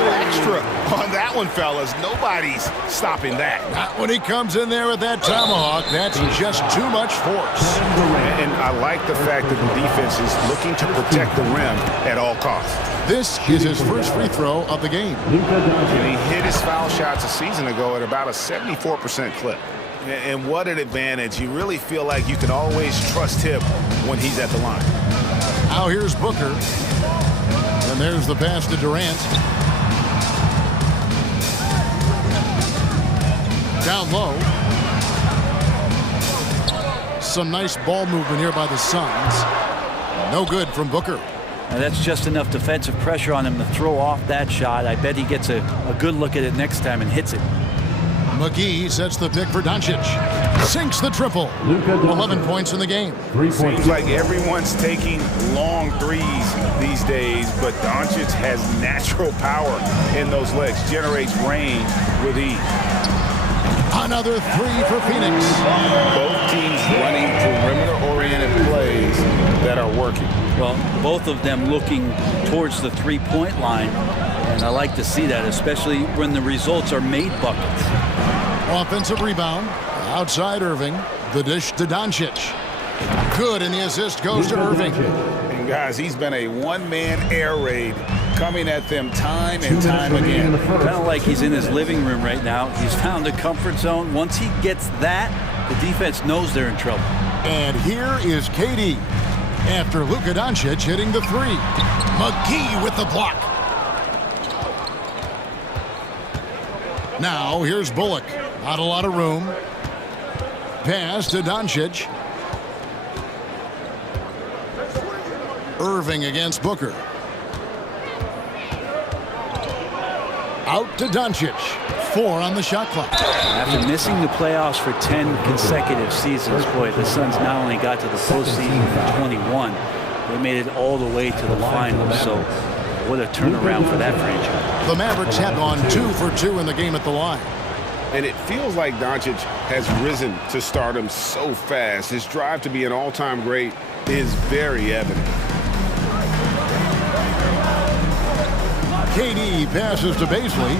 Extra on that one, fellas. Nobody's stopping that. Not when he comes in there with that tomahawk. That's just too much force. And I like the fact that the defense is looking to protect the rim at all costs. This is his first free throw of the game. And he hit his foul shots a season ago at about a 74% clip. And what an advantage. You really feel like you can always trust him when he's at the line. Now here's Booker. And there's the pass to Durant. Down low. Some nice ball movement here by the Suns. No good from Booker. Now that's just enough defensive pressure on him to throw off that shot. I bet he gets a good look at it next time and hits it. McGee sets the pick for Doncic. Sinks the triple. 11 points in the game. Seems like everyone's taking long threes these days, but Doncic has natural power in those legs. Generates range with ease. Another three for Phoenix. Both teams running perimeter-oriented plays that are working. Well, both of them looking towards the three-point line, and I like to see that, especially when the results are made buckets. Offensive rebound. Outside Irving. The dish to Doncic. Good, and the assist goes to Irving. And guys, he's been a one-man air raid coming at them time and time again. Kind of like he's in his living room right now. He's found a comfort zone. Once he gets that, the defense knows they're in trouble. And here is KD. After Luka Doncic hitting the three. McGee with the block. Now here's Bullock. Not a lot of room. Pass to Doncic. Irving against Booker. Out to Doncic. 4 on the shot clock. After missing the playoffs for 10 consecutive seasons, boy, the Suns not only got to the postseason in 21, they made it all the way to the finals. So what a turnaround for that franchise. The Mavericks have gone 2 for 2 in the game at the line. And it feels like Doncic has risen to stardom so fast. His drive to be an all-time great is very evident. KD passes to Baisley.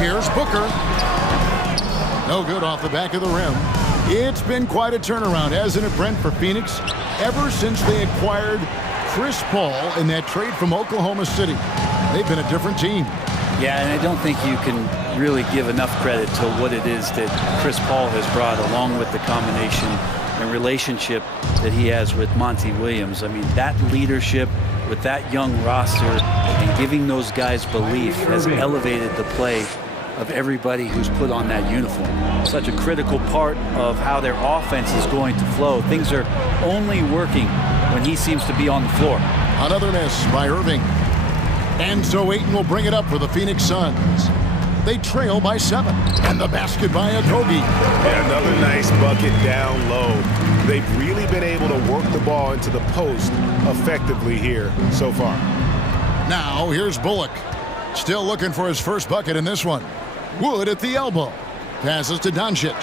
Here's Booker. No good off the back of the rim. It's been quite a turnaround, hasn't it, Brent, for Phoenix? Ever since they acquired Chris Paul in that trade from Oklahoma City, they've been a different team. Yeah, and I don't think you can really give enough credit to what it is that Chris Paul has brought, along with the combination and relationship that he has with Monty Williams. I mean, that leadership with that young roster and giving those guys belief has elevated the play of everybody who's put on that uniform. Such a critical part of how their offense is going to flow. Things are only working when he seems to be on the floor. Another miss by Irving. And so Ayton will bring it up for the Phoenix Suns. They trail by 7. And the basket by Okogie. Yeah, another nice bucket down low. They've really been able to work the ball into the post effectively here so far. Now here's Bullock. Still looking for his first bucket in this one. Wood at the elbow. Passes to Doncic.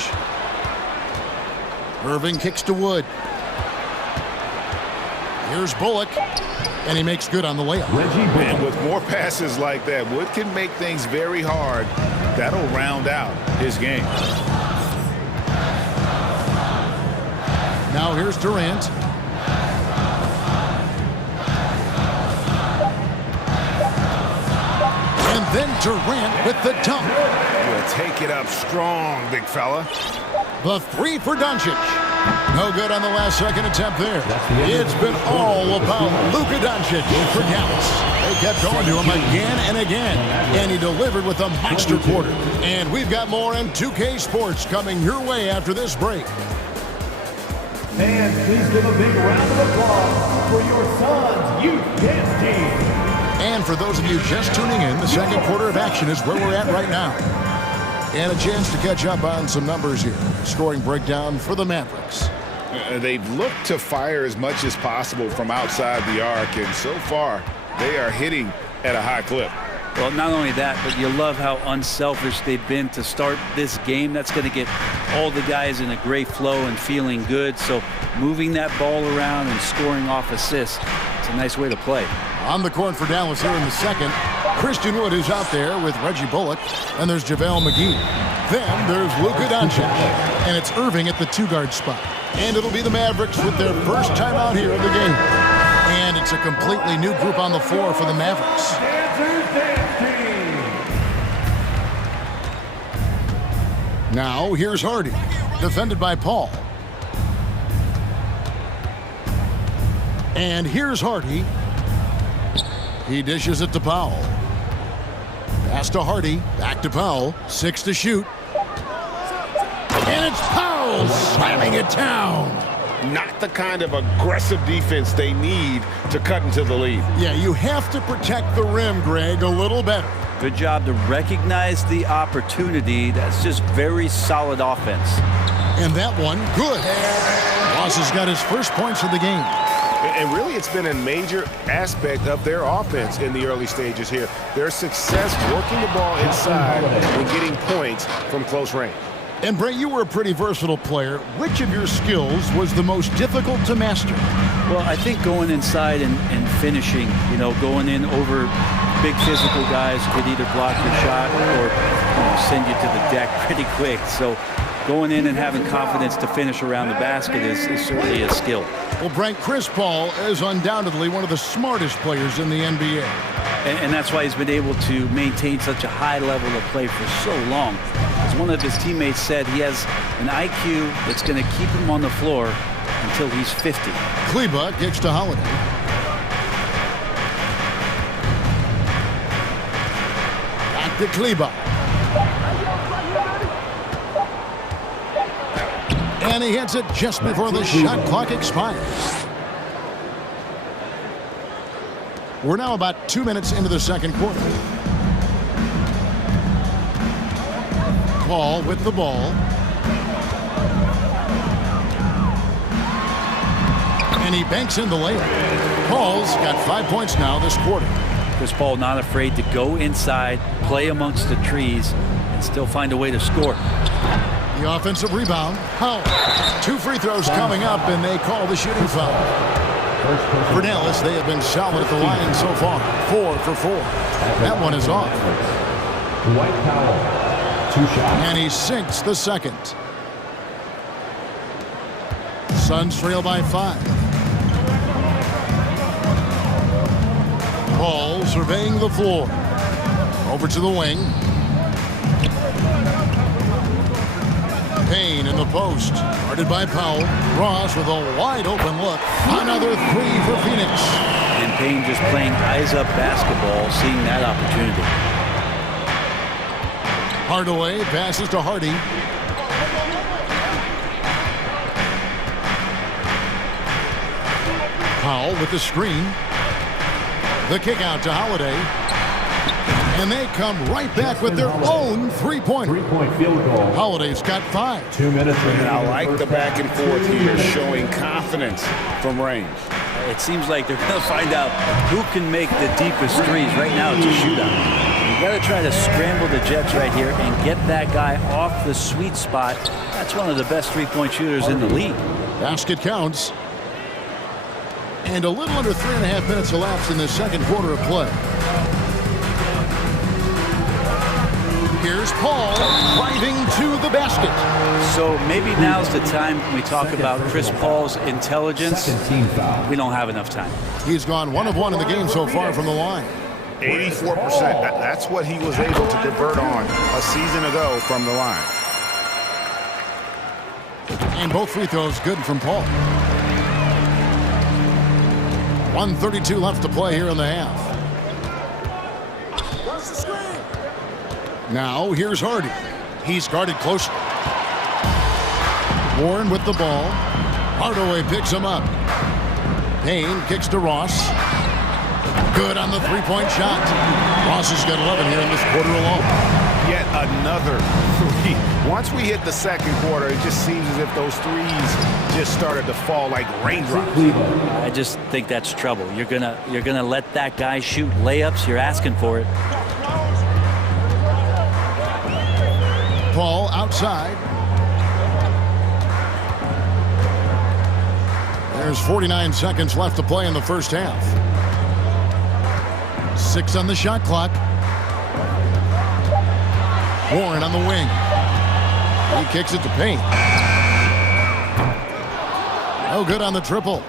Irving kicks to Wood. Here's Bullock. And he makes good on the layup. And with more passes like that, Wood can make things very hard. That'll round out his game. Now here's Durant. And then Durant with the dunk. We'll take it up strong, big fella. The 3 for Doncic. No good on the last second attempt there. It's been all about Luka Doncic for Dallas. They kept going to him again and again, and he delivered with a monster quarter. And we've got more in 2K Sports coming your way after this break. Fans, please give a big round of applause for your Suns youth dance team. And for those of you just tuning in, the second quarter of action is where we're at right now. And a chance to catch up on some numbers here. Scoring breakdown for the Mavericks. They've looked to fire as much as possible from outside the arc, and so far, they are hitting at a high clip. Well, not only that, but you love how unselfish they've been to start this game. That's going to get all the guys in a great flow and feeling good. So moving that ball around and scoring off assists, it's a nice way to play. On the court for Dallas here in the second, Christian Wood is out there with Reggie Bullock, and there's JaVale McGee. Then there's Luka Doncic, and it's Irving at the 2-guard spot. And it'll be the Mavericks with their first time out here in the game. And it's a completely new group on the floor for the Mavericks. Now here's Hardy, defended by Paul. And here's Hardy. He dishes it to Powell. Pass to Hardy, back to Powell, 6 to shoot. And it's Powell slamming it down. Not the kind of aggressive defense they need to cut into the lead. Yeah, you have to protect the rim, Greg, a little better. Good job to recognize the opportunity. That's just very solid offense. And that one, good. Ross has got his first points of the game. And really, it's been a major aspect of their offense in the early stages here. Their success working the ball inside and getting points from close range. And Brett, you were a pretty versatile player. Which of your skills was the most difficult to master? Well, I think going inside and finishing, you know, going in over big physical guys who could either block your shot or send you to the deck pretty quick. So going in and having confidence to finish around the basket is certainly a skill. Well, Brent, Chris Paul is undoubtedly one of the smartest players in the NBA. And that's why he's been able to maintain such a high level of play for so long. As one of his teammates said, he has an IQ that's going to keep him on the floor until he's 50. Kleba kicks to Holiday. Back to Kleba. And he hits it just before the shot clock expires. We're now about 2 minutes into the second quarter. Paul with the ball. And he banks in the layup. Paul's got 5 points now this quarter. Chris Paul not afraid to go inside, play amongst the trees, and still find a way to score. The offensive rebound. Powell. 2 free throws coming up, and they call the shooting foul. For Dallas, they have been solid at the line so far. 4 for 4. That one is off. Dwight Powell, 2 shots. And he sinks the second. Suns trail by 5. Paul surveying the floor. Over to the wing. Payne in the post. Guarded by Powell. Ross with a wide open look. Another three for Phoenix. And Payne just playing eyes-up basketball, seeing that opportunity. Hardaway passes to Hardy. Powell with the screen. The kick out to Holiday. And they come right back with their own three-pointer. Three-point field goal. Holiday's got 5. 2 minutes remaining. And I like the back and forth here, showing confidence from range. It seems like they're going to find out who can make the deepest threes. Right now, it's a shootout. You got to try to scramble the Jets right here and get that guy off the sweet spot. That's one of the best three-point shooters in the league. Basket counts. And a little under 3.5 minutes elapsed in the second quarter of play. Here's Paul driving to the basket. So maybe now's the time we talk about Chris Paul's intelligence. We don't have enough time. He's gone 1 of 1 in the game so far from the line. 84%. That's what he was able to convert on a season ago from the line. And both free throws good from Paul. 1:32 left to play here in the half. Now here's Hardy. He's guarded close. Warren with the ball. Hardaway picks him up. Payne kicks to Ross. Good on the three-point shot. Ross has got 11 here in this quarter alone. Yet another three. Once we hit the second quarter, it just seems as if those threes just started to fall like raindrops. I just think that's trouble. You're gonna let that guy shoot layups. You're asking for it. Paul outside. There's 49 seconds left to play in the first half. 6 on the shot clock. Warren on the wing. He kicks it to Payne. No good on the triple.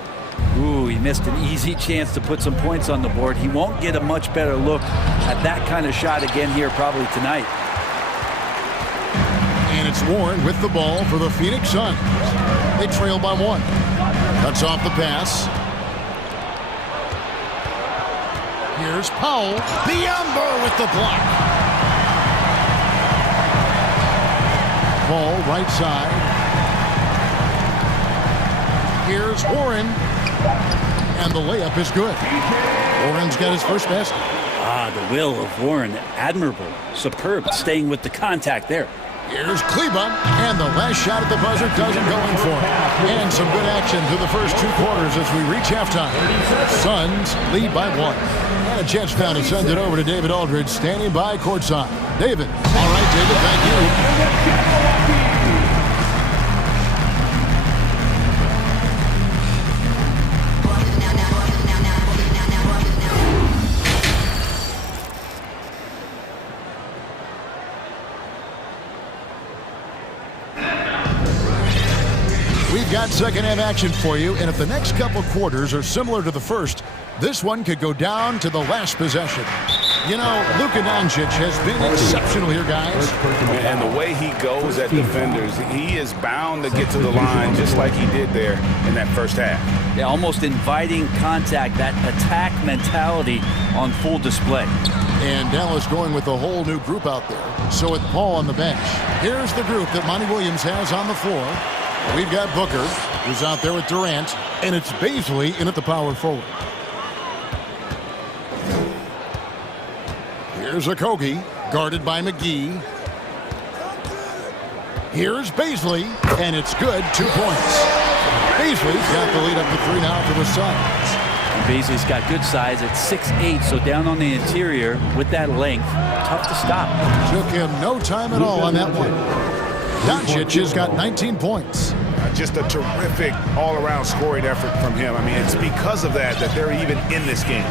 Ooh, he missed an easy chance to put some points on the board. He won't get a much better look at that kind of shot again here probably tonight. And it's Warren with the ball for the Phoenix Suns. They trail by 1. Cuts off the pass. Here's Powell. Biombo with the block. Ball right side. Here's Warren. And the layup is good. Warren's got his first basket. Ah, the will of Warren. Admirable. Superb. Staying with the contact there. Here's Kleba, and the last shot at the buzzer doesn't go in for him. And some good action through the first 2 quarters as we reach halftime. Suns lead by 1. And a chance now to send it over to David Aldridge, standing by courtside. David. All right, David, thank you. We've got second half action for you, and if the next couple quarters are similar to the first, this one could go down to the last possession. You know, Luka Doncic has been exceptional here, guys. And the way he goes at defenders, he is bound to get to the line just like he did there in that first half. Yeah, almost inviting contact, that attack mentality on full display. And Dallas going with a whole new group out there. So with Paul on the bench, here's the group that Monty Williams has on the floor. We've got Booker, who's out there with Durant, and it's Baisley in at the power forward. Here's Okogie, guarded by McGee. Here's Baisley, and it's good, 2 points. Baisley's got the lead up to 3 now for the Suns. Baisley's got good size at 6'8", so down on the interior with that length, tough to stop. Took him no time at all on that one. Doncic has got 19 points. Just a terrific all-around scoring effort from him. I mean, it's because of that they're even in this game.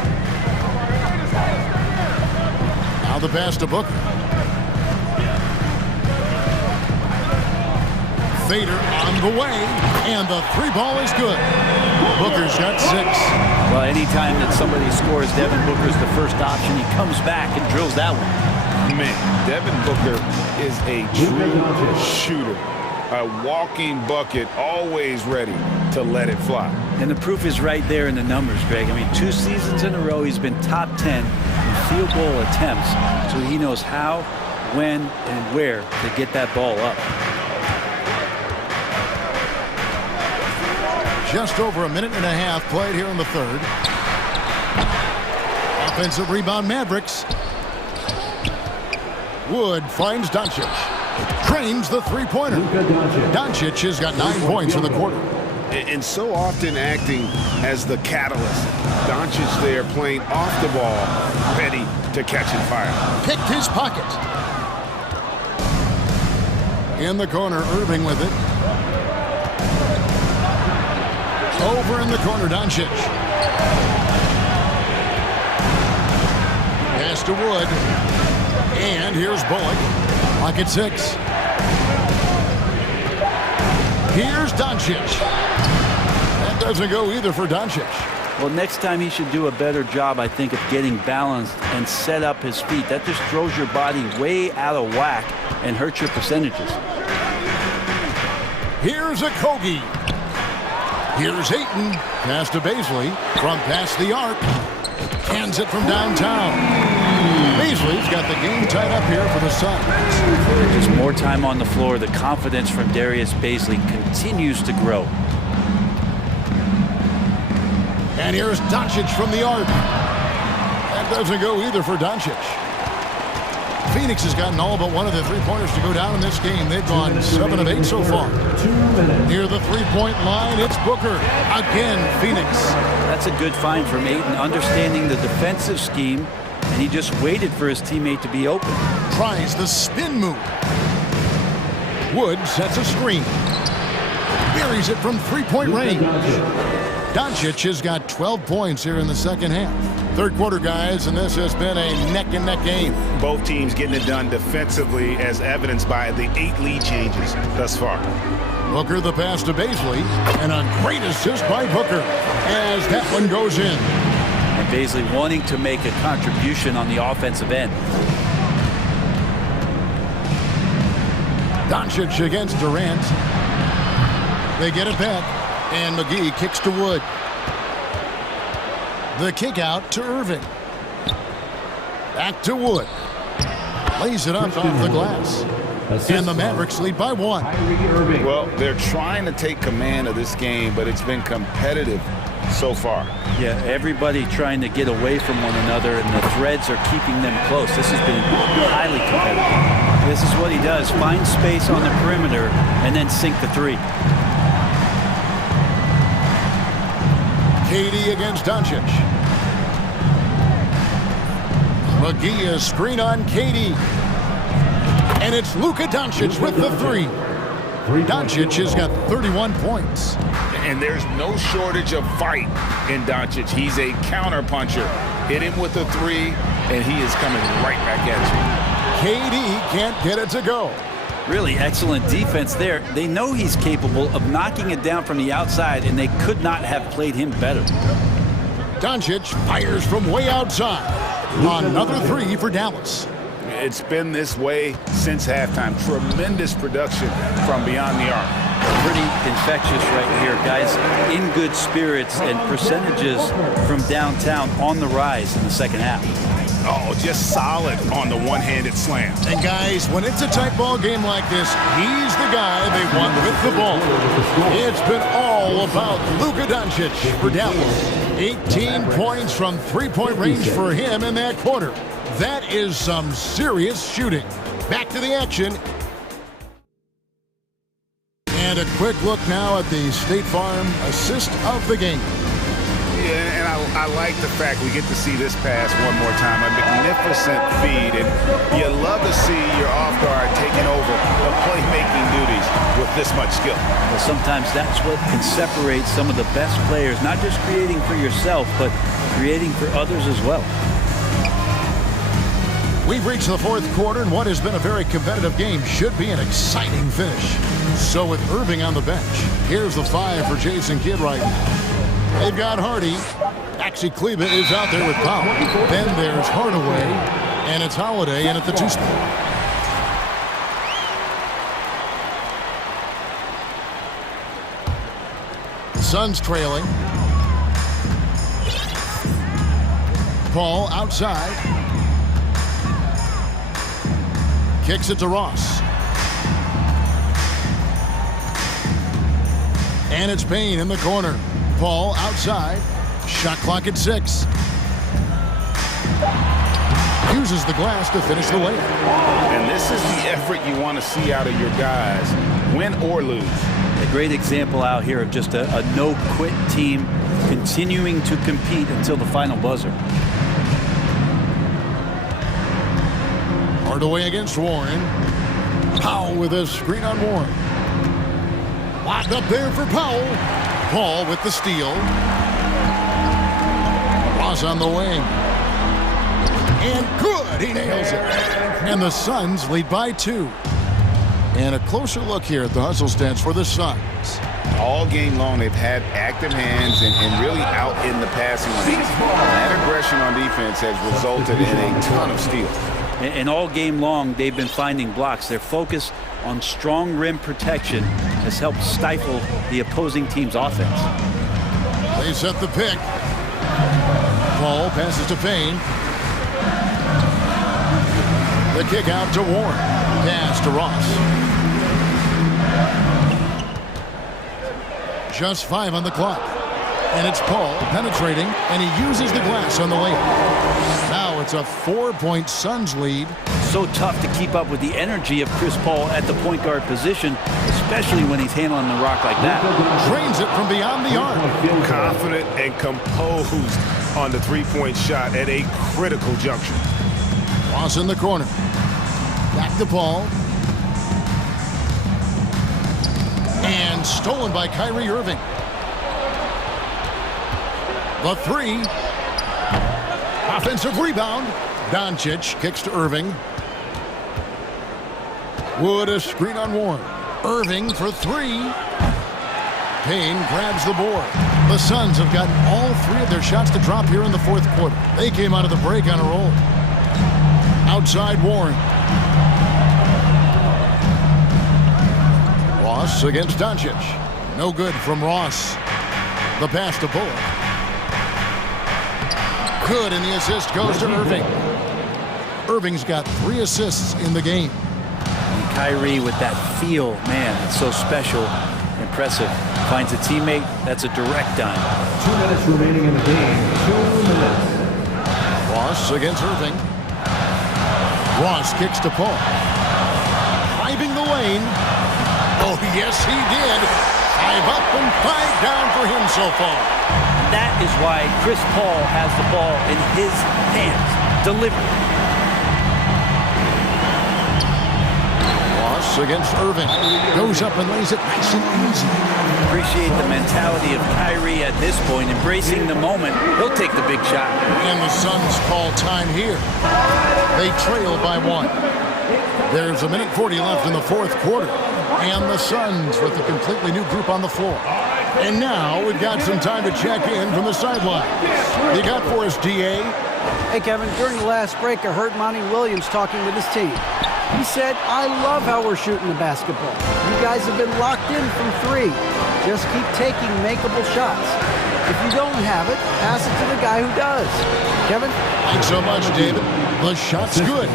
Now the pass to Booker. Fader on the way, and the 3 ball is good. Booker's got 6. Well, anytime that somebody scores, Devin Booker's the first option. He comes back and drills that one. Man, Devin Booker is a true shooter. A walking bucket, always ready to let it fly. And the proof is right there in the numbers, Greg. I mean, 2 seasons in a row, he's been top 10 in field goal attempts. So he knows how, when, and where to get that ball up. Just over a minute and a half played here in the third. Offensive rebound, Mavericks. Wood finds Doncic. Drains the three-pointer. Doncic has got 9 points in the quarter. And so often acting as the catalyst. Doncic there playing off the ball, ready to catch and fire. Picked his pocket. In the corner, Irving with it. Over in the corner, Doncic. Pass to Wood. And here's Bullock. Lock at 6. Here's Doncic. That doesn't go either for Doncic. Well, next time he should do a better job, I think, of getting balanced and set up his feet. That just throws your body way out of whack and hurts your percentages. Here's a Kogi. Here's Ayton. Pass to Baisley. From past the arc. Hands it from downtown. Baisley's got the game tied up here for the Suns. Just more time on the floor. The confidence from Darius Baisley continues to grow. And here's Doncic from the arc. That doesn't go either for Doncic. Phoenix has gotten all but one of the three-pointers to go down in this game. They've gone 7 of 8 so far. Near the three-point line, it's Booker. Again, Phoenix. That's a good find from Ayton, understanding the defensive scheme, and he just waited for his teammate to be open. Tries the spin move. Wood sets a screen. Buries it from three-point range. Doncic has got 12 points here in the second half. Third quarter, guys, and this has been a neck-and-neck game. Both teams getting it done defensively, as evidenced by the 8 lead changes thus far. Booker the pass to Baisley, and a great assist by Booker as that one goes in. And Baisley wanting to make a contribution on the offensive end. Doncic against Durant. They get it back, and McGee kicks to Wood. The kick out to Irving. Back to Wood. Lays it up off the glass. And the Mavericks lead by 1. Well, they're trying to take command of this game, but it's been competitive so far. Yeah, everybody trying to get away from one another, and the threads are keeping them close. This has been highly competitive. This is what he does. Find space on the perimeter and then sink the three. KD against Doncic. McGee is screen on KD. And it's Luka Doncic with the three. Doncic has got 31 points. And there's no shortage of fight in Doncic. He's a counter puncher. Hit him with a three, and he is coming right back at you. KD can't get it to go. Really excellent defense there. They know he's capable of knocking it down from the outside, and they could not have played him better. Doncic fires from way outside. Another three for Dallas. It's been this way since halftime. Tremendous production from beyond the arc. Pretty infectious right here, guys. In good spirits, and percentages from downtown on the rise in the second half. Oh, just solid on the one-handed slam. And guys, when it's a tight ball game like this, he's the guy they want with the ball. It's been all about Luka Doncic for Dallas. 18 points from three-point range for him in that quarter. That is some serious shooting. Back to the action. And a quick look now at the State Farm assist of the game. Yeah, and I like the fact we get to see this pass one more time. A magnificent feed, and you love to see your off guard taking over the playmaking duties with this much skill. Well, sometimes that's what can separate some of the best players, not just creating for yourself, but creating for others as well. We've reached the fourth quarter, and what has been a very competitive game should be an exciting finish. So with Irving on the bench, here's the five for Jason Kidd right now. They've got Hardy. Maxi Kleba is out there with Powell. Then there's Hardaway, and it's Holiday in at the two spot. Suns trailing. Ball outside. Kicks it to Ross. And it's Payne in the corner. Ball outside. Shot clock at 6. Uses the glass to finish the layup. And this is the effort you want to see out of your guys, win or lose. A great example out here of just a no-quit team continuing to compete until the final buzzer. Hardaway against Warren. Powell with a screen on Warren. Locked up there for Powell. Paul with the steal. Ross on the wing. And good, he nails it. And the Suns lead by 2. And a closer look here at the hustle stats for the Suns. All game long, they've had active hands and really out in the passing lane. That aggression on defense has resulted in a ton of steals. And all game long, they've been finding blocks. Their focus on strong rim protection has helped stifle the opposing team's offense. They set the pick. Paul passes to Payne. The kick out to Warren. Pass to Ross. Just 5 on the clock. And it's Paul penetrating, and he uses the glass on the layup. Now it's a 4-point Suns lead. So tough to keep up with the energy of Chris Paul at the point guard position, especially when he's handling the rock like that. Drains it from beyond the arc. Confident and composed on the three-point shot at a critical juncture. Ross in the corner. Back to Paul. And stolen by Kyrie Irving. The 3. Offensive rebound. Doncic kicks to Irving. Wood a screen on Warren. Irving for 3. Payne grabs the board. The Suns have gotten all 3 of their shots to drop here in the 4th quarter. They came out of the break on a roll. Outside Warren. Ross against Doncic. No good from Ross. The pass to Bullock. Good, and the assist goes to Irving. Irving's got 3 assists in the game. And Kyrie with that feel, man, it's so special, impressive. Finds a teammate, that's a direct dime. 2 minutes remaining in the game. 2 minutes. Ross against Irving. Ross kicks to Paul. Driving the lane. Oh, yes, he did. 5 up and 5 down for him so far. That is why Chris Paul has the ball in his hands. Delivery. Ross against Irving. Goes up and lays it nice and easy. Appreciate the mentality of Kyrie at this point, embracing the moment. He'll take the big shot. And the Suns call time here. They trail by 1. There's 1:40 left in the 4th quarter. And the Suns with a completely new group on the floor. And now we've got some time to check in from the sideline. You got for us, DA? Hey, Kevin, during the last break, I heard Monty Williams talking with his team. He said, I love how we're shooting the basketball. You guys have been locked in from 3. Just keep taking makeable shots. If you don't have it, pass it to the guy who does. Kevin? Thanks so much, David. The shot's good.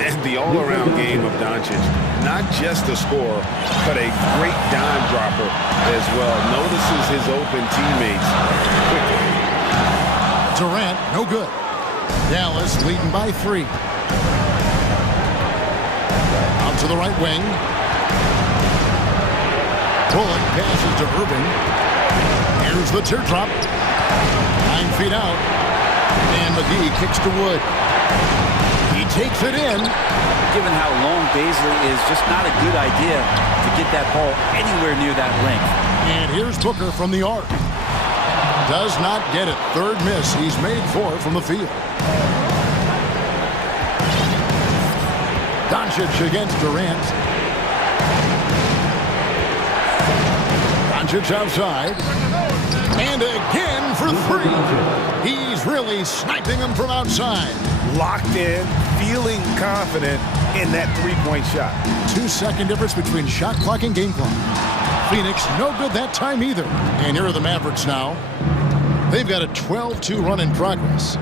And the all-around game of Doncic, not just a scorer, but a great dime dropper as well. Notices his open teammates quickly. Durant, no good. Dallas leading by 3. Out to the right wing. Bullock passes to Irving. Here's the teardrop. 9 feet out. And McGee kicks to Wood. He takes it in. Given how long Baisley is, just not a good idea to get that ball anywhere near that length. And here's Booker from the arc. Does not get it. 3rd miss. He's made 4 from the field. Doncic against Durant. Doncic outside. And again for 3. He's really sniping them from outside. Locked in, feeling confident in that three-point shot. 2-second difference between shot clock and game clock. Phoenix, no good that time either. And here are the Mavericks now. They've got a 12-2 run in progress.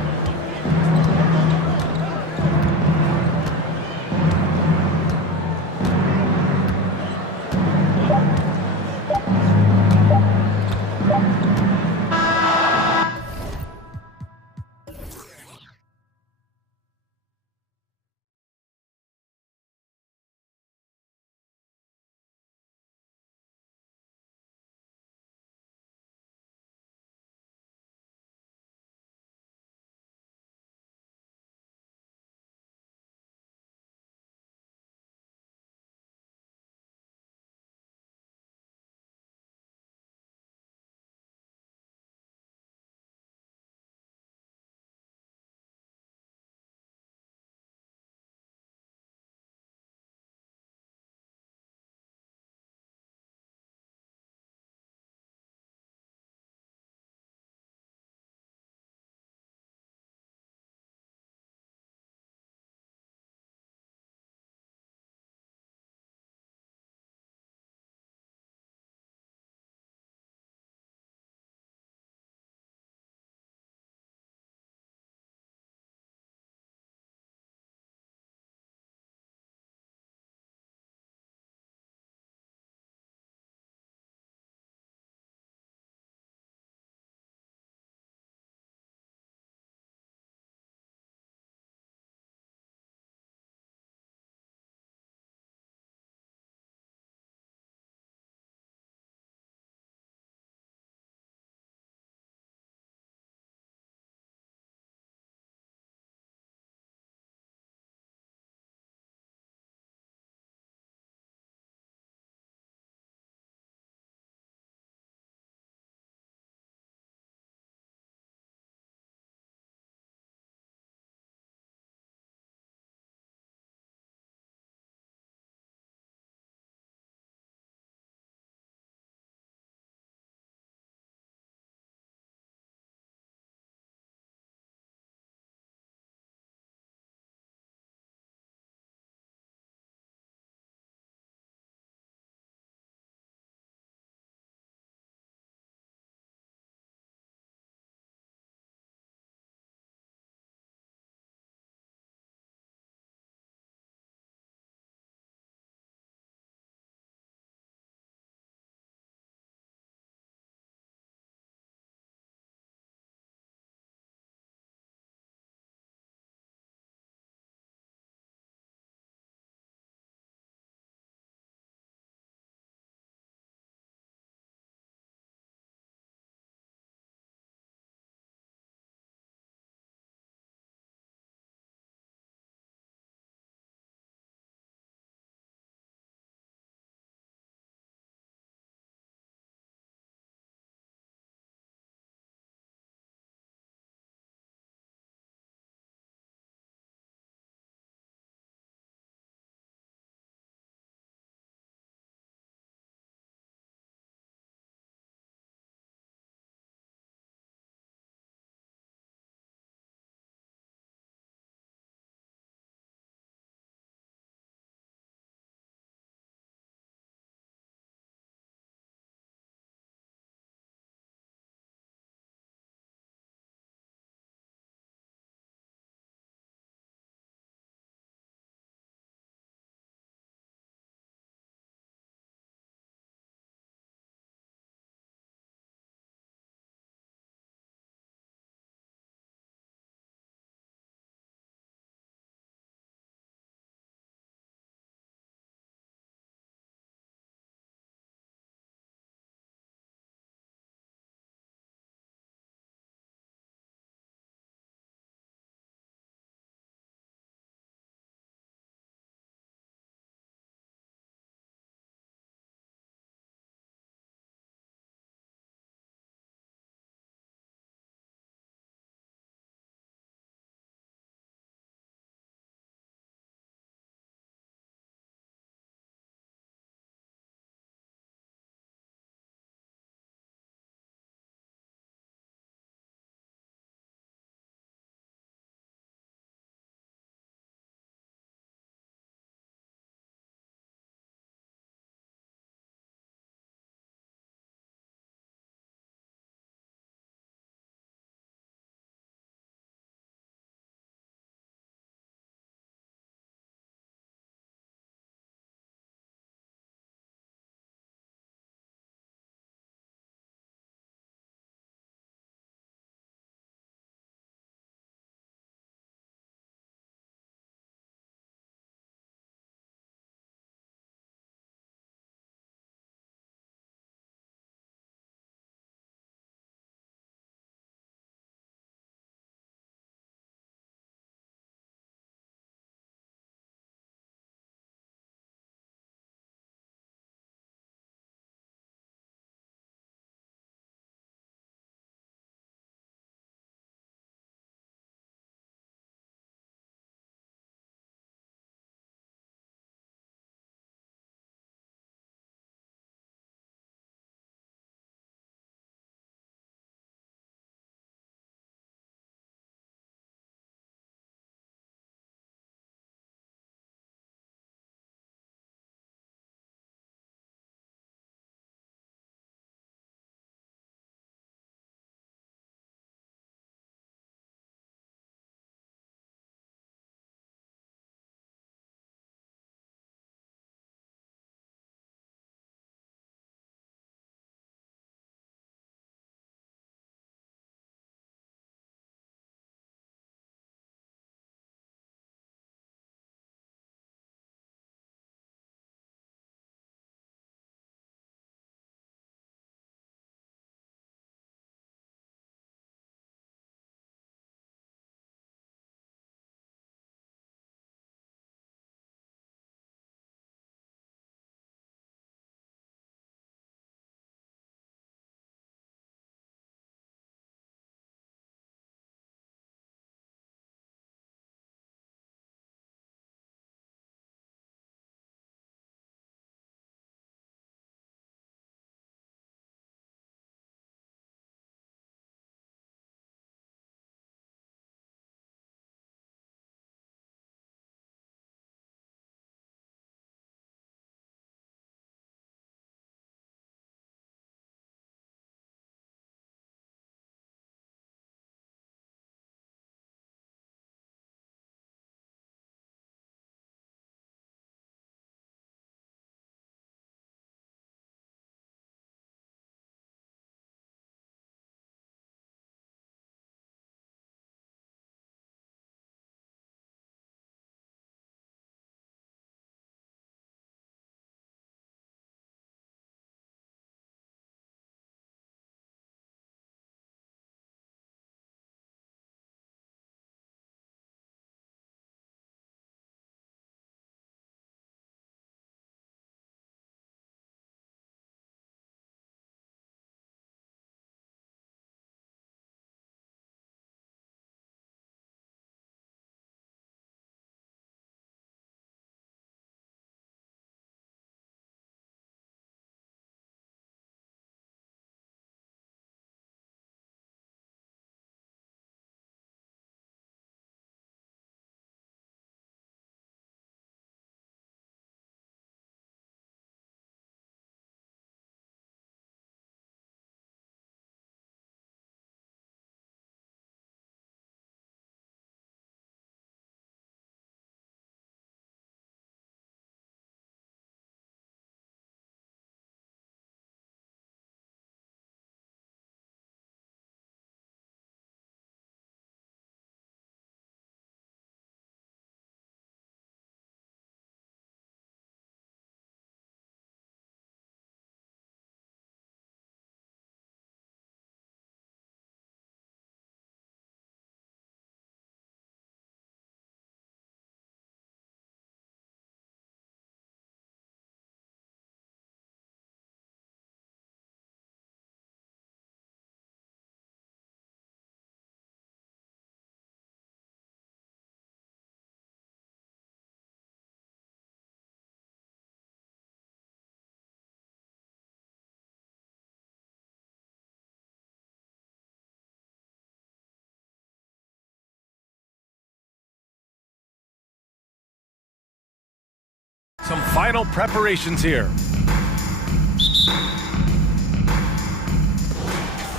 final preparations here.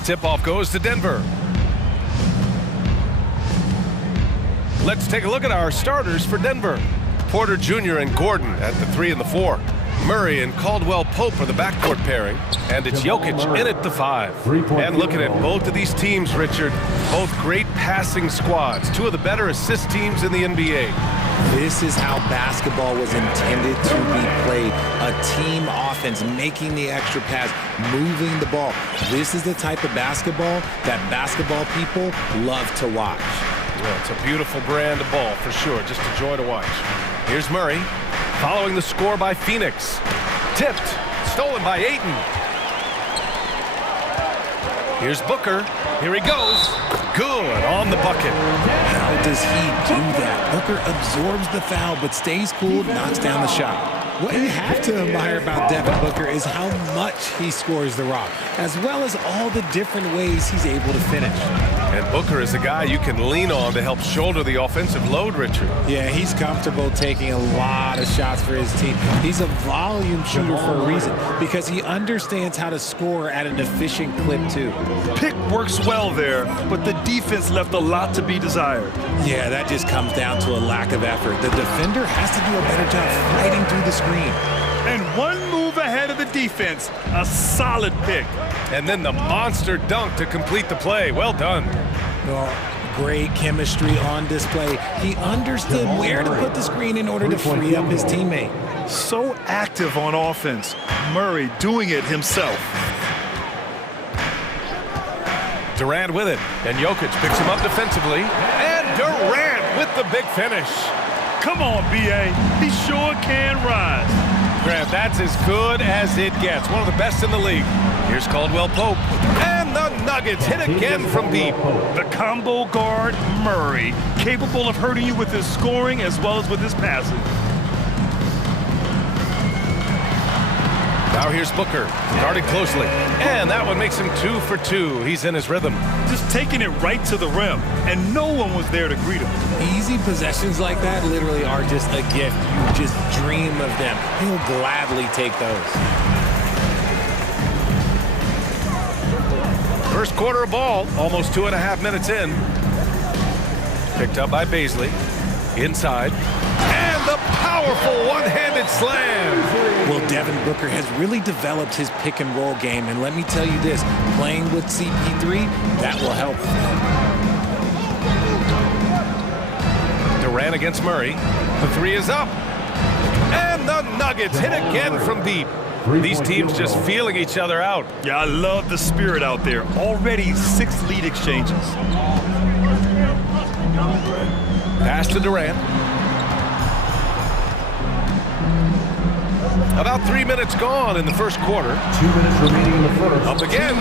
Tip-off goes to Denver. Let's take a look at our starters for Denver. Porter Jr. and Gordon at the 3 and the 4. Murray and Caldwell Pope are the backcourt pairing, and it's Jokic in at the 5. And looking at both of these teams, Richard, both great passing squads, two of the better assist teams in the NBA. This is how basketball was intended to be played. A team offense, making the extra pass, moving the ball. This is the type of basketball that basketball people love to watch. Yeah, it's a beautiful brand of ball for sure, just a joy to watch. Here's Murray, following the score by Phoenix. Tipped, stolen by Ayton. Here's Booker, here he goes. Good on the bucket. How does he do that? Booker absorbs the foul but stays cool, knocks down the shot. What you have to admire about Devin Booker is how much he scores the rock, as well as all the different ways he's able to finish. And Booker is a guy you can lean on to help shoulder the offensive load, Richard. Yeah, he's comfortable taking a lot of shots for his team. He's a volume shooter for a reason, because he understands how to score at an efficient clip, too. Pick works well there, but the defense left a lot to be desired. Yeah, that just comes down to a lack of effort. The defender has to do a better job fighting through the screen. And one move ahead of the defense, a solid pick. And then the monster dunk to complete the play. Well done. Well, great chemistry on display. He understood where to put the screen in order to free up his teammate. So active on offense. Murray doing it himself. Durant with it, and Jokic picks him up defensively, and Durant with the big finish. Come on, B.A. He sure can rise. Grant, that's as good as it gets. One of the best in the league. Here's Caldwell Pope, and the Nuggets hit again from deep. The combo guard, Murray, capable of hurting you with his scoring as well as with his passing. Now here's Booker, guarded closely, and that one makes him 2 for 2. He's in his rhythm. Just taking it right to the rim, and no one was there to greet him. Easy possessions like that literally are just a gift. You just dream of them. He'll gladly take those. First quarter of ball, almost 2.5 minutes in. Picked up by Baisley, inside, and the powerful one-handed slam. Well, Devin Booker has really developed his pick-and-roll game, and let me tell you this, playing with CP3, that will help. Durant against Murray. The 3 is up. And the Nuggets hit again from deep. These teams just feeling each other out. Yeah, I love the spirit out there. Already 6 lead exchanges. Pass to Durant. About 3 minutes gone in the first quarter. 2 minutes remaining in the first. Up again.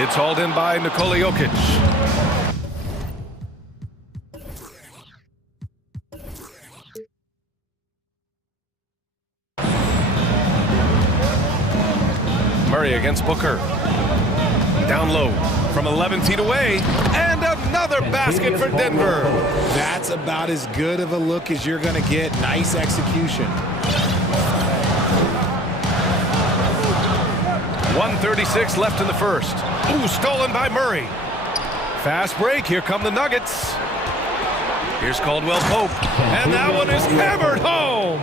It's hauled in by Nikola Jokic. Murray against Booker. Down low from 11 feet away. And another basket for Denver. That's about as good of a look as you're going to get. Nice execution. 1:36 left in the first. Ooh, stolen by Murray. Fast break. Here come the Nuggets. Here's Caldwell Pope. And that one is hammered home.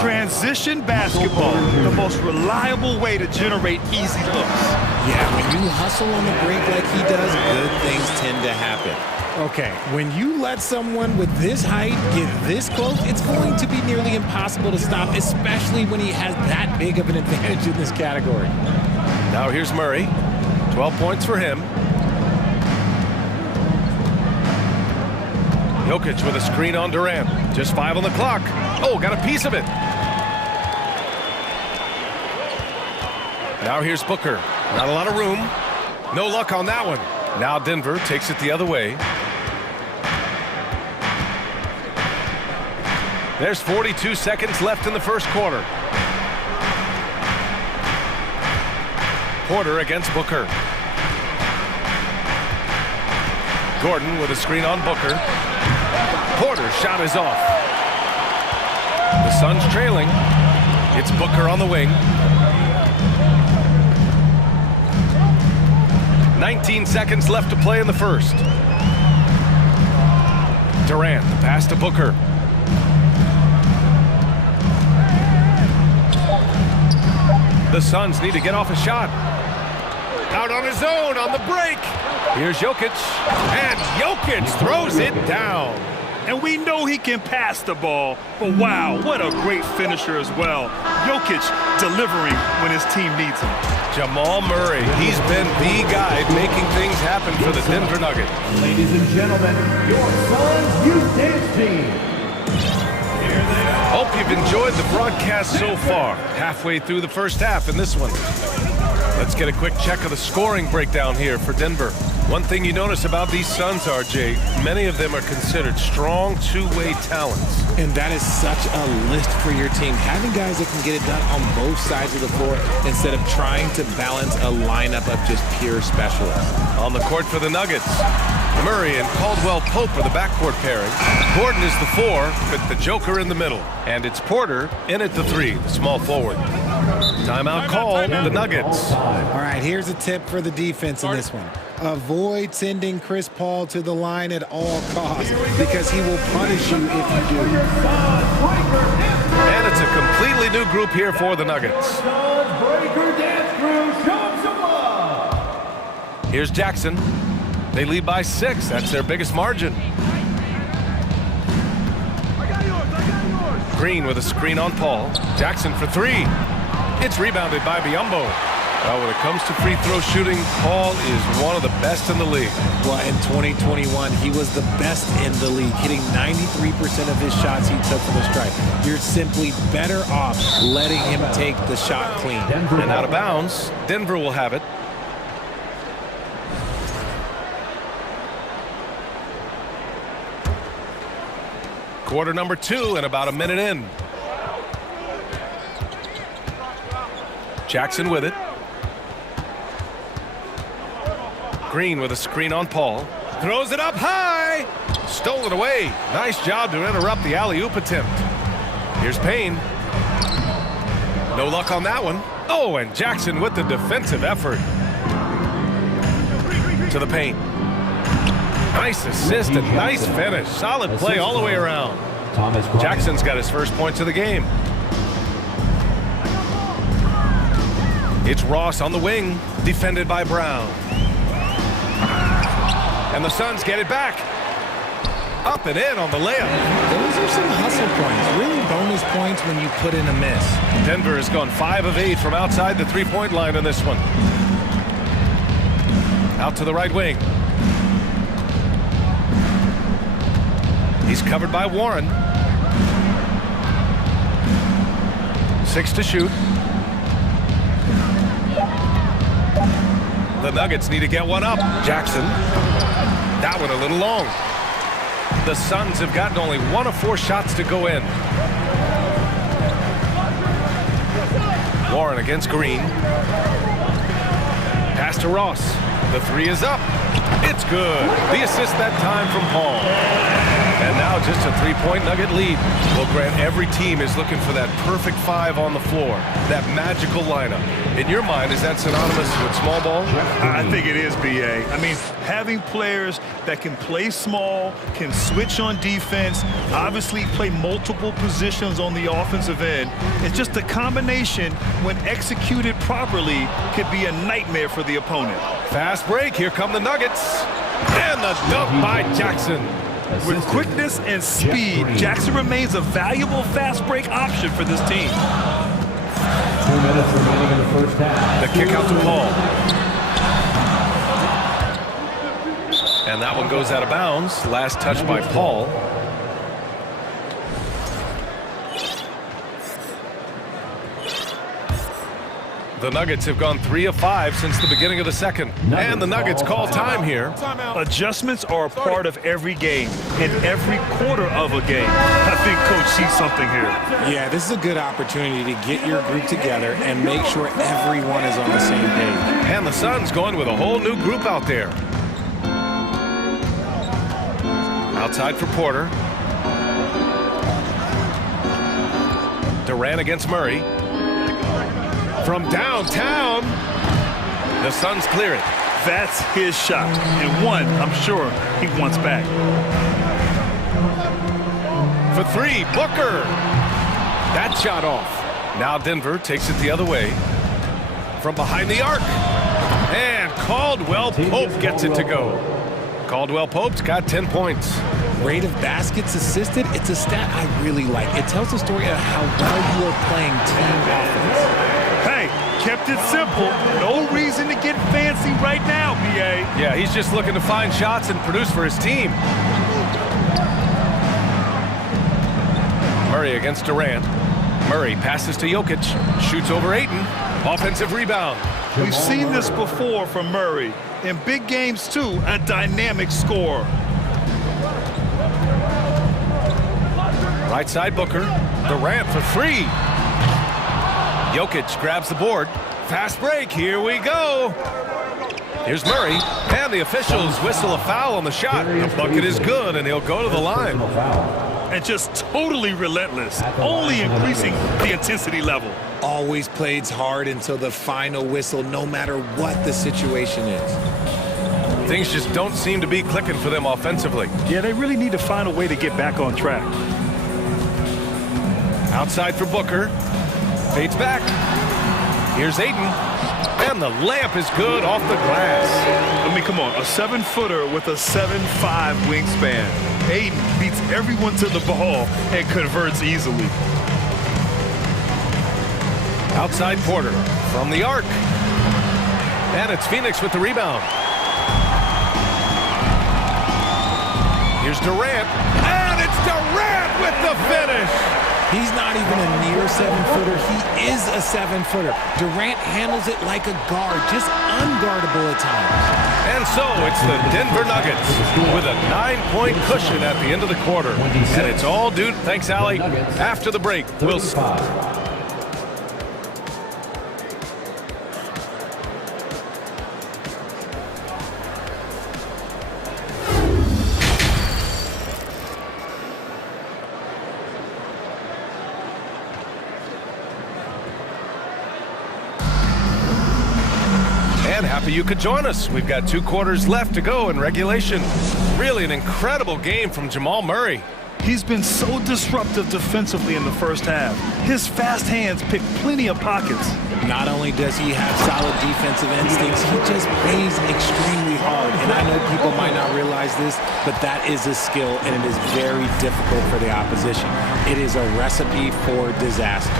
Transition basketball, the most reliable way to generate easy looks. Yeah, when you hustle on the break like he does, good things tend to happen. Okay, when you let someone with this height get this close, it's going to be nearly impossible to stop, especially when he has that big of an advantage in this category. Now here's Murray. 12 points for him. Jokic with a screen on Durant. Just 5 on the clock. Oh, got a piece of it. Now here's Booker. Not a lot of room. No luck on that one. Now Denver takes it the other way. There's 42 seconds left in the first quarter. Porter against Booker. Gordon with a screen on Booker. Porter's shot is off. The Suns trailing. It's Booker on the wing. 19 seconds left to play in the first. Durant, the pass to Booker. The Suns need to get off a shot. Out on his own on the break. Here's Jokic. And Jokic throws it down. And we know he can pass the ball, but wow, what a great finisher as well. Jokic delivering when his team needs him. Jamal Murray, he's been the guy making things happen for the Denver Nuggets. Ladies and gentlemen, your Suns Youth Dance Team. Here they are. Hope you've enjoyed the broadcast so far. Halfway through the first half in this one. Let's get a quick check of the scoring breakdown here for Denver. One thing you notice about these Suns, RJ, many of them are considered strong two-way talents. And that is such a list for your team. Having guys that can get it done on both sides of the floor instead of trying to balance a lineup of just pure specialists. On the court for the Nuggets, Murray and Caldwell-Pope are the backcourt pairing. Gordon is the 4, with the Joker in the middle. And it's Porter in at the 3, the small forward. Timeout called, the Nuggets. All right, here's a tip for the defense in this one. Avoid sending Chris Paul to the line at all costs because he will punish you if you do. And it's a completely new group here for the Nuggets. Here's Jackson. They lead by 6. That's their biggest margin. Green with a screen on Paul. Jackson for 3. It's rebounded by Biyombo. Well, when it comes to free throw shooting, Paul is one of the best in the league. Well, in 2021, he was the best in the league, hitting 93% of his shots he took from the stripe. You're simply better off letting him take the shot clean. And out of bounds, Denver will have it. Quarter number 2 and about a minute in. Jackson with it. Green with a screen on Paul. Throws it up high. Stolen away. Nice job to interrupt the alley-oop attempt. Here's Payne. No luck on that one. Oh, and Jackson with the defensive effort. To the paint. Nice assist and nice finish. Solid play all the way around. Jackson's got his first points of the game. It's Ross on the wing, defended by Brown. And the Suns get it back. Up and in on the layup. Those are some hustle points, really bonus points when you put in a miss. Denver has gone 5 of 8 from outside the three-point line in this one. Out to the right wing. He's covered by Warren. 6 to shoot. The Nuggets need to get one up. Jackson. That one a little long. The Suns have gotten only 1 of 4 shots to go in. Warren against Green. Pass to Ross. The 3 is up. It's good. The assist that time from Paul. And now just a 3-point Nugget lead. Well, Grant, every team is looking for that perfect 5 on the floor. That magical lineup. In your mind, is that synonymous with small ball? I think it is, B.A. I mean, having players that can play small, can switch on defense, obviously play multiple positions on the offensive end. It's just a combination, when executed properly, could be a nightmare for the opponent. Fast break. Here come the Nuggets. And the dunk by Jackson. With quickness and speed, Jackson remains a valuable fast break option for this team. 2 minutes remaining in the first half. The kick out to Paul. And that one goes out of bounds. Last touch by Paul. The Nuggets have gone 3 of 5 since the beginning of the second. And the Nuggets call time here. Adjustments are a part of every game and every quarter of a game. I think Coach sees something here. Yeah, this is a good opportunity to get your group together and make sure everyone is on the same page. And the Suns going with a whole new group out there. Outside for Porter. Durant against Murray. From downtown, the Suns clear it. That's his shot, and one I'm sure he wants back. For three, Booker. That shot off. Now Denver takes it the other way. From behind the arc. And Caldwell Pope gets it to go. Caldwell Pope's got 10 points. Rate of baskets assisted, it's a stat I really like. It tells the story of how well you are playing team offense. Hey, kept it simple. No reason to get fancy right now, BA. Yeah, he's just looking to find shots and produce for his team. Murray against Durant. Murray passes to Jokic. Shoots over Ayton. Offensive rebound. We've seen this before from Murray. In big games, too, a dynamic scorer. Right side Booker. Durant for three. Jokic grabs the board. Fast break. Here we go. Here's Murray. And the officials whistle a foul on the shot. The bucket is good, and he'll go to the line. And just totally relentless. Only increasing the intensity level. Always plays hard until the final whistle, no matter what the situation is. Things just don't seem to be clicking for them offensively. Yeah, they really need to find a way to get back on track. Outside for Booker. Fades back. Here's Ayton. And the layup is good off the glass. I mean, come on. A 7-footer with a 7'5" wingspan. Ayton beats everyone to the ball and converts easily. Outside Porter from the arc. And it's Phoenix with the rebound. Here's Durant. And it's Durant with the finish. He's not even a near 7-footer. He is a 7-footer. Durant handles it like a guard, just unguardable at times. And so it's the Denver Nuggets with a 9-point cushion at the end of the quarter. And it's all due, thanks, Allie. After the break, we'll stop. Happy you could join us. We've got 2 quarters left to go in regulation. Really an incredible game from Jamal Murray. He's been so disruptive defensively in the first half. His fast hands pick plenty of pockets. Not only does he have solid defensive instincts, he just plays extremely hard. And I know people might not realize this, but that is a skill, and it is very difficult for the opposition. It is a recipe for disaster.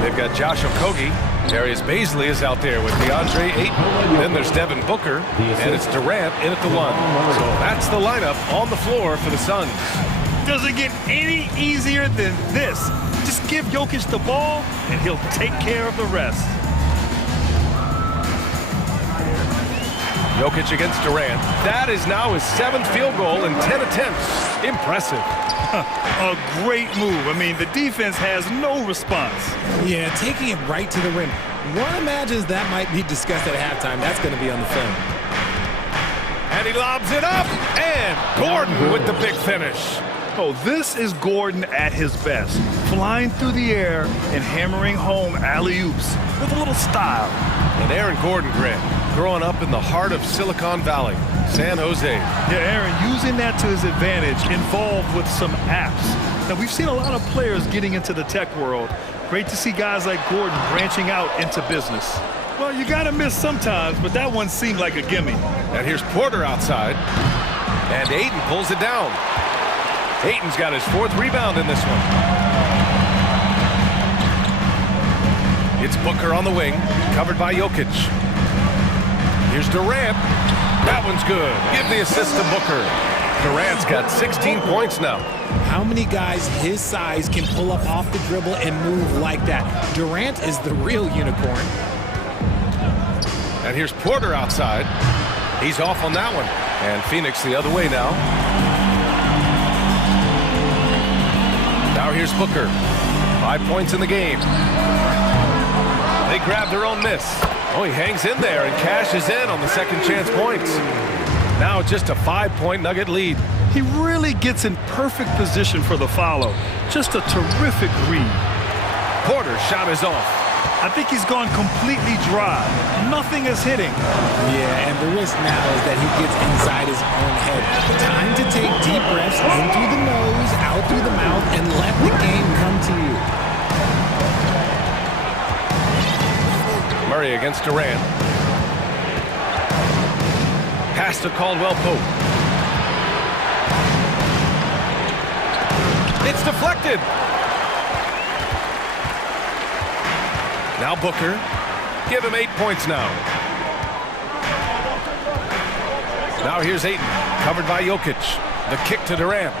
They've got Josh Okogie. Darius Baisley is out there with DeAndre Ayton. Then there's Devin Booker, and it's Durant in at the 1. So that's the lineup on the floor for the Suns. Doesn't get any easier than this. Just give Jokic the ball, and he'll take care of the rest. Jokic against Durant. That is now his 7th field goal in 10 attempts. Impressive. A great move. I mean, the defense has no response. Yeah, taking it right to the rim. One imagines that might be discussed at halftime. That's going to be on the film. And he lobs it up. And Gordon with the big finish. Oh, this is Gordon at his best. Flying through the air and hammering home alley-oops with a little style. And Aaron Gordon, Grant, growing up in the heart of Silicon Valley, San Jose. Yeah, Aaron, using that to his advantage, involved with some apps. Now, we've seen a lot of players getting into the tech world. Great to see guys like Gordon branching out into business. Well, you got to miss sometimes, but that one seemed like a gimme. And here's Porter outside. And Ayton pulls it down. Ayton's got his 4th rebound in this one. It's Booker on the wing, covered by Jokic. Here's Durant. That one's good. Give the assist to Booker. Durant's got 16 points now. How many guys his size can pull up off the dribble and move like that? Durant is the real unicorn. And here's Porter outside. He's off on that one. And Phoenix the other way now. Now here's Booker. 5 points in the game. They grab their own miss. Oh, he hangs in there and cashes in on the second chance points. Now just a 5-point Nugget lead. He really gets in perfect position for the follow. Just a terrific read. Porter's shot is off. I think he's gone completely dry. Nothing is hitting. Yeah, and the risk now is that he gets inside his own head. Time to take deep breaths in through the nose, out through the mouth, and let the game come to you. Murray against Durant. Pass to Caldwell-Pope. It's deflected. Now Booker. Give him 8 points now. Now here's Ayton, covered by Jokic. The kick to Durant.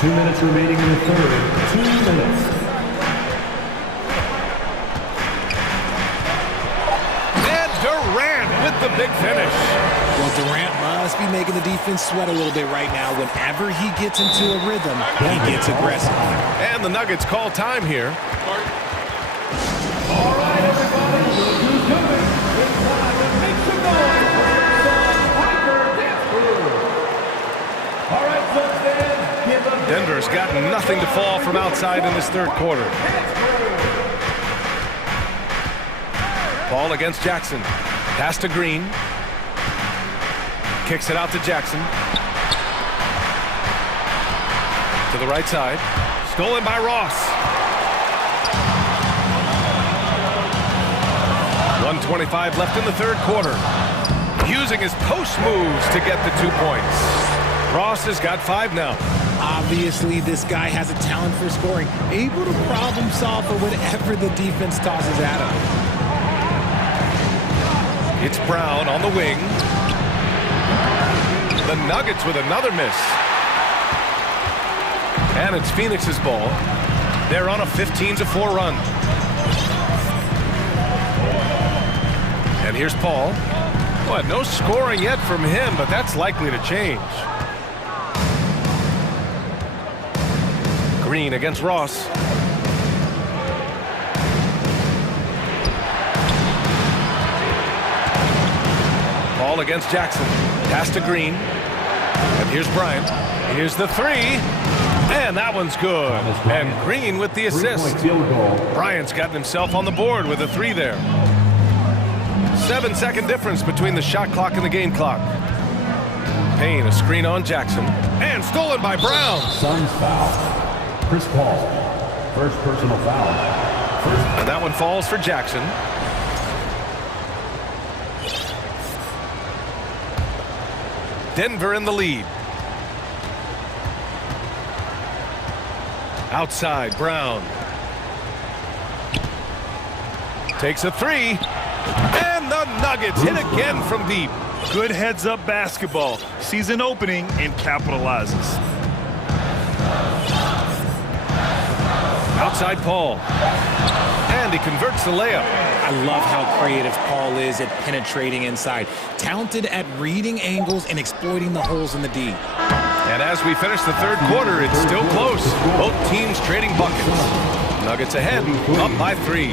2 minutes remaining in the third. 2 minutes. And Durant with the big finish. Well, Durant must be making the defense sweat a little bit right now. Whenever he gets into a rhythm, he gets aggressive. And the Nuggets call time here. All right, everybody, look who's coming. It's time to make some noise for the dance crew. All right, Suns fans, give them... Denver's got nothing to fall from outside in this third quarter. Paul against Jackson. Pass to Green. Kicks it out to Jackson. To the right side. Stolen by Ross. 1:25 left in the third quarter. Using his post moves to get the 2 points. Ross has got 5 now. Obviously, this guy has a talent for scoring, able to problem solve for whatever the defense tosses at him. It's Brown on the wing. The Nuggets with another miss. And it's Phoenix's ball. They're on a 15-4 run. And here's Paul. What, no scoring yet from him, but that's likely to change. Green against Ross. Paul against Jackson. Pass to Green. And here's Bryant. Here's the three. And that one's good. And Green with the assist. Bryant's gotten himself on the board with a 3 there. 7-second difference between the shot clock and the game clock. Payne, a screen on Jackson. And stolen by Brown. Suns foul. Chris Paul. First personal foul. And that one falls for Jackson. Denver in the lead. Outside, Brown. Takes a 3. And the Nuggets hit again from deep. Good heads-up basketball. Sees an opening and capitalizes. Outside Paul. And he converts the layup. I love how creative Paul is at penetrating inside. Talented at reading angles and exploiting the holes in the D. And as we finish the third quarter, it's still close. Both teams trading buckets. Nuggets ahead, up by 3.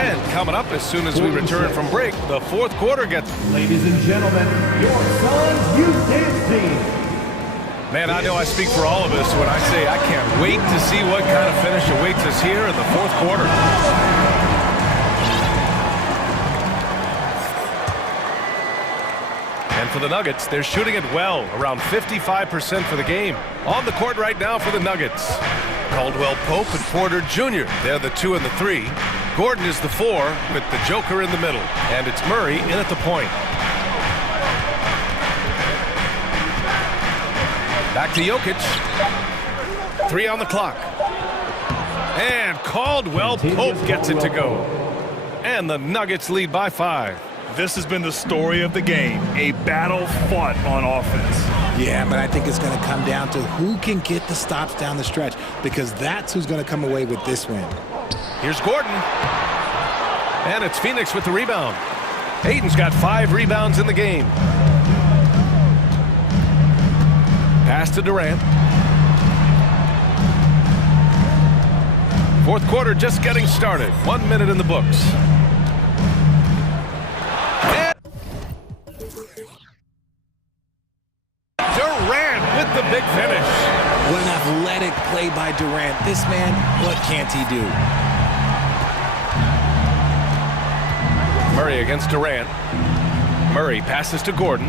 And coming up as soon as we return from break, the fourth quarter gets... Ladies and gentlemen, your Suns Youth Dance Team. Man, I know I speak for all of us when I say I can't wait to see what kind of finish awaits us here in the fourth quarter. And for the Nuggets, they're shooting it well, around 55% for the game. On the court right now for the Nuggets. Caldwell-Pope and Porter Jr. They're the 2 and the 3. Gordon is the 4 with the Joker in the middle. And it's Murray in at the point. Back to Jokic. 3 on the clock. And Caldwell-Pope gets it to go. And the Nuggets lead by 5. This has been the story of the game, a battle fought on offense. Yeah, but I think it's going to come down to who can get the stops down the stretch, because that's who's going to come away with this win. Here's Gordon. And it's Phoenix with the rebound. Ayton's got 5 rebounds in the game. Pass to Durant. Fourth quarter just getting started. 1 minute in the books. The big finish. What an athletic play by Durant. This man, what can't he do? Murray against Durant. Murray passes to Gordon.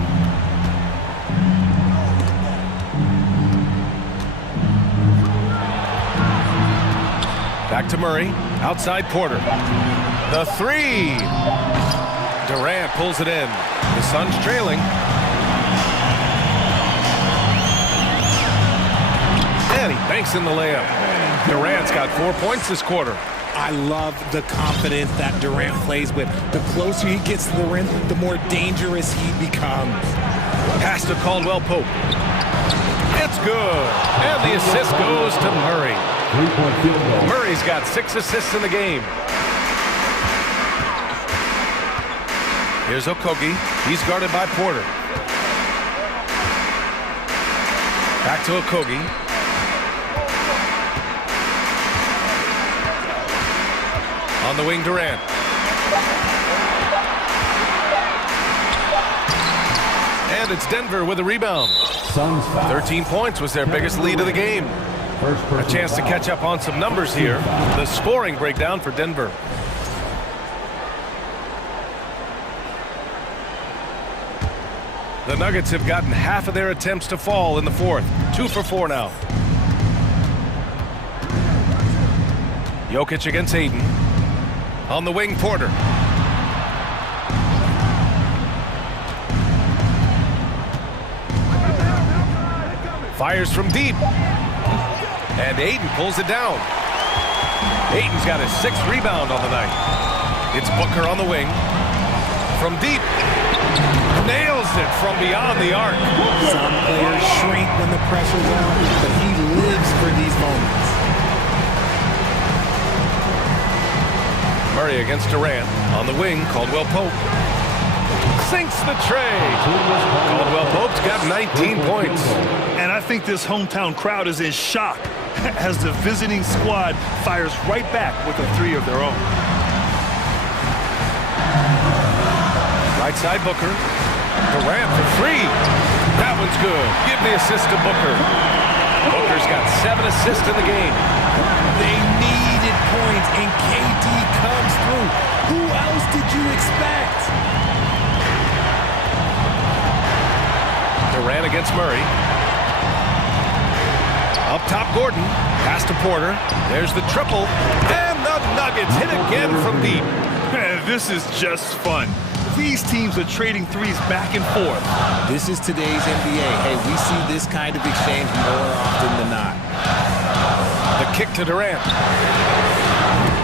Back to Murray. Outside Porter. The three. Durant pulls it in. The Suns trailing. And he banks in the layup. Durant's got 4 points this quarter. I love the confidence that Durant plays with. The closer he gets to the rim, the more dangerous he becomes. Pass to Caldwell Pope. It's good. And the assist goes to Murray. Murray's got 6 assists in the game. Here's Okogie. He's guarded by Porter. Back to Okogie. On the wing, Durant. And it's Denver with a rebound. 13 points was their biggest lead of the game. A chance to catch up on some numbers here. The scoring breakdown for Denver. The Nuggets have gotten half of their attempts to fall in the fourth. 2 for 4 now. Jokic against Aiden. On the wing, Porter. Fires from deep. And Aiden pulls it down. Aiden's got his 6th rebound on the night. It's Booker on the wing. From deep. Nails it from beyond the arc. Some players shrink when the pressure's on, but he lives for these moments. Murray against Durant. On the wing, Caldwell Pope. Sinks the tray. Caldwell Pope's got 19 points. And I think this hometown crowd is in shock as the visiting squad fires right back with a 3 of their own. Right side, Booker. Durant for 3. That one's good. Give the assist to Booker. Booker's got 7 assists in the game. They needed points, and KD comes through. Who else did you expect? Durant against Murray. Up top, Gordon. Pass to Porter. There's the triple. And the Nuggets hit again from deep. This is just fun. These teams are trading threes back and forth. This is today's NBA. Hey, we see this kind of exchange more often than not. The kick to Durant.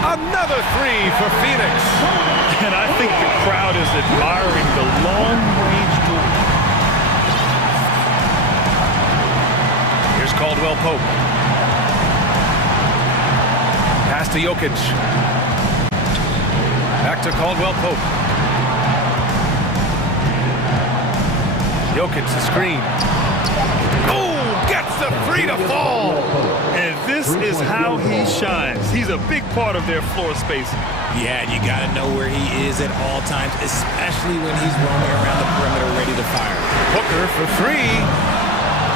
Another 3 for Phoenix. And I think the crowd is admiring the long-range duel. Here's Caldwell Pope. Pass to Jokic. Back to Caldwell Pope. Jokic the screen. Oh, gets the 3 to fall. And this is how he shines. He's a big part of their floor spacing. Yeah, and you got to know where he is at all times, especially when he's roaming around the perimeter ready to fire. Booker for 3.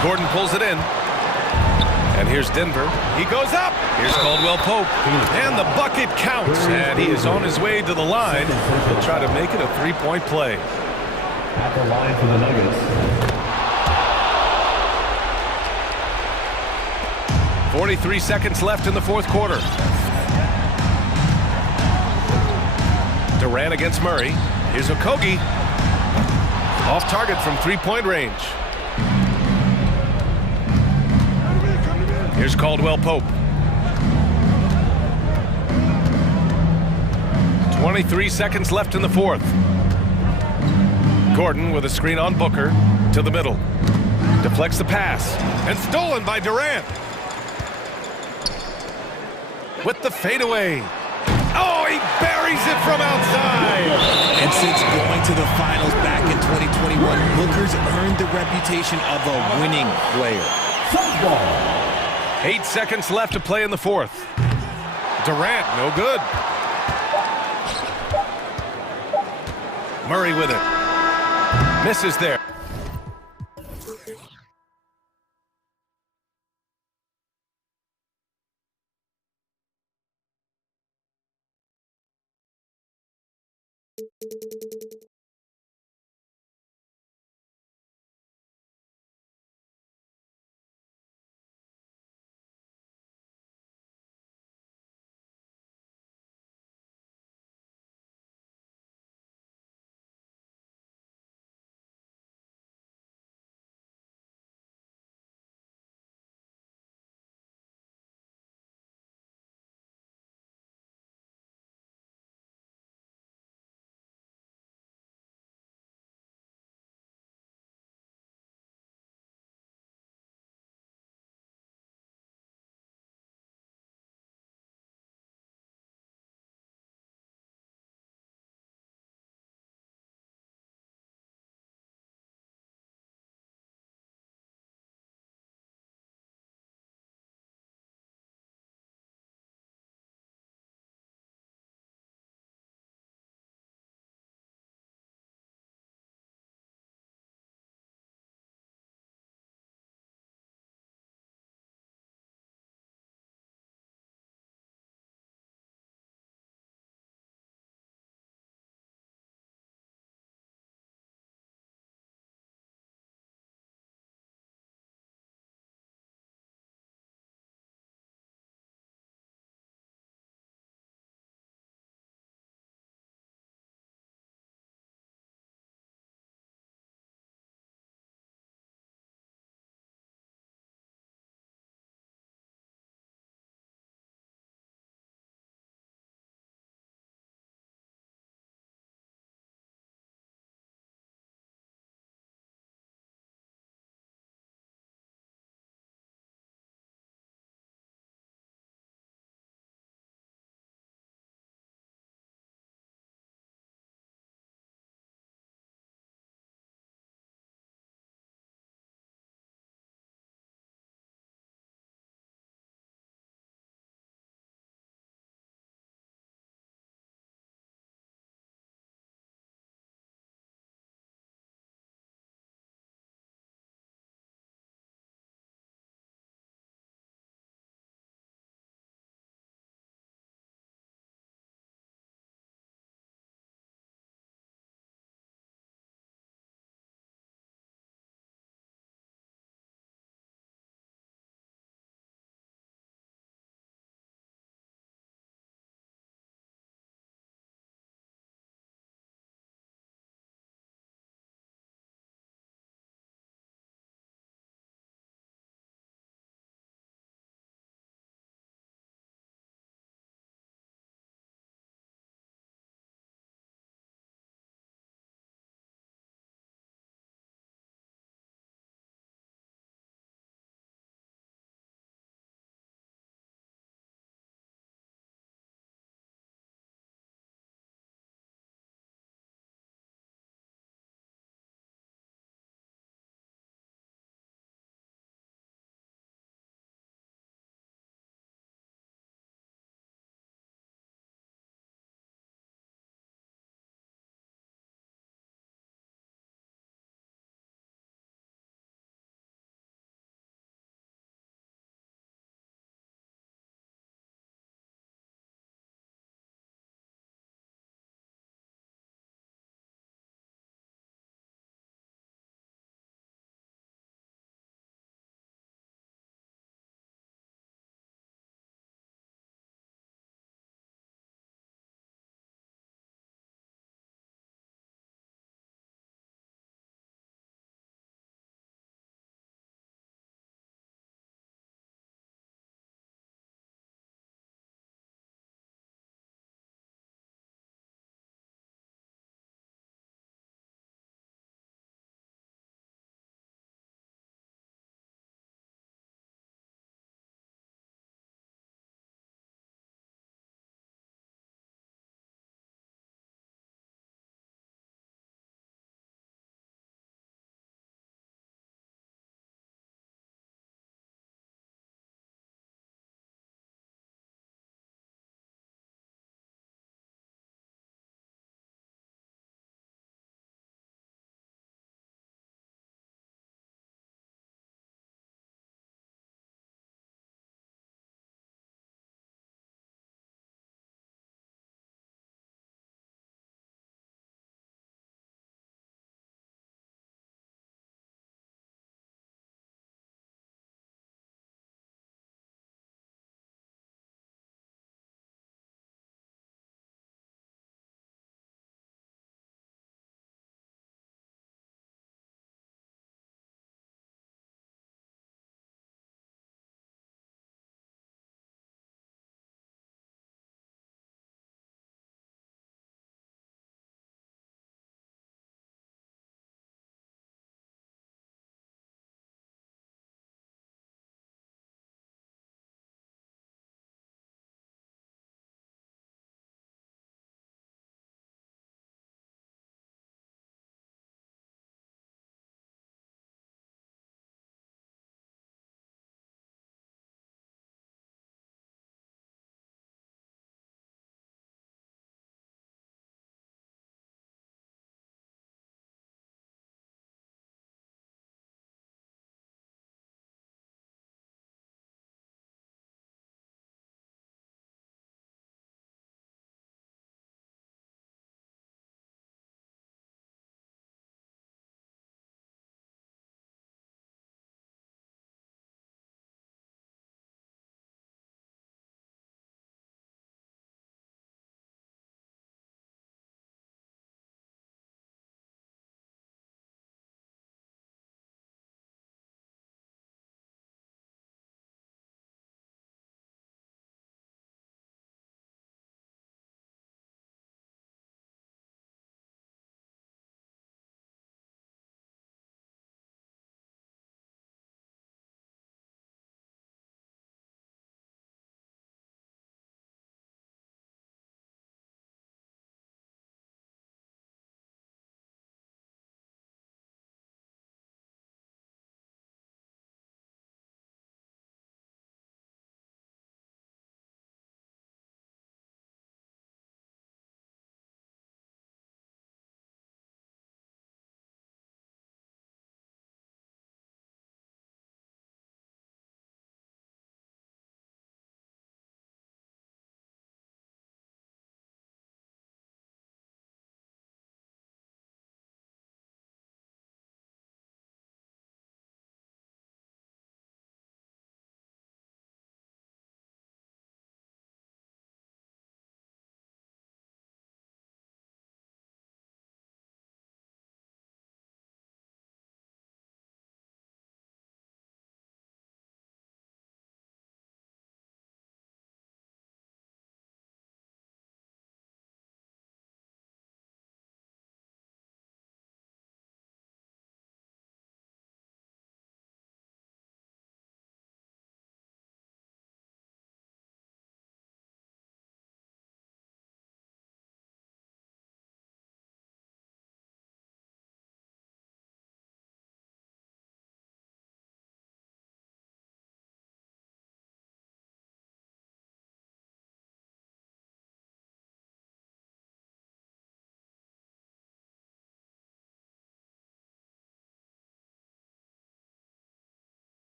Gordon pulls it in. And here's Denver. He goes up. Here's Caldwell Pope. And the bucket counts. And he is on his way to the line. He'll try to make it a 3-point play. At the line for the Nuggets. 43 seconds left in the fourth quarter. Durant against Murray. Here's Okogie. Off target from 3-point range. Here's Caldwell Pope. 23 seconds left in the fourth. Gordon with a screen on Booker to the middle. Deflects the pass. And stolen by Durant. With the fadeaway. Oh, he buries it from outside. And since going to the finals back in 2021, Booker's earned the reputation of a winning player. 8 seconds left to play in the fourth. Durant, no good. Murray with it. Misses there.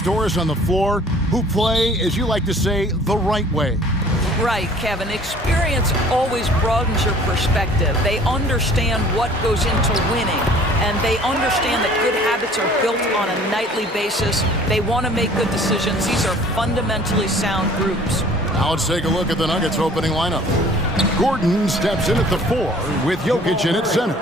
Doors on the floor who play, as you like to say, the right way. Right, Kevin. Experience always broadens your perspective. They understand what goes into winning, and they understand that good habits are built on a nightly basis. They want to make good decisions. These are fundamentally sound groups. Now let's take a look at the Nuggets opening lineup. Gordon steps in at the 4 with Jokic in at center.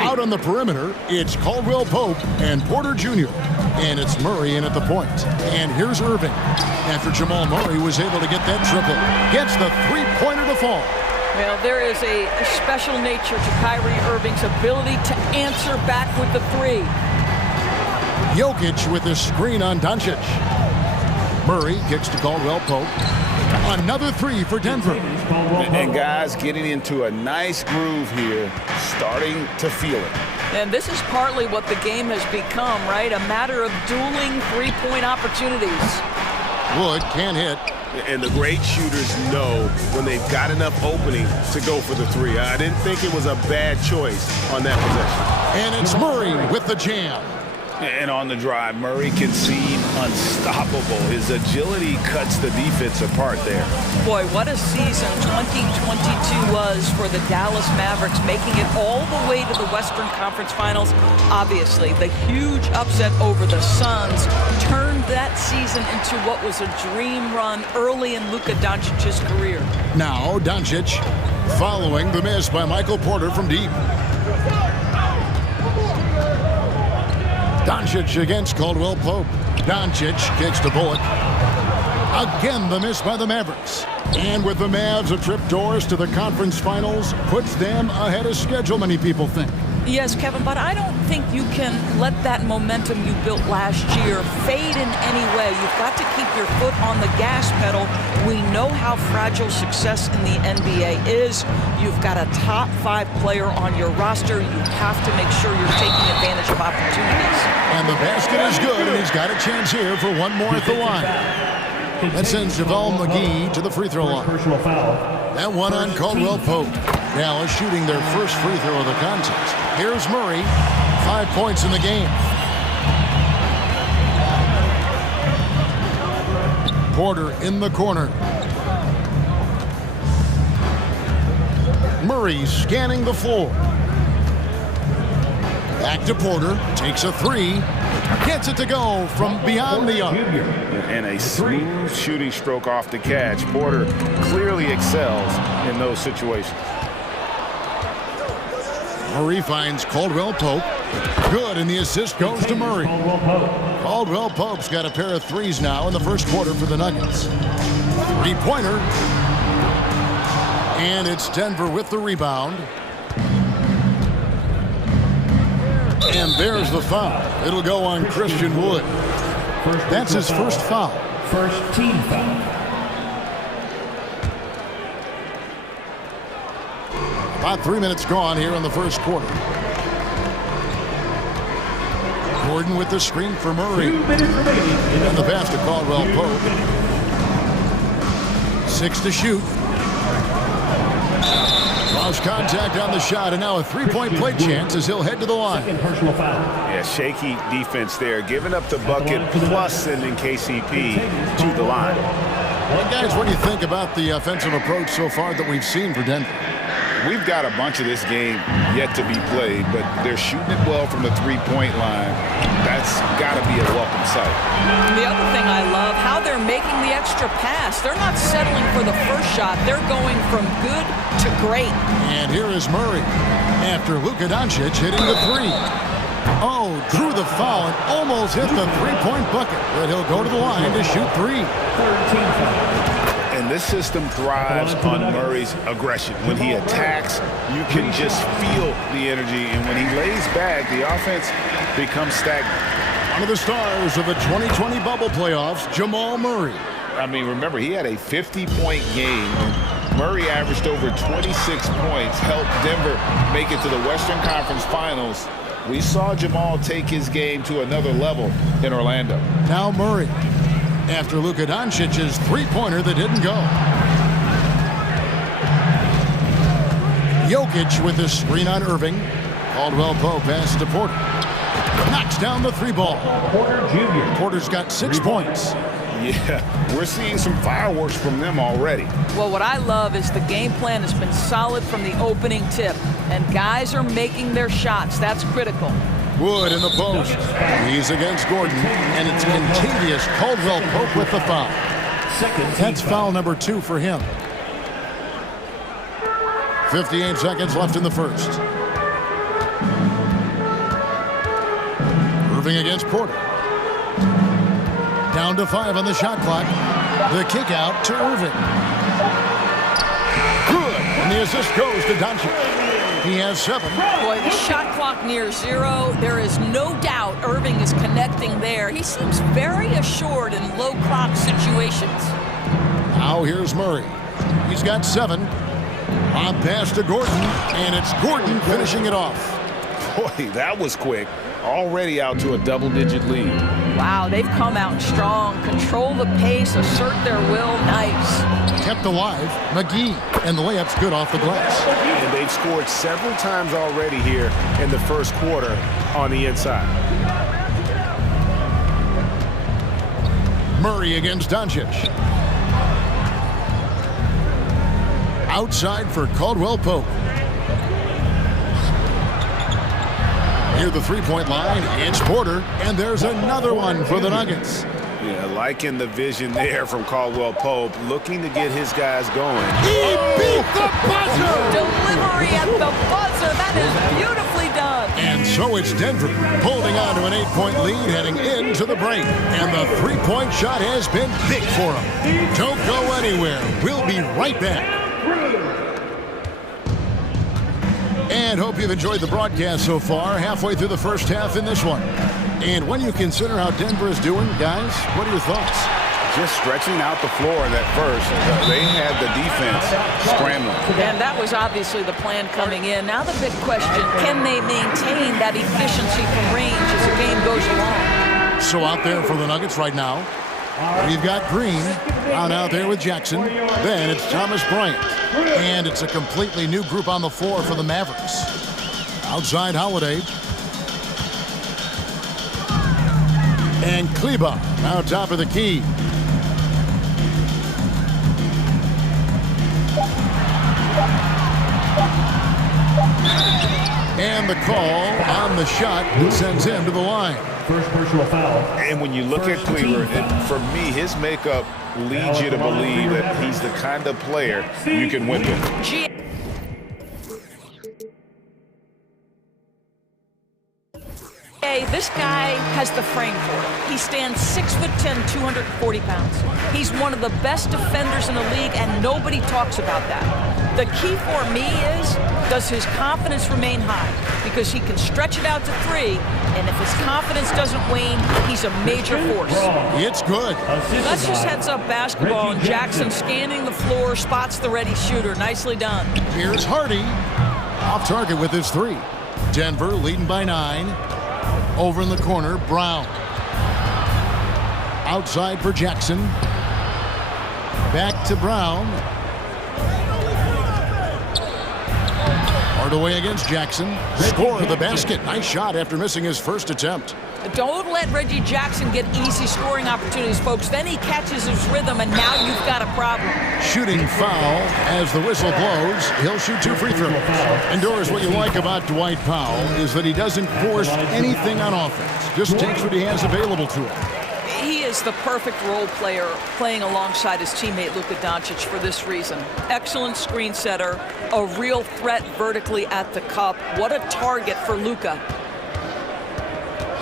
Out on the perimeter, it's Caldwell Pope and Porter Jr. And it's Murray in at the point. And here's Irving. After Jamal Murray was able to get that triple, gets the three-pointer to fall. Well, there is a special nature to Kyrie Irving's ability to answer back with the 3. Jokic with a screen on Doncic. Murray kicks to Caldwell Pope. Another 3 for Denver. And guys getting into a nice groove here, starting to feel it. And this is partly what the game has become, right? A matter of dueling three-point opportunities. Wood can't hit. And the great shooters know when they've got enough opening to go for the 3. I didn't think it was a bad choice on that possession. And it's Murray with the jam. And on the drive, Murray can seem unstoppable. His agility cuts the defense apart there. Boy, what a season 2022 was for the Dallas Mavericks, making it all the way to the Western Conference Finals. Obviously, the huge upset over the Suns turned that season into what was a dream run early in Luka Doncic's career. Now, Doncic following the miss by Michael Porter from deep. Doncic against Caldwell Pope. Doncic kicks to Bullock. Again, the miss by the Mavericks. And with the Mavs a trip doors to the conference finals, puts them ahead of schedule, many people think. Yes, Kevin, but I don't think you can let that momentum you built last year fade in any way. You've got to keep your foot on the gas pedal. We know how fragile success in the NBA is. You've got a top 5 player on your roster. You have to make sure you're taking advantage of opportunities. And the basket is good, and he's got a chance here for one more at the line. That sends JaVale McGee to the free throw line. That one on Caldwell Pope. Dallas shooting their first free throw of the contest. Here's Murray, 5 points in the game. Porter in the corner. Murray scanning the floor. Back to Porter, takes a 3, gets it to go from beyond the arc. And a smooth shooting stroke off the catch. Porter clearly excels in those situations. Murray finds Caldwell Pope. Good, and the assist goes to Murray. Caldwell Pope's got a pair of 3s now in the first quarter for the Nuggets. 3-pointer. And it's Denver with the rebound. And there's the foul. It'll go on Christian Wood. That's his first foul. First team foul. About 3 minutes gone here in the first quarter. Gordon with the screen for Murray. And the pass to Caldwell Pope. 6 to shoot. Lost contact on the shot, and now a 3-point play chance as he'll head to the line. Yeah, shaky defense there, giving up the bucket plus sending KCP to the line. Well, guys, what do you think about the offensive approach so far that we've seen for Denver? We've got a bunch of this game yet to be played, but they're shooting it well from the three-point line. That's got to be a welcome sight. The other thing I love, how they're making the extra pass. They're not settling for the first shot. They're going from good to great. And here is Murray after Luka Doncic hitting the 3. Oh, drew the foul and almost hit the three-point bucket, but he'll go to the line to shoot 3. And this system thrives on Murray's aggression. When he attacks, you can just feel the energy. And when he lays back, the offense becomes stagnant. One of the stars of the 2020 bubble playoffs, Jamal Murray. I mean, remember, he had a 50-point game. Murray averaged over 26 points, helped Denver make it to the Western Conference Finals. We saw Jamal take his game to another level in Orlando. Now Murray, after Luka Doncic's three-pointer that didn't go. Jokic with the screen on Irving. Caldwell Pope passes to Porter. knocks down the three ball. Porter Jr. Porter's got 6 points. Yeah, we're seeing some fireworks from them already. Well, what I love is the game plan has been solid from the opening tip, and guys are making their shots. That's critical. Wood in the post. He's against Gordon, and it's Contavious Caldwell-Pope with the foul. That's foul number 2 for him. 58 seconds left in the first. Irving against Porter. Down to 5 on the shot clock. The kick out to Irving. Good. And the assist goes to Doncic. He has 7. Boy, the shot clock near 0. There is no doubt Irving is connecting there. He seems very assured in low clock situations. Now here's Murray. He's got 7. On pass to Gordon, and it's Gordon finishing it off. Boy, that was quick. Already out to a double-digit lead. Wow, they've come out strong. Control the pace, assert their will. Nice. Kept alive, McGee, and the layup's good off the glass. And they've scored several times already here in the first quarter on the inside. Murray against Doncic. Outside for Caldwell-Pope. Near the three-point line, it's Porter, and there's another one for the Nuggets. Yeah, liking the vision there from Caldwell-Pope, looking to get his guys going. He beat the buzzer! Delivery at the buzzer. That is beautifully done. And so it's Denver holding on to an 8-point lead heading into the break. And the three-point shot has been big for him. Don't go anywhere. We'll be right back. And hope you've enjoyed the broadcast so far, halfway through the first half in this one. And when you consider how Denver is doing, guys, what are your thoughts? Just stretching out the floor in that first. They had the defense scrambling. And that was obviously the plan coming in. Now the big question, can they maintain that efficiency from range as the game goes along? So out there for the Nuggets right now, we've got Green out there with Jackson. Then it's Thomas Bryant. And it's a completely new group on the floor for the Mavericks. Outside Holiday. And Kleba now top of the key. And the call on the shot sends him to the line. First personal foul. And when you look at Cleaver, for me, his makeup leads you to believe that he's the kind of player you can win with. This guy has the frame for it. He stands 6'10", 240 pounds. He's one of the best defenders in the league, and nobody talks about that. The key for me is, does his confidence remain high? Because he can stretch it out to 3, and if his confidence doesn't wane, he's a major force. It's good. That's just heads-up basketball, and Jackson scanning the floor, spots the ready shooter. Nicely done. Here's Hardy. Off target with his 3. Denver leading by 9. Over in the corner, Brown. Outside for Jackson. Back to Brown. Hardaway against Jackson. Score the basket. Nice shot after missing his first attempt. Don't let Reggie Jackson get easy scoring opportunities, folks. Then he catches his rhythm, and now you've got a problem. Shooting foul as the whistle blows. He'll shoot 2 free throws. And Doris, what you like about Dwight Powell is that he doesn't force anything on offense. Just takes what he has available to him. He is the perfect role player playing alongside his teammate Luka Doncic for this reason. Excellent screen setter, a real threat vertically at the cup. What a target for Luka.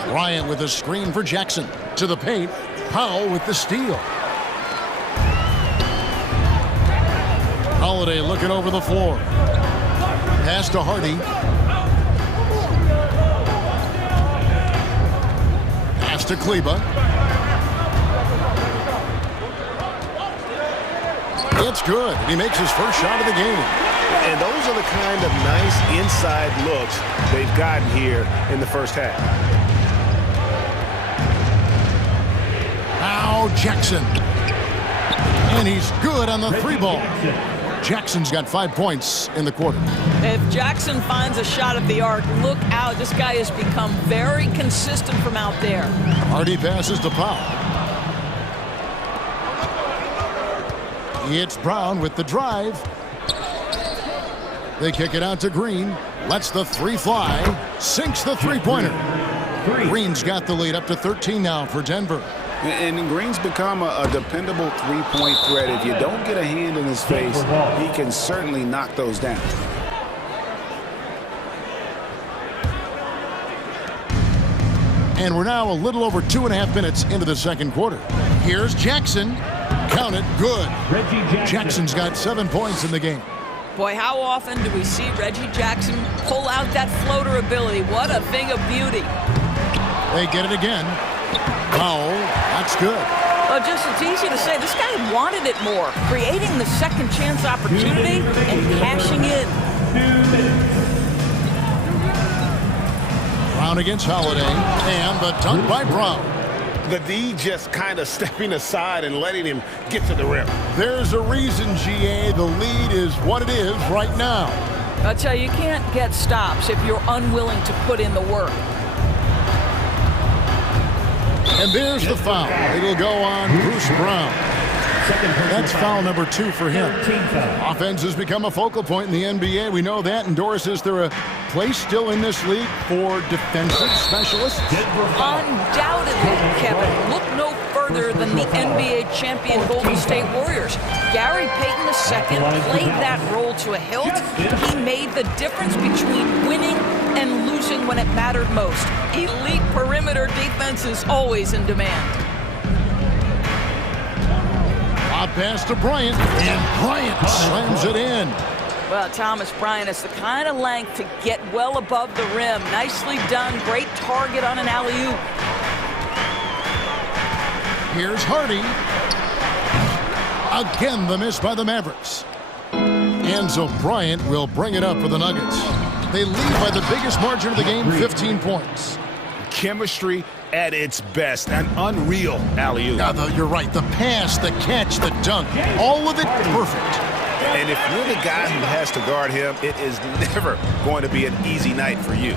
Bryant with a screen for Jackson. To the paint. Powell with the steal. Holiday looking over the floor. Pass to Hardy. Pass to Kleba. It's good. He makes his first shot of the game. And those are the kind of nice inside looks they've gotten here in the first half. Now Jackson. And he's good on the 3 ball. Jackson's got 5 points in the quarter. If Jackson finds a shot at the arc, look out. This guy has become very consistent from out there. Hardy passes to Powell. It's Brown with the drive. They kick it out to Green. Lets the three fly. Sinks the three-pointer. Green's got the lead up to 13 now for Denver. And Green's become a dependable three-point threat. If you don't get a hand in his face, he can certainly knock those down. And we're now a little over 2.5 minutes into the second quarter. Here's Jackson. Count it, good. Jackson's got 7 points in the game. Boy, how often do we see Reggie Jackson pull out that floater ability? What a thing of beauty. They get it again. Powell, that's good. Well, just it's easy to say this guy wanted it more, creating the second chance opportunity and cashing in. Brown against Holiday, and the dunk by Brown. The D just kind of stepping aside and letting him get to the rim. There's a reason, GA, the lead is what it is right now. I'll tell you, you can't get stops if you're unwilling to put in the work. And there's the foul. It'll go on Bruce Brown. That's foul number 2 for him. Offense has become a focal point in the NBA. We know that. And Doris, is there a place still in this league for defensive specialists? Undoubtedly, Kevin. Look no further than the NBA champion Golden State Warriors. Gary Payton II played that role to a hilt. He made the difference between winning and losing when it mattered most. Elite perimeter defense is always in demand. Lob pass to Bryant, and Bryant slams it in. Well, Thomas Bryant has the kind of length to get well above the rim. Nicely done. Great target on an alley-oop. Here's Hardy. Again, the miss by the Mavericks. And so Bryant will bring it up for the Nuggets. They lead by the biggest margin of the game, 15 points. Chemistry at its best. An unreal alley-oop. You're right. The pass, the catch, the dunk, all of it perfect. And if you're the guy who has to guard him, it is never going to be an easy night for you.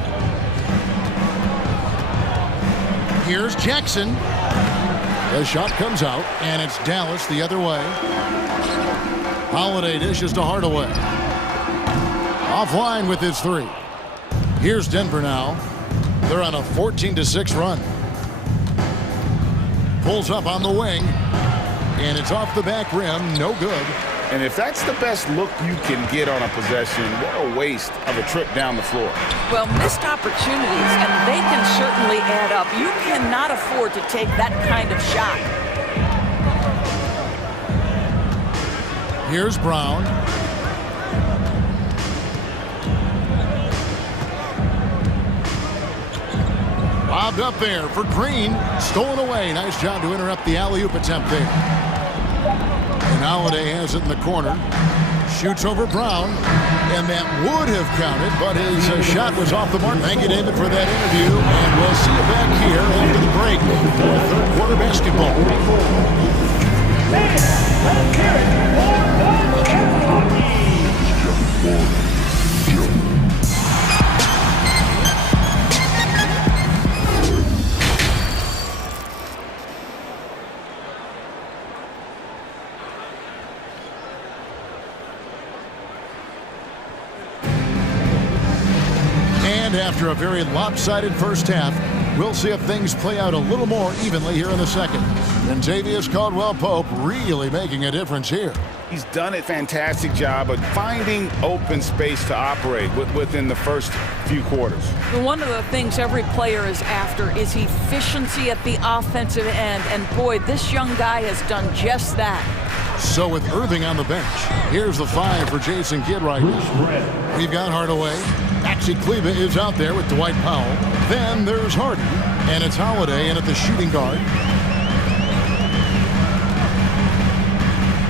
Here's Jackson. The shot comes out, and it's Dallas the other way. Holiday dishes to Hardaway. Offline with his 3. Here's Denver now. They're on a 14-6 run. Pulls up on the wing, and it's off the back rim, no good. And if that's the best look you can get on a possession, what a waste of a trip down the floor. Well, missed opportunities, and they can certainly add up. You cannot afford to take that kind of shot. Here's Brown. Lobbed up there for Green. Stolen away. Nice job to interrupt the alley-oop attempt there. And Holiday has it in the corner. Shoots over Brown. And that would have counted, but his shot was off the mark. Thank you, David, for that interview. And we'll see you back here after the break for third quarter basketball. Let's hear it for the ehockey. And after a very lopsided first half, we'll see if things play out a little more evenly here in the second. And Xavier Caldwell-Pope really making a difference here. He's done a fantastic job of finding open space to operate within the first few quarters. One of the things every player is after is efficiency at the offensive end. And boy, this young guy has done just that. So with Irving on the bench, here's the 5 for Jason Kidd right now. We've got Hardaway. Maxi Kleba is out there with Dwight Powell. Then there's Hardy, and it's Holiday in at the shooting guard.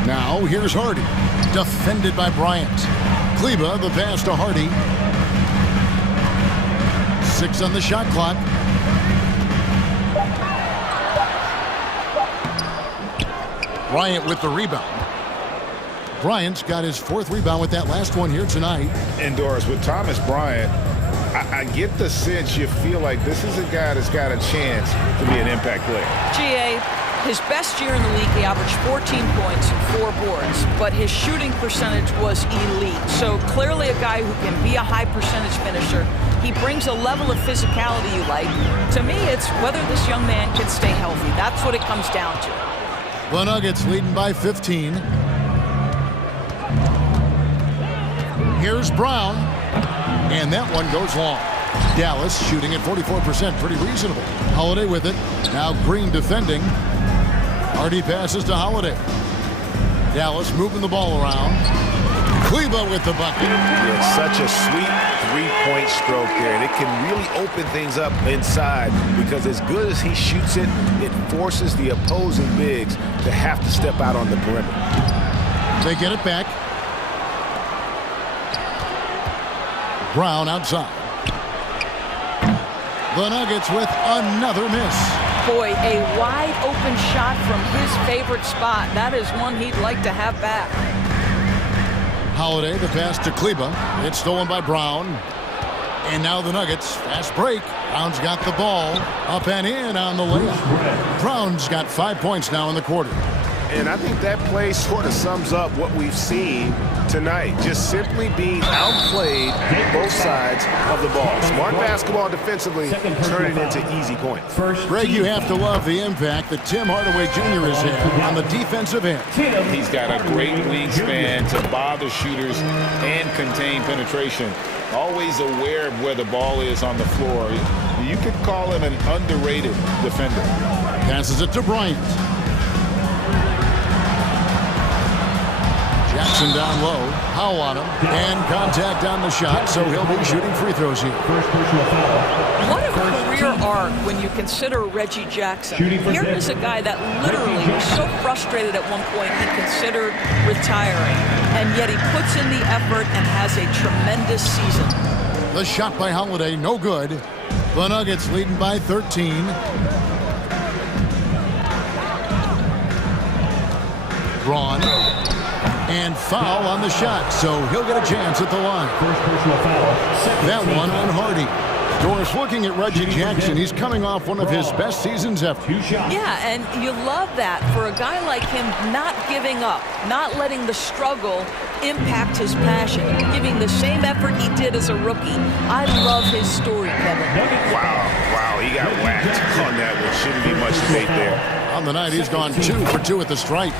Now here's Hardy, defended by Bryant. Kleba, the pass to Hardy. 6 on the shot clock. Bryant with the rebound. Bryant's got his 4th rebound with that last one here tonight. And Doris, with Thomas Bryant, I get the sense you feel like this is a guy that's got a chance to be an impact player. GA, his best year in the league, he averaged 14 points and 4 boards, but his shooting percentage was elite. So clearly a guy who can be a high percentage finisher. He brings a level of physicality you like. To me, it's whether this young man can stay healthy. That's what it comes down to. The Nuggets leading by 15. Here's Brown, and that one goes long. Dallas shooting at 44%, pretty reasonable. Holiday with it. Now Green defending. Hardy passes to Holiday. Dallas moving the ball around. Kleba with the bucket. It's such a sweet three-point stroke there, and it can really open things up inside because as good as he shoots it, it forces the opposing bigs to have to step out on the perimeter. They get it back. Brown outside. The Nuggets with another miss. Boy, a wide open shot from his favorite spot. That is one he'd like to have back. Holiday, the pass to Kleba. It's stolen by Brown. And now the Nuggets, fast break. Brown's got the ball. Up and in on the layup. Brown's got 5 points now in the quarter. And I think that play sort of sums up what we've seen tonight. Just simply being outplayed both sides of the ball. Smart basketball defensively, turning into easy points. Greg, you have to love the impact that Tim Hardaway Jr. has had on the defensive end. He's got a great wingspan to bother shooters and contain penetration. Always aware of where the ball is on the floor. You could call him an underrated defender. Passes it to Bryant. Jackson down low. Howe on him. And contact on the shot, so he'll be shooting free throws here. What a career arc when you consider Reggie Jackson. Here is a guy that literally was so frustrated at one point he considered retiring. And yet he puts in the effort and has a tremendous season. The shot by Holiday, no good. The Nuggets leading by 13. Braun. And foul on the shot, so he'll get a chance at the line. That one on Hardy. Doris, looking at Reggie Jackson, he's coming off one of his best seasons ever. Yeah, and you love that for a guy like him, not giving up, not letting the struggle impact his passion, giving the same effort he did as a rookie. I love his story, Kevin. Wow, he got whacked on that one. Shouldn't be much debate there. On the night, he's gone 2 for 2 at the stripe.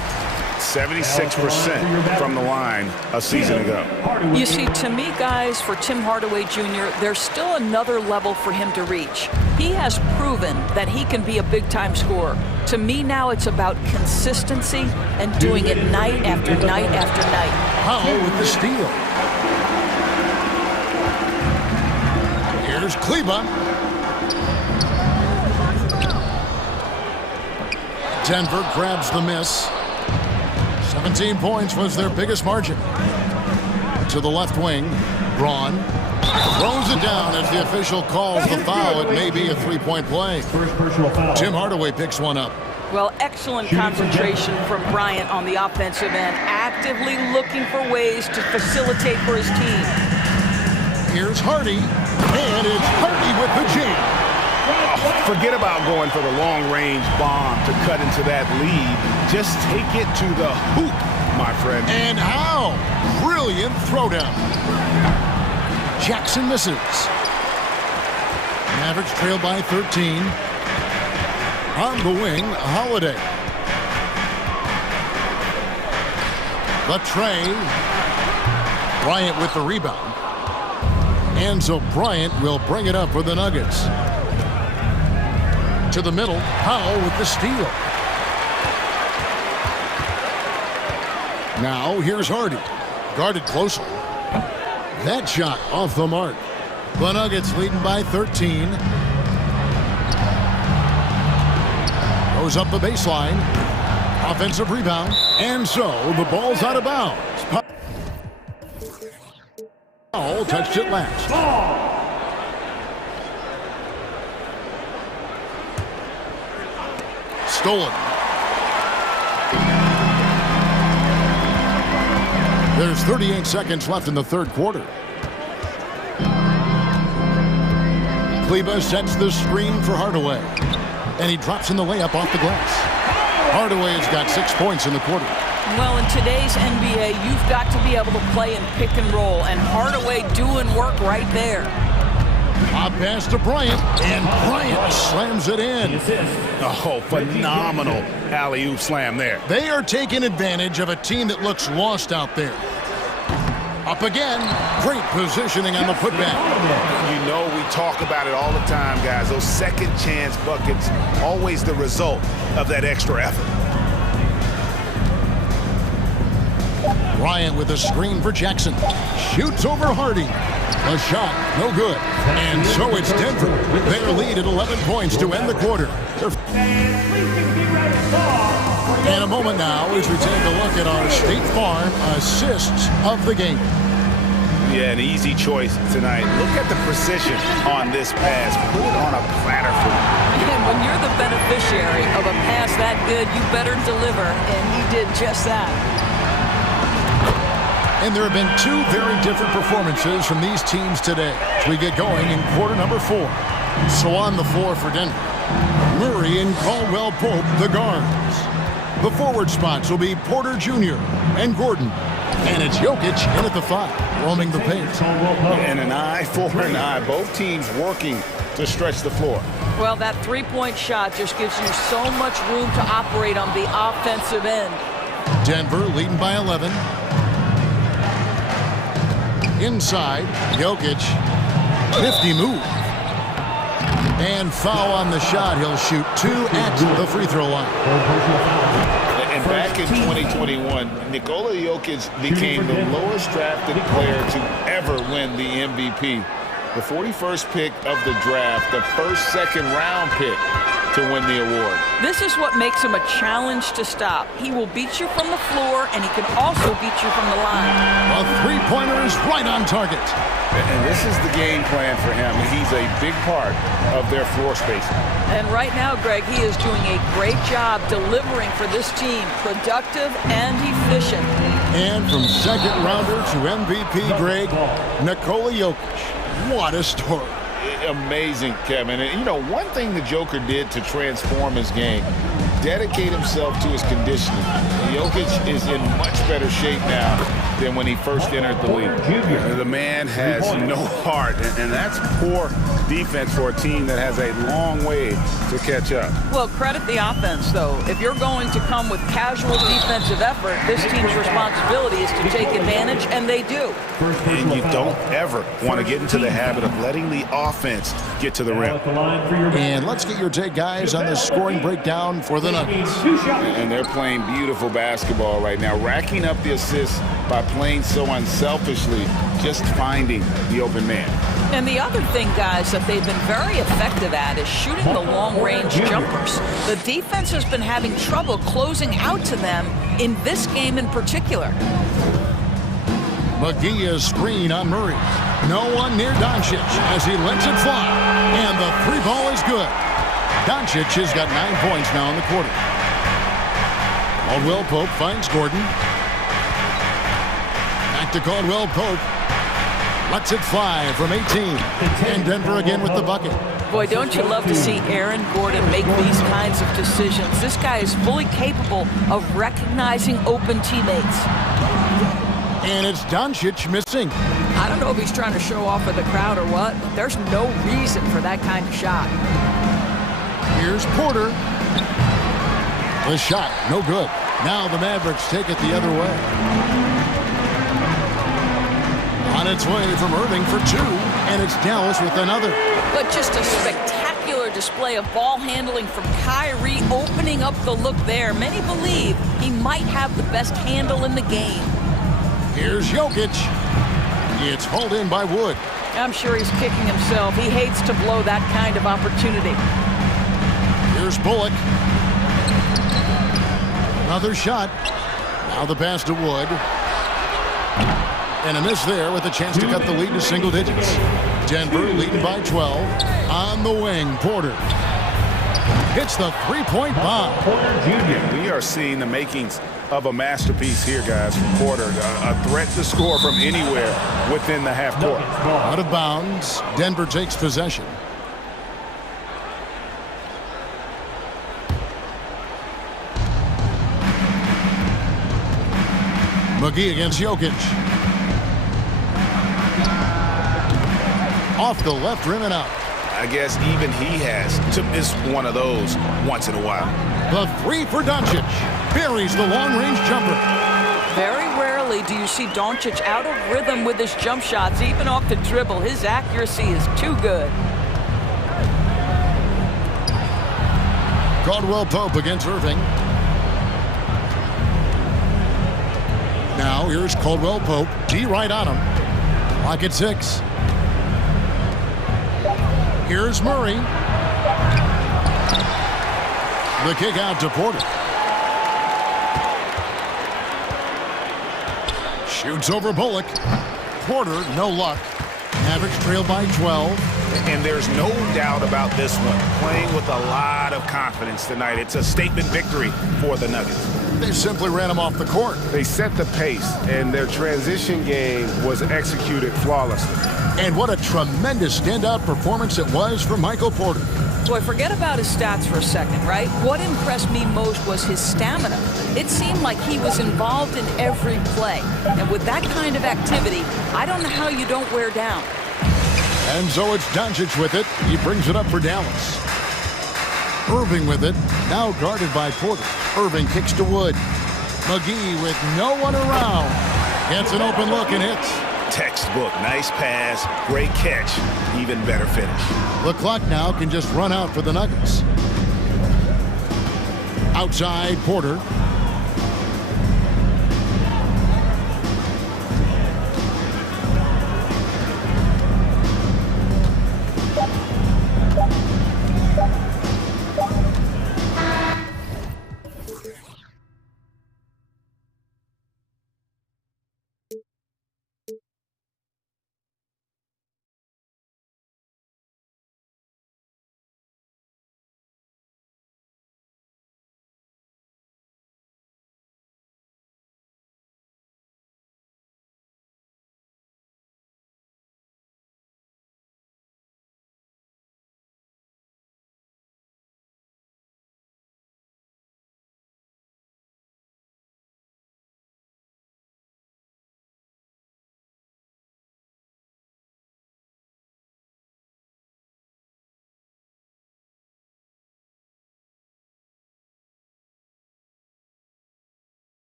76% from the line a season ago. You see, to me, guys, for Tim Hardaway Jr., there's still another level for him to reach. He has proven that he can be a big-time scorer. To me now, it's about consistency and doing it night after night after night. Powell with the steal. Here's Kleba. Denver grabs the miss. 17 points was their biggest margin. To the left wing, Braun throws it down as the official calls the foul. It may be a three-point play. Tim Hardaway picks one up. Well, excellent concentration from Bryant on the offensive end, actively looking for ways to facilitate for his team. Here's Hardy, and it's Hardy with the jam. Forget about going for the long-range bomb to cut into that lead. Just take it to the hoop, my friend. And how? Brilliant throwdown. Jackson misses. Mavericks trail by 13. On the wing, Holiday. The tray. Bryant with the rebound. And so Bryant will bring it up for the Nuggets. To the middle, Powell with the steal. Now here's Hardy, guarded closely. That shot off the mark. The Nuggets leading by 13. Goes up the baseline. Offensive rebound. And so the ball's out of bounds. Powell touched it last. Stolen. There's 38 seconds left in the third quarter. Kleba sets the screen for Hardaway. And he drops in the layup off the glass. Hardaway's got 6 points in the quarter. Well, in today's NBA, you've got to be able to play in pick and roll, and Hardaway doing work right there. A pass to Bryant, and Bryant slams it in. Oh, phenomenal alley-oop slam there. They are taking advantage of a team that looks lost out there. Up again, great positioning on the putback. You know, we talk about it all the time, guys. Those second chance buckets, always the result of that extra effort. Bryant with a screen for Jackson. Shoots over Hardy. A shot, no good. And so it's Denver. Their lead at 11 points to end the quarter. In a moment now as we take a look at our State Farm assists of the game. Yeah, an easy choice tonight. Look at the precision on this pass. Put it on a platter for him. And when you're the beneficiary of a pass that good, you better deliver, and he did just that. And there have been 2 very different performances from these teams today as we get going in quarter number 4. So on the floor for Denver, Murray and Caldwell Pope, the guards. The forward spots will be Porter Jr. and Gordon. And it's Jokic in at the 5, roaming the paint. And an eye for an eye. Both teams working to stretch the floor. Well, that three-point shot just gives you so much room to operate on the offensive end. Denver leading by 11. Inside, Jokic, 50 move. And foul on the shot. He'll shoot 2 at the free throw line. And back in 2021, Nikola Jokic became the lowest drafted player to ever win the MVP. The 41st pick of the draft, the first second-round pick to win the award. This is what makes him a challenge to stop. He will beat you from the floor, and he can also beat you from the line. A three-pointer is right on target. And this is the game plan for him. He's a big part of their floor spacing. And right now, Greg, he is doing a great job delivering for this team, productive and efficient. And from second-rounder to MVP, Greg, Nikola Jokic. What a story. Amazing, Kevin. And, you know, one thing the Joker did to transform his game, dedicate himself to his conditioning. Jokic is in much better shape now than when he first entered the league. The man has no heart, and that's poor defense for a team that has a long way to catch up. Well, credit the offense, though. If you're going to come with casual defensive effort, this team's responsibility is to take advantage, and they do. And you don't ever want to get into the habit of letting the offense get to the rim. And let's get your take, guys, on the scoring breakdown for the Nuggets. And they're playing beautiful basketball right now, racking up the assists by playing so unselfishly, just finding the open man. And the other thing, guys, that they've been very effective at is shooting the long-range jumpers. The defense has been having trouble closing out to them in this game in particular. McGee screen on Murray. No one near Doncic as he lets it fly. And the 3 ball is good. Doncic has got 9 points now in the quarter. Caldwell Pope finds Gordon. Back to Caldwell Pope. Lets it fly from 18. And Denver again with the bucket. Boy, don't you love to see Aaron Gordon make these kinds of decisions. This guy is fully capable of recognizing open teammates. And it's Doncic missing. I don't know if he's trying to show off for the crowd or what, but there's no reason for that kind of shot. Here's Porter. The shot, no good. Now the Mavericks take it the other way. On its way from Irving for 2, and it's Dallas with another. But just a spectacular display of ball handling from Kyrie, opening up the look there. Many believe he might have the best handle in the game. Here's Jokic. It's hauled in by Wood. I'm sure he's kicking himself. He hates to blow that kind of opportunity. Here's Bullock. Another shot. Now the pass to Wood. And a miss there with a chance to cut the lead to single digits. Denver leading by 12. On the wing, Porter. Hits the three-point bomb. We are seeing the makings of a masterpiece here, guys, from Porter. A threat to score from anywhere within the half court. Out of bounds. Denver takes possession. McGee against Jokic. Off the left rim and out. I guess even he has to miss one of those once in a while. The three for Doncic. Buries the long-range jumper. Very rarely do you see Doncic out of rhythm with his jump shots, even off the dribble. His accuracy is too good. Caldwell Pope against Irving. Now here's Caldwell Pope. D right on him. Clock at 6. Here's Murray. The kick out to Porter. Shoots over Bullock. Porter, no luck. Mavericks trailed by 12. And there's no doubt about this one. Playing with a lot of confidence tonight. It's a statement victory for the Nuggets. They simply ran him off the court. They set the pace, and their transition game was executed flawlessly. And what a tremendous standout performance it was from Michael Porter. Boy, forget about his stats for a second, right? What impressed me most was his stamina. It seemed like he was involved in every play. And with that kind of activity, I don't know how you don't wear down. And so it's Doncic with it. He brings it up for Dallas. Irving with it, now guarded by Porter. Irving kicks to Wood. McGee with no one around. Gets an open look and hits. Textbook, nice pass, great catch, even better finish. The clock now can just run out for the Nuggets. Outside, Porter.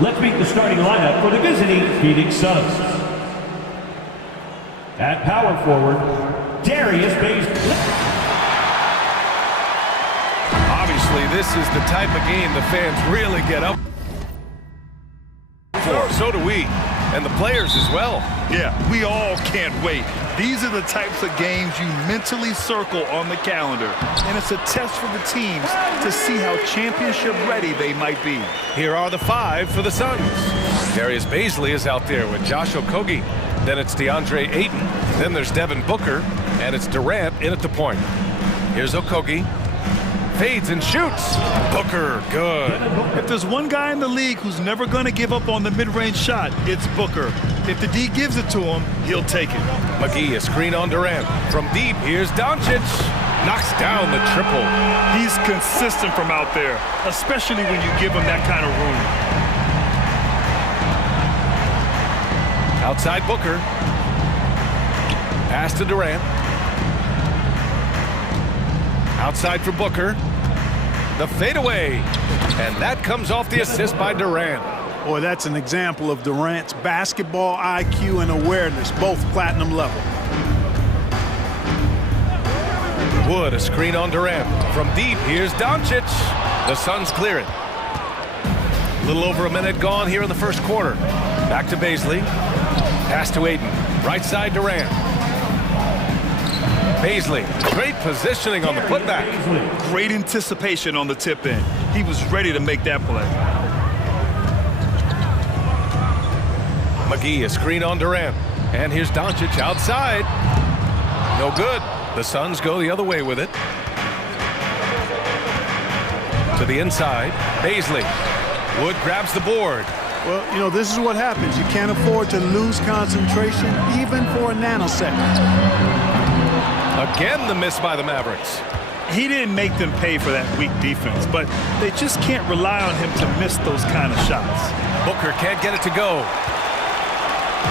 Let's meet the starting lineup for the visiting Phoenix Suns. At power forward, Darius Baisley. Obviously, this is the type of game the fans really get up for. So do we, and the players as well. Yeah, we all can't wait. These are the types of games you mentally circle on the calendar. And it's a test for the teams to see how championship ready they might be. Here are the 5 for the Suns. Darius Baisley is out there with Josh Okogie. Then it's DeAndre Ayton. Then there's Devin Booker. And it's Durant in at the point. Here's Okogie. Fades and shoots. Booker, good. If there's one guy in the league who's never going to give up on the mid-range shot, it's Booker. If the D gives it to him, he'll take it. McGee, a screen on Durant. From deep, here's Doncic. Knocks down the triple. He's consistent from out there, especially when you give him that kind of room. Outside Booker. Pass to Durant. Outside for Booker. The fadeaway. And that comes off the assist by Durant. Boy, that's an example of Durant's basketball IQ and awareness, both platinum level. Wood, a screen on Durant. From deep, here's Doncic. The Suns clear it. A little over a minute gone here in the first quarter. Back to Baisley. Pass to Ayton. Right side Durant. Baisley, great positioning on the putback. Great anticipation on the tip in. He was ready to make that play. McGee, a screen on Durant. And here's Doncic outside. No good. The Suns go the other way with it. To the inside. Baisley. Wood grabs the board. Well, you know, this is what happens. You can't afford to lose concentration even for a nanosecond. Again, the miss by the Mavericks. He didn't make them pay for that weak defense, but they just can't rely on him to miss those kind of shots. Booker can't get it to go.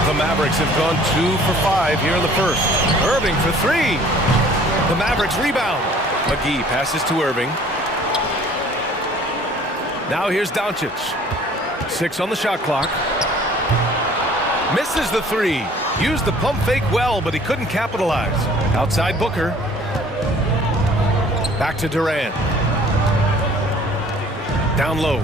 The Mavericks have gone 2 for 5 here in the first. Irving for 3. The Mavericks rebound. McGee passes to Irving. Now here's Doncic. 6 on the shot clock. Misses the 3. Used the pump fake well, but he couldn't capitalize. Outside Booker. Back to Durant. Down low.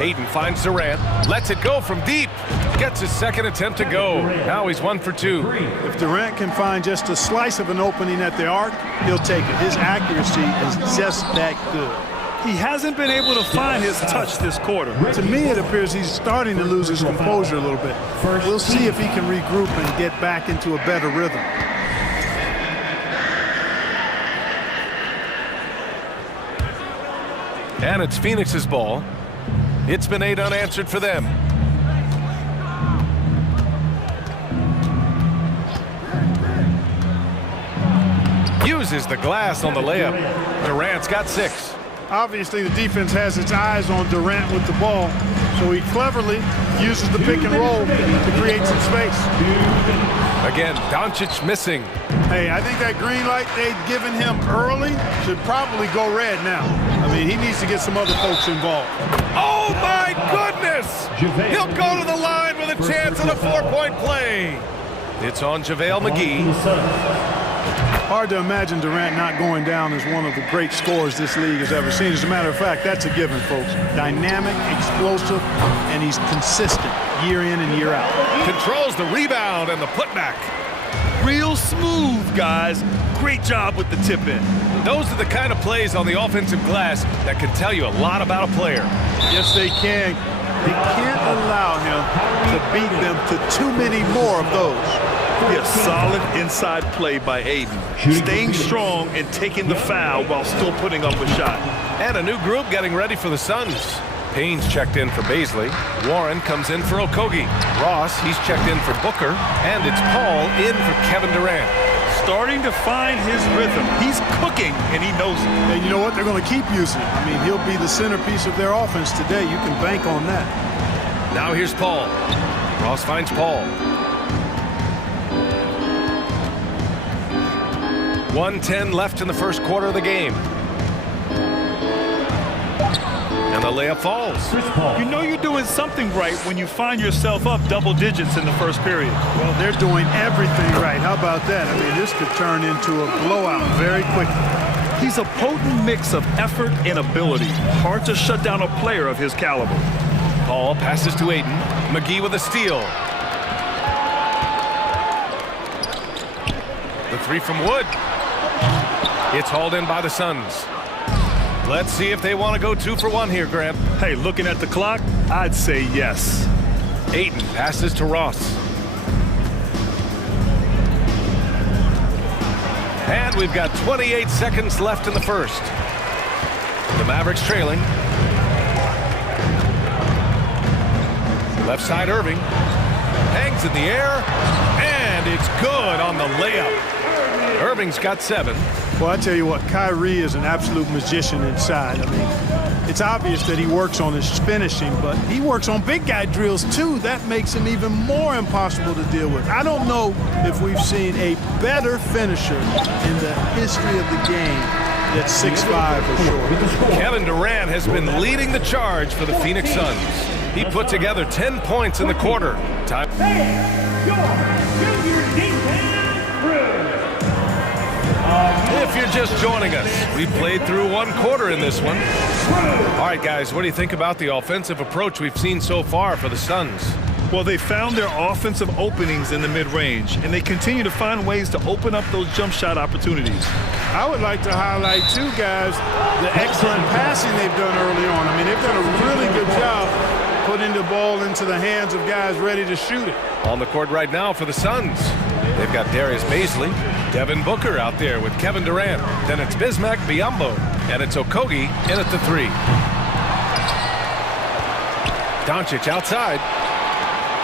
Ayton finds Durant. Lets it go from deep. Gets his second attempt to go. Now he's 1 for 2. If Durant can find just a slice of an opening at the arc, he'll take it. His accuracy is just that good. He hasn't been able to find his touch this quarter. To me, it appears he's starting to lose his composure a little bit. We'll see if he can regroup and get back into a better rhythm. And it's Phoenix's ball. It's been 8 unanswered for them. Uses the glass on the layup. Durant's got 6. Obviously, the defense has its eyes on Durant with the ball, so he cleverly uses the pick and roll to create some space. Again, Doncic missing. Hey, I think that green light they'd given him early should probably go red now. I mean, he needs to get some other folks involved. Oh, my goodness! He'll go to the line with a chance at a 4-point play. It's on JaVale McGee. Hard to imagine Durant not going down as one of the great scorers this league has ever seen. As a matter of fact, that's a given, folks. Dynamic, explosive, and he's consistent year in and year out. Controls the rebound and the putback. Real smooth, guys. Great job with the tip in. Those are the kind of plays on the offensive glass that can tell you a lot about a player. Yes, they can. They can't allow him to beat them to too many more of those. A solid inside play by Ayton. Staying strong and taking the foul while still putting up a shot. And a new group getting ready for the Suns. Payne's checked in for Baisley. Warren comes in for Okogie. Ross, he's checked in for Booker. And it's Paul in for Kevin Durant. Starting to find his rhythm. He's cooking, and he knows it. And you know what? They're going to keep using it. I mean, he'll be the centerpiece of their offense today. You can bank on that. Now here's Paul. Ross finds Paul. 1:10 left in the first quarter of the game. And And the layup falls. You know you're doing something right when you find yourself up double digits in the first period. Well, they're doing everything right. How about that? I mean, this could turn into a blowout very quickly. He's a potent mix of effort and ability. Hard to shut down a player of his caliber. Ball passes to Aiden. McGee with a steal. The three from Wood. It's hauled in by the Suns. Let's see if they want to go 2 for 1 here, Grant. Hey, looking at the clock, I'd say yes. Aiden passes to Ross. And we've got 28 seconds left in the first. The Mavericks trailing. Left side Irving. Hangs in the air. And it's good on the layup. Irving's got 7. Well, I tell you what, Kyrie is an absolute magician inside. I mean, it's obvious that he works on his finishing, but he works on big guy drills too. That makes him even more impossible to deal with. I don't know if we've seen a better finisher in the history of the game that's 6'5" for sure. Kevin Durant has been leading the charge for the Phoenix Suns. He put together 10 points in the quarter. Time. If you're just joining us, we played through 1 quarter in this one. All right, guys, what do you think about the offensive approach we've seen so far for the Suns? Well, they found their offensive openings in the mid-range, and they continue to find ways to open up those jump shot opportunities. I would like to highlight, too, guys, the excellent passing they've done early on. I mean, they've done a really good job putting the ball into the hands of guys ready to shoot it. On the court right now for the Suns, they've got Darius Baisley, Devin Booker out there with Kevin Durant. Then it's Bismack Biyombo, and it's Okogie in at the 3. Doncic outside.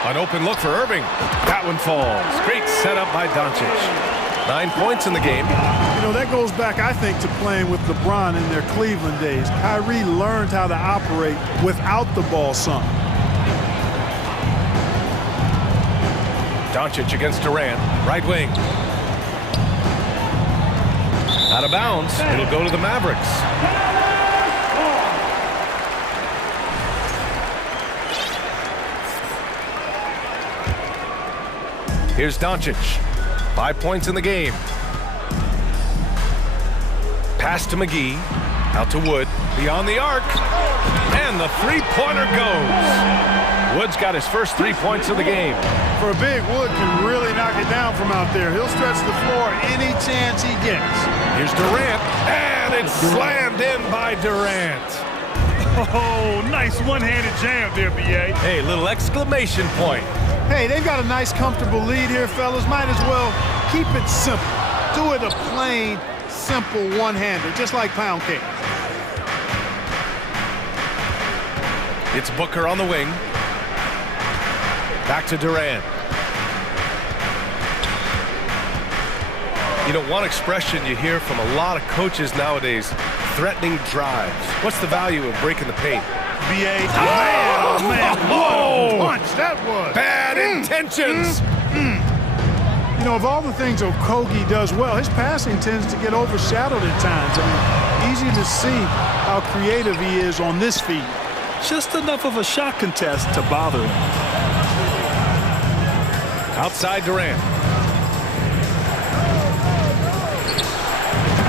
An open look for Irving. That one falls. Great setup by Doncic. 9 points in the game. You know, that goes back, I think, to playing with LeBron in their Cleveland days. Kyrie learned how to operate without the ball some. Doncic against Durant, right wing. Out of bounds, it'll go to the Mavericks. Here's Doncic. 5 points in the game. Pass to McGee. Out to Wood. Beyond the arc. And the three-pointer goes. Wood's got his first 3 points of the game. For a big, Wood can really knock it down from out there. He'll stretch the floor any chance he gets. Here's Durant. And it's slammed in by Durant. Oh, nice one-handed jam there, B.A. Hey, little exclamation point. Hey, they've got a nice, comfortable lead here, fellas. Might as well keep it simple. Do it a plain, simple one-hander, just like pound cake. It's Booker on the wing. Back to Durant. You know, one expression you hear from a lot of coaches nowadays, threatening drives. What's the value of breaking the paint? B.A. Oh, man, what a punch that was. Bad intentions. You know, of all the things Okogie does well, his passing tends to get overshadowed at times. I mean, easy to see how creative he is on this feed. Just enough of a shot contest to bother him. Outside Durant.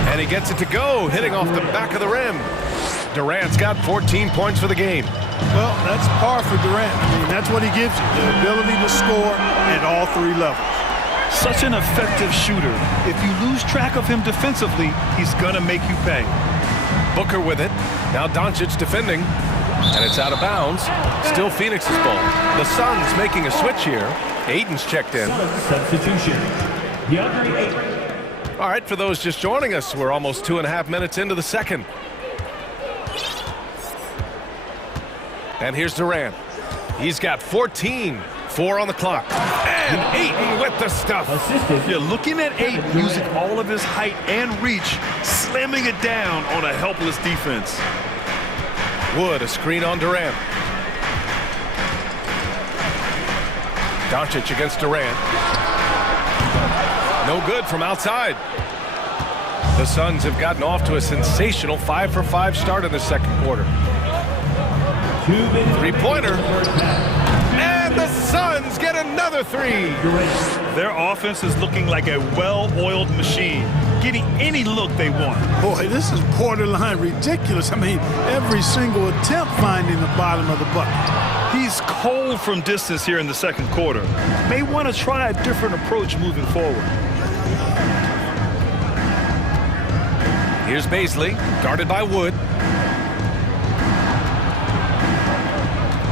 And he gets it to go, hitting off the back of the rim. Durant's got 14 points for the game. Well, that's par for Durant. I mean, that's what he gives you, the ability to score at all 3 levels. Such an effective shooter. If you lose track of him defensively, he's gonna make you pay. Booker with it. Now Doncic defending. And it's out of bounds. Still Phoenix's ball. The Suns making a switch here. Aiden's checked in. Substitution. All right, for those just joining us, we're almost 2.5 minutes into the second. And here's Durant. He's got 14. 4 on the clock. And Ayton with the stuff. You're looking at Ayton using all of his height and reach, slamming it down on a helpless defense. Wood, a screen on Durant. Doncic against Durant. No good from outside. The Suns have gotten off to a sensational 5-for-5 start in the second quarter. Three-pointer. And the Suns get another three. Their offense is looking like a well-oiled machine, getting any look they want. Boy, this is borderline ridiculous. I mean, every single attempt finding the bottom of the bucket. He's cold from distance here in the second quarter. May want to try a different approach moving forward. Here's Baisley, guarded by Wood.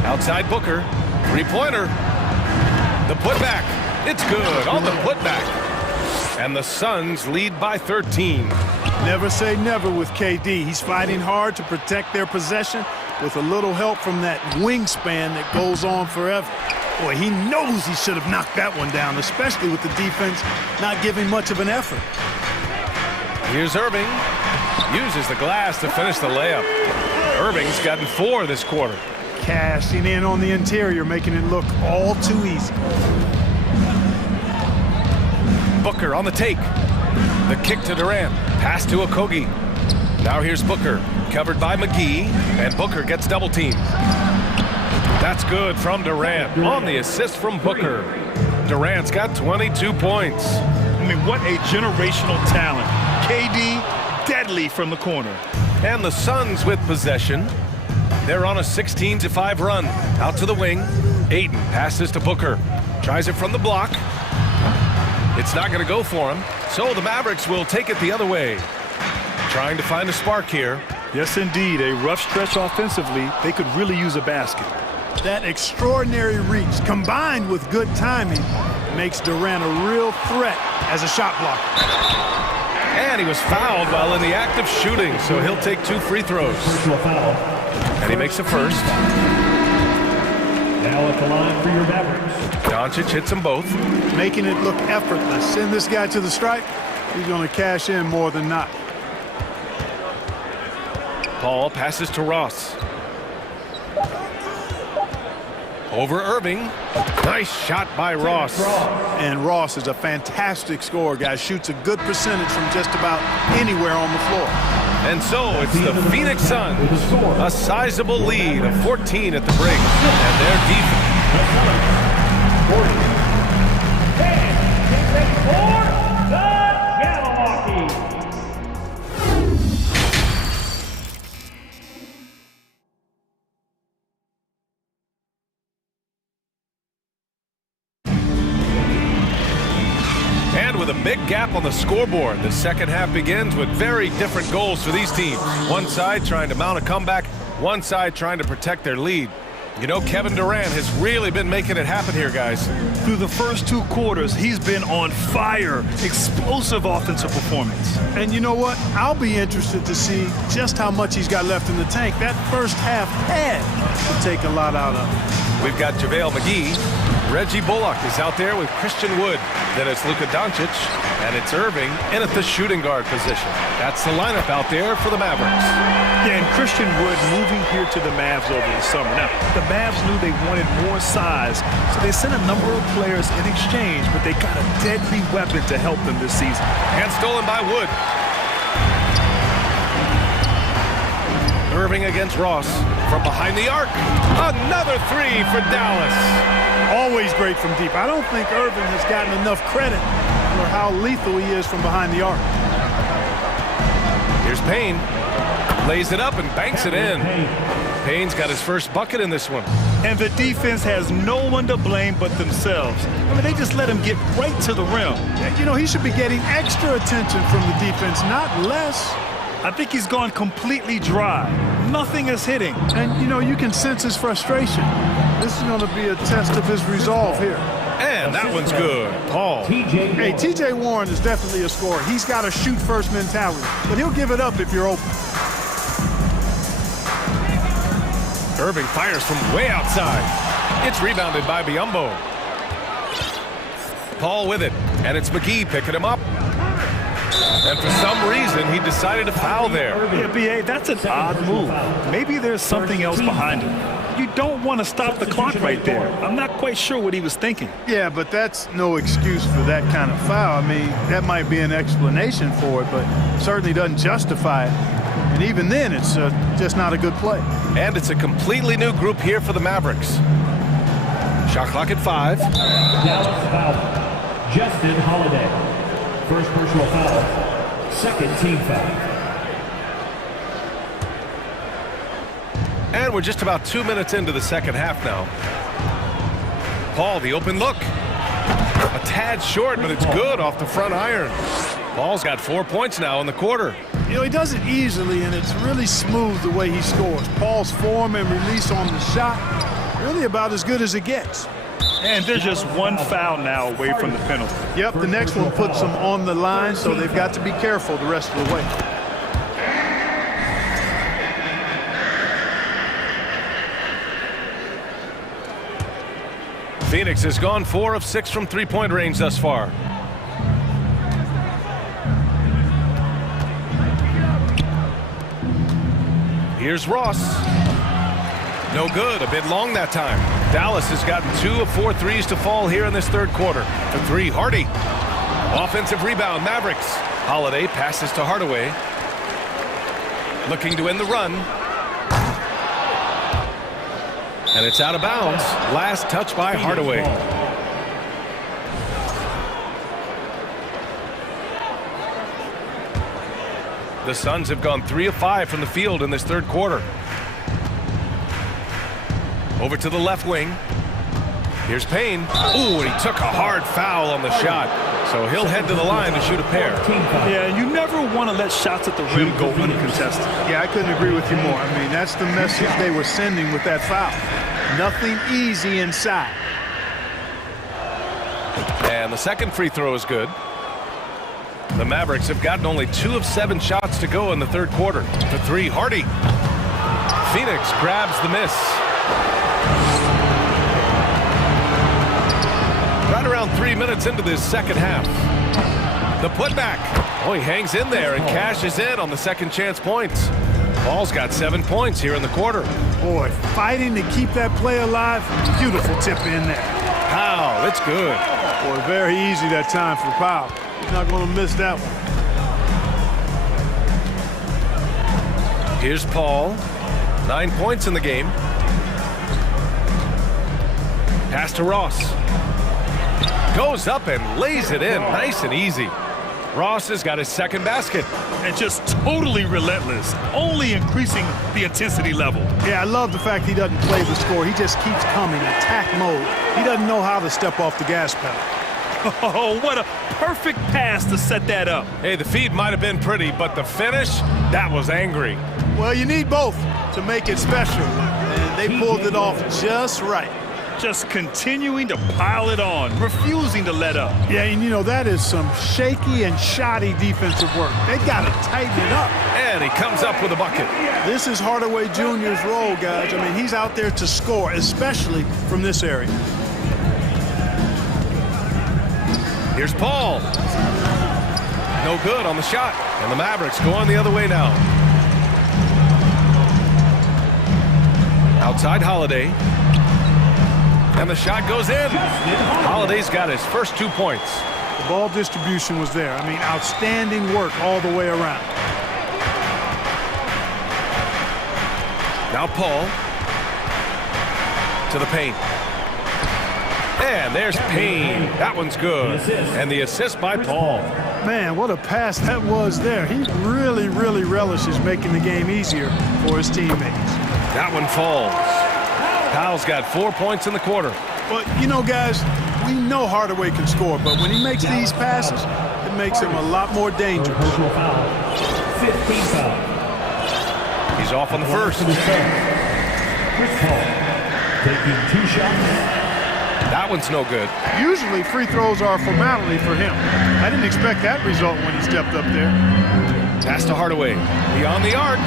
Outside Booker, three-pointer. The putback, it's good on the putback. And the Suns lead by 13. Never say never with KD. He's fighting hard to protect their possession with a little help from that wingspan that goes on forever. Boy, he knows he should have knocked that one down, especially with the defense not giving much of an effort. Here's Irving. Uses the glass to finish the layup. Irving's gotten 4 this quarter. Cashing in on the interior, making it look all too easy. Booker on the take. The kick to Durant. Pass to Okogie. Now here's Booker, covered by McGee, and Booker gets double teamed. That's good from Durant on the assist from Booker. Durant's got 22 points. I mean, what a generational talent. KD, deadly from the corner. And the Suns with possession. They're on a 16-5 run. Out to the wing. Ayton passes to Booker. Tries it from the block. It's not going to go for him, so the Mavericks will take it the other way. Trying to find a spark here. Yes, indeed. A rough stretch offensively. They could really use a basket. That extraordinary reach, combined with good timing, makes Durant a real threat as a shot blocker. And he was fouled while in the act of shooting, so he'll take 2 free throws. And he makes the first. Now at the line for your Mavericks. Doncic hits them both. Making it look effortless. Send this guy to the stripe. He's going to cash in more than not. Paul passes to Ross. Over Irving. Nice shot by Ross. And Ross is a fantastic scorer, guys. Shoots a good percentage from just about anywhere on the floor. And so it's the Phoenix Suns, a sizable lead of 14 at the break. And their defense. With a big gap on the scoreboard, the second half begins with very different goals for these teams. One side trying to mount a comeback, one side trying to protect their lead. You know, Kevin Durant has really been making it happen here, guys. Through the first 2 quarters, he's been on fire. Explosive offensive performance. And you know what? I'll be interested to see just how much he's got left in the tank. That first half had to take a lot out of him. We've got JaVale McGee. Reggie Bullock is out there with Christian Wood. Then it's Luka Doncic, and it's Irving in at the shooting guard position. That's the lineup out there for the Mavericks. Yeah, and Christian Wood moving here to the Mavs over the summer. Now, the Mavs knew they wanted more size, so they sent a number of players in exchange, but they got a deadly weapon to help them this season. And stolen by Wood. Irving against Ross from behind the arc. Another 3 for Dallas. Always great from deep. I don't think Irving has gotten enough credit for how lethal he is from behind the arc. Here's Payne. Lays it up and banks it in. Payne's got his first bucket in this one. And the defense has no one to blame but themselves. I mean, they just let him get right to the rim. You know, he should be getting extra attention from the defense, not less. I think he's gone completely dry. Nothing is hitting. And, you know, you can sense his frustration. This is going to be a test of his resolve here. And that one's good. Paul. Hey, TJ Warren is definitely a scorer. He's got a shoot-first mentality, but he'll give it up if you're open. Irving fires from way outside. It's rebounded by Biyombo. Paul with it, and it's McGee picking him up. And for some reason, he decided to foul there. Yeah, B.A., that's an odd move. Maybe there's something else behind it. You don't want to stop the clock right there. I'm not quite sure what he was thinking. Yeah, but that's no excuse for that kind of foul. I mean, that might be an explanation for it, but certainly doesn't justify it. And even then, it's just not a good play. And it's a completely new group here for the Mavericks. Shot clock at 5. Dallas foul. Justin Holiday. First personal foul. Second team foul. And we're just about 2 minutes into the second half now. Paul, the open look. A tad short, but it's good off the front iron. Paul's got 4 points now in the quarter. You know, he does it easily, and it's really smooth the way he scores. Paul's form and release on the shot, really about as good as it gets. And they're just one foul now away from the penalty. Yep, the next one puts them on the line, so they've got to be careful the rest of the way. Phoenix has gone 4 of 6 from three-point range thus far. Here's Ross. No good, a bit long that time. Dallas has gotten 2 of 4 threes to fall here in this third quarter. For 3, Hardy. Offensive rebound, Mavericks. Holiday passes to Hardaway. Looking to end the run. And it's out of bounds. Last touch by Hardaway. The Suns have gone 3 of 5 from the field in this third quarter. Over to the left wing. Here's Payne. Ooh, and he took a hard foul on the shot. So he'll head to the line to shoot a pair. Yeah, you never want to let shots at the rim go uncontested. Yeah, I couldn't agree with you more. I mean, that's the message they were sending with that foul. Nothing easy inside. And the second free throw is good. The Mavericks have gotten only 2 of 7 shots to go in the third quarter. For 3, Hardy. Phoenix grabs the miss. Right around 3 minutes into this second half. The putback. Oh, he hangs in there and cashes in on the second chance points. Paul's got 7 points here in the quarter. Boy, fighting to keep that play alive. Beautiful tip in there. Powell, that's good. Boy, very easy that time for Powell. He's not going to miss that one. Here's Paul. 9 points in the game. Pass to Ross. Goes up and lays it in nice and easy. Ross has got his second basket. And just totally relentless, only increasing the intensity level. Yeah, I love the fact he doesn't play the score. He just keeps coming, attack mode. He doesn't know how to step off the gas pedal. Oh, what a perfect pass to set that up. Hey, the feed might have been pretty, but the finish, that was angry. Well, you need both to make it special, and they pulled it off just right. Just continuing to pile it on, refusing to let up. Yeah, and you know, that is some shaky and shoddy defensive work. They got to tighten it up. And he comes up with a bucket. This is Hardaway Jr.'s role, guys. I mean, he's out there to score, especially from this area. Here's Paul. No good on the shot. And the Mavericks going the other way now. Outside Holiday. And the shot goes in. Holiday's got his first 2 points. The ball distribution was there. I mean, outstanding work all the way around. Now Paul. To the paint. And there's Payne. That one's good. And the assist by Paul. Man, what a pass that was there. He really, really relishes making the game easier for his teammates. That one falls. Powell's got 4 points in the quarter. But, you know, guys, we know Hardaway can score, but when he makes these passes, it makes him a lot more dangerous. 15 foul. He's off on the first. Chris Paul taking 2 shots. That one's no good. Usually free throws are a formality for him. I didn't expect that result when he stepped up there. Pass to Hardaway. Beyond the arc.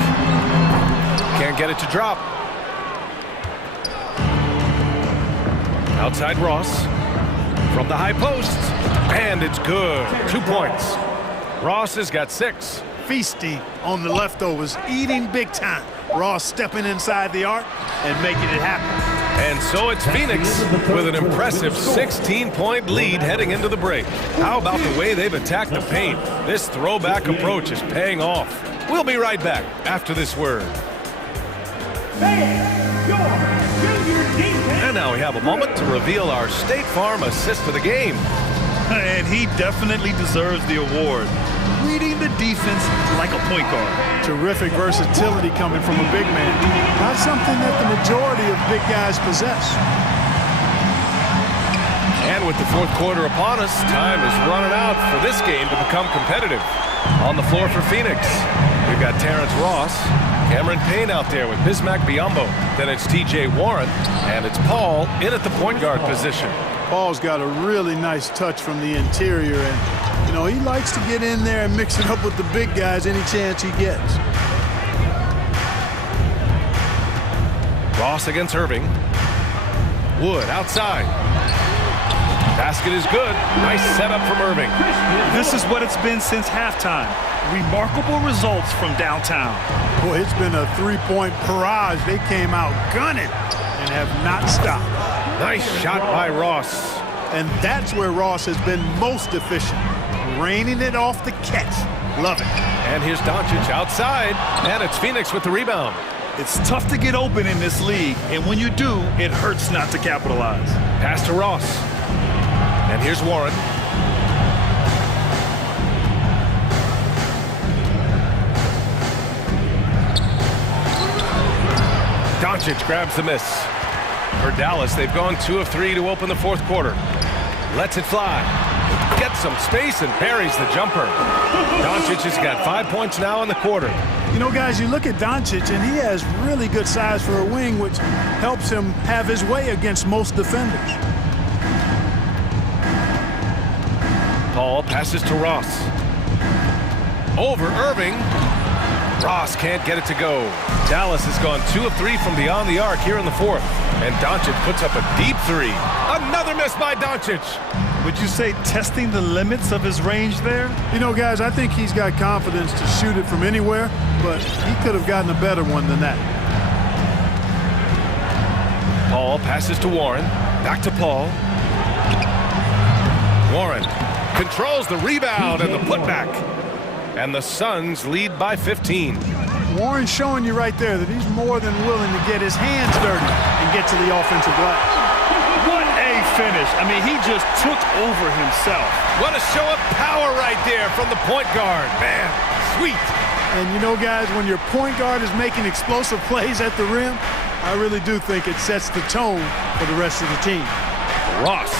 Can't get it to drop. Outside Ross. From the high post. And it's good. 2 points. Ross has got 6. Feasting on the leftovers. Eating big time. Ross stepping inside the arc and making it happen. And so it's Phoenix with an impressive 16-point lead heading into the break. How about the way they've attacked the paint? This throwback approach is paying off. We'll be right back after this word. And now we have a moment to reveal our State Farm assist of the game. And he definitely deserves the award. Reading the defense like a point guard. Terrific versatility coming from a big man. Not something that the majority of big guys possess. And with the fourth quarter upon us, time is running out for this game to become competitive. On the floor for Phoenix, we've got Terrence Ross, Cameron Payne out there with Bismack Biyombo. Then it's TJ Warren, and it's Paul in at the point guard position. Paul's got a really nice touch from the interior, and, you know, he likes to get in there and mix it up with the big guys any chance he gets. Ross against Irving. Wood outside. Basket is good. Nice setup from Irving. This is what it's been since halftime. Remarkable results from downtown. Boy, it's been a three-point barrage. They came out gunning and have not stopped. Nice shot by Ross. And that's where Ross has been most efficient. Raining it off the catch. Love it. And here's Doncic outside. And it's Phoenix with the rebound. It's tough to get open in this league, and when you do, it hurts not to capitalize. Pass to Ross. And here's Warren. Doncic grabs the miss. For Dallas, they've gone 2 of 3 to open the fourth quarter. Lets it fly. Gets some space and buries the jumper. Doncic has got 5 points now in the quarter. You know, guys, you look at Doncic, and he has really good size for a wing, which helps him have his way against most defenders. Paul passes to Ross. Over Irving. Ross can't get it to go. Dallas has gone 2 of 3 from beyond the arc here in the fourth. And Doncic puts up a deep three. Another miss by Doncic. Would you say testing the limits of his range there? You know, guys, I think he's got confidence to shoot it from anywhere, but he could have gotten a better one than that. Paul passes to Warren. Back to Paul. Warren controls the rebound and the putback. And the Suns lead by 15. Warren's showing you right there that he's more than willing to get his hands dirty and get to the offensive glass. What a finish. I mean, he just took over himself. What a show of power right there from the point guard. Man, sweet. And you know, guys, when your point guard is making explosive plays at the rim, I really do think it sets the tone for the rest of the team. Ross.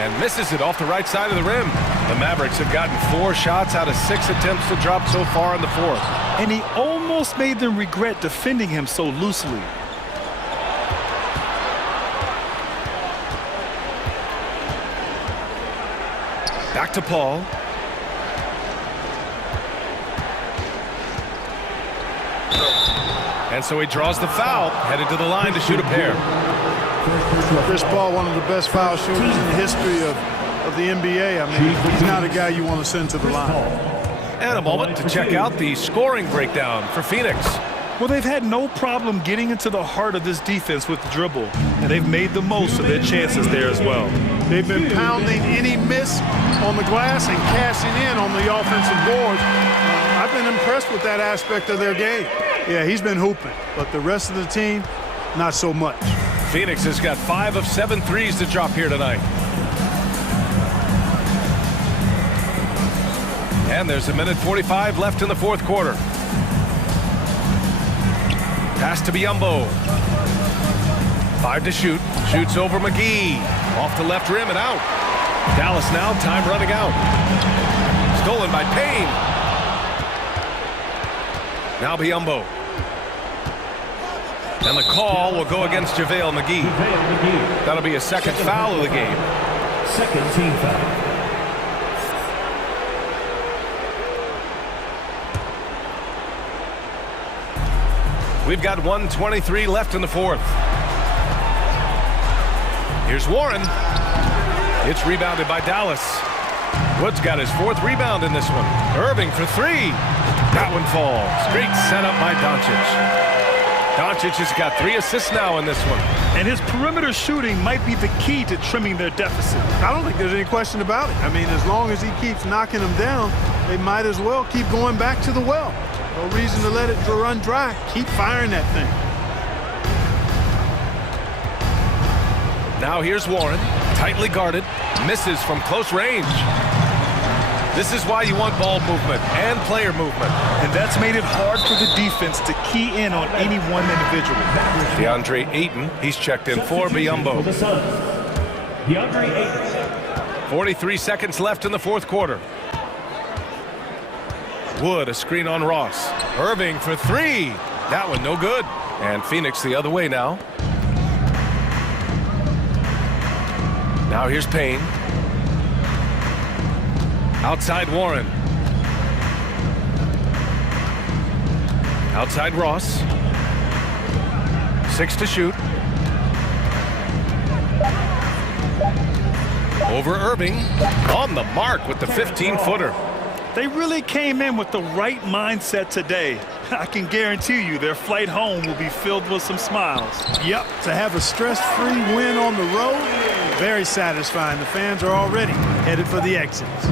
And misses it off the right side of the rim. The Mavericks have gotten 4 shots out of 6 attempts to drop so far in the fourth. And he almost made them regret defending him so loosely. Back to Paul. And so he draws the foul, headed to the line to shoot a pair. Chris Paul, one of the best foul shooters in the history of the NBA. I mean, he's not a guy you want to send to the line. And a moment to check out the scoring breakdown for Phoenix. Well, they've had no problem getting into the heart of this defense with the dribble, and they've made the most of their chances there as well. They've been pounding any miss on the glass and cashing in on the offensive boards. I've been impressed with that aspect of their game. Yeah, he's been hooping, but the rest of the team, not so much. Phoenix has got 5 of 7 threes to drop here tonight. And there's 1:45 left in the fourth quarter. Pass to Biyombo. 5 to shoot. Shoots over McGee. Off the left rim and out. Dallas now, time running out. Stolen by Payne. Now Biyombo. And the call will go against JaVale McGee. That'll be a second foul of the game. Second team foul. We've got 1:23 left in the fourth. Here's Warren. It's rebounded by Dallas. Wood's got his 4th rebound in this one. Irving for 3. That one falls. Great setup by Doncic. Doncic has got 3 assists now in this one. And his perimeter shooting might be the key to trimming their deficit. I don't think there's any question about it. I mean, as long as he keeps knocking them down, they might as well keep going back to the well. No reason to let it run dry. Keep firing that thing. Now here's Warren, tightly guarded, misses from close range. This is why you want ball movement and player movement. And that's made it hard for the defense to key in on any one individual. DeAndre Ayton, he's checked in for Biyombo. DeAndre Ayton. 43 seconds left in the fourth quarter. Wood, a screen on Ross. Irving for three. That one no good. And Phoenix the other way now. Now here's Payne. Outside Warren. Outside Ross. 6 to shoot. Over Irving. On the mark with the 15-footer. They really came in with the right mindset today. I can guarantee you their flight home will be filled with some smiles. Yep, to have a stress-free win on the road, very satisfying. The fans are already headed for the exits.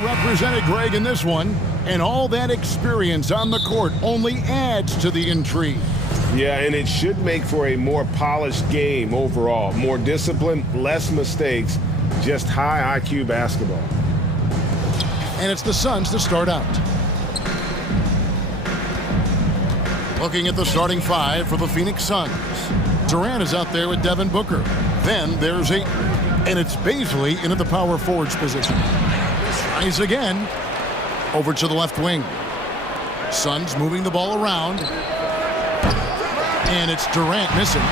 Represented Greg in this one, and all that experience on the court only adds to the intrigue. Yeah, and it should make for a more polished game overall. More discipline, less mistakes, just high IQ basketball. And it's the Suns to start out. Looking at the starting five for the Phoenix Suns. Durant is out there with Devin Booker. Then there's Ayton. And it's Bazley into the power forwards position. Tries again. Over to the left wing. Suns moving the ball around. And it's Durant missing.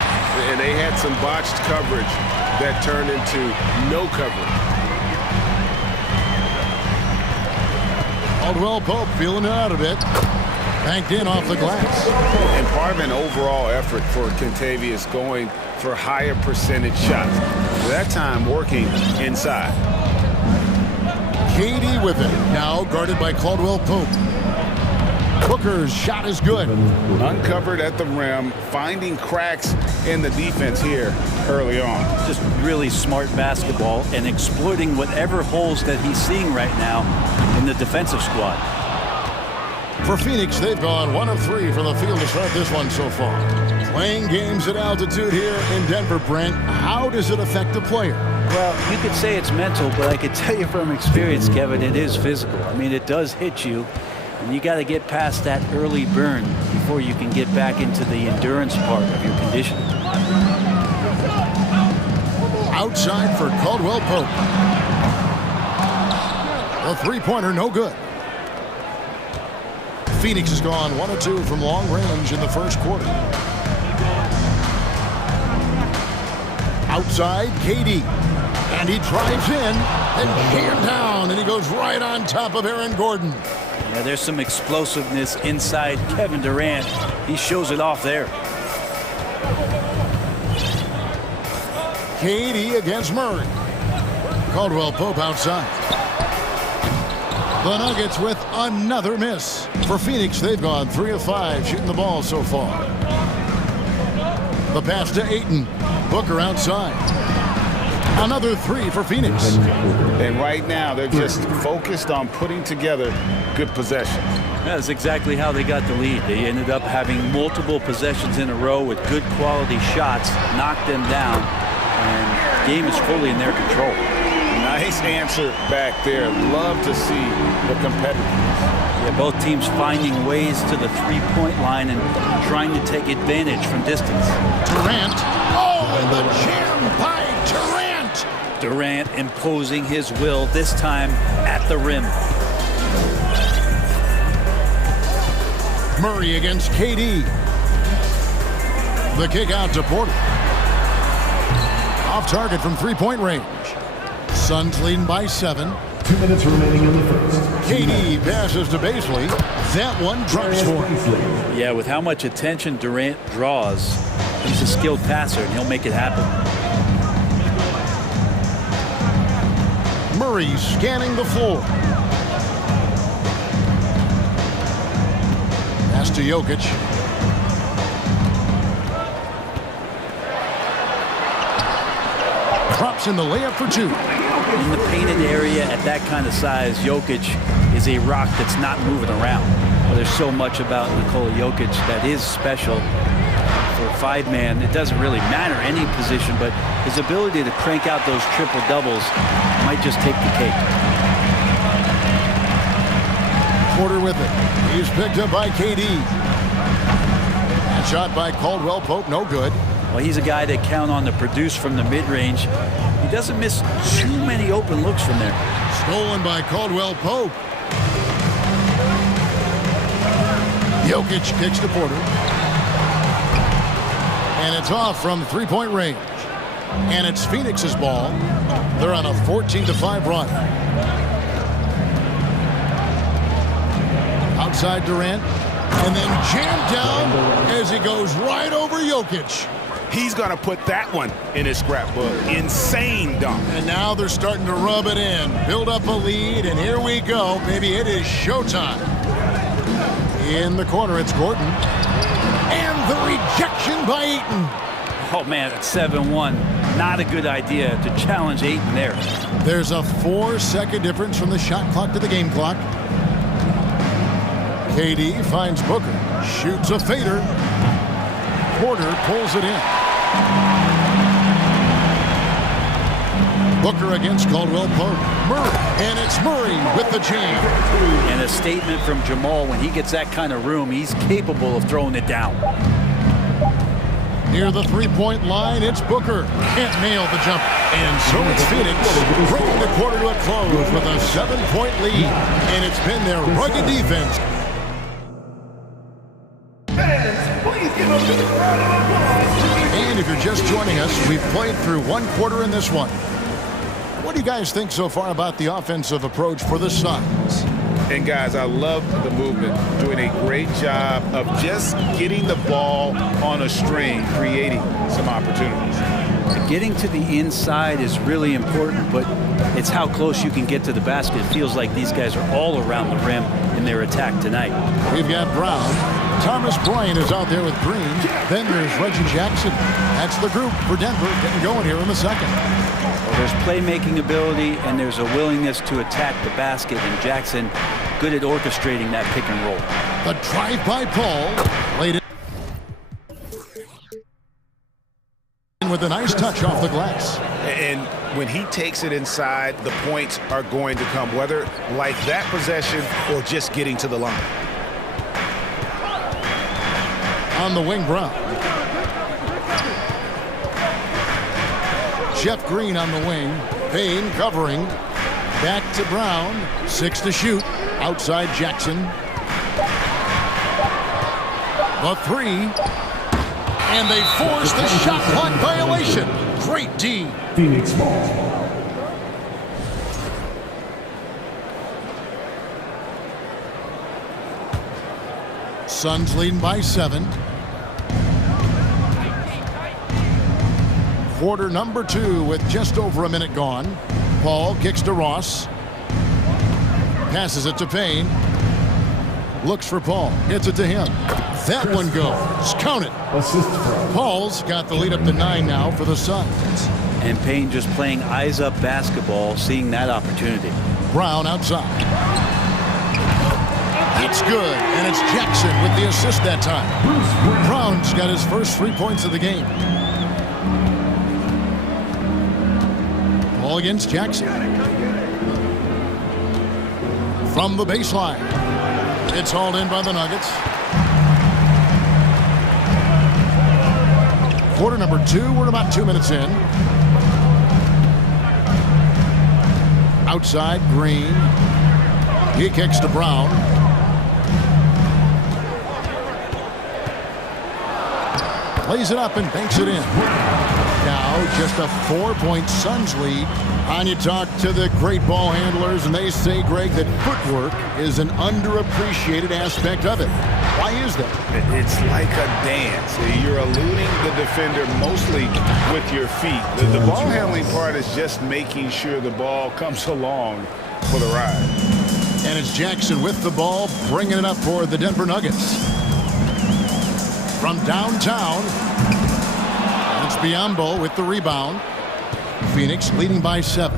And they had some botched coverage that turned into no coverage. Caldwell Pope feeling it out a bit. Banked in off the glass. And part of an overall effort for Kentavious going for higher percentage shots. That time working inside. KD with it. Now guarded by Caldwell Pope. Booker's shot is good. Uncovered at the rim, finding cracks in the defense here early on. Just really smart basketball and exploiting whatever holes that he's seeing right now in the defensive squad. For Phoenix, they've gone 1 of 3 from the field to start this one so far. Playing games at altitude here in Denver, Brent, how does it affect the player? Well, you could say it's mental, but I could tell you from experience, Kevin, it is physical. I mean, it does hit you, and you got to get past that early burn before you can get back into the endurance part of your conditioning. Outside for Caldwell Pope. The three-pointer, no good. Phoenix has gone 1 of 2 from long range in the first quarter. Outside, KD. And he drives in and jammed down, and he goes right on top of Aaron Gordon. Yeah, there's some explosiveness inside Kevin Durant. He shows it off there. KD against Murray. Caldwell Pope outside. The Nuggets with another miss. For Phoenix, they've gone 3 of 5 shooting the ball so far. The pass to Ayton. Booker outside. Another 3 for Phoenix. And right now, they're just focused on putting together good possessions. That's exactly how they got the lead. They ended up having multiple possessions in a row with good quality shots, knocked them down, and the game is fully in their control. Nice answer back there. Love to see the competitiveness. Yeah, both teams finding ways to the three-point line and trying to take advantage from distance. Durant. Oh, and the jam by Durant. Durant imposing his will, this time at the rim. Murray against KD. The kick out to Porter. Off target from three-point range. Suns leading by 7. 2 minutes remaining in the first. KD passes to Bazley. That one drops for him. Yeah, with how much attention Durant draws, he's a skilled passer, and he'll make it happen. Murray scanning the floor. Pass to Jokic. Drops in the layup for 2. In the painted area at that kind of size, Jokic is a rock that's not moving around. Well, there's so much about Nikola Jokic that is special. For a 5-man, it doesn't really matter any position, but his ability to crank out those triple doubles might just take the cake. Porter with it. He's picked up by KD. That shot by Caldwell Pope, no good. Well, he's a guy that count on to produce from the mid-range. He doesn't miss too many open looks from there. Stolen by Caldwell Pope. Jokic kicks to Porter. And it's off from three-point range. And it's Phoenix's ball. They're on a 14-5 run. Outside Durant. And then jammed down as he goes right over Jokic. He's going to put that one in his scrapbook. Insane dunk. And now they're starting to rub it in. Build up a lead, and here we go. Maybe it is showtime. In the corner, it's Gordon. And the rejection by Ayton. Oh, man, at 7-1, not a good idea to challenge Ayton there. There's a 4-second difference from the shot clock to the game clock. KD finds Booker, shoots a fader. Porter pulls it in. Booker against Caldwell Pope. Murray, and it's Murray with the jam. And a statement from Jamal, when he gets that kind of room, he's capable of throwing it down. Near the three-point line, it's Booker. Can't nail the jump. And so it's Phoenix bringing the quarter to a close with a 7-point lead. And it's been their rugged defense. And if you're just joining us, we've played through one quarter in this one. What do you guys think so far about the offensive approach for the Suns? And guys, I love the movement, doing a great job of just getting the ball on a string, creating some opportunities. Getting to the inside is really important, but it's how close you can get to the basket. It feels like these guys are all around the rim in their attack tonight. We've got Brown. Thomas Bryant is out there with Green. Then there's Reggie Jackson. That's the group for Denver getting going here in the second. Well, there's playmaking ability and there's a willingness to attack the basket, and Jackson good at orchestrating that pick and roll. The drive by Paul. Laid in with a nice touch off the glass. And when he takes it inside, the points are going to come, whether like that possession or just getting to the line. On the wing, Brown. Jeff Green on the wing. Payne covering. Back to Brown. 6 to shoot. Outside Jackson. The 3. And they force the shot clock violation. Great D. Phoenix ball. Suns leading by 7. Quarter number 2 with just over a minute gone. Paul kicks to Ross. Passes it to Payne. Looks for Paul. Gets it to him. That one goes. Count it. Paul's got the lead up to 9 now for the Suns. And Payne just playing eyes-up basketball, seeing that opportunity. Brown outside. It's good, and it's Jackson with the assist that time. Brown's got his first 3 points of the game. Ball against Jackson. From the baseline. It's hauled in by the Nuggets. Quarter number 2, we're about 2 minutes in. Outside, Green. He kicks to Brown. Plays it up and banks it in. Now just a 4-point Suns lead. On you talk to the great ball handlers, and they say, Greg, that footwork is an underappreciated aspect of it. Why is that? It's like a dance. You're eluding the defender mostly with your feet. The ball handling part is just making sure the ball comes along for the ride. And it's Jackson with the ball, bringing it up for the Denver Nuggets. From downtown, it's Biyombo with the rebound. Phoenix leading by 7.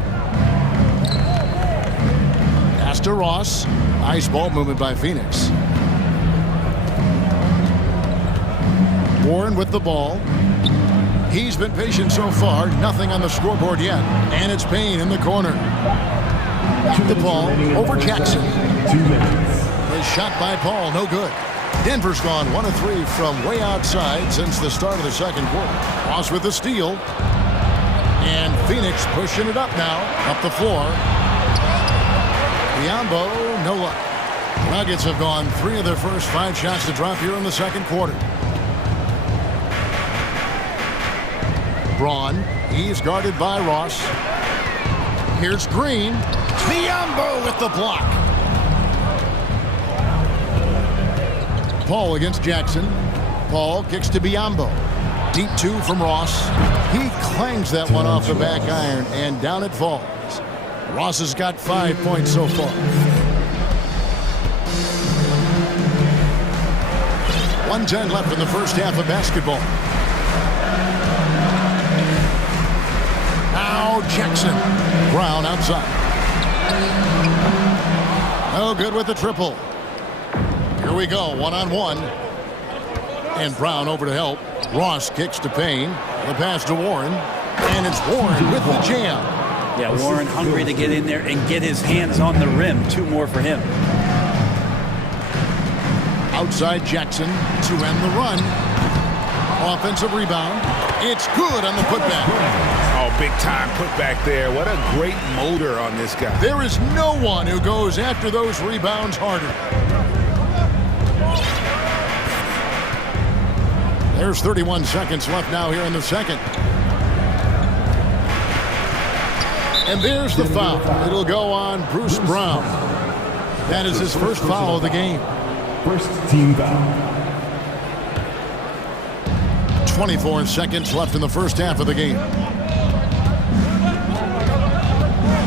Pass to Ross. Nice ball movement by Phoenix. Warren with the ball. He's been patient so far. Nothing on the scoreboard yet. And it's Payne in the corner. The ball over Jackson. 2 minutes. The shot by Paul, no good. Denver's gone 1 of 3 from way outside since the start of the second quarter. Ross with the steal. And Phoenix pushing it up now, up the floor. Biyombo, no luck. Nuggets have gone 3 of their first 5 shots to drop here in the second quarter. Braun, he's guarded by Ross. Here's Green. Biyombo with the block. Paul against Jackson. Paul kicks to Biyombo. Deep 2 from Ross. He clangs that one off the back iron, and down it falls. Ross has got 5 points so far. 1:10 left in the first half of basketball. Now Jackson. Brown outside. No good with the triple. Here we go, one-on-one. And Brown over to help. Ross kicks to Payne. The pass to Warren. And it's Warren with the jam. Yeah, Warren hungry to get in there and get his hands on the rim. 2 more for him. Outside Jackson to end the run. Offensive rebound. It's good on the putback. Oh, big time putback there. What a great motor on this guy. There is no one who goes after those rebounds harder. There's 31 seconds left now here in the second. And there's the foul. It'll go on Bruce Brown. That is his first foul of the game. First team foul. 24 seconds left in the first half of the game.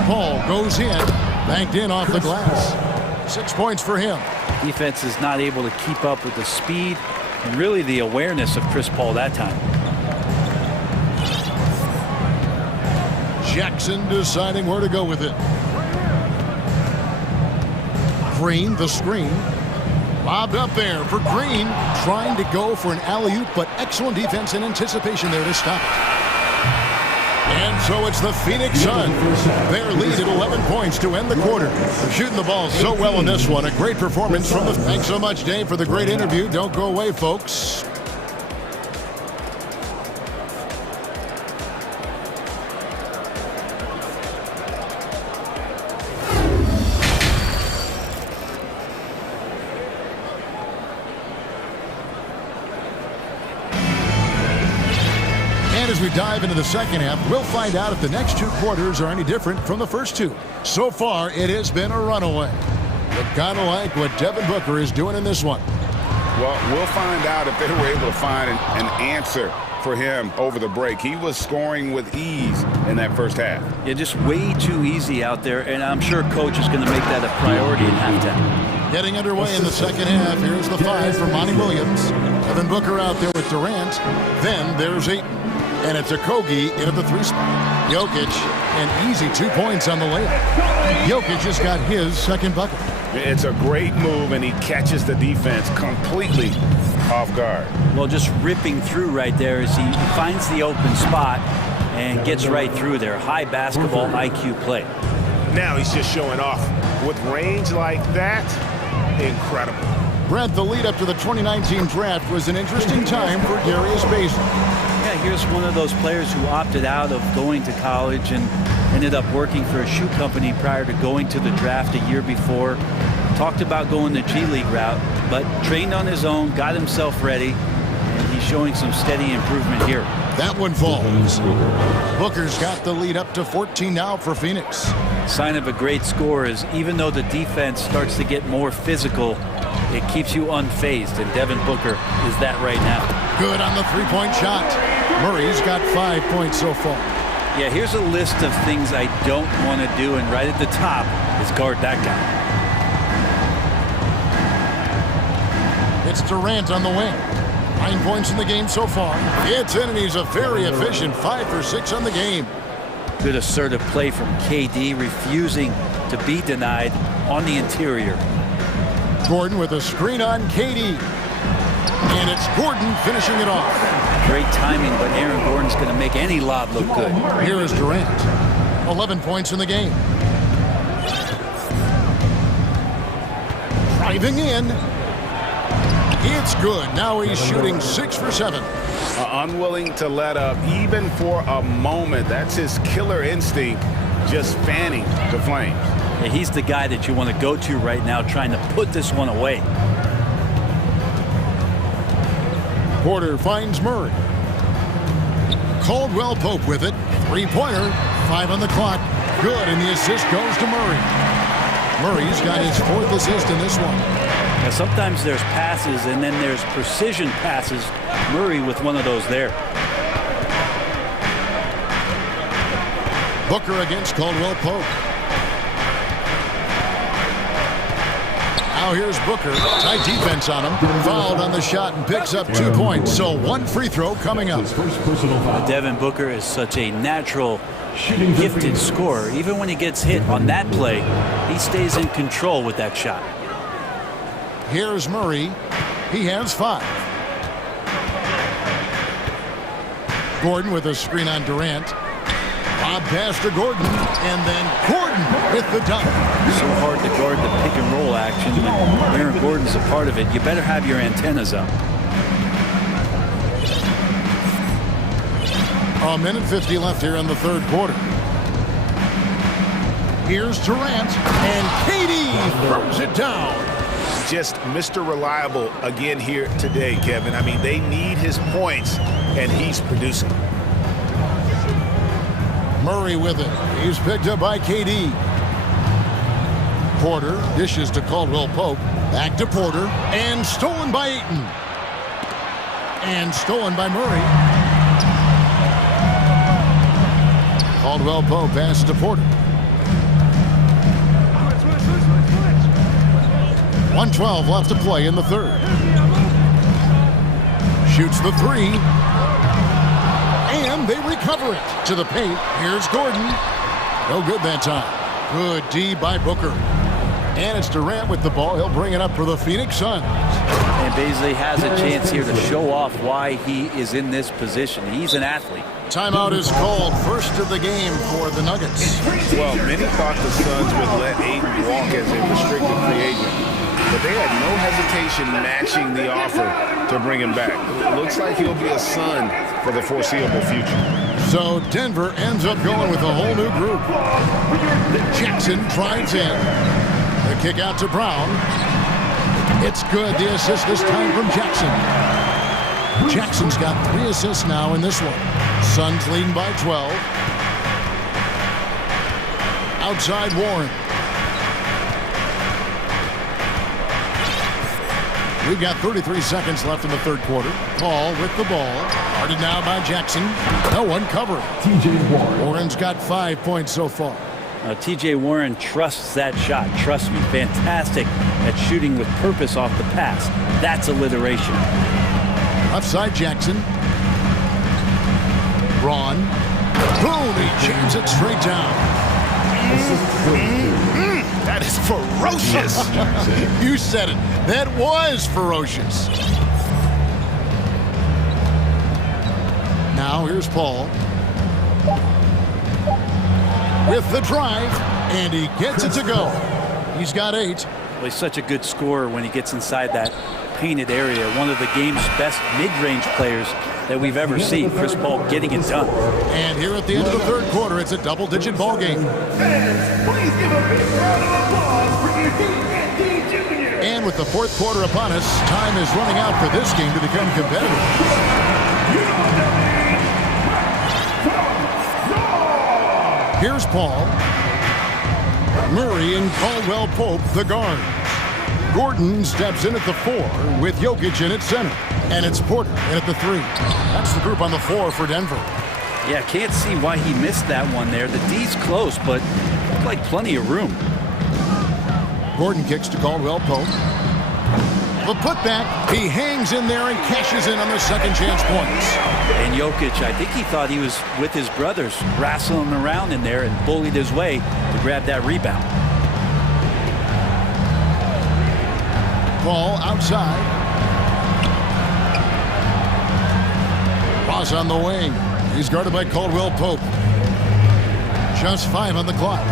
Paul goes in, banked in off the glass. 6 points for him. Defense is not able to keep up with the speed and really the awareness of Chris Paul that time. Jackson deciding where to go with it. Green, the screen. Lobbed up there for Green. Trying to go for an alley-oop, but excellent defense and anticipation there to stop it. And so it's the Phoenix Suns. Their lead at 11 points to end the quarter. They're shooting the ball so well in this one. A great performance from the... Thanks so much, Dave, for the great interview. Don't go away, folks. As we dive into the second half, we'll find out if the next 2 quarters are any different from the first 2. So far, it has been a runaway. But kind of like what Devin Booker is doing in this one. Well, we'll find out if they were able to find an answer for him over the break. He was scoring with ease in that first half. Yeah, just way too easy out there, and I'm sure coach is going to make that a priority in halftime. Getting underway in the second half. Here's the 5 for Monty Williams. Devin Booker out there with Durant. Then there's Ayton. And it's Okogie in at the 3 spot. Jokic, an easy 2 points on the layup. Jokic just got his second bucket. It's a great move, and he catches the defense completely off guard. Well, just ripping through right there as he finds the open spot and gets right through there. High basketball IQ play. Now he's just showing off. With range like that, incredible. Brent, the lead up to the 2019 draft was an interesting time for Darius Bazley. Yeah, here's one of those players who opted out of going to college and ended up working for a shoe company prior to going to the draft a year before. Talked about going the G League route, but trained on his own, got himself ready, and he's showing some steady improvement here. That one falls. Booker's got the lead up to 14 now for Phoenix. Sign of a great score is even though the defense starts to get more physical, it keeps you unfazed, and Devin Booker is that right now. Good on the 3-point shot. Murray's got 5 points so far. Yeah, here's a list of things I don't want to do, and right at the top is guard that guy. It's Durant on the wing. 9 points in the game so far. It's in, and he's a very efficient 5 for 6 on the game. Good assertive play from KD, refusing to be denied on the interior. Gordon with a screen on KD. And it's Gordon finishing it off. Great timing, but Aaron Gordon's going to make any lob look good. Here is Durant. 11 points in the game. Driving in. It's good. Now he's shooting 6 for 7. Unwilling to let up even for a moment. That's his killer instinct, just fanning the flames. Yeah, he's the guy that you want to go to right now, trying to put this one away. Porter finds Murray. Caldwell Pope with it. 3-pointer. 5 on the clock. Good, and the assist goes to Murray. Murray's got his 4th assist in this one. Now, sometimes there's passes, and then there's precision passes. Murray with one of those there. Booker against Caldwell Pope. Now here's Booker. Tight defense on him. Fouled on the shot and picks up 2 points. So 1 free throw coming up. Devin Booker is such a natural gifted scorer. Even when he gets hit on that play, he stays in control with that shot. Here's Murray. He has 5. Gordon with a screen on Durant. Bob pass to Gordon, and then Gordon with the dunk. So hard to guard the pick and roll action. When Aaron Gordon's a part of it, you better have your antennas up. A minute 50 left here in the third quarter. Here's Durant, and KD throws it down. Just Mr. Reliable again here today, Kevin. I mean, they need his points, and he's producing. Murray with it. He's picked up by KD. Porter dishes to Caldwell Pope. Back to Porter, and stolen by Ayton. And stolen by Murray. Caldwell Pope passes to Porter. 1:12 left to play in the third. Shoots the 3. And they recover it to the paint. Here's Gordon. No good that time. Good D by Booker. And it's Durant with the ball. He'll bring it up for the Phoenix Suns. And Beasley has a chance here to show off why he is in this position. He's an athlete. Timeout is called. First of the game for the Nuggets. Well, many thought the Suns would let Ayton walk as a restricted free agent, but they had no hesitation matching the offer to bring him back. It looks like he'll be a Sun for the foreseeable future. So Denver ends up going with a whole new group. Jackson drives in. The kick out to Brown. It's good. The assist this time from Jackson. Jackson's got 3 assists now in this one. Suns leading by 12. Outside Warren. We've got 33 seconds left in the third quarter. Paul with the ball. Guarded now by Jackson. No one covering. TJ Warren. Warren's got 5 points so far. TJ Warren trusts that shot. Trust me, fantastic at shooting with purpose off the pass. That's alliteration. Upside Jackson. Braun. Boom, he jams it straight down. That is ferocious. You said it. That was ferocious. Now here's Paul. With the drive, and he gets it to go. He's got 8. Well, he's such a good scorer when he gets inside that painted area. One of the game's best mid-range players that we've ever seen. Chris Paul getting it done. And here at the end of the third quarter, it's a double-digit ball game. Fans, please give a big round of applause for ED Jr. And with the fourth quarter upon us, time is running out for this game to become competitive. Here's Paul. Murray and Caldwell Pope, the guards. Gordon steps in at the 4 with Jokic in at center. And it's Porter in at the 3. That's the group on the floor for Denver. Yeah, can't see why he missed that one there. The D's close, but looked like plenty of room. Gordon kicks to Caldwell Pope. The putback, he hangs in there and cashes in on the second chance points. And Jokic, I think he thought he was with his brothers, wrestling around in there and bullied his way to grab that rebound. Ball outside. Ross on the wing. He's guarded by Caldwell Pope. Just 5 on the clock.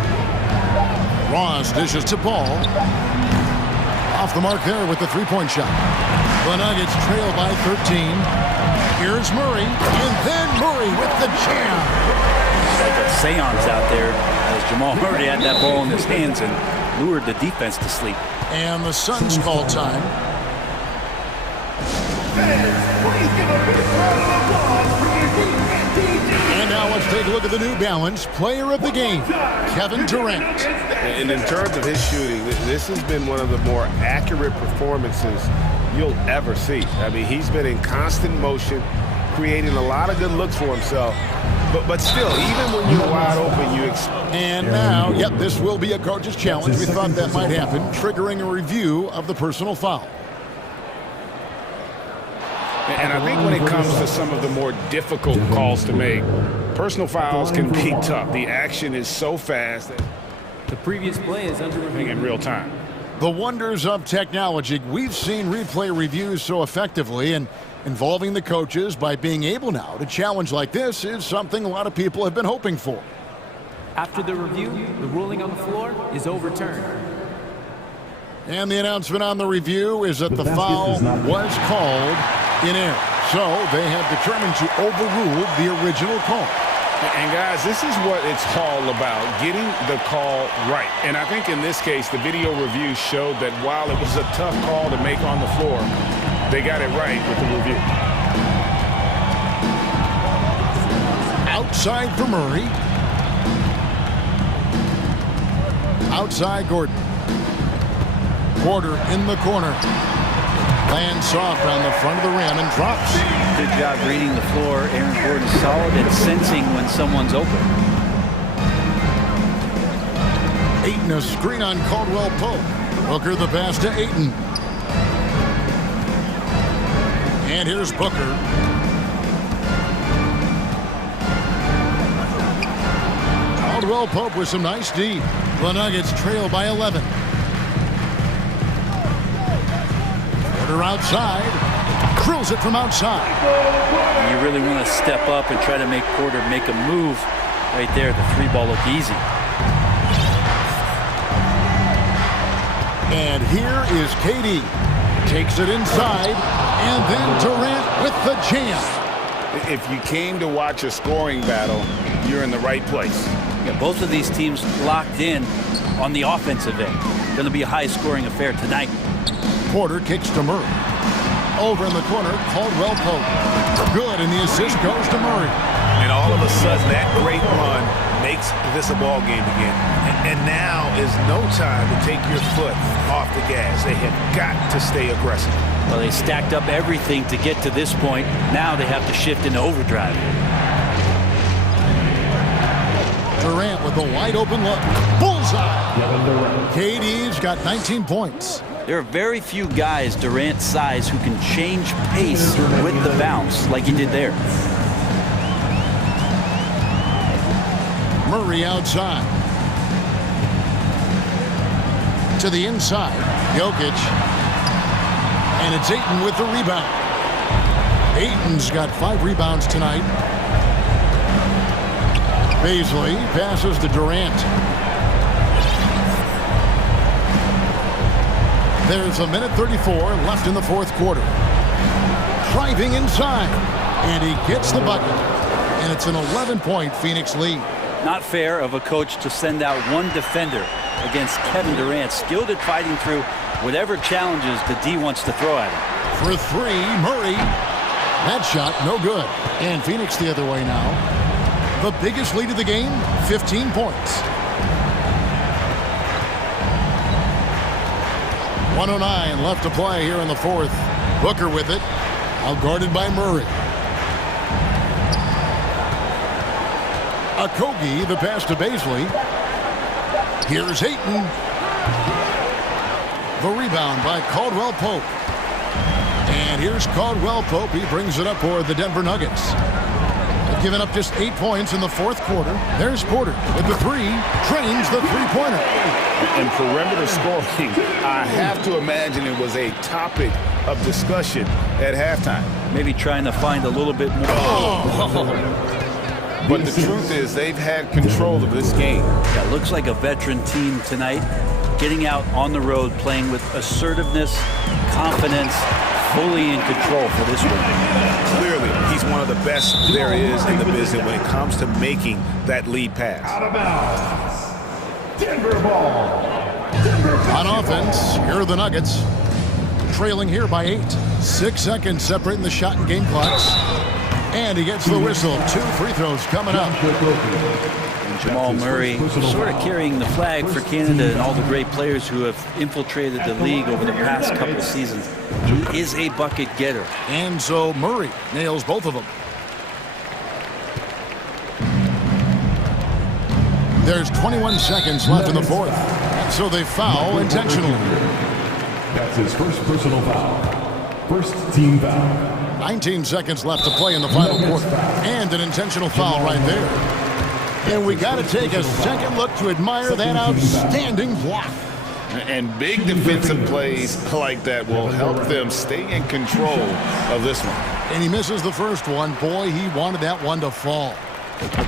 Ross dishes to Ball. Off the mark there with the three-point shot. The Nuggets trail by 13. Here's Murray, and then Murray with the jam. Like a seance out there as Jamal Murray had that ball in his hands and lured the defense to sleep. And the Suns call time. And now let's take a look at the New Balance player of the game, Kevin Durant. And in terms of his shooting, this has been one of the more accurate performances you'll ever see. I mean, he's been in constant motion, creating a lot of good looks for himself. But still, even when you're wide open, you expect. And now, yep, this will be a coach's challenge. We thought that might happen, triggering a review of the personal foul. And I think when it comes to some of the more difficult calls to make, Personal fouls can be tough. The action is so fast. The previous play is under review. In real time. The wonders of technology. We've seen replay reviews so effectively, and involving the coaches by being able now to challenge like this is something a lot of people have been hoping for. After the review, the ruling on the floor is overturned. And the announcement on the review is that the foul was called in error. So they have determined to overrule the original call. And guys, this is what it's all about, getting the call right. And I think in this case, the video review showed that while it was a tough call to make on the floor, they got it right with the review. Outside for Murray. Outside Gordon. Porter in the corner. Lands soft on the front of the rim and drops. Good job reading the floor. Aaron Gordon solid and sensing when someone's open. Ayton a screen on Caldwell Pope. Booker the pass to Ayton. And here's Booker. Caldwell Pope with some nice D. The Nuggets trail by 11. Porter outside. Drills it from outside. You really want to step up and try to make Porter make a move right there. The three ball looked easy. And here is KD. Takes it inside. And then Durant with the jam. If you came to watch a scoring battle, you're in the right place. Yeah, both of these teams locked in on the offensive end. Going to be a high-scoring affair tonight. Porter kicks to Murray. Over in the corner, Caldwell Pope. Good, and the assist goes to Murray. And all of a sudden, that great run makes this a ball game again. And now is no time to take your foot off the gas. They have got to stay aggressive. Well, they stacked up everything to get to this point. Now they have to shift into overdrive. Durant with a wide open look. Bullseye. KD's got 19 points. There are very few guys Durant's size who can change pace with the bounce like he did there. Murray outside. To the inside. Jokic. And it's Ayton with the rebound. Ayton's got 5 rebounds tonight. Beasley passes to Durant. There's a minute 34 left in the fourth quarter. Driving inside. And he gets the bucket. And it's an 11-point Phoenix lead. Not fair of a coach to send out one defender against Kevin Durant, skilled at fighting through whatever challenges the D wants to throw at him. For 3, Murray. That shot, no good. And Phoenix the other way now. The biggest lead of the game, 15 points. 1:09 left to play here in the fourth. Booker with it. Outguarded by Murray. Okogie, the pass to Beasley. Here's Ayton. The rebound by Caldwell Pope. And here's Caldwell Pope. He brings it up for the Denver Nuggets. They've given up just 8 points in the fourth quarter. There's Porter with the 3. Drains the three-pointer. And perimeter scoring, I have to imagine it was a topic of discussion at halftime. Maybe trying to find a little bit more. But the truth is they've had control of this game. Yeah, looks like a veteran team tonight. Getting out on the road, playing with assertiveness, confidence, fully in control for this one. Clearly, he's one of the best there is in the business when it comes to making that lead pass. Out of bounds. Denver ball. Denver on offense, here are the Nuggets. Trailing here by 8. 6 seconds separating the shot and game clocks. And he gets the whistle. 2 free throws coming up. And Jamal Murray sort of carrying the flag for Canada and all the great players who have infiltrated the league over the past couple of seasons. He is a bucket getter. And so Murray nails both of them. There's 21 seconds left in the fourth. So they foul intentionally. That's his first personal foul. First team foul. 19 seconds left to play in the final quarter. And an intentional foul right there. And we got to take a second look to admire that outstanding block. And big defensive plays like that will help them stay in control of this one. And he misses the first one. Boy, he wanted that one to fall.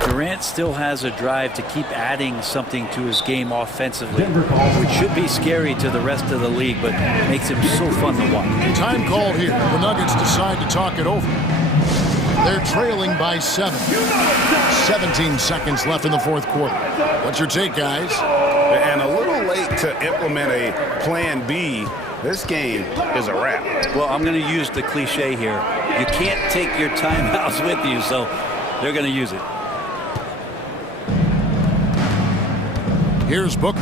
Durant still has a drive to keep adding something to his game offensively, which should be scary to the rest of the league, but makes him so fun to watch. Time called here. The Nuggets decide to talk it over. They're trailing by 7. 17 seconds left in the fourth quarter. What's your take, guys? And a little late to implement a plan B. This game is a wrap. Well, I'm going to use the cliche here. You can't take your timeouts with you, so they're going to use it. Here's Booker.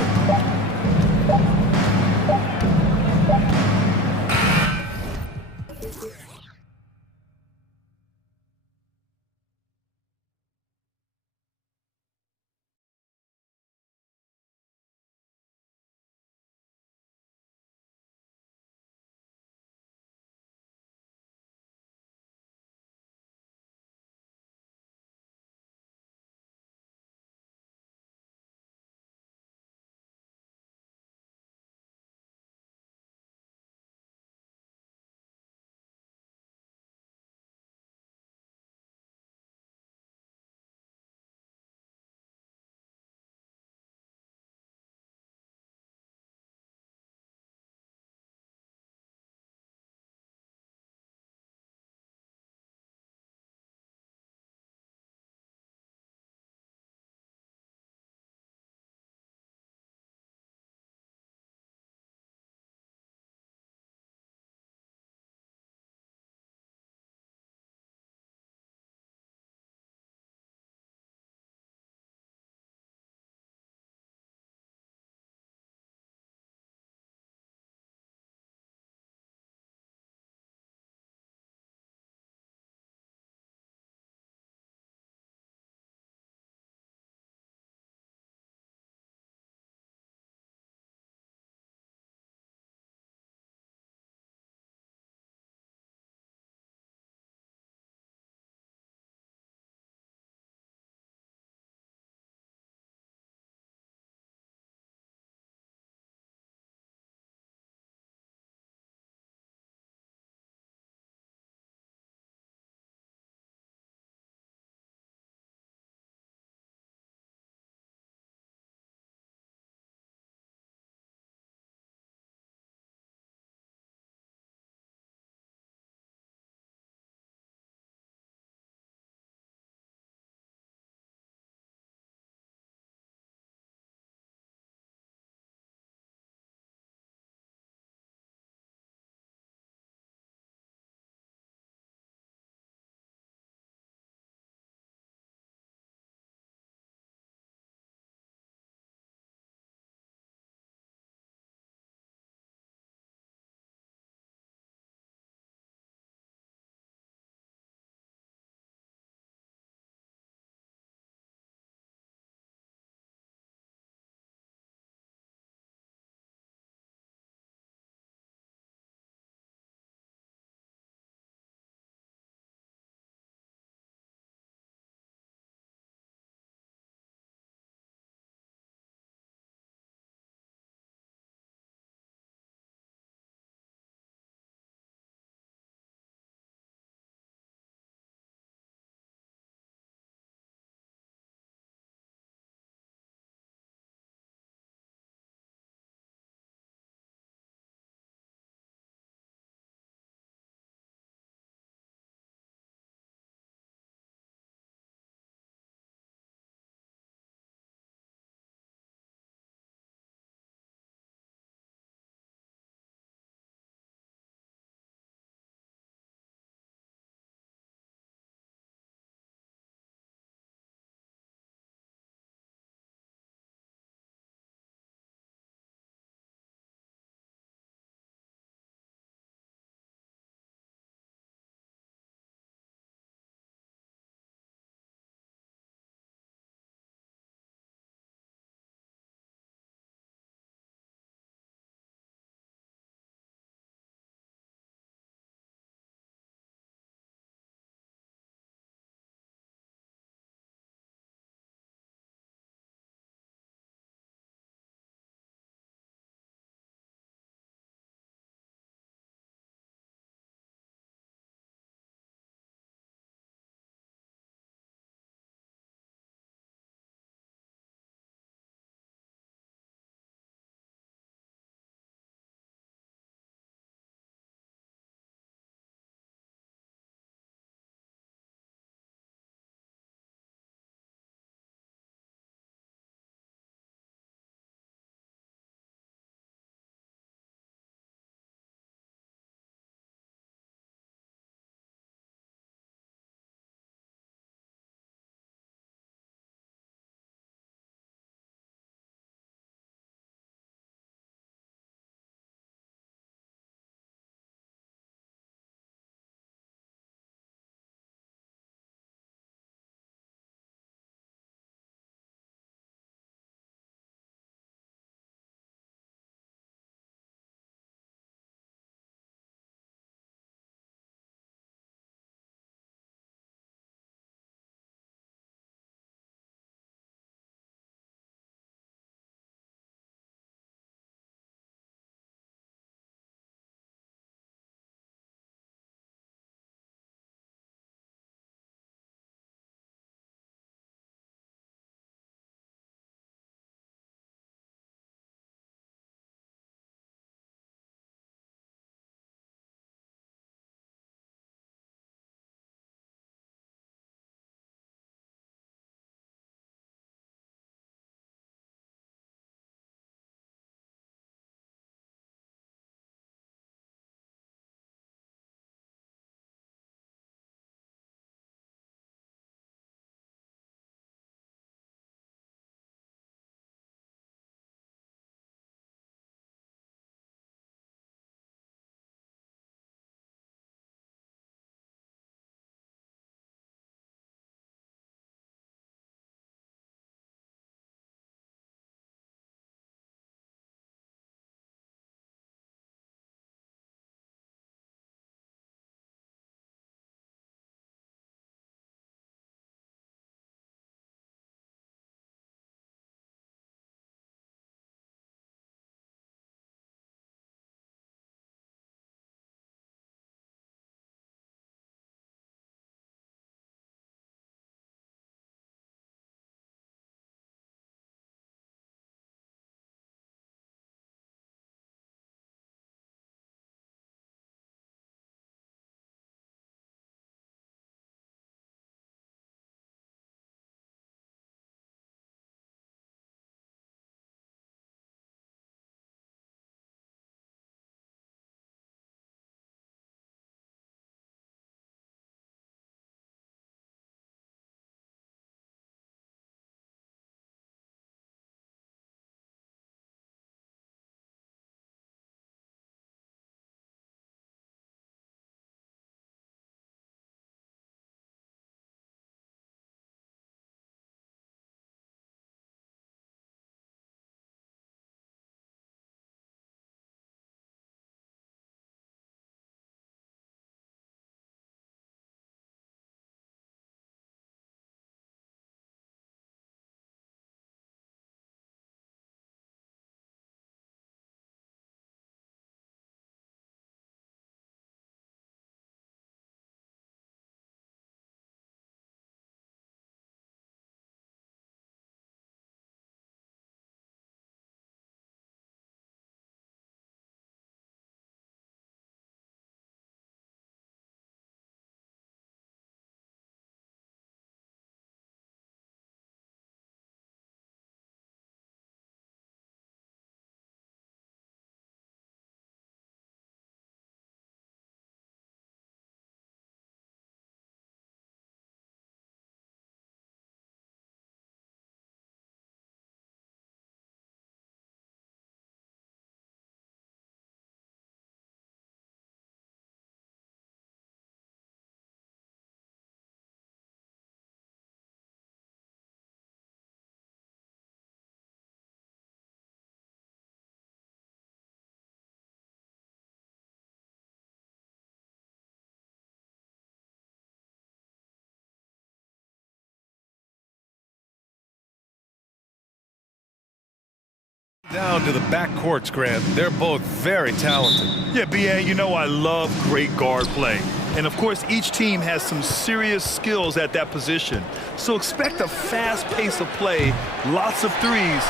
Down to the back courts, Grant. They're both very talented. Yeah, B.A., you know I love great guard play. And, of course, each team has some serious skills at that position. So expect a fast pace of play, lots of threes.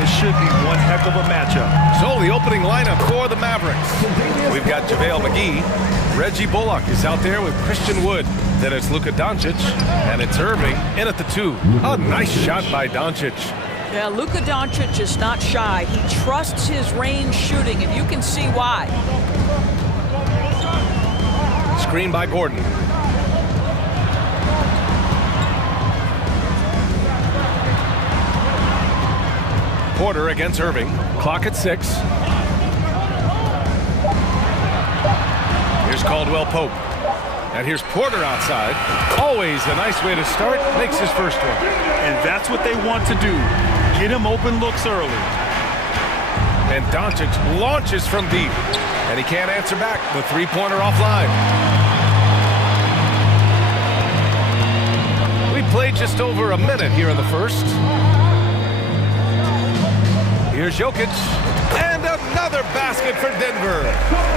It should be one heck of a matchup. So the opening lineup for the Mavericks. We've got JaVale McGee. Reggie Bullock is out there with Christian Wood. Then it's Luka Doncic, and it's Irving in at the 2. A nice shot by Doncic. Yeah, Luka Doncic is not shy. He trusts his range shooting, and you can see why. Screen by Gordon. Porter against Irving. Clock at 6. Here's Caldwell Pope. And here's Porter outside. Always a nice way to start. Makes his first one. And that's what they want to do. Get him open looks early. And Doncic launches from deep. And he can't answer back. The three-pointer offline. We played just over a minute here in the first. Here's Jokic. And another basket for Denver.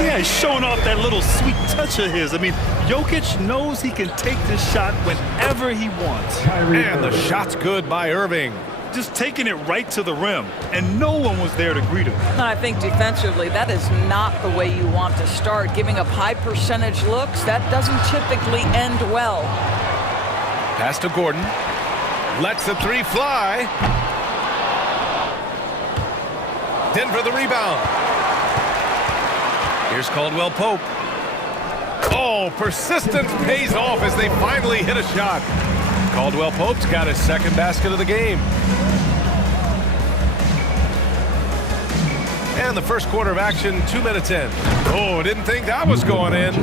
Yeah, he's showing off that little sweet touch of his. I mean, Jokic knows he can take this shot whenever he wants. And the shot's good by Irving. Just taking it right to the rim, and no one was there to greet him. I think defensively, that is not the way you want to start. Giving up high percentage looks, that doesn't typically end well. Pass to Gordon. Lets the three fly. Denver the rebound. Here's Caldwell Pope. Oh, persistence pays off as they finally hit a shot. Caldwell Pope's got his second basket of the game. And the first quarter of action, 2 minutes in. Oh, didn't think that was going in.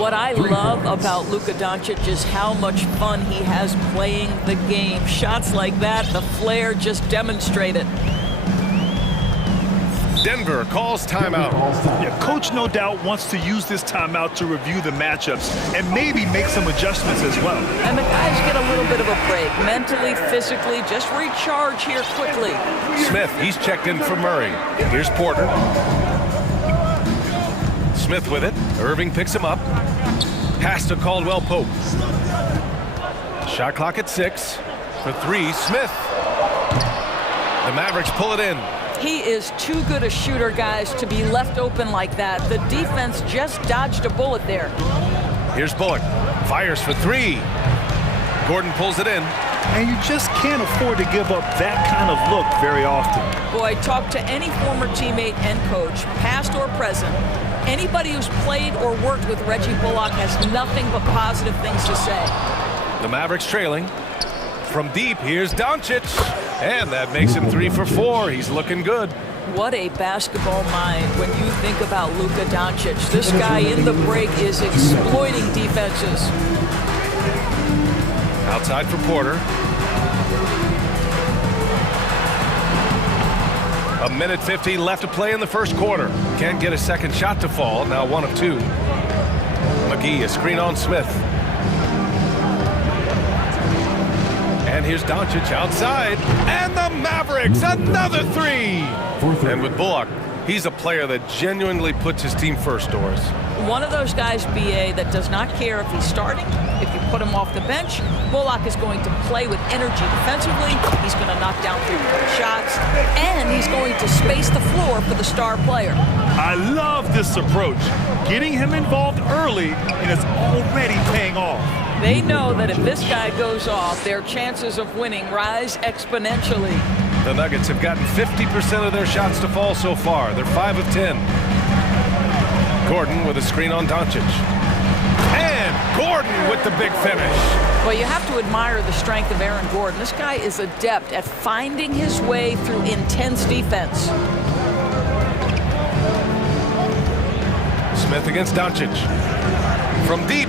What I love about Luka Doncic is how much fun he has playing the game. Shots like that, the flair just demonstrate it. Denver calls timeout. Yeah, coach no doubt wants to use this timeout to review the matchups and maybe make some adjustments as well. And the guys get a little bit of a break, mentally, physically, just recharge here quickly. Smith, he's checked in for Murray. Here's Porter. Smith with it. Irving picks him up. Pass to Caldwell Pope. Shot clock at 6. For 3, Smith. The Mavericks pull it in. He is too good a shooter, guys, to be left open like that. The defense just dodged a bullet there. Here's Bullock. Fires for 3. Gordon pulls it in. And you just can't afford to give up that kind of look very often. Boy, talk to any former teammate and coach, past or present. Anybody who's played or worked with Reggie Bullock has nothing but positive things to say. The Mavericks trailing. From deep, here's Doncic. And that makes him 3 for 4. He's looking good. What a basketball mind when you think about Luka Doncic. This guy in the break is exploiting defenses. Outside for Porter. A minute 50 left to play in the first quarter. Can't get a second shot to fall. Now 1 of 2. McGee, a screen on Smith. And here's Doncic outside. And the Mavericks, another 3. And with Bullock, he's a player that genuinely puts his team first, Doris. One of those guys, B.A., that does not care if he's starting, if you put him off the bench. Bullock is going to play with energy defensively. He's going to knock down 3-point shots. And he's going to space the floor for the star player. I love this approach. Getting him involved early, and it's already paying off. They know that if this guy goes off, their chances of winning rise exponentially. The Nuggets have gotten 50% of their shots to fall so far. They're 5 of 10. Gordon with a screen on Doncic. And Gordon with the big finish. Well, you have to admire the strength of Aaron Gordon. This guy is adept at finding his way through intense defense. Smith against Doncic. From deep.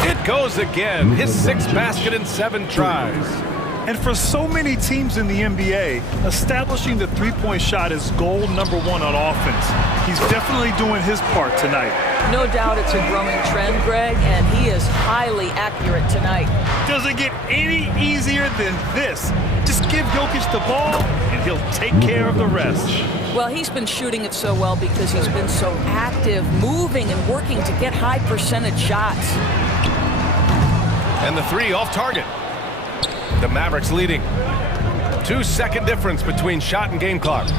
It goes again. His 6th basket in 7 tries. And for so many teams in the NBA, establishing the three-point shot is goal number 1 on offense. He's definitely doing his part tonight. No doubt it's a growing trend, Greg, and he is highly accurate tonight. Does it get any easier than this? Just give Jokic the ball, and he'll take care of the rest. Well, he's been shooting it so well because he's been so active, moving and working to get high percentage shots. And the three off target. The Mavericks leading. 2-second difference between shot and game clock.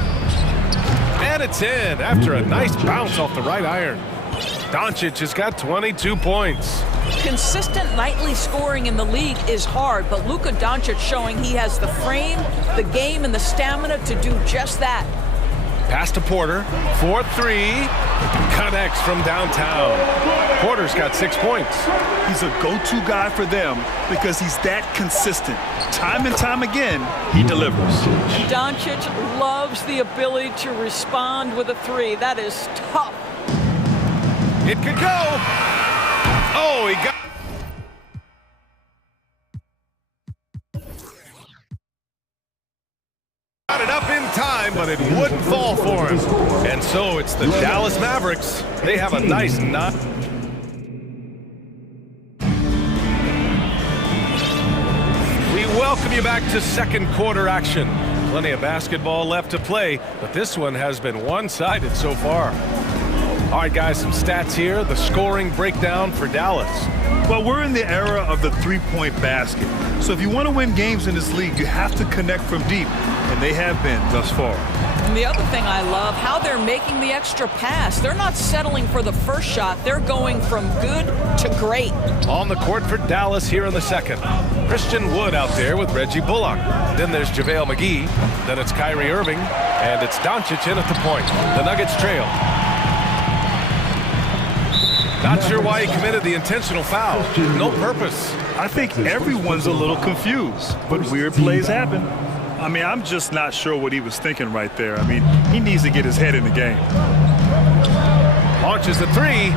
And it's in after a nice bounce off the right iron. Doncic has got 22 points. Consistent nightly scoring in the league is hard, but Luka Doncic showing he has the frame, the game, and the stamina to do just that. Pass to Porter, 4-3, connects from downtown. Porter's got 6 points. He's a go-to guy for them because he's that consistent. Time and time again, he delivers. Doncic loves the ability to respond with a three. That is tough. It could go. Oh, he got it up in time, but it wouldn't fall for him. And so it's the Dallas Mavericks. They have a nice knot. We welcome you back to second quarter action. Plenty of basketball left to play, but this one has been one-sided so far. All right, guys, some stats here. The scoring breakdown for Dallas. Well, we're in the era of the three-point basket. So if you want to win games in this league, you have to connect from deep, and they have been thus far. And the other thing I love, how they're making the extra pass. They're not settling for the first shot. They're going from good to great. On the court for Dallas here in the second. Christian Wood out there with Reggie Bullock. Then there's JaVale McGee. Then it's Kyrie Irving. And it's Doncic in at the point. The Nuggets trail. Not sure why he committed the intentional foul. No purpose. I think everyone's a little confused, but weird plays happen. I mean, I'm just not sure what he was thinking right there. I mean, he needs to get his head in the game. Launches the three.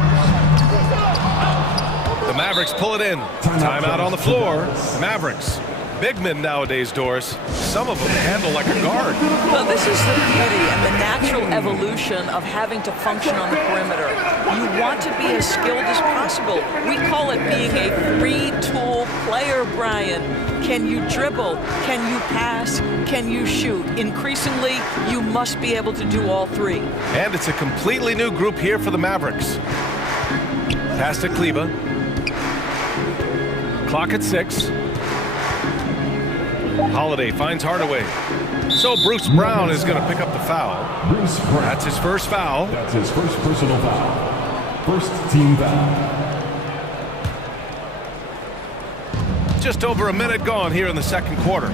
The Mavericks pull it in. Timeout on the floor. Mavericks. Big men nowadays, Doris. Some of them handle like a guard. Well, this is the beauty and the natural evolution of having to function on the perimeter. You want to be as skilled as possible. We call it being a three-tool player, Brian. Can you dribble? Can you pass? Can you shoot? Increasingly, you must be able to do all three. And it's a completely new group here for the Mavericks. Pass to Kleba. Clock at 6. Holiday finds Hardaway. So Bruce Brown is going to pick up the foul. That's his first foul. That's his first personal foul. First team foul. Just over a minute gone here in the second quarter.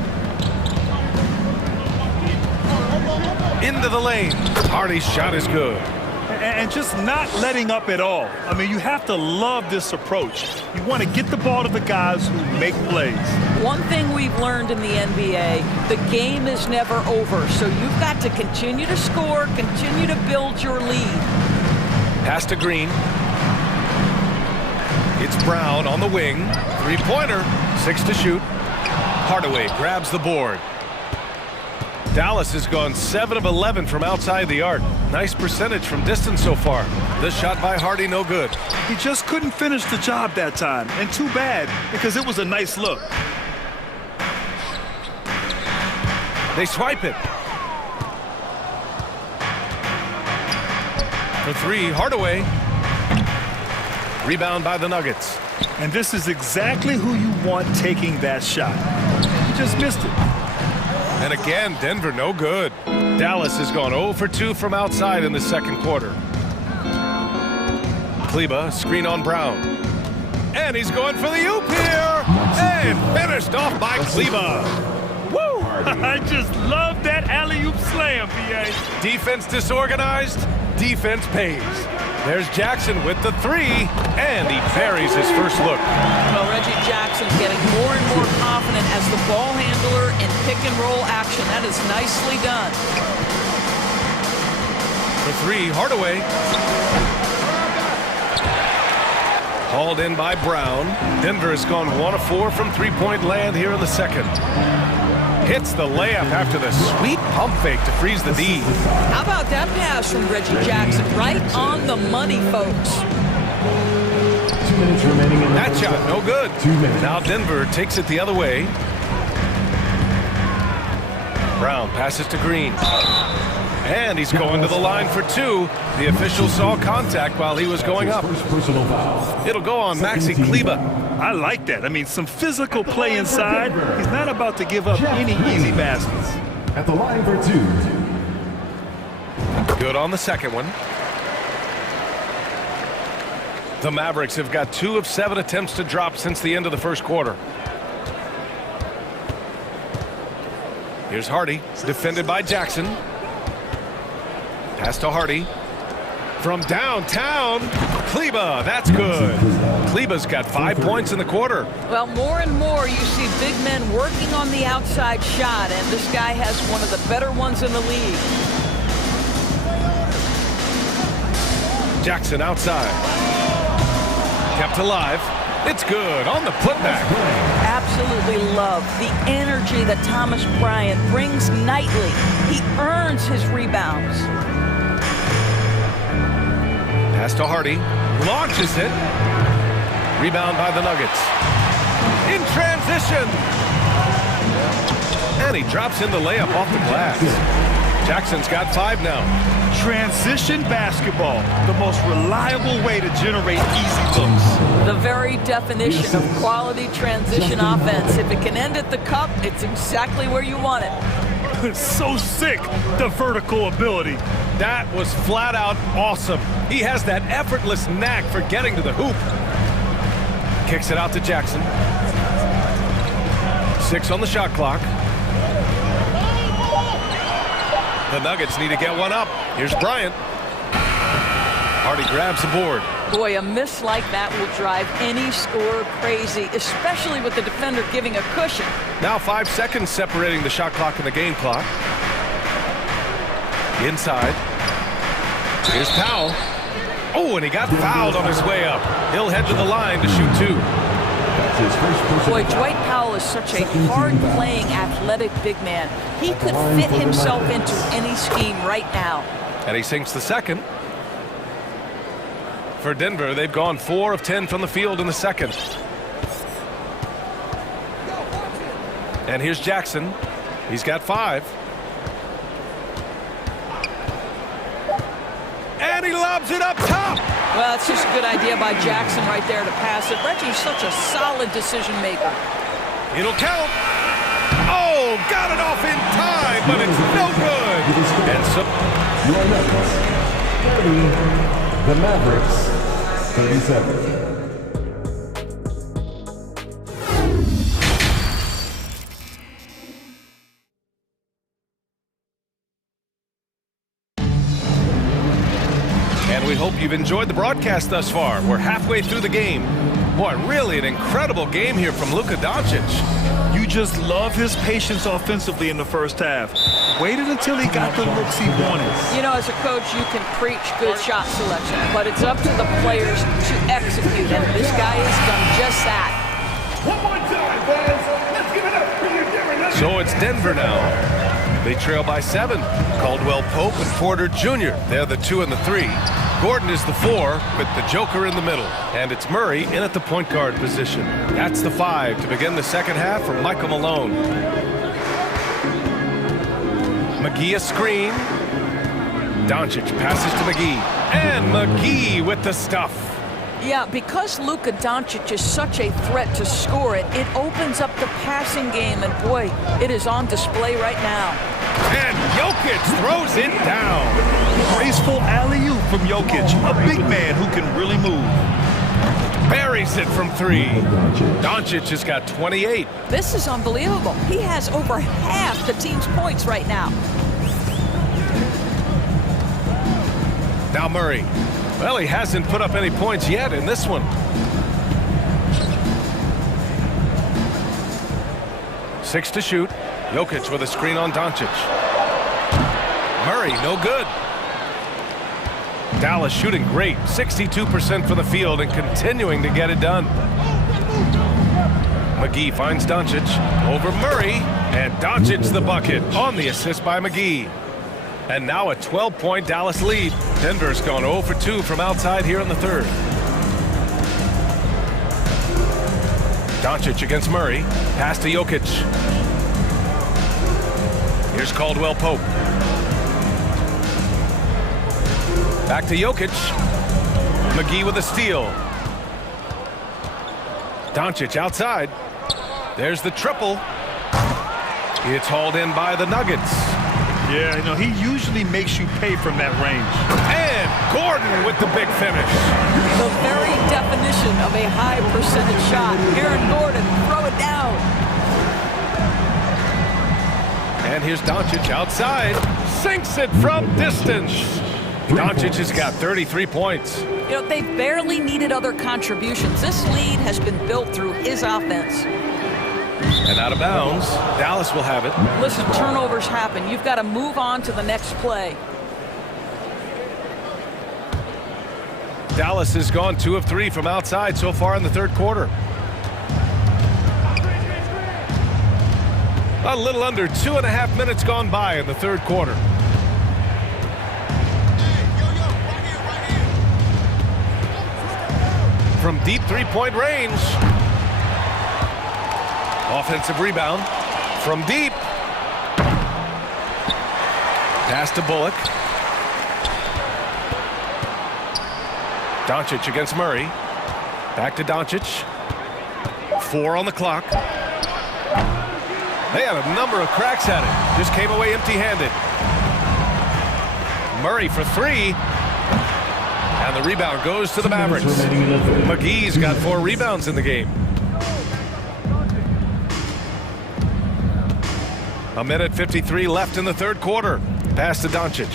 Into the lane. Hardy's shot is good. And just not letting up at all. I mean, you have to love this approach. You want to get the ball to the guys who make plays. One thing we've learned in the NBA, the game is never over. So you've got to continue to score, continue to build your lead. Pass to Green. It's Brown on the wing. Three-pointer. 6 to shoot. Hardaway grabs the board. Dallas has gone 7 of 11 from outside the arc. Nice percentage from distance so far. This shot by Hardy, no good. He just couldn't finish the job that time. And too bad, because it was a nice look. They swipe it. For 3, Hardaway. Rebound by the Nuggets. And this is exactly who you want taking that shot. He just missed it. And again, Denver no good. Dallas has gone 0 for 2 from outside in the second quarter. Kleba, screen on Brown. And he's going for the oop here. And finished off by Kleba. Woo! I just love that alley-oop slam, B.A. Defense disorganized, defense pays. There's Jackson with the 3, and he buries his first look. Well, Reggie Jackson's getting more and more confident as the ball handler in pick-and-roll action. That is nicely done. For 3, Hardaway. Hauled in by Brown. Denver has gone 1 of 4 from three-point land here in the second. Hits the layup after the sweet pump fake to freeze the D. How about that pass from Reggie Jackson? Right on the money, folks. 2 minutes remaining in the that shot, no good. 2 minutes. Now Denver takes it the other way. Brown passes to Green. And he's going to the line for two. The official saw contact while he was going up. It'll go on Maxi Kleba. I like that. I mean, some physical play inside. He's not about to give up any easy baskets. At the line for two. Good on the second one. The Mavericks have got 2 of 7 attempts to drop since the end of the first quarter. Here's Hardy, defended by Jackson. Pass to Hardy. From downtown, Kleba, that's good. Kleba's got 5 points in the quarter. Well, more and more you see big men working on the outside shot, and this guy has one of the better ones in the league. Jackson outside. Kept alive. It's good on the putback. Absolutely love the energy that Thomas Bryant brings nightly. He earns his rebounds. Pass to Hardy. Launches it. Rebound by the Nuggets. In transition. And he drops in the layup off the glass. Jackson's got 5 now. Transition basketball, the most reliable way to generate easy looks. The very definition of quality transition offense. If it can end at the cup, it's exactly where you want it. It's so sick, the vertical ability. That was flat out awesome. He has that effortless knack for getting to the hoop. Kicks it out to Jackson. 6 on the shot clock. The Nuggets need to get one up. Here's Bryant. Hardy grabs the board. Boy, a miss like that will drive any scorer crazy, especially with the defender giving a cushion. Now 5 seconds separating the shot clock and the game clock. Inside. Here's Powell. Oh, and he got fouled on his way up. He'll head to the line to shoot 2. Boy, Dwight Powell is such a hard-playing, athletic big man. He could fit himself into any scheme right now. And he sinks the second. For Denver, they've gone 4 of 10 from the field in the second. And here's Jackson. He's got 5. And he lobs it up top. Well, it's just a good idea by Jackson right there to pass it. Reggie's such a solid decision maker. It'll count. Oh, got it off in time, but it's no good. And so Your Nuggets 30, the Mavericks 37. we hope you've enjoyed the broadcast thus far. We're halfway through the game. Boy, really an incredible game here from Luka Doncic. You just love his patience offensively in the first half. Waited until he got the looks he wanted. You know, as a coach, you can preach good shot selection, but it's up to the players to execute, and this guy has done just that. One more time, fans. Let's give it up for your Denver Nuggets. So it's Denver now. They trail by 7. Caldwell Pope and Porter Jr. They're the 2 and the 3. Gordon is the 4 with the Joker in the middle. And it's Murray in at the point guard position. That's the 5 to begin the second half for Michael Malone. McGee a screen. Doncic passes to McGee. And McGee with the stuff. Yeah, because Luka Doncic is such a threat to score it, it opens up the passing game, and boy, it is on display right now. And Jokic throws it down. Graceful alley-oop from Jokic, a big man who can really move. Buries it from 3. Doncic has got 28. This is unbelievable. He has over half the team's points right now. Now Murray. Well, he hasn't put up any points yet in this one. 6 to shoot. Jokic with a screen on Doncic. Murray, no good. Dallas shooting great. 62% from the field and continuing to get it done. McGee finds Doncic over Murray. And Doncic the bucket on the assist by McGee. And now a 12-point Dallas lead. Denver's gone 0 for 2 from outside here in the third. Doncic against Murray. Pass to Jokic. Here's Caldwell Pope. Back to Jokic. McGee with a steal. Doncic outside. There's the triple. It's hauled in by the Nuggets. Yeah, you know, he usually makes you pay from that range. And Gordon with the big finish. The very definition of a high percentage shot. Aaron Gordon, throw it down. And here's Doncic outside. Sinks it from distance. Doncic has got 33 points. You know, they barely needed other contributions. This lead has been built through his offense. And out of bounds, Dallas will have it. Listen, turnovers happen. You've got to move on to the next play. Dallas has gone 2 of 3 from outside so far in the third quarter. A little under 2.5 minutes gone by in the third quarter. From deep three-point range. Offensive rebound from deep. Pass to Bullock. Doncic against Murray. Back to Doncic. 4 on the clock. They had a number of cracks at it. Just came away empty-handed. Murray for 3. And the rebound goes to the Mavericks. McGee's got 4 rebounds in the game. A minute 53 left in the third quarter. Pass to Doncic.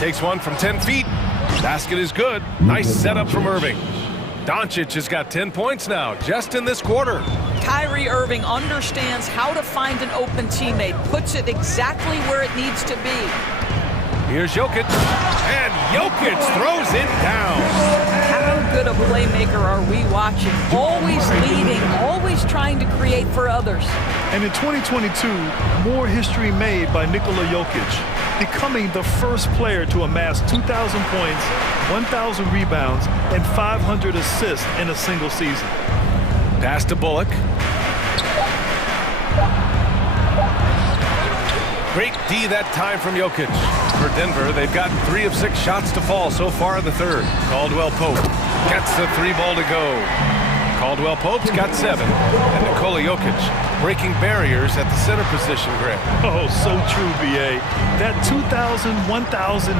Takes one from 10 feet. Basket is good. Nice setup from Irving. Doncic has got 10 points now, just in this quarter. Kyrie Irving understands how to find an open teammate, puts it exactly where it needs to be. Here's Jokic, and Jokic throws it down. How good a playmaker are we watching? Always leading, always trying to create for others. And in 2022, more history made by Nikola Jokic, becoming the first player to amass 2,000 points, 1,000 rebounds, and 500 assists in a single season. Pass to Bullock. Great D that time from Jokic. For Denver, they've gotten 3 of 6 shots to fall so far in the third. Caldwell Pope gets the 3 ball to go. Caldwell Pope's got 7. And Nikola Jokic breaking barriers at the center position, Greg. Oh, so true, B.A. That 2,000, 1,500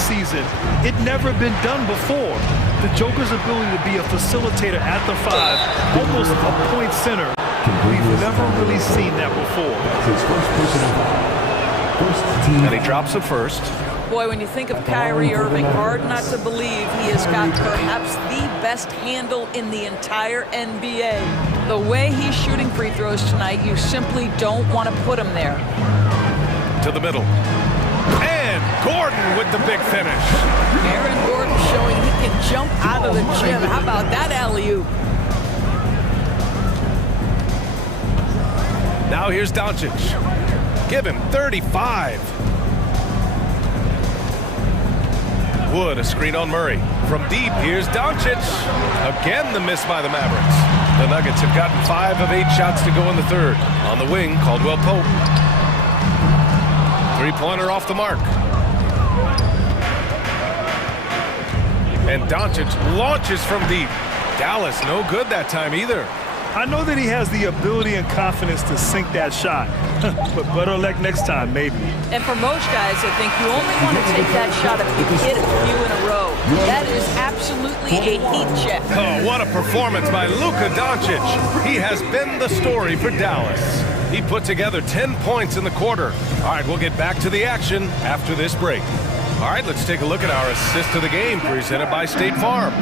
season, it never been done before. The Joker's ability to be a facilitator at the 5, almost a point center, we've never really seen that before. And he drops the first. Boy, when you think of Kyrie Irving, hard not to believe he has got perhaps the best handle in the entire NBA. The way he's shooting free throws tonight, you simply don't want to put him there. To the middle. And Gordon with the big finish. Aaron Gordon showing he can jump out of the gym. How about that alley-oop? Now here's Doncic. Give him 35. Wood, a screen on Murray. From deep, here's Doncic. Again, the miss by the Mavericks. The Nuggets have gotten 5 of 8 shots to go in the third. On the wing, Caldwell Pope. 3-pointer off the mark. And Doncic launches from deep. Dallas, no good that time either. I know that he has the ability and confidence to sink that shot, but better luck next time, maybe. And for most guys, I think you only want to take that shot if you hit a few in a row. That is absolutely a heat check. Oh, what a performance by Luka Doncic. He has been the story for Dallas. He put together 10 points in the quarter. All right, we'll get back to the action after this break. All right, let's take a look at our assist of the game presented by State Farm.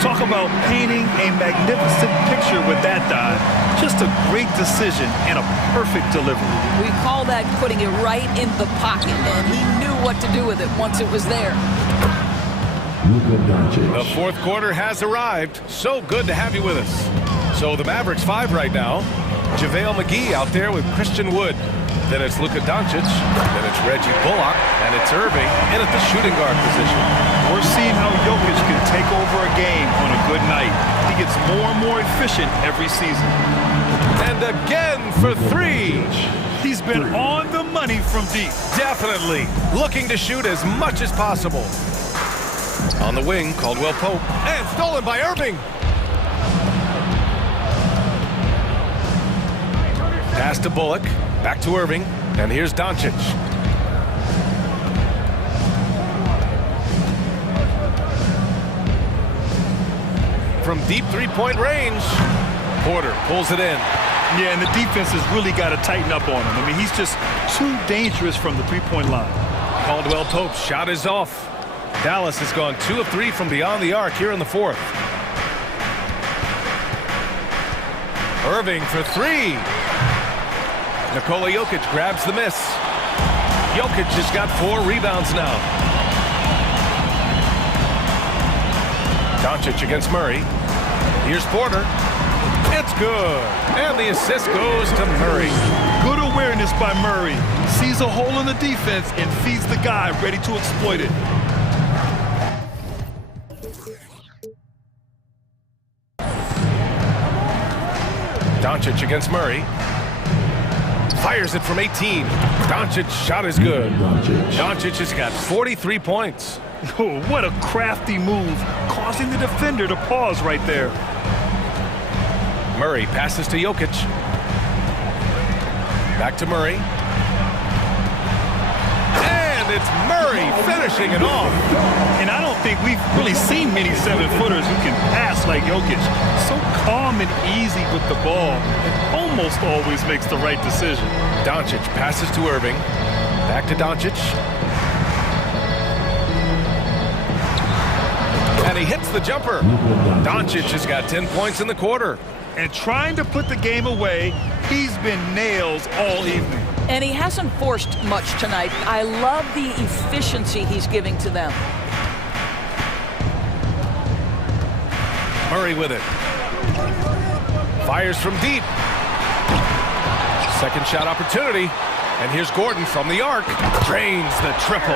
Talk about painting a magnificent picture with that dive. Just a great decision and a perfect delivery. We call that putting it right in the pocket, and he knew what to do with it once it was there. The fourth quarter has arrived. So good to have you with us. So the Mavericks 5 right now. JaVale McGee out there with Christian Wood. Then it's Luka Doncic. Then it's Reggie Bullock. And it's Irving in at the shooting guard position. We're seeing how Jokic can take over a game on a good night. He gets more and more efficient every season. And again for three. He's been on the money from deep. Definitely looking to shoot as much as possible. On the wing, Caldwell Pope. And stolen by Irving. Pass to Bullock. Back to Irving. And here's Doncic. From deep three-point range, Porter pulls it in. Yeah, and the defense has really got to tighten up on him. I mean, he's just too dangerous from the three-point line. Caldwell Pope's shot is off. Dallas has gone 2 of 3 from beyond the arc here in the fourth. Irving for three. Nikola Jokic grabs the miss. Jokic has got 4 rebounds now. Doncic against Murray. Here's Porter. It's good. And the assist goes to Murray. Good awareness by Murray. Sees a hole in the defense and feeds the guy ready to exploit it. Doncic against Murray. Fires it from 18. Doncic's shot is good. Doncic has got 43 points. Oh, what a crafty move, causing the defender to pause right there. Murray passes to Jokic. Back to Murray. And it's Murray finishing it off. And I don't think we've really seen many 7-footers who can pass like Jokic. So calm and easy with the ball. And almost always makes the right decision. Doncic passes to Irving. Back to Doncic. And he hits the jumper. Doncic has got 10 points in the quarter. And trying to put the game away, he's been nails all evening. And he hasn't forced much tonight. I love the efficiency he's giving to them. Murray with it. Fires from deep. Second shot opportunity. And here's Gordon from the arc. Drains the triple.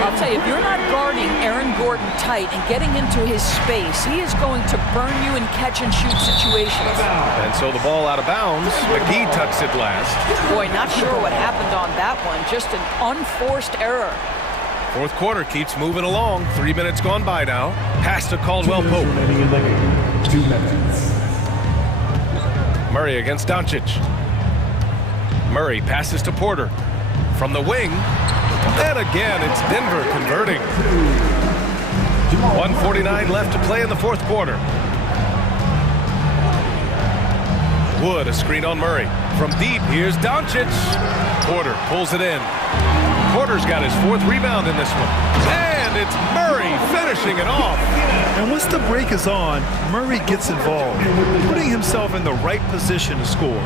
I'll tell you, if you're not guarding Aaron Gordon tight and getting into his space, he is going to burn you in catch-and-shoot situations. And so the ball out of bounds. McGee tucks it last. Boy, not sure what happened on that one. Just an unforced error. Fourth quarter keeps moving along. 3 minutes gone by now. Pass to Caldwell Pope. 2 minutes. Murray against Doncic. Murray passes to Porter. From the wing. And again, it's Denver converting. 1:49 left to play in the fourth quarter. Wood, a screen on Murray. From deep, here's Doncic. Porter pulls it in. Porter's got his 4th rebound in this one. And it's Murray finishing it off. And once the break is on, Murray gets involved, putting himself in the right position to score.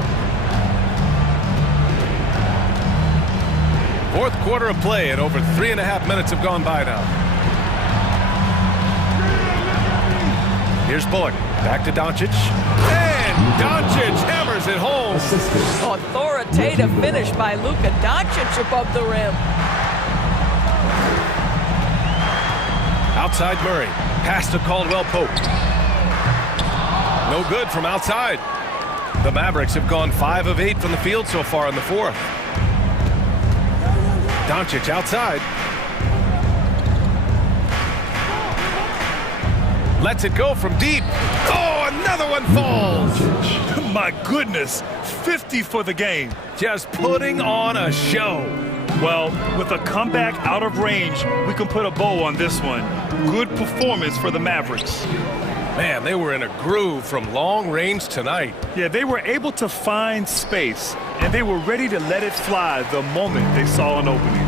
Fourth quarter of play, and over 3.5 minutes have gone by now. Here's Bullock. Back to Doncic. And Doncic hammers it home. Authoritative finish by Luka Doncic above the rim. Outside Murray. Pass to Caldwell Pope. No good from outside. The Mavericks have gone 5 of 8 from the field so far in the fourth. Doncic outside. Lets it go from deep. Oh, another one falls. My goodness, 50 for the game. Just putting on a show. Well, with a comeback out of range, we can put a bow on this one. Good performance for the Mavericks. Man, they were in a groove from long range tonight. Yeah, they were able to find space, and they were ready to let it fly the moment they saw an opening.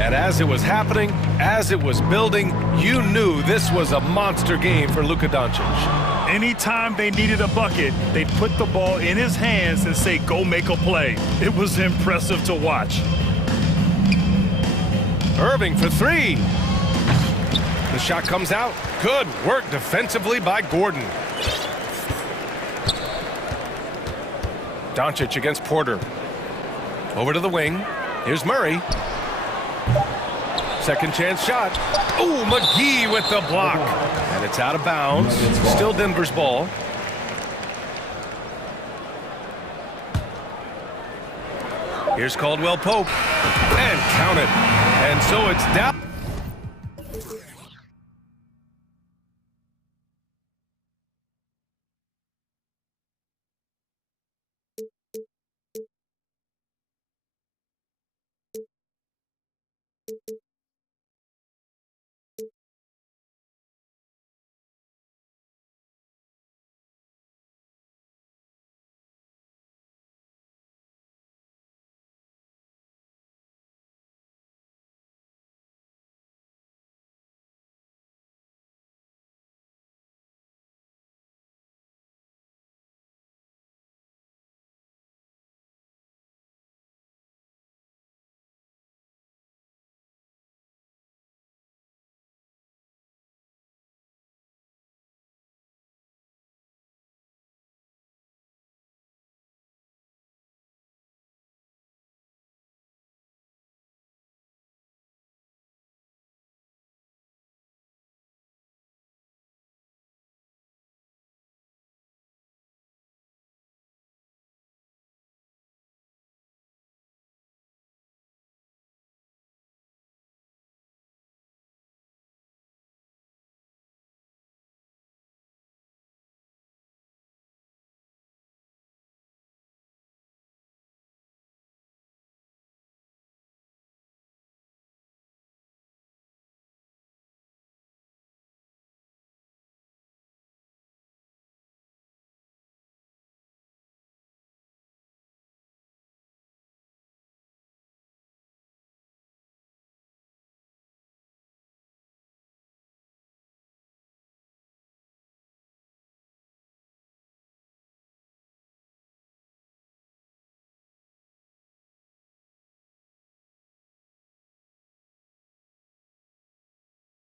And as it was happening, as it was building, you knew this was a monster game for Luka Doncic. Anytime they needed a bucket, they'd put the ball in his hands and say, go make a play. It was impressive to watch. Irving for three. The shot comes out. Good work defensively by Gordon. Doncic against Porter. Over to the wing. Here's Murray. Second chance shot. Oh, McGee with the block. And it's out of bounds. Still Denver's ball. Here's Caldwell Pope. And count it. And so it's down.